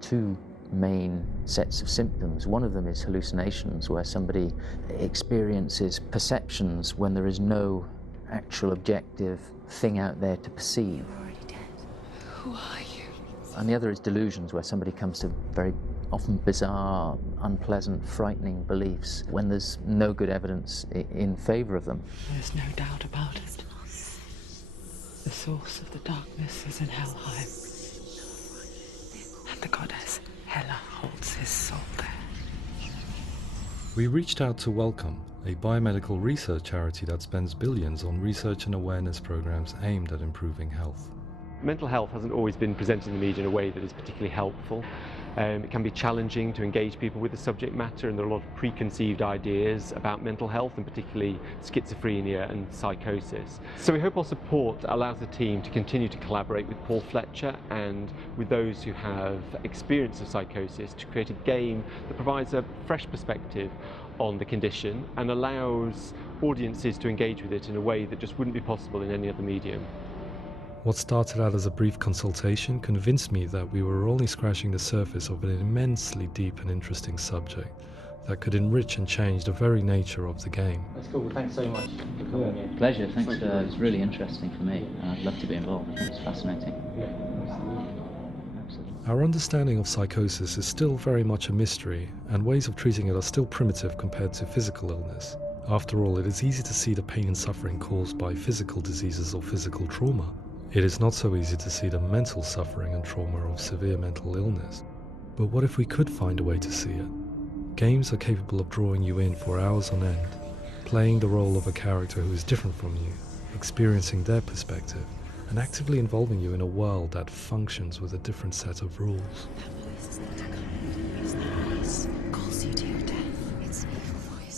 two main sets of symptoms. One of them is hallucinations, where somebody experiences perceptions when there is no actual objective thing out there to perceive. You're already dead. Who are you? And the other is delusions, where somebody comes to very often bizarre, unpleasant, frightening beliefs when there's no good evidence in favor of them. There's no doubt about it. The source of the darkness is in Helheim. And the goddess Hela holds his soul there. We reached out to Welcome, a biomedical research charity that spends billions on research and awareness programs aimed at improving health. Mental health hasn't always been presented in the media in a way that is particularly helpful. It can be challenging to engage people with the subject matter, and there are a lot of preconceived ideas about mental health, and particularly schizophrenia and psychosis. So we hope our support allows the team to continue to collaborate with Paul Fletcher and with those who have experience of psychosis to create a game that provides a fresh perspective on the condition and allows audiences to engage with it in a way that just wouldn't be possible in any other medium. What started out as a brief consultation convinced me that we were only scratching the surface of an immensely deep and interesting subject that could enrich and change the very nature of the game. That's cool. Thanks so much for coming here. Pleasure. Thanks. It's really interesting for me. I'd love to be involved. I think it's fascinating. Our understanding of psychosis is still very much a mystery, and ways of treating it are still primitive compared to physical illness. After all, it is easy to see the pain and suffering caused by physical diseases or physical trauma. It is not so easy to see the mental suffering and trauma of severe mental illness. But what if we could find a way to see it? Games are capable of drawing you in for hours on end, playing the role of a character who is different from you, experiencing their perspective, and actively involving you in a world that functions with a different set of rules.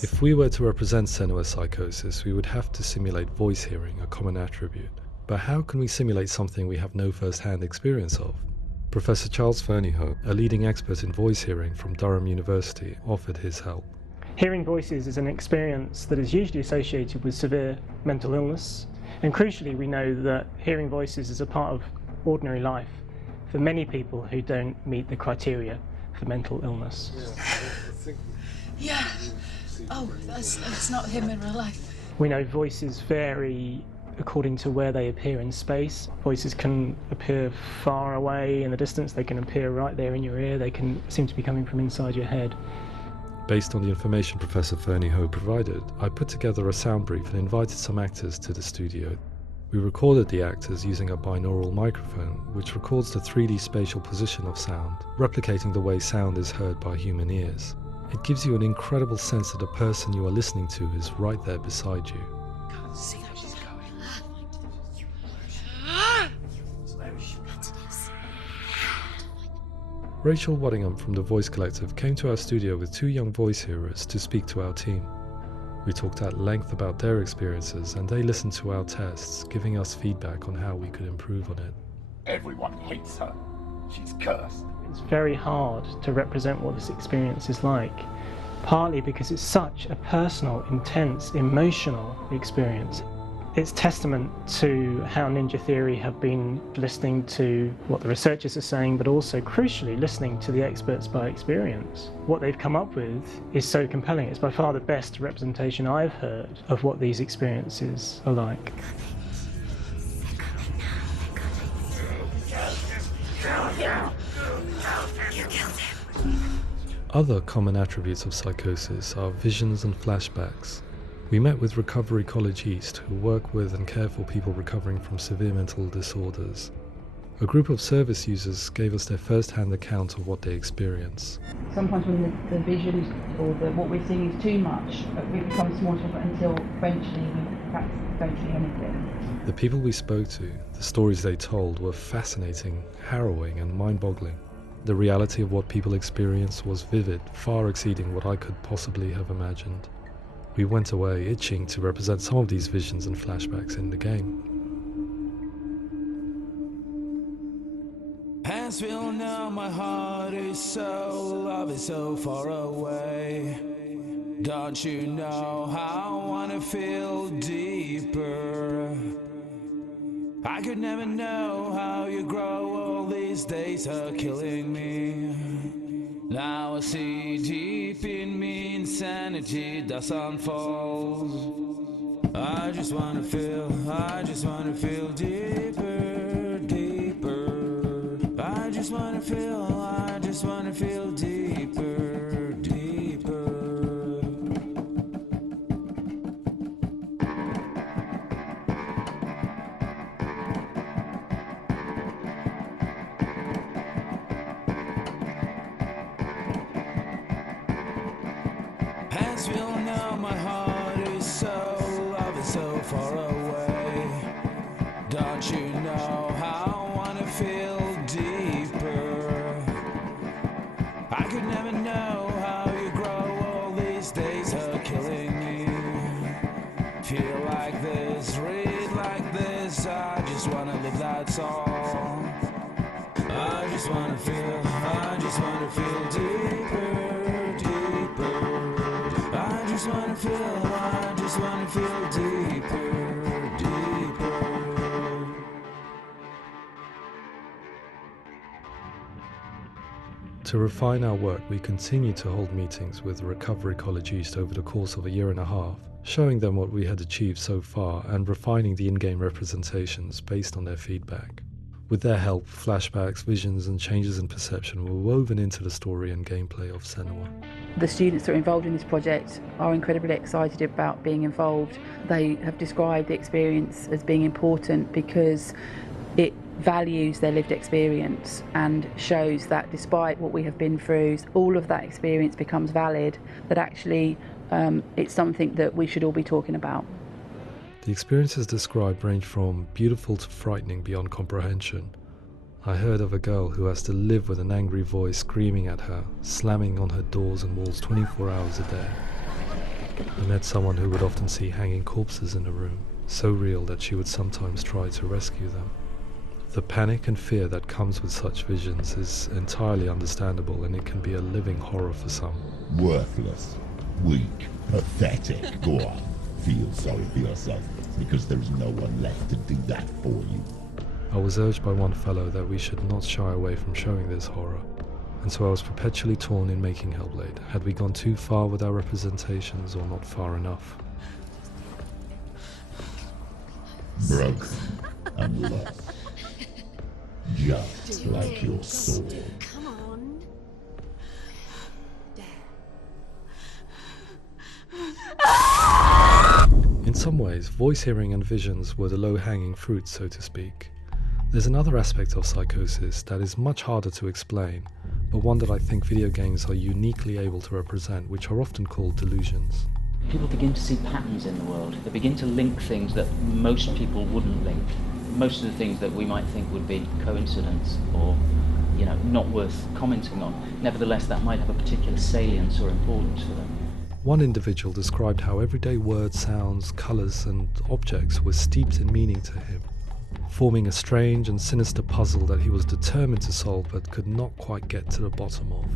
If we were to represent Senua's psychosis, we would have to simulate voice hearing, a common attribute. But how can we simulate something we have no first-hand experience of? Professor Charles Fernyhough, a leading expert in voice hearing from Durham University, offered his help. Hearing voices is an experience that is usually associated with severe mental illness, and crucially we know that hearing voices is a part of ordinary life for many people who don't meet the criteria for mental illness. Yeah. Oh, that's not him in real life. We know voices vary according to where they appear in space. Voices can appear far away in the distance, they can appear right there in your ear, they can seem to be coming from inside your head. Based on the information Professor Fernyhough provided, I put together a sound brief and invited some actors to the studio. We recorded the actors using a binaural microphone, which records the 3D spatial position of sound, replicating the way sound is heard by human ears. It gives you an incredible sense that the person you are listening to is right there beside you. Can't see how she's going. Rachel Waddingham from the Voice Collective came to our studio with 2 young voice hearers to speak to our team. We talked at length about their experiences and they listened to our tests, giving us feedback on how we could improve on it. Everyone hates her. She's cursed. It's very hard to represent what this experience is like, partly because it's such a personal, intense, emotional experience. It's testament to how Ninja Theory have been listening to what the researchers are saying, but also, crucially, listening to the experts by experience. What they've come up with is so compelling. It's by far the best representation I've heard of what these experiences are like. Other common attributes of psychosis are visions and flashbacks. We met with Recovery College East, who work with and care for people recovering from severe mental disorders. A group of service users gave us their first-hand account of what they experience. Sometimes when the visions or what we're seeing is too much, it becomes more difficult until eventually we perhaps don't see anything. The people we spoke to, the stories they told, were fascinating, harrowing and mind-boggling. The reality of what people experienced was vivid, far exceeding what I could possibly have imagined. We went away itching to represent some of these visions and flashbacks in the game. Hands will know my heart is so, love is so far away. Don't you know how I wanna feel deeper? I could never know how you grow, all these days are killing me. Now I see deep in me insanity does unfold. I just wanna feel deeper, deeper. I just wanna feel deeper, deeper. Hands will know my heart is so, love is so far away. Don't you know how I wanna feel deeper? I could never know how you grow, all these days are killing me. Feel like this, read like this, I just wanna live, that's all. I just wanna feel deeper, deeper. I just wanna feel deeper, deeper. To refine our work, we continue to hold meetings with Recovery College East over the course of a year and a half, showing them what we had achieved so far and refining the in-game representations based on their feedback. With their help, flashbacks, visions and changes in perception were woven into the story and gameplay of Senua. The students that are involved in this project are incredibly excited about being involved. They have described the experience as being important because it values their lived experience and shows that despite what we have been through, all of that experience becomes valid, that actually it's something that we should all be talking about. The experiences described range from beautiful to frightening beyond comprehension. I heard of a girl who has to live with an angry voice screaming at her, slamming on her doors and walls 24 hours a day. I met someone who would often see hanging corpses in a room, so real that she would sometimes try to rescue them. The panic and fear that comes with such visions is entirely understandable, and it can be a living horror for some. Worthless, weak, pathetic. Go on, feel sorry for yourself, because there's no one left to do that for you. I was urged by one fellow that we should not shy away from showing this horror, and so I was perpetually torn in making Hellblade. Had we gone too far with our representations or not far enough? Broken and lost. Just like your soul. Come on. In some ways, voice hearing and visions were the low-hanging fruit, so to speak. There's another aspect of psychosis that is much harder to explain, but one that I think video games are uniquely able to represent, which are often called delusions. People begin to see patterns in the world. They begin to link things that most people wouldn't link. Most of the things that we might think would be coincidence or, not worth commenting on. Nevertheless, that might have a particular salience or importance for them. One individual described how everyday words, sounds, colours and objects were steeped in meaning to him, forming a strange and sinister puzzle that he was determined to solve but could not quite get to the bottom of.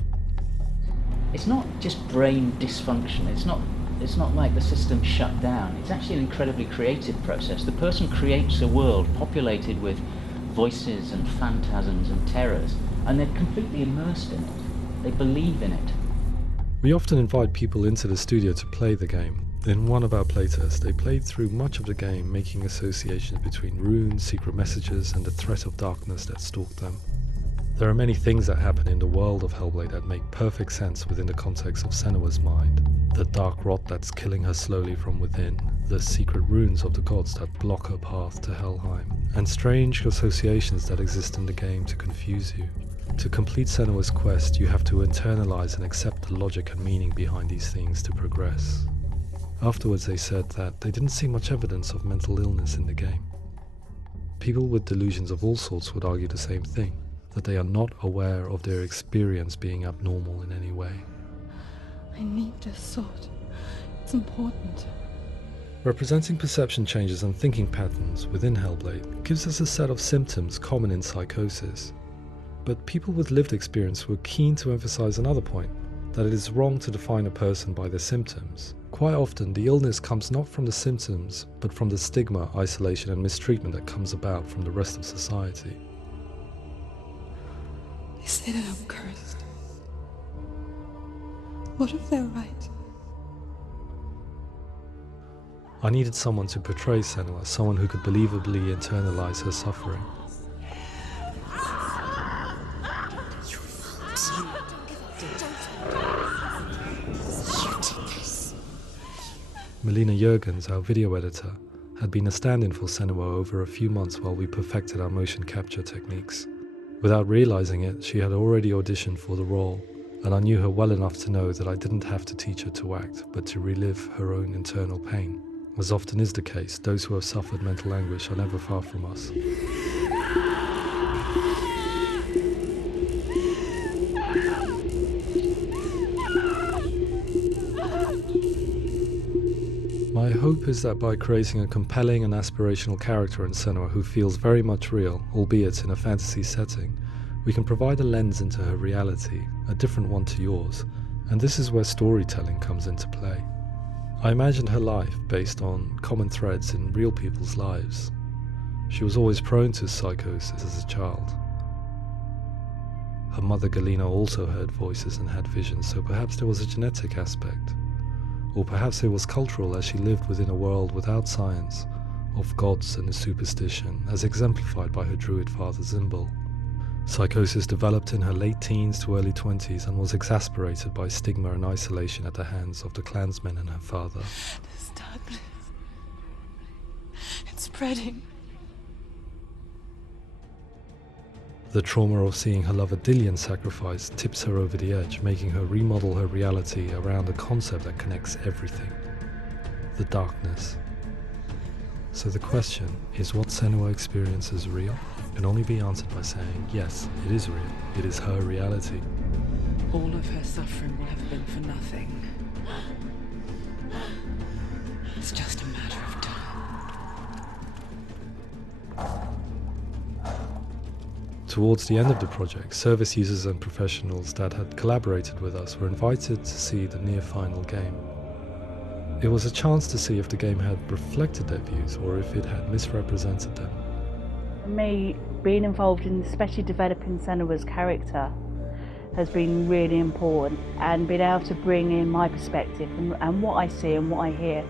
It's not just brain dysfunction. It's not like the system shut down. It's actually an incredibly creative process. The person creates a world populated with voices and phantasms and terrors, and they're completely immersed in it. They believe in it. We often invite people into the studio to play the game. In one of our playtests, they played through much of the game, making associations between runes, secret messages, and the threat of darkness that stalked them. There are many things that happen in the world of Hellblade that make perfect sense within the context of Senua's mind. The dark rot that's killing her slowly from within, the secret runes of the gods that block her path to Helheim, and strange associations that exist in the game to confuse you. To complete Senua's quest, you have to internalize and accept the logic and meaning behind these things to progress. Afterwards, they said that they didn't see much evidence of mental illness in the game. People with delusions of all sorts would argue the same thing, that they are not aware of their experience being abnormal in any way. I need this sword. It's important. Representing perception changes and thinking patterns within Hellblade gives us a set of symptoms common in psychosis. But people with lived experience were keen to emphasize another point, that it is wrong to define a person by their symptoms. Quite often, the illness comes not from the symptoms, but from the stigma, isolation and mistreatment that comes about from the rest of society. They say that I'm cursed. What if they're right? I needed someone to portray Senua, someone who could believably internalize her suffering. Melina Juergens, our video editor, had been a stand-in for Senua over a few months while we perfected our motion capture techniques. Without realizing it, she had already auditioned for the role, and I knew her well enough to know that I didn't have to teach her to act, but to relive her own internal pain. As often is the case, those who have suffered mental anguish are never far from us. My hope is that by creating a compelling and aspirational character in Senua who feels very much real, albeit in a fantasy setting, we can provide a lens into her reality, a different one to yours, and this is where storytelling comes into play. I imagined her life based on common threads in real people's lives. She was always prone to psychosis as a child. Her mother Galina also heard voices and had visions, so perhaps there was a genetic aspect. Or perhaps it was cultural, as she lived within a world without science, of gods and a superstition, as exemplified by her druid father Zimbal. Psychosis developed in her late teens to early 20s and was exacerbated by stigma and isolation at the hands of the clansmen and her father. This darkness. It's spreading. The trauma of seeing her lover Dillian sacrificed tips her over the edge, making her remodel her reality around a concept that connects everything: the darkness. So the question is, what Senua experiences real? Can only be answered by saying, yes, it is real. It is her reality. All of her suffering will have been for nothing. It's just a matter of time. Towards the end of the project, service users and professionals that had collaborated with us were invited to see the near-final game. It was a chance to see if the game had reflected their views or if it had misrepresented them. For me, being involved in especially developing Senua's character has been really important, and being able to bring in my perspective and what I see and what I hear,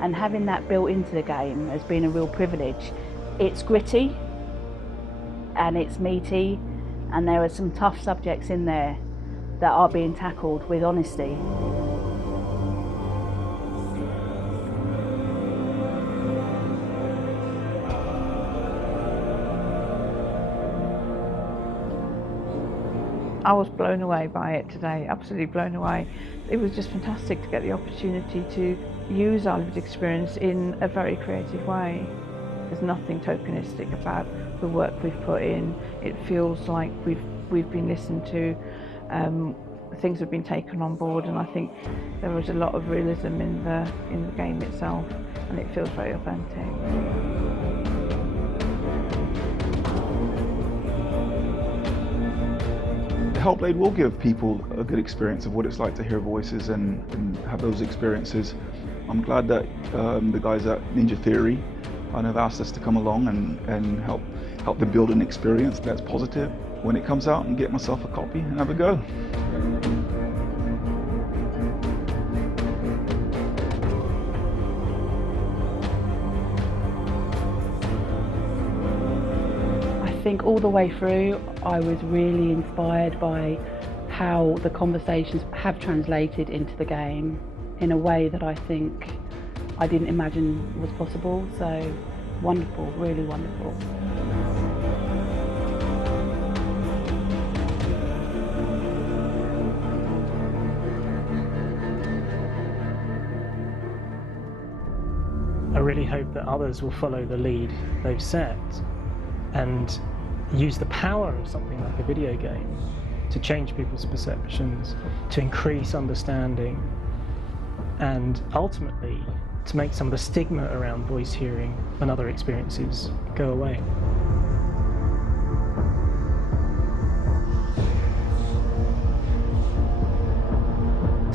and having that built into the game has been a real privilege. It's gritty and it's meaty, and there are some tough subjects in there that are being tackled with honesty. I was blown away by it today, absolutely blown away. It was just fantastic to get the opportunity to use our lived experience in a very creative way. There's nothing tokenistic about the work we've put in. It feels like we've been listened to, things have been taken on board, and I think there was a lot of realism in the game itself, and it feels very authentic. Hellblade will give people a good experience of what it's like to hear voices and have those experiences. I'm glad that the guys at Ninja Theory have asked us to come along and help them build an experience that's positive when it comes out, and get myself a copy and have a go. I think all the way through I was really inspired by how the conversations have translated into the game in a way that I think I didn't imagine was possible. So wonderful, really wonderful. I really hope that others will follow the lead they've set and use the power of something like a video game to change people's perceptions, to increase understanding, and ultimately to make some of the stigma around voice hearing and other experiences go away.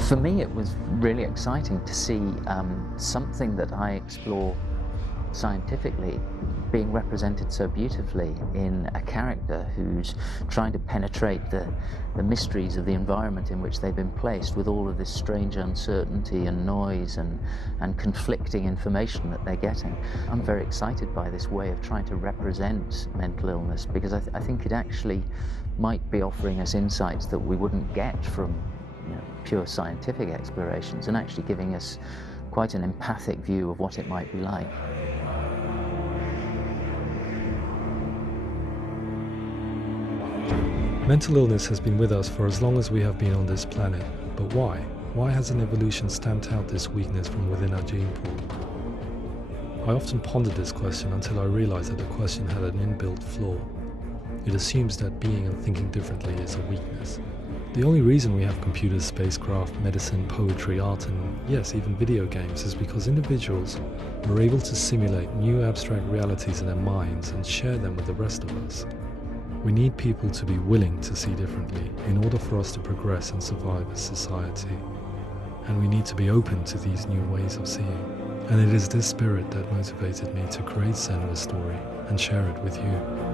For me, it was really exciting to see something that I explore scientifically being represented so beautifully in a character who's trying to penetrate the mysteries of the environment in which they've been placed, with all of this strange uncertainty and noise and conflicting information that they're getting. I'm very excited by this way of trying to represent mental illness, because I think it actually might be offering us insights that we wouldn't get from pure scientific explorations, and actually giving us quite an empathic view of what it might be like. Mental illness has been with us for as long as we have been on this planet, but why? Why hasn't evolution stamped out this weakness from within our gene pool? I often pondered this question until I realized that the question had an inbuilt flaw. It assumes that being and thinking differently is a weakness. The only reason we have computers, spacecraft, medicine, poetry, art, and yes, even video games is because individuals were able to simulate new abstract realities in their minds and share them with the rest of us. We need people to be willing to see differently in order for us to progress and survive as society. And we need to be open to these new ways of seeing. And it is this spirit that motivated me to create Senua's story and share it with you.